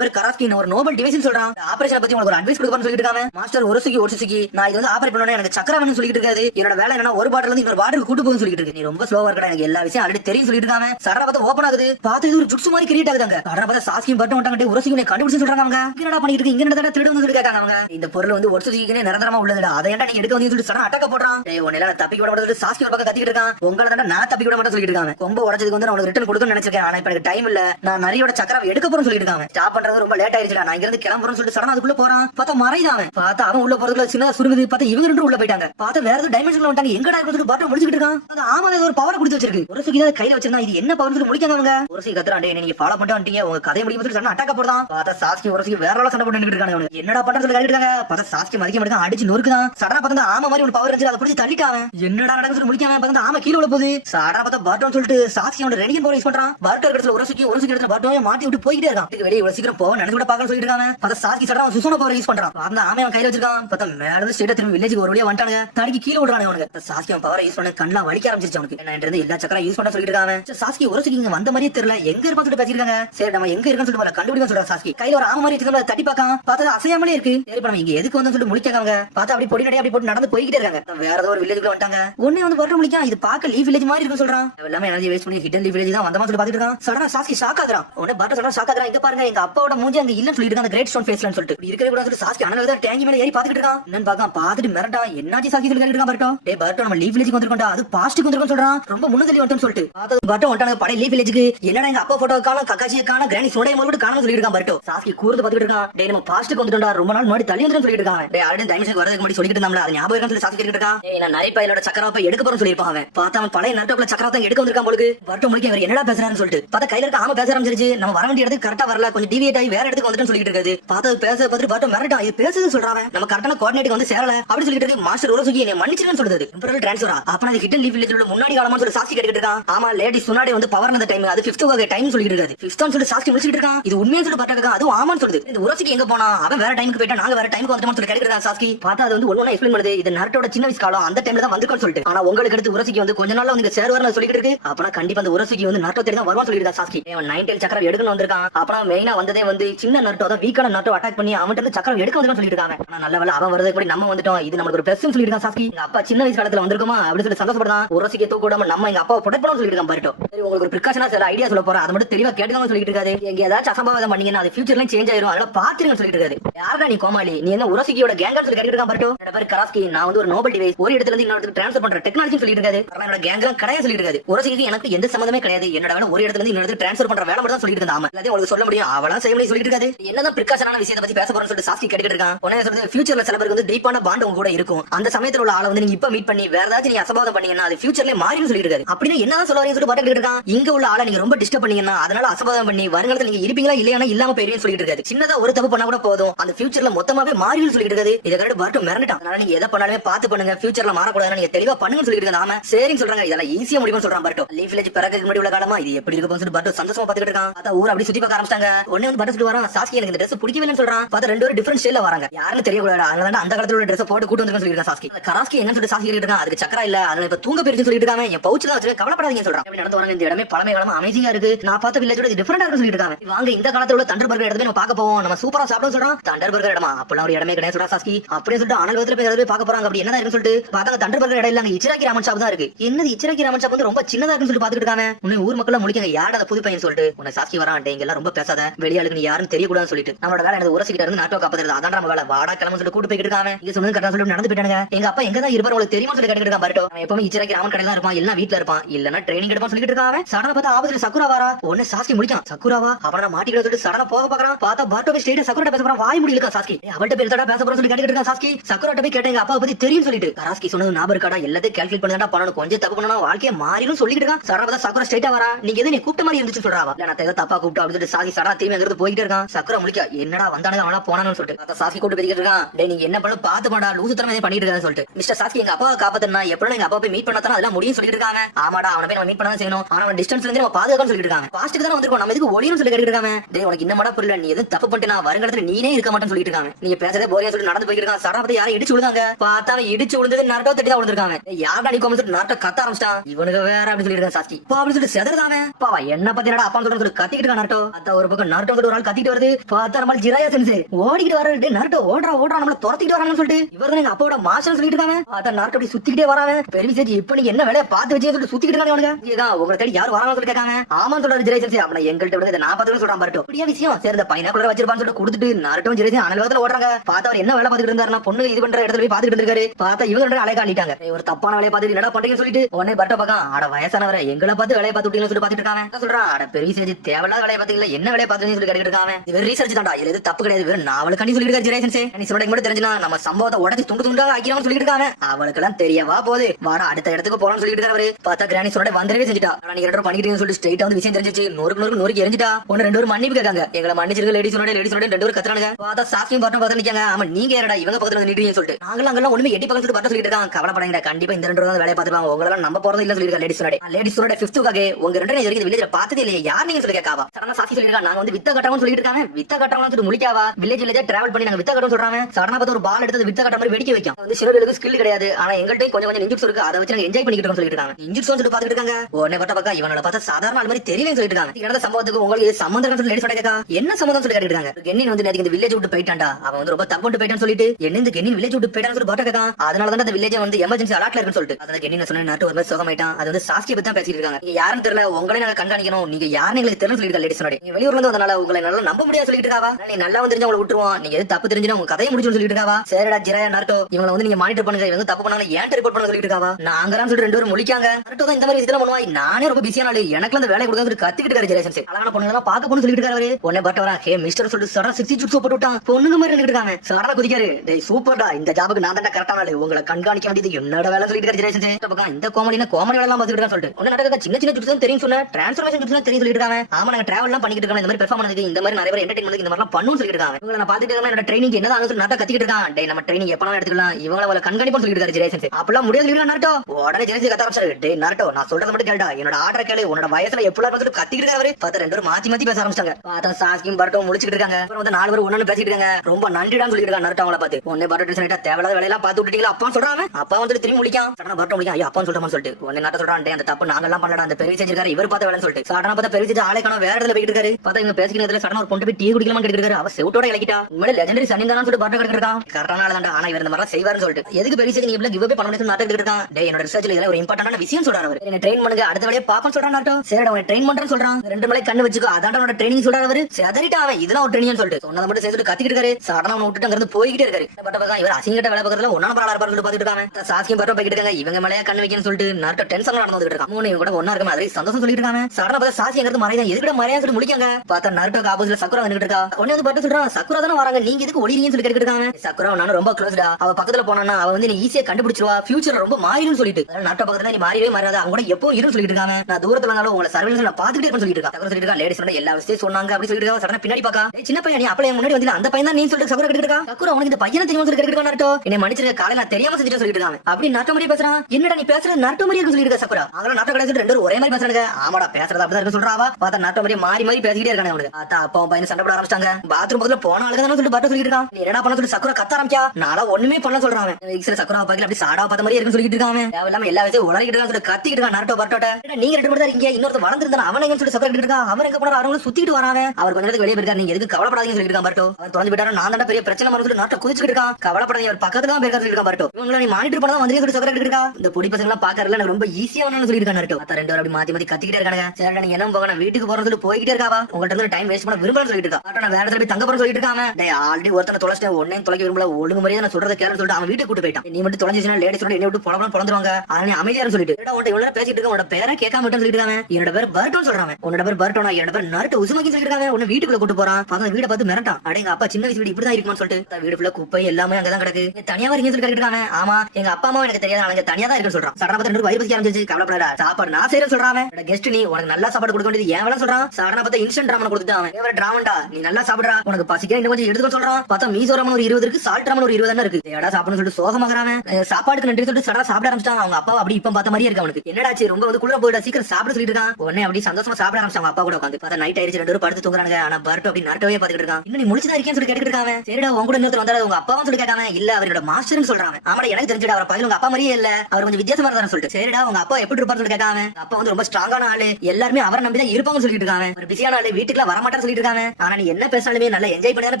பேர் கராஸ்கின். ஒரு நோபல் டிவைஸ் சொல்றான். ஆபரேஷனை பத்தி உங்களுக்கு ஒரு அட்வைஸ் கொடுக்கணும்னு சொல்லிட்டு இருக்காங்க. மாஸ்டர் ஒரு சிசி நான் இது வந்து ஆபரேட் பண்ணனும். எனக்கு சக்கர வேணும்னு சொல்லிட்டு இருக்காரு. என்னோட வேலை என்னன்னா ஒரு பாட்டில் இருந்து இன்னொரு பாட்டில் கூட்டு போகும்னு சொல்லிட்டு இருக்கு. நீ ரொம்ப ஸ்லோவா இருக்கடா. எனக்கு எல்லா விஷயம் ஆல்ரெடி தெரியும் சொல்லிட்டு இருக்காங்க. சடனா பார்த்தா ஓபன் ஆகுது. பார்த்தா இது ஒரு ஜுட்ஸ் மாதிரி கிரியேட் ஆகுதாங்க. சடனா பார்த்தா சாஸ்கியும் பட்டம் வந்தாங்க. ஒரு சிசி கண்டுபிடிச்சு சொல்றாங்க. அவங்க என்னடா பண்ணிட்டு இருக்கு. இங்க என்னடா திருடு வந்து சொல்லி கேட்டாங்க. அவங்க இந்த பொருள் வந்து ஒரு சிசிக்கு நிரந்தரமா உள்ளதுடா. அதை ஏன்டா நீ எடுக்க வந்து சொல்லிட்டு சடனா அட்டாக்க போடுறான். உன்னையில நான் தப்பிக்க விட மாட்டேன். சாஸ்கி ஒரு பக்கம் கத்திக்கிட்டு இருக்கான். உங்களை தான் நான் தப்பிக்க விட மாட்டேன் சொல்லிட்டு இருக்காங்க. கொம்ப உடைச்சதுக்கு வந்து நான் உனக்கு ரிட்டர்ன் கொடுக்கணும்னு நினைச்சிருக்கேன். ஆனா இப்ப எனக்கு டைம் இல்ல. நான் நிறையோட சக்கரம் எடுக்க போறேன்னு சொல்லிட்டு இருக்காங்க. ஸ்டாப் பண்றது ரொம்ப லேட் ஆயிடுச்சுடா. நான் இங்க இருந்து கிளம்புறேன்னு சொல்லிட்டு சடனா அதுக்குள்ள போறான். பார்த்தா மறைதான். பார்த்தா அவன் உள்ள போறதுக்குள்ள சின்னதா சுருங்குது. பார்த்தா இவங்க ரெண்டு உள்ள போயிட்டாங்க. பார்த்தா வேற ஏதோ டைமென்ஷன்ல வந்துட்டாங்க. எங்கடா இருக்கு பாட்டு முடிச்சிட்டு இருக்கான். அந்த ஆமா ஏதோ ஒரு பவர் கொடுத்து வச்சிருக்கு. ஒரு சிக்கி கையில வச்சிருந்தா இது என்ன பவர் சொல்லி முடிக்காங்க. அவங்க ஒரு சிக்கி கத்துறாண்டே நீங்க ஃபாலோ பண்ணிட்டு வந்துட்டீங்க. உங்க கதை முடியும் சொல்லி சடனா அட்டாக்க போடுறான். பார்த்தா சாஸ்கி ஒரு சிக்கி வேற சண்டை போட்டு இருக்காங்க. அவனுக்கு என்னடா பண்றது சொல்லி கேட்டுட்டு இருக்காங்க. பார்த்தா சாஸ்கி மதிக்க மாட்டேங்க. அடிச்சு நொறுக்குதான். சடனா பார்த்தா ஆமா மாதிரி ஒரு பவர் இருந்துச்சு. அதை பிடிச்சி தள்ளிட்டாங்க. என்னடா நடக்குது சொல்லி முடிக்காம பார்த்தா ஆமா கீழ உள்ள போகுது. சடனா பார்த்தா பாட்டோன்னு சொல்லிட்டு சாஸ்கி அவனோட ரெடியன் பவர் யூஸ் பண்றான். பாட்டர் இடத்துல ஒரு சிக்கி இடத்துல பாட்டோவை மாட்டி விட்டு போயிட்டே இருக்கான். வெளியே இவ்வளவு சீக்கிரம் போக நினைச்சு கூட பார்க்க சொல்லிட்டு இருக்காங்க. பார்த்தா சாஸ்கி சடனா சுசோன பவர் யூஸ் பண்றான். அந்த ஆமை அவன் கையில வச்சிருக்கான். பார்த்தா மேல இருந்து ஸ்ட்ரைட்டா திரும்பி வில்லேஜுக்கு ஒரு வழியா வந்துட்டாங்க. தடிக்கு கீழ விடுறானே அவனுக்கு. சாஸ்கி அவன் பவர் யூஸ் பண்ண கண்ணா வலிக்க ஆரம்பிச்சிருச்சு அவனுக்கு. என்ன எல்லா சக்கரம் யூஸ் பண்ண சொல்லிட்டு இருக்காங்க. சாஸ்கி ஒரு சிக்கி இங்க வந்த மாதிரியே தெரியல. எங்க இருப்பான்னு சொல்லிட்டு பேசிருக்காங்க. சரி நம்ம எங்க இருக்கன்னு சொல்லிட்டு கண்டுபிடிக்க சொல்றான் சாஸ்கி. கையில ஒரு ஆமை மாதிரி இருக்கு. தட்டி பார்க்கான். பார்த்தா அசையாமலே இருக்கு. சரி நம்ம இங்க எதுக்கு வந்து சொல்லிட்டு முடிக்காங்க. பார்த்தா அப்படி பொடி நடையா அப்படி போட்டு நடந்து போய்கிட்டே இருக்காங்க. வேற ஏதோ ஒரு வில்லேஜுக்குள்ள வந்துட்டாங்க. ஒண்ணே வந்து பட்டு முடிக்கான். இது பார்க்க லீஃப் வில்லேஜ் மாதிரி இருக்கு சொல்றான். எல்லாமே எனர்ஜி வேஸ்ட் பண்ணி ஹிடன் லீஃப் வில்லேஜ் தான் வந்தமா சொல்லி பாத்துட்டு இருக்கான். சடனா சாஸ்கி ஷாக் ஆகுறான். உடனே பாட்டு சடனா ஷாக் ஆகுறான். இங்க பாருங்க எங்க அப்பாவோட மூஞ்சி அங்க இல்லன்னு சொல்லிட்டு இருக்காங்க. கிரேட் ஸ்டோன் ஃபேஸ்லன்னு சொல்லிட்டு இருக்கவே கூட சொல்லிட்டு சாஸ்கி அனலதா டேங்கி மேல ஏறி பாத்துட்டு இருக்கான். என்னன்னு பார்க்கான். பாத்துட்டு மிரட்டான். என்னாச்சு சாஸ்கி சொல்லி கேட்டுட்டு இருக்கான். பட்டோ டேய் பட்டோ நம்ம லீஃப் வில்லேஜ்க்கு வந்திருக்கோம்டா. அது பாஸ்ட்க்கு வந்திருக்கோம்னு சொல்றான். ரொம்ப முன்னதள்ளி வந்துன்னு சொல்லிட்டு பார்த்தது பட்டோ வந்துட்டாங்க. பழைய லீஃப் வில்லேஜ்க்கு. என்னடா எங்க அப்பா போட்டோ காணோம், கக்காச்சியை காணோம், கிரானி சோடைய மோடு காணோம்னு சொல்லிட்டு இருக்கான். பட்டோ சாஸ்கி கூர்ந்து பாத்துட்டு இருக்கான். டேய் நம்ம பாஸ்ட்க்கு வந்துட்டோம்டா. ரொம்ப நாள் முன்னாடி தள்ளி வந்துன்னு சொல்லிட்டு இருக்காங்க. டேய் ஆல்ரெடி டைமென்ஷன் வரதுக்கு முன்னாடி சொல்லிட்டு இருந்தாம்ல. அது ஞாபகம் இருக்குன்னு சொல்லி சாஸ்கி கேட்டுட்டு இருக்கான். டேய் நான் நரிப்பையிலோட சக்கரவை எடுக்க போறேன்னு சொல்லிருப்பான். அவன் பார்த்தா அவன் பழைய நட்டோப்ல சக்கரத்தை எடுக்க வந்திருக்கான் போலுக்கு. பட்டோ முடிக்க அவர் என்னடா பேசுறாருன்னு சொல்லிட்டு பார்த்தா கையில இருக்க ஆமா பேச ஆரம்பிச்சிருச்சு. நம்ம வர வேண்டிய இடத்துக்கு கரெக்டா வரல. கொஞ்சம் டிவியேட் ஆகி வேற இடத்துக்கு வந்துட்டு சொல்லிட்டு இருக்காது. பார்த்தா பேச பார்த்துட்டு பட்டோ மிரட்டான். இது பேசுறது சொல்றான். நம்ம கரெக்டான கோஆர்டினேட்டுக்கு வந்து சேரல அப்படி சொல்லிட்டு இருக்கு. மாஸ்டர் ஒரு சுகி என்னை மன்னிச்சிருன்னு சொல்லுது. டெம்பரரி ட்ரான்ஸ்ஃபரா அப்ப அது ஹிடன் லீஃப் வில்லேஜ்ல முன்னாடி காலமான்னு சொல்லி சாஸ்கி கேட்டுட்டு இருக்கான். ஆமா லேடி சுனாடே வந்து பவர் அந்த டைம் அது 5th வகை டைம் சொல்லிட்டு இருக்காது. 5th சொல்லி சாஸ்கி முடிச்சிட்டு இருக்கான். இது உண்மையா சொல்லி பட்டா இருக்கான். அதுவும் ஆமான்னு சொல்லுது. இந்த உரசிக்கு எங்க போனா அவன் வேற டைமுக்கு போயிட்டா நாங்க வேற டைமுக்கு வந்துட்டோம்னு சொல்லி கேட்டுட்டு இருக்கான் சாஸ்கி. பார்த்தா அது வந்து ஒண்ணு எக்ஸ்பிளைன் பண்ணுது. இது நரட்டோட சின்ன வயசு காலம் அந்த டைம்ல தான் வந்திருக்குன்னு சொல்லிட்டு. ஆனா உங்களுக்கு அடுத்து உரசிக்கு வந்து கொஞ்ச நாள்ல வந்து சேருவார்னு சொல்லிட்டு இருக்கு. அப்பனா கண்டிப்பா அந்த உரசிக்கு வந்து நரட்டோ தேடி தான் வருவான்னு சொல்லிட்டு சாஸ்கி. அவன் 9 சக்கரம் எடுக்கணும் வந்திருக்கான். அப்பனா மெயினா வந்ததே வந்து சின்ன நரட்டோ தான் வீக்கான நரட்டோ அட்டாக் பண்ணி அவன்கிட்ட இருந்து சக்கரம் எடுக்க வந்து சொல்லிட்டு இருக்காங்க. ஆனா நல்ல வேளை அவன் வரதுக்கு கூட நம்ம வந்துட்டோம். இது நமக்கு ஒரு பிளஸ் சொல்லிட்டு இருக்கான் சாஸ்கி. எங்க அப்பா சின்ன வயசு காலத்துல வந்திருக்குமா அப்படி சொல்லி சந்தோஷப்படுறான். உரசிக்கு தூக்க விடாம நம்ம எங்க அப்பாவை ப்ரொடெக்ட் பண்ணணும் சொல்லிட்டு இருக்கான். பரிட்டோ சரி உங்களுக்கு ஒரு பிரிகாஷனா சில ஐடியா சொல்ல போறேன். அதை மட்டும் தெளிவா கேட்டுக்காம சொல்லிட்டு இருக்காது. எங்க ஏதாச்சும் அசம்பாவிதம் பண்ணீங்கன்னா அது ஃபியூச்சர்ல சேஞ்ச் ஆயிரும். அதனால பாத்துருங்க சொல்லிட்டு இருக்காது. யாரா நீ கோமாளி நீ என்ன உரசிக்கியோட கேங்கர் சொல்லி கேட்டுட்டு இருக்கான். பரிட்டோ என்னோட பேர் கராஸ்கி. நான் வந்து ஒரு நோபல் டிவைஸ் ஒரு இடத்துல இருந்து இன்னொரு இடத்துக்கு ட்ரான்ஸ்ஃபர் பண்ற டெக்னாலஜி சொல்லிட்டு இருக்காது. என்னோட கேங்கர் கிடையாது சொல்லிட்டு இருக்காது. உரசிக்கு எனக்கு எந்த சம்பந்தமே கிடையாது. என்னோட வேலை ஒரு இடத்துல இருந்து இன்னொரு இடத்துக்கு ட்ரான்ஸ்ஃபர் பண்ற வேலை மட்டும் தான் சொல்லிட்டு இருந்தா. எல்லாத்தையும் உங்களுக்கு சொல்ல முடியும் அவளா செய்ய முடியும் சொல்லிட்டு இருக்காது. என்னதான் பிரிகாஷனான விஷயத்தை பத்தி பேச போறேன்னு சொல்லிட்டு சாஸ்கி கேட்டுட்டு இருக்கான். உடனே சொல்றது ஃபியூச்சர்ல சில பேருக்கு வந்து டீப்பான பாண்ட் உங்க கூட இருக்கும். அந்த சமயத்துல உள்ள ஆளை வந்து நீங்க இப்ப மீட் பண்ணி வேற ஏதாச்சும் நீ அசம்பாவிதம் பண்ணீங்கன்னா அது ஃபியூச்சர்ல மாறிடும் சொல்லிட்டு இருக்காது. அப்படின்னு என்னதான் சொல்ல வரீங்க சொல்லிட்டு பாத்துட்டு இருக்கான். இங்க உள்ள ஆளை நீங்க ரொம்ப டிஸ்டர்ப் பண்ணீங்கன்னா அதனால அசம்பாவிதம் பண்ணி வருங்காலத்துல நீங்க இருப்பீங்களா இல்லையா இல்லாம போயிருவீங்கன்னு சொல்லிட்டு இருக்காது. சின்னதா ஒரு தப்பு பண்ணா கூட போதும் அந்த ஃபியூச்சர்ல மொத்தமாவே மாறிடும் சொல்லிட்டு இருக்காது. இதை கரெக்ட் பாட்டு மிரண்டான். அதனால நீங்க எதை பண்ணாலுமே பாத்து பண்ணுங்க. ஃபியூச்சர்ல மாறக்கூடாதுன்னு நீங்க தெளிவா பண்ணுங்கன்னு சொல்லிட்டு இருக்காங்க. நாம சரின்னு சொல்றாங்க. இதெல்லாம் ஈஸியா முடியும்னு சொல்றான். பர்ட்டோ லீஃப் வில்லேஜ் பிறகு முன்னாடி உள்ள காலமா இது எப்படி இருக்கும் சொல்லிட்டு பர்ட்டோ சந்தோஷமா பாத்துட்டு இருக்கான். அத ஊர் அப்படி சுத்தி பார்க்க ஆரம்பிச்சாங்க. உடனே வந்து பர்ட்டோ சொல்லிட்டு வரான். சாஸ்கி எனக்கு இந்த Dress பிடிக்கவே சொல்றான். பார்த்தா ரெண்டு பேரும் டிஃபரண்ட் ஸ்டைல்ல வராங்க. யாருன்னு தெரியக்கூடாது. அதனால அந்த காலத்துல உள்ள Dress போட்டு கூட்டு வந்து சொல்லிட்டு சாஸ்கி. கராஸ்கி என்ன சொல்லிட்டு சாஸ்கி கேட்டுட்டு இருக்கான். அதுக்கு சக்கரா இல்ல அதனால இப்ப தூங்க போயிருச்சுன்னு சொல்லிட்டு இருக்காங்க. என் பவுச் தான் வச்சு கவலைப்படாதீங்க சொல்றான். எப்படி நடந்து வராங்க. இந்த இடமே பழமை காலமா அமேசிங்கா இருக்கு. நான் பார்த்த வில்லேஜோட டிஃபரண்டா இருக்கு சொல்லிட்டு இருக்காங்க. வாங்க இந்த காலத்துல உள்ள தண்டர் பர்கர் இடத்துல நம்ம பார்க்க போவோம். நம்ம சூப்பரா சாப்பிடுவோம் சொல்றான். தண்டர் பர்கர் இடமா அப்பலாம் ஒரு இடமே கிடையாது சொல்றான் சாஸ்கி. அப்படியே சொல்லிட்டு அனல்வத்துல போய் பார்க்க போறாங்க. அப்படி என்னதான் இருக்குன்னு சொல்லிட்டு பார்த்தா தண்டர் பர்கர் இடம் இல்ல இச்சிராக்கி ராமன் ஷாப் தான் இருக்கு. என்னது இச்சிராக்கி ராமன் ஷாப் வந்து ரொம்ப சின்னதா இருக்குன்னு சொல்லிட்டு பாத்துட்டு இருக்காங்க. உன்னை ஊர் மக்கள் முடிக்காங்க யாரா அந்த புது பையன் சொல்லிட்டு உன்னை சாஸ்கி வரான். இங்க எல்லாம் ரொம்ப பேசாத வெளியாளுக்கு நீ யாரும் தெரியக்கூடாதுன்னு சொல்லிட்டு நம்மளோட வேலை எனக்கு உரசிக்கிட்ட இருந்து நாட்டோ காப்பது அதான் நம்ம வேலை. வாடா கிளம்பு சொல்லிட்டு கூட்டு போய்கிட்டு இருக்காங்க. இது சொன்னது கரெக்டா சொல்லிட்டு நடந்து போயிட்டாங்க. எங்க அப்பா எங்க தான் இருப்பாரு உங்களுக்கு தெரியுமா சொல்லி கேட்டுட்டு இருக்கான். பர்ட்டோ எப்பவுமே இச்சிராக்கி ராமன் கடையில தான் இருப்பான். எல்லாம் வீட்டுல இருப்பான் இல்லன்னா ட்ரைனிங் எடுப்பான்னு சொல்லிட்டு இருக்கான். சடனா பார்த்தா ஆபத்துல சக்குரா வாரா. உடனே சாஸ்கி முடிக்கான். சக்குராவா அவன மாட்டிக்கிட்டு சொல்லிட்டு சடனா போக பாக்குறான். பார்த்தா பார்ட்டோ போய் ஸ்ட்ரைட்டா சக்குரா பேச போறான். வாய் முடி இருக்கா சாஸ்கி. அவள்கிட்ட பேசடா பேச போறேன்னு சொல்லி கேட்டுட்டு இருக்கான் சாஸ்கி. சக்குராட்ட போய் கேட்டேங்க அப்பா பத்தி தெரியும் சொல்லிட்டு. சாஸ்கி சொன்னது ஞாபகம் இருக்காடா, எல்லாத்தையும் கால்குலேட் பண்ணி தான் பண்ணணும், கொஞ்சம் தப்பு பண்ணா வாழ்க்கைய மாறிடும் சொல்லிட்டு இருக்கான். சடனா பார்த்தா சக்குரா ஸ்ட்ரைட்டா வரா. நீங்க எது நீ கூப்பிட்ட மாதிரி இருந்துச்சு சொல்றாவா. இல்ல நான் ஏதோ தப்பா கூப்பிட்டு அப்படின்னு சொல்லிட்டு சாஸ்கி சடனா திரும்பி அங்கிருந்து போயிட்டு இருக்கான். சக்குரா முழிக்கா என்னடா வந்தானே அவனா போனான்னு சொல்லிட்டு. பார்த்தா சாஸ்கி கூப்பிட்டு பேசிட்டு இருக்கான். டேய் நீங்க என்ன பண்ணு பாத்து பண்ணா லூசு தரமா பண்ணிட்டு இருக்கான்னு சொல்லிட்டு. மிஸ்டர் சாஸ்கி எங்க அப்பாவை காப்பாத்தனா எப்படின்னா எங்க அப்பா போய் மீட் பண்ணா அதெல்லாம் முடியும் சொல்லிட்டு இருக்காங்க. ஆமாடா அவனை போய் நம்ம மீட் பண்ணா செய்யணும், ஆனா அவன் டிஸ்டன்ஸ்ல இருந்து நம்ம பாதுகாக்கணும் சொல்லிட்டு இருக்காங்க. பாஸ்ட்டுக்கு தான் வந்திருக்கோம், நம்ம எதுக்கு ஒளியும் சொல்லி கேட்டு இருக்காங்க. டேய் உனக்கு இன்ன மாடா புரியல, நீ எதுவும் தப்பு பண்ணிட்டு நான் வருங்கிறதுல நீனே இருக்க மாட்டேன்னு சொல்லிட்டு இருக்காங்க. நீங்க பேசதே போறியா சொல்லி நடந்து போயிட்டு இருக்கான். சடா பார்த்து யாரும் இடிச்சு விழுந்தாங்க. பார்த்தா அவன் இடிச்சு விழுந்தது நரட்டோ தட்டி தான் விழுந்திருக்காங்க. யாரா நீ கோம சொல்லிட்டு நரட்டோ கத்த ஆரம்பிச்சிட்டான். இவனுக்கு வேற அப்படின்னு சொல்லிட்டு இருக்கான் சாஸ்கி. பா அப்படின்னு சொல்லிட்டு செதறதாமே. பாவா என்ன பத்தி என்னடா அப்பா சொல்றேன்னு சொல்லி கத்திக்கிட்டு இருக்கான் நரட்டோ. அத ஒரு பக்கம் நரட்டோ ஒரு ஆள் கத்திட்டு வருது. பார்த்தா நம்ம ஜிராயா சென்சே ஓடிக்கிட்டு வர. டேய் நரட்டோ ஓடுறா ஓடுறா நம்மள துரத்திட்டு வராங்கன்னு சொல்லிட்டு இவர் தான் எங்க அப்பாவோட மாஸ்டர் சொல்லிட்டு இருக்காங்க. பார்த்தா நரட்டோ அப்படி சுத்திக்கிட்டே வராங்க. பெரிய சேஜி இப்ப நீங்க என்ன வேலையை பார்த்து வச்சு சொல்லிட்டு சுத்திக்கிட்டு இருக்காங்க. அவனுங்க ஏதா உங்களை தேடி யாரும் வராங்கன்னு சொல்லி கேட்காங்க. ஆமான்னு சொல்றாரு ஜிராயா சென்சே. அப்ப எங்கள்கிட்ட விட நான் பார்த்து சொல்றான் பாருட்டோ. அப்படியே விஷயம் சேர்ந்த பையனாக்குள்ள வச்சிருப்பான்னு சொல்லிட்டு கொடுத்துட்டு நரட்டோ ஜிராயா அனலகத்துல ஓடுறாங்க. பார்த்தா அவர் என்ன வேலை பார்த்துட்டு இருந்தாருன்னா பொண்ணு இது பண்ற இடத்துல போய் பார்த்துட்டு இருக்காரு. பார்த்தா இவங்க அலைய காட்டிட்டாங்க. ஒரு தப்பான வேலையை பார்த்துட்டு என்னடா பண்றீங்கன்னு சொல்லிட்டு உடனே பட்ட பக்கம் அட வயசானவரை எங்களை பார்த்து வேலையை பார்த்து விட்டீங்கன்னு சொல்லி பார்த்துட்டு இருக்காங்க. சொல்றான் அட பெரிய சேஜி தேவையில்லாத வேலையை பார்த்தீங்களா, என்ன வேலையை பார்த்துன்னு சொல்லி கேட்டுட்டு இருக்காங்க. இது ரீசர்ச் தான்டா, இது எது தப்பு கிடையாது, வெறும் நாவல கண்டி சொல்லிட்டு இருக்காரு ஜிராயா சென்சே. நீ சொல்றதுக்கு மட்டும் தெரிஞ்சுனா நம்ம சம்பவத்தை உடச்சு துண்டு துண்டா ஆக்கிராம சொல்லிட்டு இருக்காங்க. அவளுக்கு எல்லாம் தெரியவா போகுது, வாடா அடுத்த இடத்துக்கு போறோம்னு சொல்லிட்டு இருக்காரு. பார்த்தா கிராணி சொல்ற வந்துடவே செஞ்சுட்டா. நீங்க ரெண்டு பண்ணிக்கிட்டீங்கன்னு சொல்லி ஸ்ட்ரைட்டா வந்து விஷயம் தெரிஞ்சிச்சு. நூறுக்கு எரிஞ்சிட்டா. ஒன்னு ரெண்டு பேரும் மன்னிப்பு கேட்காங்க. எங்களை மன்னிச்சிருக்க லேடிஸ் ரெண்டு பேரும் கத்துறாங்க. பார்த்தா சாஸ்கியும் பார்த்து பார்த்து நிக்காங்க. ஆமா நீங்க யாரடா இவங்க பக்கத்துல வந்து நிக்கிறீங்கன்னு சொல்லிட்டு நாங்களும் அங்கெல்லாம் ஒண்ணுமே எட்டி பக்கத்துல பார்த்து சொல்லிட்டு இருக்காங்க. கவலைப்படாதீங்க, கண்டிப்பா இந்த ரெண்டு வேலையை பார்த்துப்பாங்க, உங்களெல்லாம் நம்ப போறது இல்ல சொல்லிருக்காங்க லேடிஸ் சொன்னே ஃபிஃப்த்துக்காக உங்க ரெண்டு பேரும் வரைக்கும் வில்லேஜ்ல பார்த்ததே இல்லையா, யார் நீங்க சொல்லி கேட்காவா. சடனா சாஸ்கி சொல்லிருக்காங்க நாங்க வந்து வித்த கட்டறோம்னு சொல்லிட்டு இருக்காங்க. வித்த கட்டறோம்னு சொல்லிட்டு முழிக்காவா வில்லேஜ்ல டிராவல் பண்ணி நாங்க வித்த கட்டறோம் சொல்றாங்க. சடனா பார்த்து ஒரு பால் எடுத்து வித்த கட்ட மாதிரி வெடிக்க வைக்கும். வந்து சிலருக்கு ஸ்கில் கிடையாது, ஆனா எங்கள்ட்ட கொஞ்சம் இன்ஜெக்ஷன் இருக்கு, அதை வச்சு நாங்க என்ஜாய் பண்ணிட்டு இருக்கோம் சொல்லிட்டு இருக்காங்க. இன்ஜெக்ஷன் சொல்லிட்டு பாத்துட்டு இருக்காங்க. உடனே பட்ட பக்கம் இவனோட பார்த்தா சாதாரண ஆள் மாதிரி தெரியலன்னு சொல்லிட்டு இருக்காங்க. இந்த சம்பவத்துக்கு உங்களுக்கு சம்பந்தம் சொல்லி லேடிஸ் கேட்கா என்ன சம்பந்தம் சொல்லி கேட்டுட்டு இருக்காங்க. கென்னின் வந்து இந்த வில்லேஜ் விட்டு போயிட்டான்டா, அவன் வந்து ரொம்ப தப்பு போயிட்டான்னு சொல்லிட்டு என்ன இந்த கென்னின் வில்லேஜ் விட்டு போயிட்டான்னு சொல்லி பாட்ட கேட்கான். அதனால தான் அந்த வில்லேஜ் வந்து எமர்ஜென்சி அலாட்ல இருக்குன்னு சொல்லிட்டு அத கென்னின் சொன்ன நாட்டு ஒரு மாதிரி சுகமாயிட்டான். அது வந்து சாஸ்கி பத்தி தான் பேசிட்டு இருக்காங்க. நீங்க யாருன்னு தெரியல, உங்களை நாங்க கண்காணிக்கணும், நீங்க யாருன்னு எங்களுக்கு தெரியல சொல்லிட்டு லேடிஸ் சொன்னாடி. நீங்க வெளியூர்ல இருந்து வந்தனால உங்களை நல்லா நம்ப முடியாது சொல்லிட்டு இருக்காவா. நீ நல்லா வந்து தெரிஞ்சா உங்களை விட்டுருவோம், நீங்க எது தப்பு தெரிஞ்சுனா உங்க கதையை முடிச்சு சொல்லிட்டு இருக்காவா. சரிடா ஜிராயா நரட்டோ இவங்களை வந்து நீங்க மானிட்டர் பண்ணுங்க, இவங்க தப்பு பண்ணாங்க ஏன்ட்ட ரிப்போர்ட் பண்ண சொல்லிட்டு இருக்காவா. நாங்கறான்னு சொல்லிட்டு ரெண்டு பேரும் முழிக்காங்க. நரட்டோ தான் இந்த மாதிரி இதெல்லாம் பண்ணுவாய், நானே ரொம்ப பிஸியான ஆளு, எனக்கு அந்த வேலையை கொடுக்க கத்திக்கிட்டு இருக்காரு ஜிராயா சென்சே. அழகான பொண்ணுங்க பார்க்க போன்னு சொல்லிட்டு இருக்காரு. உடனே பட் வரா ஹே மிஸ்டர் சொல்லிட்டு சடா 60 சுட்ஸ் போட்டு விட்டான். பொண்ணுங்க மாதிரி நின்னுட்டு இருக்காங்க. சடா குதிக்காரு. டேய் சூப்பர்டா, இந்த ஜாபுக்கு நான் தான் கரெக்டான ஆளு, உங்களை கண்காணிக்க வேண்டியது என்னோட வேலை சொல்லிட்டு இருக்காரு ஜிராயா சென்சே. பக்கம் இந்த காமெடி வேலை எல்லாம் பார்த்துட்டு இருக்கான்னு சொல்லிட்டு ஒன்னு நடக்க சின்ன சின்ன சுட்ஸ் தெரியும் சொன்ன டிரான்ஸ்ஃபர்மேஷன் சுட்ஸ் தெரியும் சொல்லிட்டு இருக்காங்க. ஆமா நாங்க டிராவல் எல்லாம் பண்ணிட்டு இருக்கோம், இந்த மாதிரி பெர்ஃபார்ம் பண்ணதுக்கு இந்த மாதிரி நிறைய பேர் என்டர்டெயின்மென்ட் இந்த மாதிரி எல்லாம் பண்ணனும் சொல்லிட்டு இருக்காங்க. இவங்க நான் பார்த்துட்டு இருக்கேன் என்னோட ட்ரைனிங் என்னதான் ஆகுது நான் கத்திக்கிட்டு இருக்கான். டேய் நம்ம ட்ரைனிங் எப்பலாம் எடுத்துக்கலாம், இவங்கள அவளை கண்காணிப்பு சொல்லிட்டு இருக்காரு ஜிராயா சென்சே. அப்பலாம் முடியாது சொல்லிட்டு நரட்டோ உடனே ஜிராயா சென்சே கத்த ஆரம்பிச்சாரு. டேய் நரட்டோ நான் சொல்றது மட்டும் கேளுடா, என்னோட ஆர்டர் கேளு, உன்னோட வயசுல எப்பலாம் பார்த்துட்டு கத்திக்கிட்டு இருக்காரு. பார்த்தா ரெண்டு பேரும் மாத்தி பேச ஆரம்பிச்சாங்க. பார்த்தா சாஸ்கியும் பர்ட்டோ முழிச்சிட்டு இருக்காங்க. அப்புறம் வந்து நாலு பேர் ஒண்ணு பேசிட்டு இருக்காங்க. ரொம்ப நன்றிடான்னு சொல்லிட்டு இருக்காங்க நரட்டோ அவளை பார்த்து. உடனே பர்ட்டோ டென்ஷன் ஆயிட்டா தேவையில்லாத வேலையெல்லாம் பார்த்து விட்டுட்டீங்களா அப்பா சொல்றாங்க. அப்பா வந்து திரும்பி முழிக்கான். சடனா பர்ட்டோ முழிக்கான். ஐயோ அப்பா சொல்றான்னு சொல்லிட்டு உடனே நரட்டோ சொல்றான். டேய் அந்த தப்பு நாங்க எல்லாம் பண்ணலடா, அந்த பெரிய செஞ்சிருக்காரு இவர் பார்த்த வேலைன்னு சொல்லிட்டு. சடனா பார்த்தா பெரிய செஞ்சு ஆளே காணோம், வேற இடத்துல போயிட்டு இருக்காரு. பார்த்தா இவங்க பேசிக்கிறதுல சடனா ஒரு பொண்ணு போய் டீ குடிக்கலாம்னு கேட்டுருக்காரு. அவ செவுட்டோட இலக்கிட்டா. உண்மையில லெஜெண்டரி சனிந்தான்னு சொல்லிட்டு பர்ட்டோ கேட்டுருக்கான். கரெக்டான ஆளு தான்டா, ஆனா இவர் இந்த மாதிரி செய்வாருன்னு சொல்லிட்டு எதுக்கு பெரிய செஞ்சு நீ இவ்வளவு கிவ் அப் பண்ண முடியும்னு நாட்டு இருக்கான். டேய் என்னோட ரிசர்ச்ல இதெல்லாம் ஒரு இம்பார்ட்டன்டான விஷயம் சொல்றாரு அவர். என்ன ட்ரெயின் பண்ணுங்க அடுத்த வேலையை பாப்பன்னு சொல்றான் நாட்டோ. சரி அவன் ட்ரெயின் பண்றேன்னு சொல்றான். ரெண்டு மலை கண்ணு வச்சுக்கோ அதான் அவனோட ட்ரைனிங் சொல்றாரு அவரு. சரிட்டா அவன் இதெல்லாம் ஒரு ட்ரைனிங் சொல்லிட்டு சொன்னதை மட்டும் சேர்த்து கத்திக்கிட்டு இருக்காரு. சடனா அவனை விட்டுட்டு அங்க இருந்து போய்கிட்டே இருக்காரு. பட் பக்கம் இவர் அசிங்கட்ட வேலை பார்க்கறதுல ஒன்னா பரவாயில்ல இருப்பாரு சொல்லிட்டு பாத்துட்டு இருக்காங்க. சாஸ்கியும் பர்ட்டோ போய்கிட்டு இருக்காங்க. இவங்க மலையா கண்ணு வைக்கன்னு சொல்லிட்டு நாட்டோ டென்ஷன் நடந்துட்டு இருக்கான். மூணு இவங்க கூட ஒன்னா இருக்க மாதிரி சந்தோஷம் சொல்லிட்டு இருக்காங்க. சடனா பார்த்தா சாஸ்கி எங்க இருந்து மறையா எதுக்கு மறையா சொல்லி முடிக்காங்க. பார்த்தா நருட்டோக்கு ஆப்போசிட்ல சக்குரா வந்துட்டு இருக்கா. உடனே வந்து பர்ட்டோ சொல்றான் சக்குரா தானே வராங்க, நீங்க எதுக்கு ஒளிறீங்கன்னு சொல்லி கேட்டுட்டு இருக்காங்க. சக்குரா நானும் ரொம்ப க்ளோஸ்டா, அவ பக்கத்துல போனா அவ வந்து நீ ஈஸியா கண்டுபிடிச்சிருவா, ஃபியூச்சர்ல ரொம்ப மாறிடும் சொல்லிட்டு நாட்டோ பக்கத்துல நீ மாறிவே மாறாத அவங்க கூட எப்போ இருந்து சொல்லிட்டு இருக்காங்க. நான் தூரத்துல இருந்தாலும் உங்களை சர்வீஸ் நான் பாத்துக்கிட்டே இருப்பேன்னு சொல்லிட்டு இருக்கா. சொல்லிட்டு இருக்கா லேடிஸ் எல்லா விஷயத்தையும் சொன்னாங்க அப்படி சொல்லிட்டு இருக்கா. சடனா பின்னாடி பாக்கா சின்ன பையன் நீ அப்பளே முன்னாடி வந்து அந்த பையன் தான் நீ சொல்லிட்டு சக்குரா கேட்டுட்டு இருக்கா. சக்குரா உனக்கு இந்த பையனை தெரியுமா சொல்லி கேட்டுட்டு இருக்கா. நாட்டோ என்னை மன்னிச்சிருக்க காலையில நான் தெரியாம செஞ்சுட்டு சொல்லிட்டு இருக்காங்க. அப்படி நாட்டோ மாதிரி பேசுறான். என்னடா நீ பேசுறது நாட்டோ மாதிரி இருக்கு சொல்லிட்டு இருக்கா. சக்குரா அவங்கள நாட்டோ கடைசி ரெண்டு ஒரே மாதிரி பேசுறாங்க. ஆமாடா பேசுறது அப்படிதான் இருக்கு சொல்றாவா. பார்த்தா நாட்டோ மாதிரி மாறி மாறி பேசிக்கிட்டே இருக்காங்க. அவனுக்கு பார்த்தா அப்பா பையன் சண்டை போட ஆரம்பிச்சாங்க. பாத்ரூம் பக்கத்துல போன ஆளுங்க தானே சொல்லிட்டு பர்ட்டோ சொல்லிட்டு இருக்கான். நீ என்ன பண்ண சொல்லி சக்குரா கத்த ஆரம்பிச்சா. நாளா ஒண்ணுமே பண்ண சொல்றாங்க. சக்குரா பாக்கல அப்படி சாடா பார்த்த மாதிரி இருக்குன்னு சொல்லிட்டு இருக்காங்க. தேவையில்லாம எல்லா விஷயம் உலகிட்டு இருக்கான்னு சொல்லி கத்திக்கிட்டு இருக்கான் நாட்டோ பர்ட்டோட்ட. நீங்க ரெண்டு பேரும் தான் இருக்கீங்க, இன்னொருத்த வளர்ந்துருந்தா அவன் எங்க சொல்லி சக்குரா கிட்ட இருக்கா. அவன் எங்க போனா அவங்களும் சுத்திட்டு வராங்க. அவர் கொஞ்ச நேரத்துக்கு வெளியே போயிருக்காரு. நீங்க எதுக்கு கவலைப்படாதீங்கன்னு சொல்லிட்டு இருக்கான் பர்ட்டோ. அவர் தொலைஞ்சு போயிட்டாரு, நான் தான் பெரிய பிரச்சனை மாதிரி சொல்லி நாட்டோ குதிச்சுட்டு இருக்கான். கவலைப்படாதீங்க அவர் பக்கத்துல தான் போயிருக்காரு சொல்லிட்டு பர்ட்டோ. இவங்களை நீ மானிட்டர் பண்ணா வந்து சொல்லி சக்குரா கிட்ட இருக்கா. இந்த பொடி பசங்க எல்லாம் பாக்கறதுல எனக்கு ரொம்ப ஈஸியா வேணும்னு சொல்லிட்டு இருக்கான் நாட்டோ. அத்த ரெண்டு பேரும் அப்படி மாத்தி மாத்தி கத்திக்கிட்டே இருக்காங்க. சரி நீங்க என்ன போகணும் வீட்டுக்கு போறோம்னு சொல்லி போய்கிட்டே இருக்காவா. உங்கள்ட்ட இருந்து டைம் வேஸ்ட் பண்ண விரும்பலன்னு சொல்லிட்டு இருக்கா. நான் வேற இடத்துல போய் தங்க போறேன்னு சொல்லிட்டு இருக்காங்க. டேய் ஆல்ரெடி ஒருத்தனை தொலைச்சிட்டேன், ஒன்னையும் தொலைக்க விரும்பல, ஒழுங்கு முறையா நான் சொல்றத கேளுன்னு சொல்லிட்டு அவன் வீட்டுக்கு கூட்டு போயிட்டான். நீ மட்டும் தொலைஞ்சிச்சுனா லேடிஸ் எண்ணி விட்டு பொழப்பலாம் பொழந்துருவாங்க, அதனால அமைதியா சொல்லிட்டு உன்ட்ட இவ்வளவு பேசிட்டு இருக்க உன்னோட பேரை கேட்காம விட்டு சொல்லிட்டு இருக்காங்க. என்னோட பேர் பர்டோன்னு சொல்றாங்க. உன்னோட பேர் பர்டோனா என்னோட பேர் நருட்டோ உசுமாக்கி சொல்லிட்டு இருக்காங்க. உன்னை வீட்டுக்குள்ள கூட்டு போறான். பார்த்தா வீட பார்த்து மிரட்டான். அட எங்க அப்பா சின்ன வயசு வீடு இப்படிதான் இருக்குமான்னு சொல்லிட்டு வீடு ஃபுல்லா குப்பை எல்லாமே அங்கதான் கிடக்கு. தனியா வரீங்கன்னு சொல்லி கேட்டுருக்காங்க. ஆமா எங்க அப்பா அம்மா எனக்கு தெரியாது, நாங்க தனியா தான் இருக்குன்னு சொல்றான். சடனா பார்த்து வயிறு பசி ஆரம்பிச்சு. கவலைப்படாத சாப்பாடு நான் செய்யறேன்னு சொல்றான். கெஸ்ட் நீ உனக்கு நல்லா சாப்பாடு கொடுக்க வேண்டியது ஏன் வேலை சொல்றான். சடனா பார்த்தா இன்ஸ்டன்ட் ராமன் கொடுத்துட்டான். டிராமன்டா நீ நல்லா சாப்பிடுறா, உனக்கு பசிக்க இன்னும் கொஞ்சம் எடுத்துக்க சொல்றான். பார்த்தா மீசோ ராமன் ஒரு 20 இருக்கு, சால்ட் ராமன் ஒரு 20 இருக்கு. ஏடா சாப்பிடணும் சொல்லிட்டு சோகமாகறான். சாப்பாடுக்கு நன்றி சொல்லிட்டு சடனா சாப்பிட ஆரம்பிச்சான். அவங்க அப்பா அப்படி இப்ப பார்த்த மாதிரியே இருக்கு அவனுக்கு. என்னடாச்சு ரொம்ப வந்து குளிர போயிடா, சீக்கிரம் சாப்பிட சொல்லிட்டு இருக்கான். உடனே அப்படி சந்தோஷமா சாப்பிட ஆரம்பிச்சாங்க அப்பா கூட உட்காந்து. பார்த்தா நைட் ஆயிடுச்சு, 2 பேரும் படுத்து தூங்குறாங்க. ஆனா பர்ட் அப்படி நரட்டவே பாத்துக்கிட்டு இருக்கான். இன்னும் நீ முடிச்சுதான் இருக்கேன்னு சொல்லி கேட்டுட்டு இருக்காங்க. சரிடா உங்க கூட இன்னொருத்தர் வந்தாரு, உங்க அப்பாவும் சொல்லி கேட்காம இல்ல அவரோட மாஸ்டர்னு சொல்றாங்க. ஆமா எனக்கு தெரிஞ்சுடா அவர் பையன் உங்க அப்பா மாதிரியே இல்ல, அவர் கொஞ்சம் வித்தியாசமா இருந்தாரு சொல்லிட்டு. சரிடா உங்க அப்பா எப்படி இருப்பாரு சொல்லி கேட்காம. அப்பா வந்து ரொம்ப ஸ்ட்ராங்கான ஆளு, எல்லாருமே அவரை நம்பிதான் இருப்பாங்கன்னு சொல்லிட்டு இருக்காங்க. ஒரு பிஸியான ஆளு, வீட்டுக்குள்ள வர மாட்டான்னு சொல்லிட்டு இருக்காங்க. ஆனா நீ என்ன பேசினாலுமே நல்லா என்ஜாய் பண்ணி தானே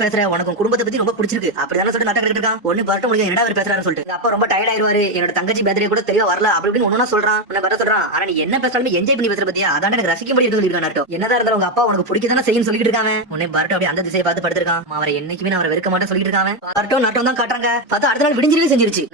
பேசுற, உனக்கு குடும்பத்தை பத்தி ரொம்ப பிடிச்சிருக்கு அப்படிதான் சொல்லிட்டு நட்ட இருக்கான். ஒண்ணு பர்ட் முடியும் என்னடா அவர் பேசுறாரு சொல்லிட்டு. அப்பா ரொம்ப டயர்ட் ஆயிருவாரு, என்னோட தங்கச்சி பேர்த்டே கூட தெரிய வரல அப்படி இப்படின்னு ஒண்ணா சொல்றான். உன்ன பர்ட் சொல்றான். ஆனா நீ என்ன பேசினாலுமே என்ஜாய் பண்ணி பேசுற பத்தியா, அதான் எனக்கு ரசிக்கும்படி சொல்லி இருக்கான். என்னதான் இருந்தாலும் உங்க அப்பா உனக்கு பிடிக்கதானே செய்யும் சொல்லிட்டு இருக்காங்க. உன்னை பர்ட் அப்படி அந்த திசையை பார்த்து படுத்திருக்கான். அவரை என்னைக்குமே நான் அவரை வெறுக்க மாட்டேன் சொல்லிட்டு இருக்காங்க. பர்ட்டும் நட்டம் தான் காட்டுறாங்க. பார்த்தா அடுத்த நாள் விடிஞ்சிரவே செஞ்சிருச்சு.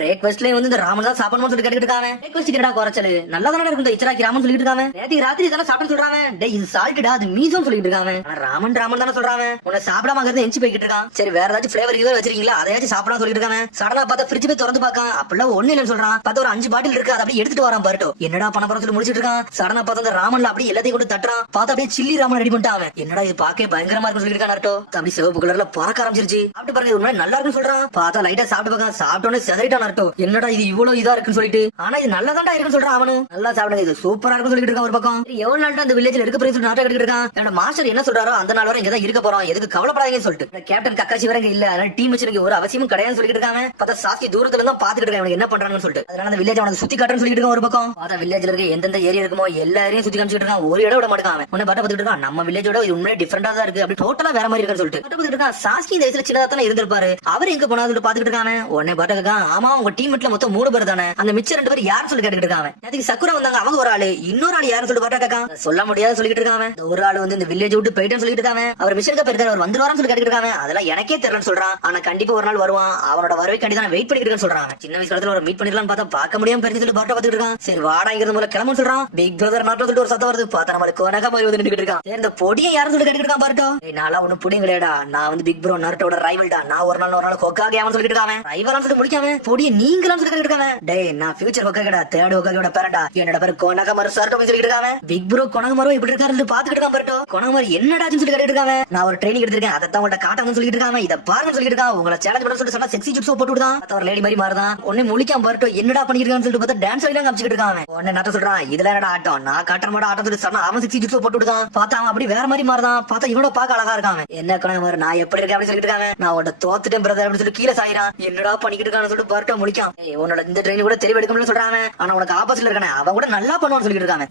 பிரேக்ஃபாஸ்ட்லயே வந்து இந்த ராமன் தான் சாப்பிடணும்னு சொல்லி கேட்டுட்டு இருக்காங்க. பிரேக்ஃபாஸ்ட் கிடா குறைச்சல் நல்லா தானே இருக்கும். இந்த இச்சராக்கி ராமன் சொல்லிட்டு இருக்காங்க. நேத்து ராத்திரி இதெல்லாம் சாப்பிட சொல்றாங்க. டேய் இது சால்ட்டா அது மீசோன்னு சொல்லிட்டு இருக்காங்க. ஆனா ராமன் ராமன் தானே சொல்றாங்க. உன்னை சாப்பிடாம அங்க எஞ்சி போய்கிட்டு இருக்கான். சரி வேற ஏதாச்சும் ஃபிளேவர் இது வச்சிருக்கீங்களா, அதையாச்சும் சாப்பிடாம சொல்லிட்டு இருக்காங்க. சடனா பார்த்தா ஃப்ரிட்ஜ் போய் திறந்து பார்க்க அப்பெல்லாம் ஒண்ணு இல்லைன்னு சொல்றான். பார்த்தா ஒரு 5 பாட்டில் இருக்கு, அதை அப்படியே எடுத்துட்டு வரான் பர்ட்டோ. என்னடா பண்ண போறோம் சொல்லி முடிச்சிட்டு இருக்கான். சடனா பார்த்தா அந்த ராமன்ல அப்படியே எல்லாத்தையும் கூட தட்டுறான். பார்த்தா அப்படியே சில்லி ராமன் ரெடி பண்ணிட்டான். என்னடா இது பாக்கே பயங்கரமா இருக்கு சொல்லிட்டு இருக்கான் நருட்டோ. அப்படி சிவப்பு கலர்ல பறக்க ஆரம்பிச்சிருச்சு. அப்படி பாருங்க இது நல்லா இருக்குன்னு சொல்றான். பார்த்தா லைட்டா சாப்பிட்டு பார்க்க சாப்பிட்டோன்னு செதறிட்டான் நருட்டோ. என்னடா இது இவ்வளவு இதா இருக்குன்னு சொல்லிட்டு. ஆனா இது நல்லா தான் இருக்குன்னு சொல்றான் அவனு. நல்லா சாப்பிடுங்க இது சூப்பரா இருக்குன்னு சொல்லிட்டு இருக்கான் ஒரு பக்கம். எவ்வளவு நாள் அந்த வில்லேஜ்ல இருக்க போறேன்னு சொல்லி நாட்டை கட்டிட்டு இருக்கான். என்னோட மாஸ்டர் என்ன சொல்றாரோ அந்த நாள் வரை இங்கதான் இருக்க போறோம், எதுக்கு கவலைப்படாதீங்கன்னு சொல்லிட்டு. கேப்டன் கக்காசி வர இல்ல, அதனால டீம் வச்சு ஒரு அவசியமும் கிடையாதுன்னு சொல்லிட்டு இருக்காங்க. பார்த்தா சாஸ்கி தூரத்துல தான் பாத்துட்டு இருக்காங்க என்ன பண்றாங்கன்னு சொல்லிட்டு. அதனால அந்த வில்லேஜ் அவனுக்கு சுத்தி காட்டுன்னு சொல்லிட்டு இருக்கான் ஒரு பக்கம். பார்த்தா வில்லேஜ்ல இருக்க எந்தெந்த ஏரியா இருக்குமோ எல்லா ஏரியும் சுத்தி காமிச்சிட்டு இருக்கான். ஒரு இடம் விட மாட்டான். உன்னை பாட்ட பார்த்துட்டு இருக்கான். நம்ம வில்லேஜோட இது உண்மையே டிஃபரெண்டா தான் இருக்கு, அப்படி டோட்டலா வேற மாதிரி இருக்குன்னு சொல்லிட்டு பார்த்துட்டு இருக்கான். சாஸ்கி இந்த வயசுல சின்னதா தானே இருந்திருப்பாரு, அவர் எங்க போனா சொல்லிட்டு பாத்துட்டு இருக்காங்க. உடனே பாட்டு இருக்கான். ஆமா உங்க டீம்ல மொத்தம் 3 பேர் தானே, அந்த மிச்சம் 2 பேர் யாரும் சொல்லி கேட்டுட்டு இருக்காங்க. அதுக்கு சக்குரா வந்தாங்க, அவங்க ஒரு ஆளு, இன்னொரு ஆள் யாரும் சொல்லிட்டு பாட்டா கேட்கான். சொல்ல முடியாது சொல்லிட்டு இருக்காங்க. ஒரு ஆள் வந்து இந்த வில்லேஜ் விட்டு போயிட்டேன்னு சொல்லிட்டு இருக்காங்க. அவர் மிஷனுக்கு போயிருக்காரு, அவர் வந்துருவாருன்னு சொல்லி கேட்டுட்டு இருக்காங்க. அதெல்லாம் எனக்கே தெரியலன்னு சொல்றான். ஆனா கண்டிப்பா ஒரு நாள் வருவான், அவனோட வரவை கண்டிப்பா வெயிட் பண்ணிட்டு இருக்கேன்னு சொல்றாங்க. சின்ன வயசுல ஒரு மீட் பண்ணிடலாம் பார்த்தா பார்க்க முடியாம பெரிய சொல்லி பாட்டா பாத்துட்டு இருக்கான். சரி வாடாங்கிறது மூலம் கிளம்புன்னு சொல்றான். பிக் பிரதர் நாட்டு சொல்லிட்டு ஒரு சத்தம் வருது. பார்த்தா நம்ம கோனகா மாதிரி வந்து நின்னுட்டு இருக்கான். இந்த பொடியை யாரும் சொல்லி கேட்டுட்டு இருக்கான் பாருட்டோ. நாளா ஒண்ணு புடியும் கிடையாடா, நான் வந்து பிக் ப்ரோ நருட்டோட ரைவல்டா, நான் ஒரு நாள் ஹொக்காகே அவன் சொல்லிட்டு இருக்கான். ரைவலான்னு சொல்லி முடிக்காம பொடியை நீங்களாம் சொல்லி கேட்டுட்டு இருக்காங்க. டேய் நான் ஃபியூச்சர் ஹொக்காகேடா, தேர்ட் ஹொக்காகேட பேரண்டா, என்னோட பேர் கோனகா மரு சர்ட்டோ சொல்லிட்டு இருக்காங்க. பிக் ப்ரோ கோனகா மரு இப்படி இருக்காரு பாத்துக்கிட்டு இருக்கான் பாருட்டோ. கோனகா மரு என்னடாச்சுன்னு சொல்லி கேட்டுட்டு இருக்காங்க. நான் ஒரு ட்ரைனிங் எடுத்திருக்கேன், அதை தான் உங்கள்ட்ட காட்டணும்னு சொல்லிட்டு இருக்காங்க. இதை பாருங்கன்னு சொல்லிட்டு இருக்கான். உங்களை சேலஞ்ச் பண்ண சொல்லிட்டு சொன்னா செக்ஸி ஜிப்ஸோ போட்டு விடுதான். ஒரு லேடி மாதிரி மாறுதான். உடனே முழிக்காம பாருட்டோ என்னடா பண்ணிருக்கான்னு சொல்லிட்டு பார்த்தா டான்ஸ் எல்லாம் காமிச்சிட்டு இருக்காங்க. உடனே நட்ட சொல்றான் இதுல என்னடா ஆட்டம், நான் காட்டுற மாதிரி ஆட்டம் சொல்லி சொன்னா அவன் செக்ஸி ஜிப்ஸோ போட்டு விடுதான். பார்த்தா அவன் அப்படி வேற மாதிரி மாறுதான். பார்த்தா இவனோட பாக்க அழகா இருக்காங்க. என்ன கோனகா மரு நான் எப்படி இருக்கேன் அப்படின்னு சொல்லிட்டு இருக்காங்க. நான் உன்ட தோத்துட்டேன் பிரதர் அப்படின்னு சொல்லி கீழே சாயிரான். என்னடா பண்ணிக்கிட்டு இருக்கான்னு சொல்லிட்டு பாருட்டோ முழிக்கான். உன்னோட இந்த ட்ரெயின் கூட தெளிவு எடுக்கணும்னு சொல்றாங்க. ஆனா உனக்கு ஆப்போசிட்ல இருக்கானே அவன் கூட நல்லா பண்ணுவான்னு சொல்லிட்டு இருக்காங்க.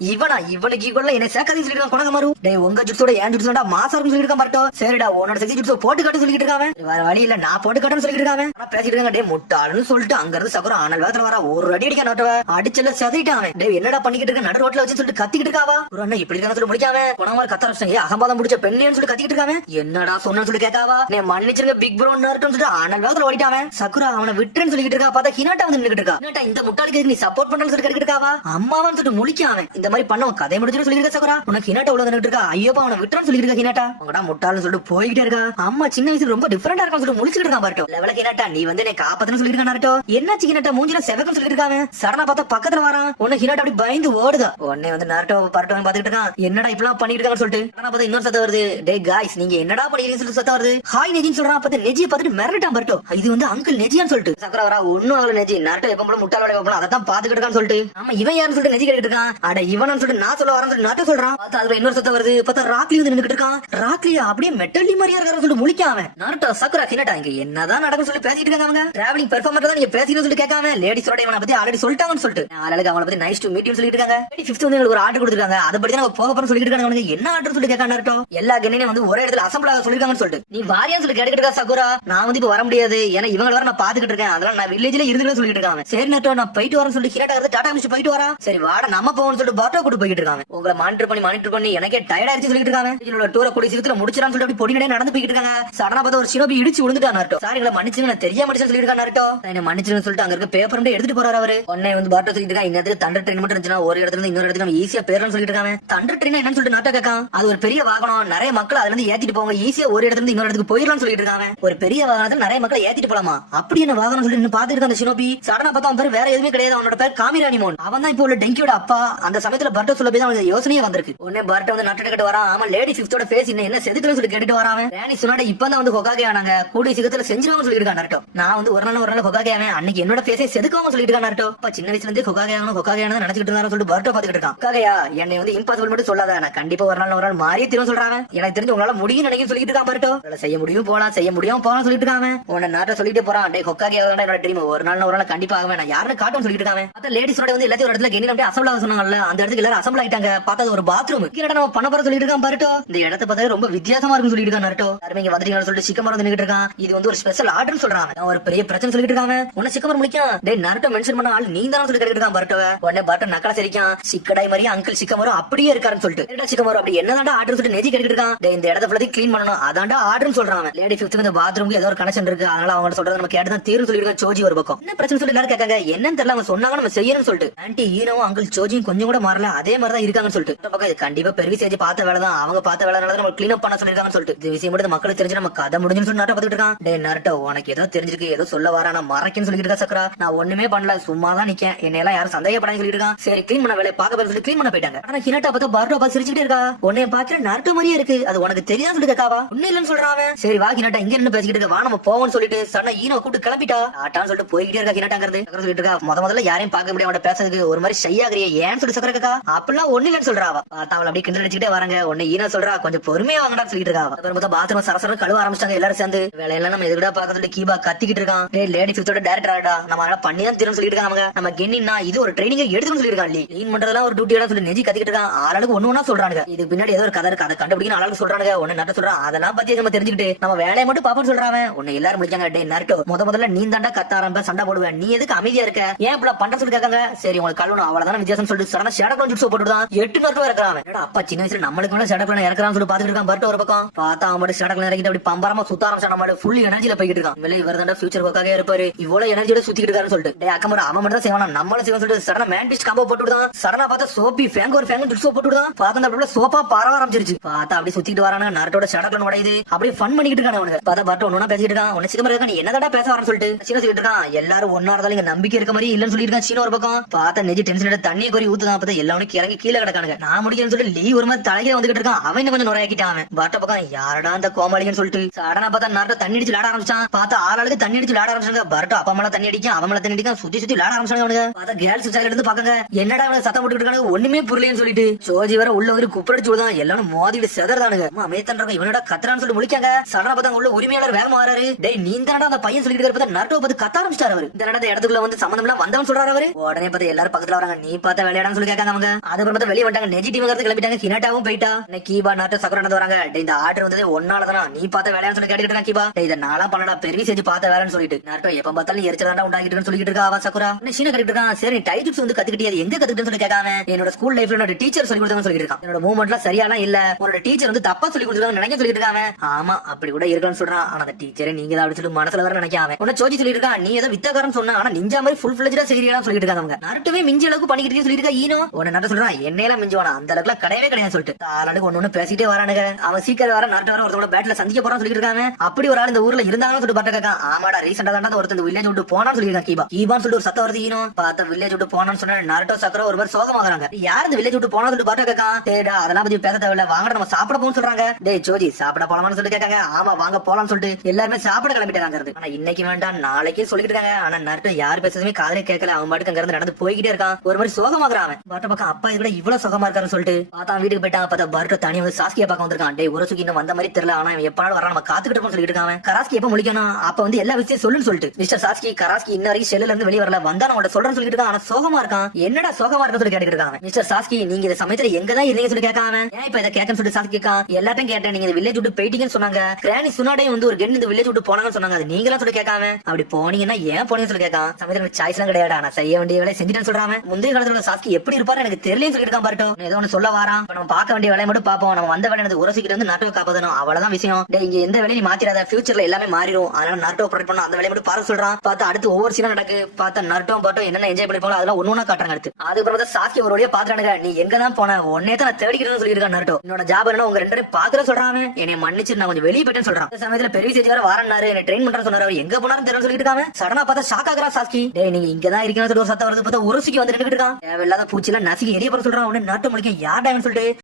இவனுக்கு ஈக்குவலா என்ன சேர்க்காதீங்கன்னு சொல்லிட்டு இருக்கான் கோனகா மரு. டேய் உங்க ஜிப்ஸோட ஏன் ஜிப்ஸோட மாசா இருக்குன்னு சொல்லிட்டு இருக்கான் பாருட்டோ. சரிடா உன்னோட செக்ஸி ஜிப்ஸோ போட்டு காட்டு சொல்லிட்டு இருக்காங்க. வேற வழி இல்ல நான் போட்டு காட்டுன்னு சொல்லிட்டு இருக்காங்க. ஆனா பேசிட்டு இருக்காங்க. டேய் முட்டாள்னு சொல்லிட்டு அங்க இருந்து சகுரா ஆனல் வேகத்துல வர ஒரு அடி அடிக்க நட்டவ அடிச்சல சதிட்டான். டேய் என்னடா பண்ணிக்கிட்டு இருக்க, நடு ரோட்ல வச்சு சொல்லிட்டு கத்திக்கிட்டு இருக்காவா. ஒரு அண்ணா இப்படி இருக்கான்னு சொல்லி முடிக்காம கோனகா மரு கத்த ஆரம்பிச்சாங்க. அகம்பாதம் முடிச்ச பெண்ணேன்னு சொல்லி கத்திக்கிட்டு இருக்காங்க. என்னடா சொன்னு சொல்லி கேட்காவா. நீ மன்னிச்சிருங்க பிக் ப்ரோ நருட்டோன்னு சொல்லிட்டு ஆனல் வேகத்துல ஓடிட்டான். சகுரா அவனை விட்டுன்னு சொல்லிட்டு இருக்கா. பார்த்தா ஹினாட்டா வந்து நின்னுட்டு இருக்கா. ஹினாட்டா இந்த முட்டாளுக்கு நீ சப்போர்ட் பண்றன்னு சொல்லி கேட்டுட்டு இருக்காவா. அம்மாவான்னு சொல்லிட்டு முழிக்காம இந்த மாதிரி பண்ணவன் கதை முடிச்சுன்னு சொல்லிருக்க சகுரா. உனக்கு ஹினாட்டா உள்ள நின்னுட்டு இருக்கா. ஐயோப்பா அவனை விட்டுன்னு சொல்லிட்டு இருக்கா. ஹினாட்டா உங்கடா முட்டாள்னு சொல்லிட்டு போய்கிட்டே இருக்கா. அம்மா சின்ன வயசுல ரொம்ப டிஃபரெண்டா இருக்கான்னு சொல்லிட்டு முழிச்சிட்டு இருக்கான் பாருட்டோ. லெவலுக்கு ஹினாட்டா நீ வந்து என்ன காப்பாத்துன்னு சொல்லிட்டு இருக்கா நருட்டோ. என்னாச்சு ஹினாட்டா மூஞ்சில செவக்குன்னு சொல்லிட்டு இருக்காங்க. சடனா பார்த்தா பக்கத்துல வரான். உன்ன ஹினாட்டா அப்படி பயந்து ஓடுதா. உடனே வந்து நருட்டோ பாருட்டோ பாத்துட்டு இருக்கான். என்னடா இப்பெல்லாம் பண்ணிட்டு இருக்கான்னு சொல்லிட்டு. ஆனா பார்த்தா இன்னொரு சத்தம் வருது. டே காய்ஸ் நீங்க என்னடா பண்ணிருக்கீங்கன்னு சொல்லிட்டு சத்தம் வருது. ஹாய் நெஜின்னு சொல்றான். பார்த்தா நெஜியை பார்த்துட்டு மிரட்டான் பாருட்டோ. இது வந்து அங்கிள் நெஜியான்னு சொல்லிட்டு. சக்கரா வரா ஒன்னும் ஆகல நெஜி, நருட்டோ எப்ப போல முட்டாளோட வைப்போம் அதான் பாத்துக்கிட்டு இருக்கான்னு சொல்லிட்டு. ஆமா இவன் யாருன்னு சொல்லிட்டு நெஜி கேட்டுட்டு இருக்கான். அட இவனு சொல்லிட்டு நான் சொல்ல வரேன்னு சொல்லிட்டு நருட்டோ சொல்றான். பார்த்தா அதுல இன்னொரு சத்தம் வருது. பார்த்தா ராக்லி வந்து நின்னுட்டு இருக்கான். ராக்லியா அப்படியே மெட்டல்லி மாதிரியா இருக்கான்னு சொல்லிட்டு முழிக்காம நருட்டோ சக்கரா ஹினாட்டா இங்க என்னதான் நடக்குன்னு சொல்லி பேசிட்டு இருக்காங்க. அவங்க டிராவலிங் பெர்ஃபார்மர் தான் நீங்க பேசிட்டு சொல்லி கேட்காம லேடிஸோட இவனை பத்தி ஆல்ரெடி சொல்லிட்டாங்கன்னு சொல்லிட்டு ஆளுக்கு அவங்கள பத்தி நைஸ் டு மீட் யூ சொல்லிட்டு இருக்காங்க. 5th வந்து ஒரு ஆர்டர் கொடுத்துருக்காங்க. அதை பத்தி நம்ம போக போறோம்னு சொல்லிட்டு இருக்காங்க. அவனுக்கு என்ன ஆர்டர் சொல்லி கேட்கான் நருட்டோ. எல்லா கண்ணையும் வந்து ஒரே இடத்துல அசம்பிள் ஆக சொல்லிருக்காங்கன்னு சொல்லிட்டு நீ வாரியான்னு சொல்லி கேட்டுக்கிட்டு இருக்கா சகுரா. நான் வந்து இப்ப வர முடியாது, ஏன்னா இவங்க வர நான் பாத்துக்கிட்டு இருக்கேன், அதெல்லாம் நான் வில்லேஜ்ல இருந்து சொல்லிட்டு இருக்காங்க. சரி நருட்டோ நான் போயிட்டு வரேன்னு சொல்லிட்டு ஹினாட்டா வந்து டாடா மிஸ்ட் போயிட்டு வரா. சரி வாட நம்ம போவோம்னு சொல்லிட்டு பாட்டோ கூட்டு போயிட்டு இருக்காங்க. உங்களை மானிட்டர் பண்ணி எனக்கே டயர்ட் ஆயிடுச்சு சொல்லிட்டு இருக்காங்க. இதோட டூரை கூடி சீக்கிரம் முடிச்சிடான்னு சொல்லிட்டு பொடி நடைய நடந்து போயிட்டு இருக்காங்க. சடனா பார்த்தா ஒரு ஷினோபி இடிச்சு விழுந்துட்டா நருட்டோ. சாரி எங்களை மன்னிச்சுங்க நான் தெரியாம சொல்லிட்டு இருக்கா நருட்டோ. என்ன மன்னிச்சுன்னு சொல்லிட்டு அங்க இருக்க பேப்பர் எடுத்துட்டு போறாரு அவரு. உடனே வந்து பாட்டோ சொல்லிட்டு இருக்கா. இந்த தண்டர் ட்ரெயின் மட்டும் இருந்துச்சுன்னா ஒரு இடத்துல இருந்து இன்னொரு இடத்துக்கு நம்ம ஈஸியா பேரலாம் சொல்லிட்டு இருக்காங்க. தண்டர் ட்ரெயின் என்னன்னு சொல்லிட்டு நாட்டா கேட்கான். அது ஒரு பெரிய வாகனம், நிறைய மக்கள் அதுல இருந்து ஏத்திட்டு போவாங்க, ஈஸியா ஒரு இடத்துல இருந்து இன்னொரு இடத்துக்கு போயிடலாம்னு சொல்லிட்டு இருக்காங்க. ஒரு பெரிய வாகனத்துல நிறைய மக்களை ஏத்திட்டு போலாமா? அப்படி என்ன வாகனம் சொல்லி இன்னும் பாத்துட்டு அந்த ஷினோபி சடனா பார்த்தா அவன் பேர் வேற எதுவுமே கிடையாது. அவனோட பேர் காமிரானிமோன். அவன் தான் இப்போ உள்ள டெங்கியோட அப்பா. அந்த சமயத்துல பர்ட்டோ சொல்ல போய் அவனுக்கு யோசனையே வந்திருக்கு. உடனே பர்ட்டோ வந்து நாட்டை கிட்ட வரான். ஆமா லேடி ஃபிஃப்த்தோட ஃபேஸ் என்ன செதுக்கலன்னு சொல்லி கேட்டுட்டு வரான். ராணி சொன்னாட இப்பதான் வந்து ஹொகாகே ஆனாங்க, கூடிய சீக்கிரத்துல செஞ்சிருவாங்க சொல்லிட்டு இருக்கான் நாட்டோ. நான் வந்து ஒரு நாள் ஹொகாகே ஆவேன், அன்னைக்கு என்னோட ஃபேஸை செதுக்குவாங்க சொல்லிட்டு இருக்கான் நாட்டோ. அப்ப சின்ன வயசுல இருந்து ஹொகாகே ஆகணும் ஹொகாகே ஆனது நினைச்சிட்டு இருந்தாரு சொல்லிட்டு பர்ட்டோ பாத்துக்கிட்டு இருக்கான். ஹொகாகேயா என்னை வந்து இம்பாசிபிள் மட்டும் சொல்லாத, நான் கண்டிப்பா ஒரு நாள் மாறியே திரும்ப சொல்றாங்க. எனக்கு தெரிஞ்சு உங்களால முடியும் நினைக்க சொல்லிட்டு இருக்கான் பர்ட்டோ. செய்ய முடியும் போலாம், செய்ய முடியும் போலாம் சொல்லிட்டு இருக்காங்க. உன்ன நாட்டை சொல்லிட்டு போறான். டே ஹொகாகே ஆகணும் என்னோட ட்ரீம், ஒரு நாள் கண்டிப்பா ஆவேன், நான் யாருன்னு காட்டும் சொல்லிட்டு இருக்காங்க. அத லேடிஸோட வந்து எல்லாத்தையும் ஒரு இடத்துல கெனி அப்படியே அசம்பிள் ஆக சொன்னாங்கல்ல, அந்த இடத்துக்கு எல்லாரும் அசம்பிள் ஆயிட்டாங்க. பார்த்தா ஒரு பாத்ரூம் கீழே நம்ம பண்ண போற சொல்லிட்டு இருக்கான் பர்ட்டோ. இந்த இடத்தை பார்த்தா ரொம்ப வித்தியாசமா இருக்கும் சொல்லிட்டு இருக்கான் நாட்டோ. யாருமே இங்க வந்துட்டீங்கன்னு சொல்லிட்டு சிக்கமரம் வந்து நின்னுட்டு இருக்கான். இது வந்து ஒரு ஸ்பெஷல் ஆர்டர்னு சொல்றாங்க. ஒரு பெரிய பிரச்சனை சொல்லிட்டு இருக்காங்க. உன்ன சிக்கமரம் முடிக்கும். டே நாட்டோ மென்ஷன் பண்ண ஆள் நீ தான் சொல்லி கேட்டுட்டு இருக்கான் பர்ட்டோவை. உடனே பர்ட்டோ நக்கலா சிரிக்கான். சிக்கடாய் மாதிரி அங்கிள் சிக்கமரம் அப்படியே இருக்காருன்னு சொல்லிட்டு என்னடா சிக்கமரம் அப்படி என்னதான்டா ஆர்டர் சொல்லிட்டு நெஜி கேட்டுட்டு இருக்கான். டே இந்த இடத்தை ஃபுல்லா க்ளீன் பண்ணணும், அதான்டா ஆர்டர்னு சொல்றாங்க. லேடி ஃபிஃப்த் இந்த பாத்ரூமுக்கு ஏதோ ஒரு கனெக்ஷன் இருக்கு, அதனால அவங்க சொல்றது நம்ம கேட்டு தான் தீர்வு சொல்லிட்டு இருக்கான். சோஜி ஒரு பக்கம் என்ன பிரச்சனை சொல்லி எல்லாரும் கேட்காங்க. என்னன்னு தெரியல, அவங்க சொன்னாங்க நம்ம செய்யணும்னு சொல்லிட்டு. ஆன்டி ஈனோவும் அங்கிள் சோஜியும் கொஞ்சம் கூட மாறல, அதே மாதிரி தான் இருக்காங்கன்னு சொல்லிட்டு. இந்த பக்கம் இது கண்டிப்பா பெரிய சேஜி பார்த்த வேலை தான், அவங்க பார்த்த வேலைனால நம்ம க்ளீன் அப் பண்ண சொல்லிருக்காங்கன்னு சொல்லிட்டு. இந்த விஷயம் மட்டும் மக்களுக்கு தெரிஞ்சு நம்ம கதை முடிஞ்சுன்னு சொல்லி நாட்டை பார்த்துட்டு இருக்கான். டே நாட்டோ உனக்கு ஏதோ தெரிஞ்சிருக்கு, ஏதோ சொல்ல வர நான் மறைக்கன்னு சொல்லிட்டு இருக்கா சக்கரா. நான் ஒண்ணுமே பண்ணல, சும்மா தான் நிக்கேன், என்னையெல்லாம் யாரும் சந்தேகப்படான்னு சொல்லிட்டு இருக்கான். சரி க்ளீன் பண்ண வேலையை பார்க்க சொல்லி க்ளீன் பண்ண போயிட்டாங்க. ஆனா ஹினாட்டா பார்த்தா பர்ட்டோ பார்த்து சிரிச்சுட்டே இருக்கா. உன்னைய பாக்குற நாட்டோ மாதிரியே இருக்கு, அது உனக்கு தெரியாதுன்னு சொல்லி கேட்காவா. ஒண்ணு இல்லன்னு சொல்றான். சரி வா ஹினாட்டா இங்க இருந்து பேசிக்கிட்டு இருக்க, வா நம்ம போவோம்னு சொல்லிட்டு சடனா ஈனோ கூப்பிட்டு கிளம்பிட்டா. ஆட்டான்னு சொல்லிட்டு போய்கிட்டே இருக்கா ஹினாட்டாங்கிறது சொல்லிட்டு இருக்கா. முதல்ல யாரையும் பார்க்க முடியாது, அவன் பேசுறதுக்கு ஒரு மாதிரி ஷையாகிறிய ஏன்னு சொல்லி சக்கர கேக்கா. அப்படிலாம் ஒண்ணு இல்லன்னு சொல்றாவா. பார்த்தா அவளை அப்படியே கிண்டல் அடிச்சுட்டே வராங்க. உன்னை ஈனோ சொல்றா கொஞ்சம் பொறுமையா வாங்கடா சொல்லிட்டு இருக்கா. அப்புறம் பாத்ரூம் சரசரம் கழுவ ஆரம்பிச்சாங்க எல்லாரும் சேர்ந்து. வேலையெல்லாம் நம்ம எதுக்கடா பார்க்க சொல்லி கீபா கத்திக்கிட்டு இருக்கான். லேடி ஃபிஃப்த்தோட டைரக்டரா நம்ம பண்ணி தான் திரும்ப சொல்லிட்டு இருக்காங்க. நம்ம கென்னினா இது ஒரு ட்ரைனிங் எடுத்துன்னு சொல்லிருக்கான். க்ளீன் பண்றதெல்லாம் ஒரு டியூட்டியா சொல்லி நெஜி கத்திக்கிட்டு இருக்கான். ஆளுக்கு ஒண்ணு ஒண்ணா சொல்றாங்க. இது பின்னாடி ஏதோ ஒரு கதை இருக்கு, அதை கண்டுபிடிக்கணும் ஆளுக்கு சொல்றாங்க. ஒண்ணு நட்ட சொல்றான், அதெல்லாம் பத்தி நம்ம தெரிஞ்சுக்கிட்டு நம்ம வேலையை மட்டும் பாப்போம்னு சொல்றாங்க. ஒண்ணு எல்லாரும் முடிச்சாங்க. டே நரட்டோ முதல்ல நீ தாண்டா கத்த ஆரம்ப சண்டை போடுவேன், நீ எதுக்கு அமைதியா இருக்க, ஏன் இப்ப பண்ற சொல்லி கேட்காங்க. சரி உங்களுக்கு கல்லணும் அவ்வளவுதான் வித்தியாசம் சொல்லிட்டு சடனா ஷேடோ ஜுட்ஸோ போட்டுதான் 8 நரட்டோ இறக்குறான். அப்பா சின்ன வயசுல நம்மளுக்கு மேல ஷேடோ இறக்குறான்னு சொல்லி பாத்துட்டு இருக்கான் பர்ட்டோ ஒரு பக்கம். பார்த்தா அவன் மட்டும் ஷேடோ இறக்கிட்டு அப்படி பம்பரமா சுத்த ஆரம்பிச்சான். நம்ம ஃபுல் எனர்ஜில போய்கிட்டு இருக்கான். வெளியே இவர் தாண்டா ஃபியூச்சர் ஒர்க்காக இருப்பாரு, இவ்வளவு எனர்ஜியோட சுத்திட்டு இருக்காருன்னு சொல்லிட்டு. டே அக்கமர அவன் மட்டும் தான் செய்வானா, நம்மளும் செய்வான்னு சொல்லிட்டு சடனா மேன் பிஸ்ட் காம்போ போட்டுதான். சடனா பார்த்தா சோப்பி ஃபேங்க ஒரு ஃபேங்க ஜுட்ஸோ போட்டுதான். பார்த்தா அப்படியே சோப்பா பரவ ஆரம்பிச்சிருச்சு. பார்த்தா அப்படியே சுத்திட்டு வரானு நரட்டோட ஷேடோ உடையுது. அப்படியே ஃபன் பண்ணிட்டு இருக்கான் அவனுக்கு. பார்த்தா பர்ட்டோ ஒண்ணா பேசிட்டு இருக்கான். உன்ன சிக்கமர இருக்கான், நீ என்னடா பேச வரன்னு சொல்லிட்டு சீனோ சொல்லிட்டு இருக்கான். எல்லாரும் ஒன்னா இருந்தாலும் இங்க நம்பிக்கை இருக்க மாதிரி இல்லன்னு சொல்லிட்டு இருக்கான் சீனோ ஒரு பக்கம். பார்த்தா நெஜி டென்ஷன் எடுத்து தண்ணியை கோரி ஊத்துதான். பார்த்தா எல்லாரும் இறங்கி கீழே கிடக்கானுங்க. நான் முடிக்கணும்னு சொல்லி லீவ் ஒரு மாதிரி தலையில வந்துகிட்டு இருக்கான். அவன் கொஞ்சம் நுரையாக்கிட்டான். பர்ட்டோ பக்கம் யாரடா அந்த கோமாளின்னு சொல்லிட்டு சடனா பார்த்தா நரட்டோ தண்ணி அடிச்சு விளையாட ஆரம்பிச்சான். பார்த்தா ஆளுக்கு தண்ணி அடிச்சு விளையாட ஆரம்பிச்சாங்க. பர்ட்டோ அப்பா மேல தண்ணி அடிக்கும், அவன் மேல தண்ணி அடிக்கும், சுத்தி சுத்தி விளையாட ஆரம்பிச்சாங்க அவனுங்க. பார்த்தா கேர்ள்ஸ் சைடுல இருந்து பாக்காங்க, என்னடா அவனுக்கு சத்தம் போட்டுட்டு இருக்காங்க, ஒண்ணுமே புரியலன்னு சொல்லிட்டு சோஜி வர உள்ள வந்து குப்படிச்சு விடுதான். எல்லாரும் மோதிட்டு செதறதானுங்க. அமைத்தன் இவனோட கத்துறான்னு சொல்லி முடிக்காங்க. சடனா பார்த்தா உள்ள உரிமையாளர் வேகமா வராரு. டேய் நீ தானடா அந்த பையன் சொல்லிட்டு இருக்க. நரட்டோ பார்த்து கத்த ஆரம்பிச்சாரு அவரு. இந்த நடந்த இடத்துக்குள்ள வந்து சம்பந்தம் எல்லாம் வந்தவன் சொல்றாரு அவரு. உடனே பார்த்து எல்லாரும் பக்கத்துல வராங்க. நீ பார்த்த விளையாடான்னு சொல்லி கேட்காங்க அவங்க. அதுக்கப்புறம் பார்த்தா வெளியே வந்தாங்க. நெஜி டீம் கிளம்பிட்டாங்க. ஹினாட்டாவும் போயிட்டா. கீபா நாட்டோ சக்கர நடந்து வராங்க. இந்த ஆர்டர் வந்தது ஒன்னாலதானா, நீ பார்த்த வேலையான்னு சொல்லி கேட்டுக்கிட்டு இருக்கான் கீபா. இதை நாளா பண்ணடா பெரிய செஞ்சு பார்த்த வேலைன்னு சொல்லிட்டு நரட்டோ எப்ப பார்த்தாலும் எரிச்சலாண்டா உண்டாகிட்டு சொல்லிட்டு இருக்கா அவ சக்குரா. சீன கட்டிட்டு இருக்கான். சரி டைஜிப்ஸ் வந்து கத்துக்கிட்டே அது எங்க கத்துக்கிட்டேன்னு சொல்லி கேட்காம என்னோட ஸ்கூல் லைஃப்ல என்னோட டீச்சர் சொல்லி கொடுத்தாங்கன்னு சொல்லிட்டு இருக்கான். என்னோட மூவ்மெண்ட்லாம் சரியாலாம் இல்ல, உன்னோட டீச்சர் வந்து தப்பா சொல்லி கொடுத்தாங்க நினைக்க சொல்லிட்டு இருக்காங்க. ஆமா அப்படி கூட இருக்கலாம்னு சொல்றான். ஆனா அந்த டீச்சரே நீங்க தான் அப்படி சொல்லி மனசுல வர நினைக்காம உன்ன சோஜி சொல்லிட்டு இருக்கா. நீ ஏதோ வித்தகாரன்னு சொன்னா, ஆனா நிஞ்சா மாதிரி ஃபுல் ஃபிளஜ்டா செய்யலாம் சொல்லிட்டு இருக்காங்க. நரட்டோவே மிஞ்சி அளவுக்கு பண்ணிக்கிட்டே சொல்லிட்டு இருக்கா. ஈனோ உன்ன நட்ட சொல்றான், என்னையெல்லாம் மிஞ்சுவானா அந்த அளவுக்கு கிடையவே கிடையாது சொல்லிட்டு ஆளாளுக்கு ஒண்ணு பேசிட்டே வரானுங்க. அவன் சீக்கிரம் வர நரட்டோ வர ஒருத்தோட பேட்ல சந்திக்க போறான்னு சொல்லிட்டு இருக்காங்க. அப்படி ஒரு ஆள் இந்த ஊர்ல இருந்தாங்கன்னு சொல்லிட்டு பட்ட கேட்கான். ஆமாடா ரீசெண்டா தான் ஒருத்தர் வில்லேஜ் விட்டு போனான்னு சொல்லிருக்கான் கீபா. கீபான்னு சொல்லிட்டு ஒரு சத்தம் வருது. ஈனோ பார்த்தா வில்லேஜ் விட்டு போனான்னு சொன்னா நரட்டோ சக்கர ஒரு பேர் சோகமாகறாங்க. யார் இந்த வில்லேஜ் விட்டு போனா சொல்லிட்டு பட்ட கேட்கான். டேடா அதெல்லாம் பத்தி பேச தேவையில்ல, வாங்கடா நம்ம சாப்பிட போன்னு சொல்றாங்க. டே ஜோஜி சாப்பிட போலாமான்னு சொல்லிட்டு கேட்காங்க. ஆமா வாங்க போலாம்னு சொல்லிட்டு எல்லாருமே சாப்பிட கிளம்பிட்டாங்க. ஆனா இன்னைக்கு வேண்டாம் நாளைக்கு சொல்லிட்டு இருக்காங்க. ஆனா நரட்டோ யார் பேசுறதுமே காதலே கேட்கல. அவன் பாட்டுக்கு அங்க இருந்து நடந்து போய்கிட்டே இருக்கான். ஒரு மாதிரி சோகமாகறான். பட்ட பக்கம் அப்பா இதுல இவ்வளவு சோகமா இருக்காருன்னு சொல்லிட்டு பார்த்தா வீட்டுக்கு போயிட்டான். பார்த்தா பர்ட்டோ தனியா வந்து சாஸ்கியா பார்க்க வந்திருக்கான். டே ஒரு சுக்கி இன்னும் வந்த மாதிரி தெரியல, ஆனா இவன் எப்பனாலும் வர நம்ம காத்துக்கிட்டு இருக்கோம்னு சொல்லிட்டு இருக்கான். கராஸ்கி எப்ப முடிக்கணும் அப்ப வந்து எல்லா விஷயம் சொல்லுன்னு சொல்லிட்டு மிஸ்டர் சாஸ்கி கராஸ்கி இன்ன வரைக்கும் செல்லுல இருந்து வெளியே வரல, வந்தா நான் சொல்றேன்னு சொல்லிட்டு இருக்கான். ஆனா சோகமா இருக்கான். என்னடா சோகமா இருக்குன்னு சொல்லி கேட்டுட்டு இருக்காங்க. மிஸ்டர் சாஸ்கி நீங்க இந்த சமயத்துல எங்கதான் இருந்தீங்க சொல்லி கேட்காம ஏன் இப்ப இதை கேட்கன்னு சொல்லிட்டு சாஸ்கி கேட்கான். எல்லாத்தையும் கேட்டேன், நீங்க இந்த வில்லேஜ் விட்டு போயிட்டீங்கன்னு சொன்னாங்க. கிரானி சுனாடே வந்து ஒரு கென் இந்த வில்லேஜ் விட்டு போனாங்கன்னு சொன்னாங்க. அது நீங்களா சொல்லி கேட்காம அப்படி போனீங்கன்னா ஏன் போனீங்கன்னு சொல்லி கேட்கான். சமயத்துல சாய்ஸ் எல்லாம் கிடையாது, நான் செய்ய வேண்டிய வேலை செஞ்சுட்டேன்னு சொல்றாங்க. முந்தைய காலத்துல சாஸ்கி எப்படி இருப்பாரு எனக்கு தெரியலன்னு சொல்லிட்டு இருக்கான். பர்ட்டோ ஏதோ ஒன்னு சொல்ல வாரான். நம்ம பார்க்க வேண்டிய வேலையை மட்டும் பாப்போம். நம்ம வந்த வேலை உரசிக்கிட்டு வந்து நாட்டோ காப்பாதணும், அவ்வளவுதான் விஷயம். இங்க எந்த வேலையும் நீ மாத்திராத, ஃபியூச்சர்ல எல்லாமே மாறிடும், அதனால நாட்டோ ப்ரொடெக்ட் பண்ண அந்த வேலையை மட்டும் பார்க்க சொல்றான். பார்த்தா அடுத்து ஒவ்வொரு சீனா நடக்கு. பார்த்தா நரட்டோ பாட்டோ என்னென்ன என்ஜாய் பண்ணிப்போம் அதெல்லாம் ஒண்ணு ஒண்ணா காட்டுறாங்க அடுத்து. அதுக்கப்புறம் தான் சாஸ்கி ஒரு வழியா பாத்துறானுங்க. நீ எங்க தான் போன, உன்னே தான் நான் தேடிக்கிறேன்னு சொல்லியிருக்கான் நருட்டோ. என்னோட ஜாப் என்ன உங்க ரெண்டு பேரும் பாக்குற சொல்றான். என்னை மன்னிச்சு நான் கொஞ்சம் வெளியே போயிட்டேன்னு சொல்றான். இந்த சமயத்துல பெரிய சேச்சி வேற வரனாரு, என்ன ட்ரெயின் பண்ற சொன்னாரு. அவர் எங்க போனாரு தெரியல சொல்லிட்டு இருக்காங்க. சடனா பார்த்தா ஷாக் ஆகுறா சாஸ்கி. டேய் நீங்க இங்க தான் இருக்கீங்கன்னு சொல்லி ஒரு சத்தம் வருது பார்த்தா உருசிக்கு வந்து நின்னுட்டு இருக்கான். தேவையில்லாத பூச்சி எல்லாம் நசுக்கி எரிய போற சொல்றான். உடனே நாட்டு முடிக்க யார் டைம் சொல்லிட்டு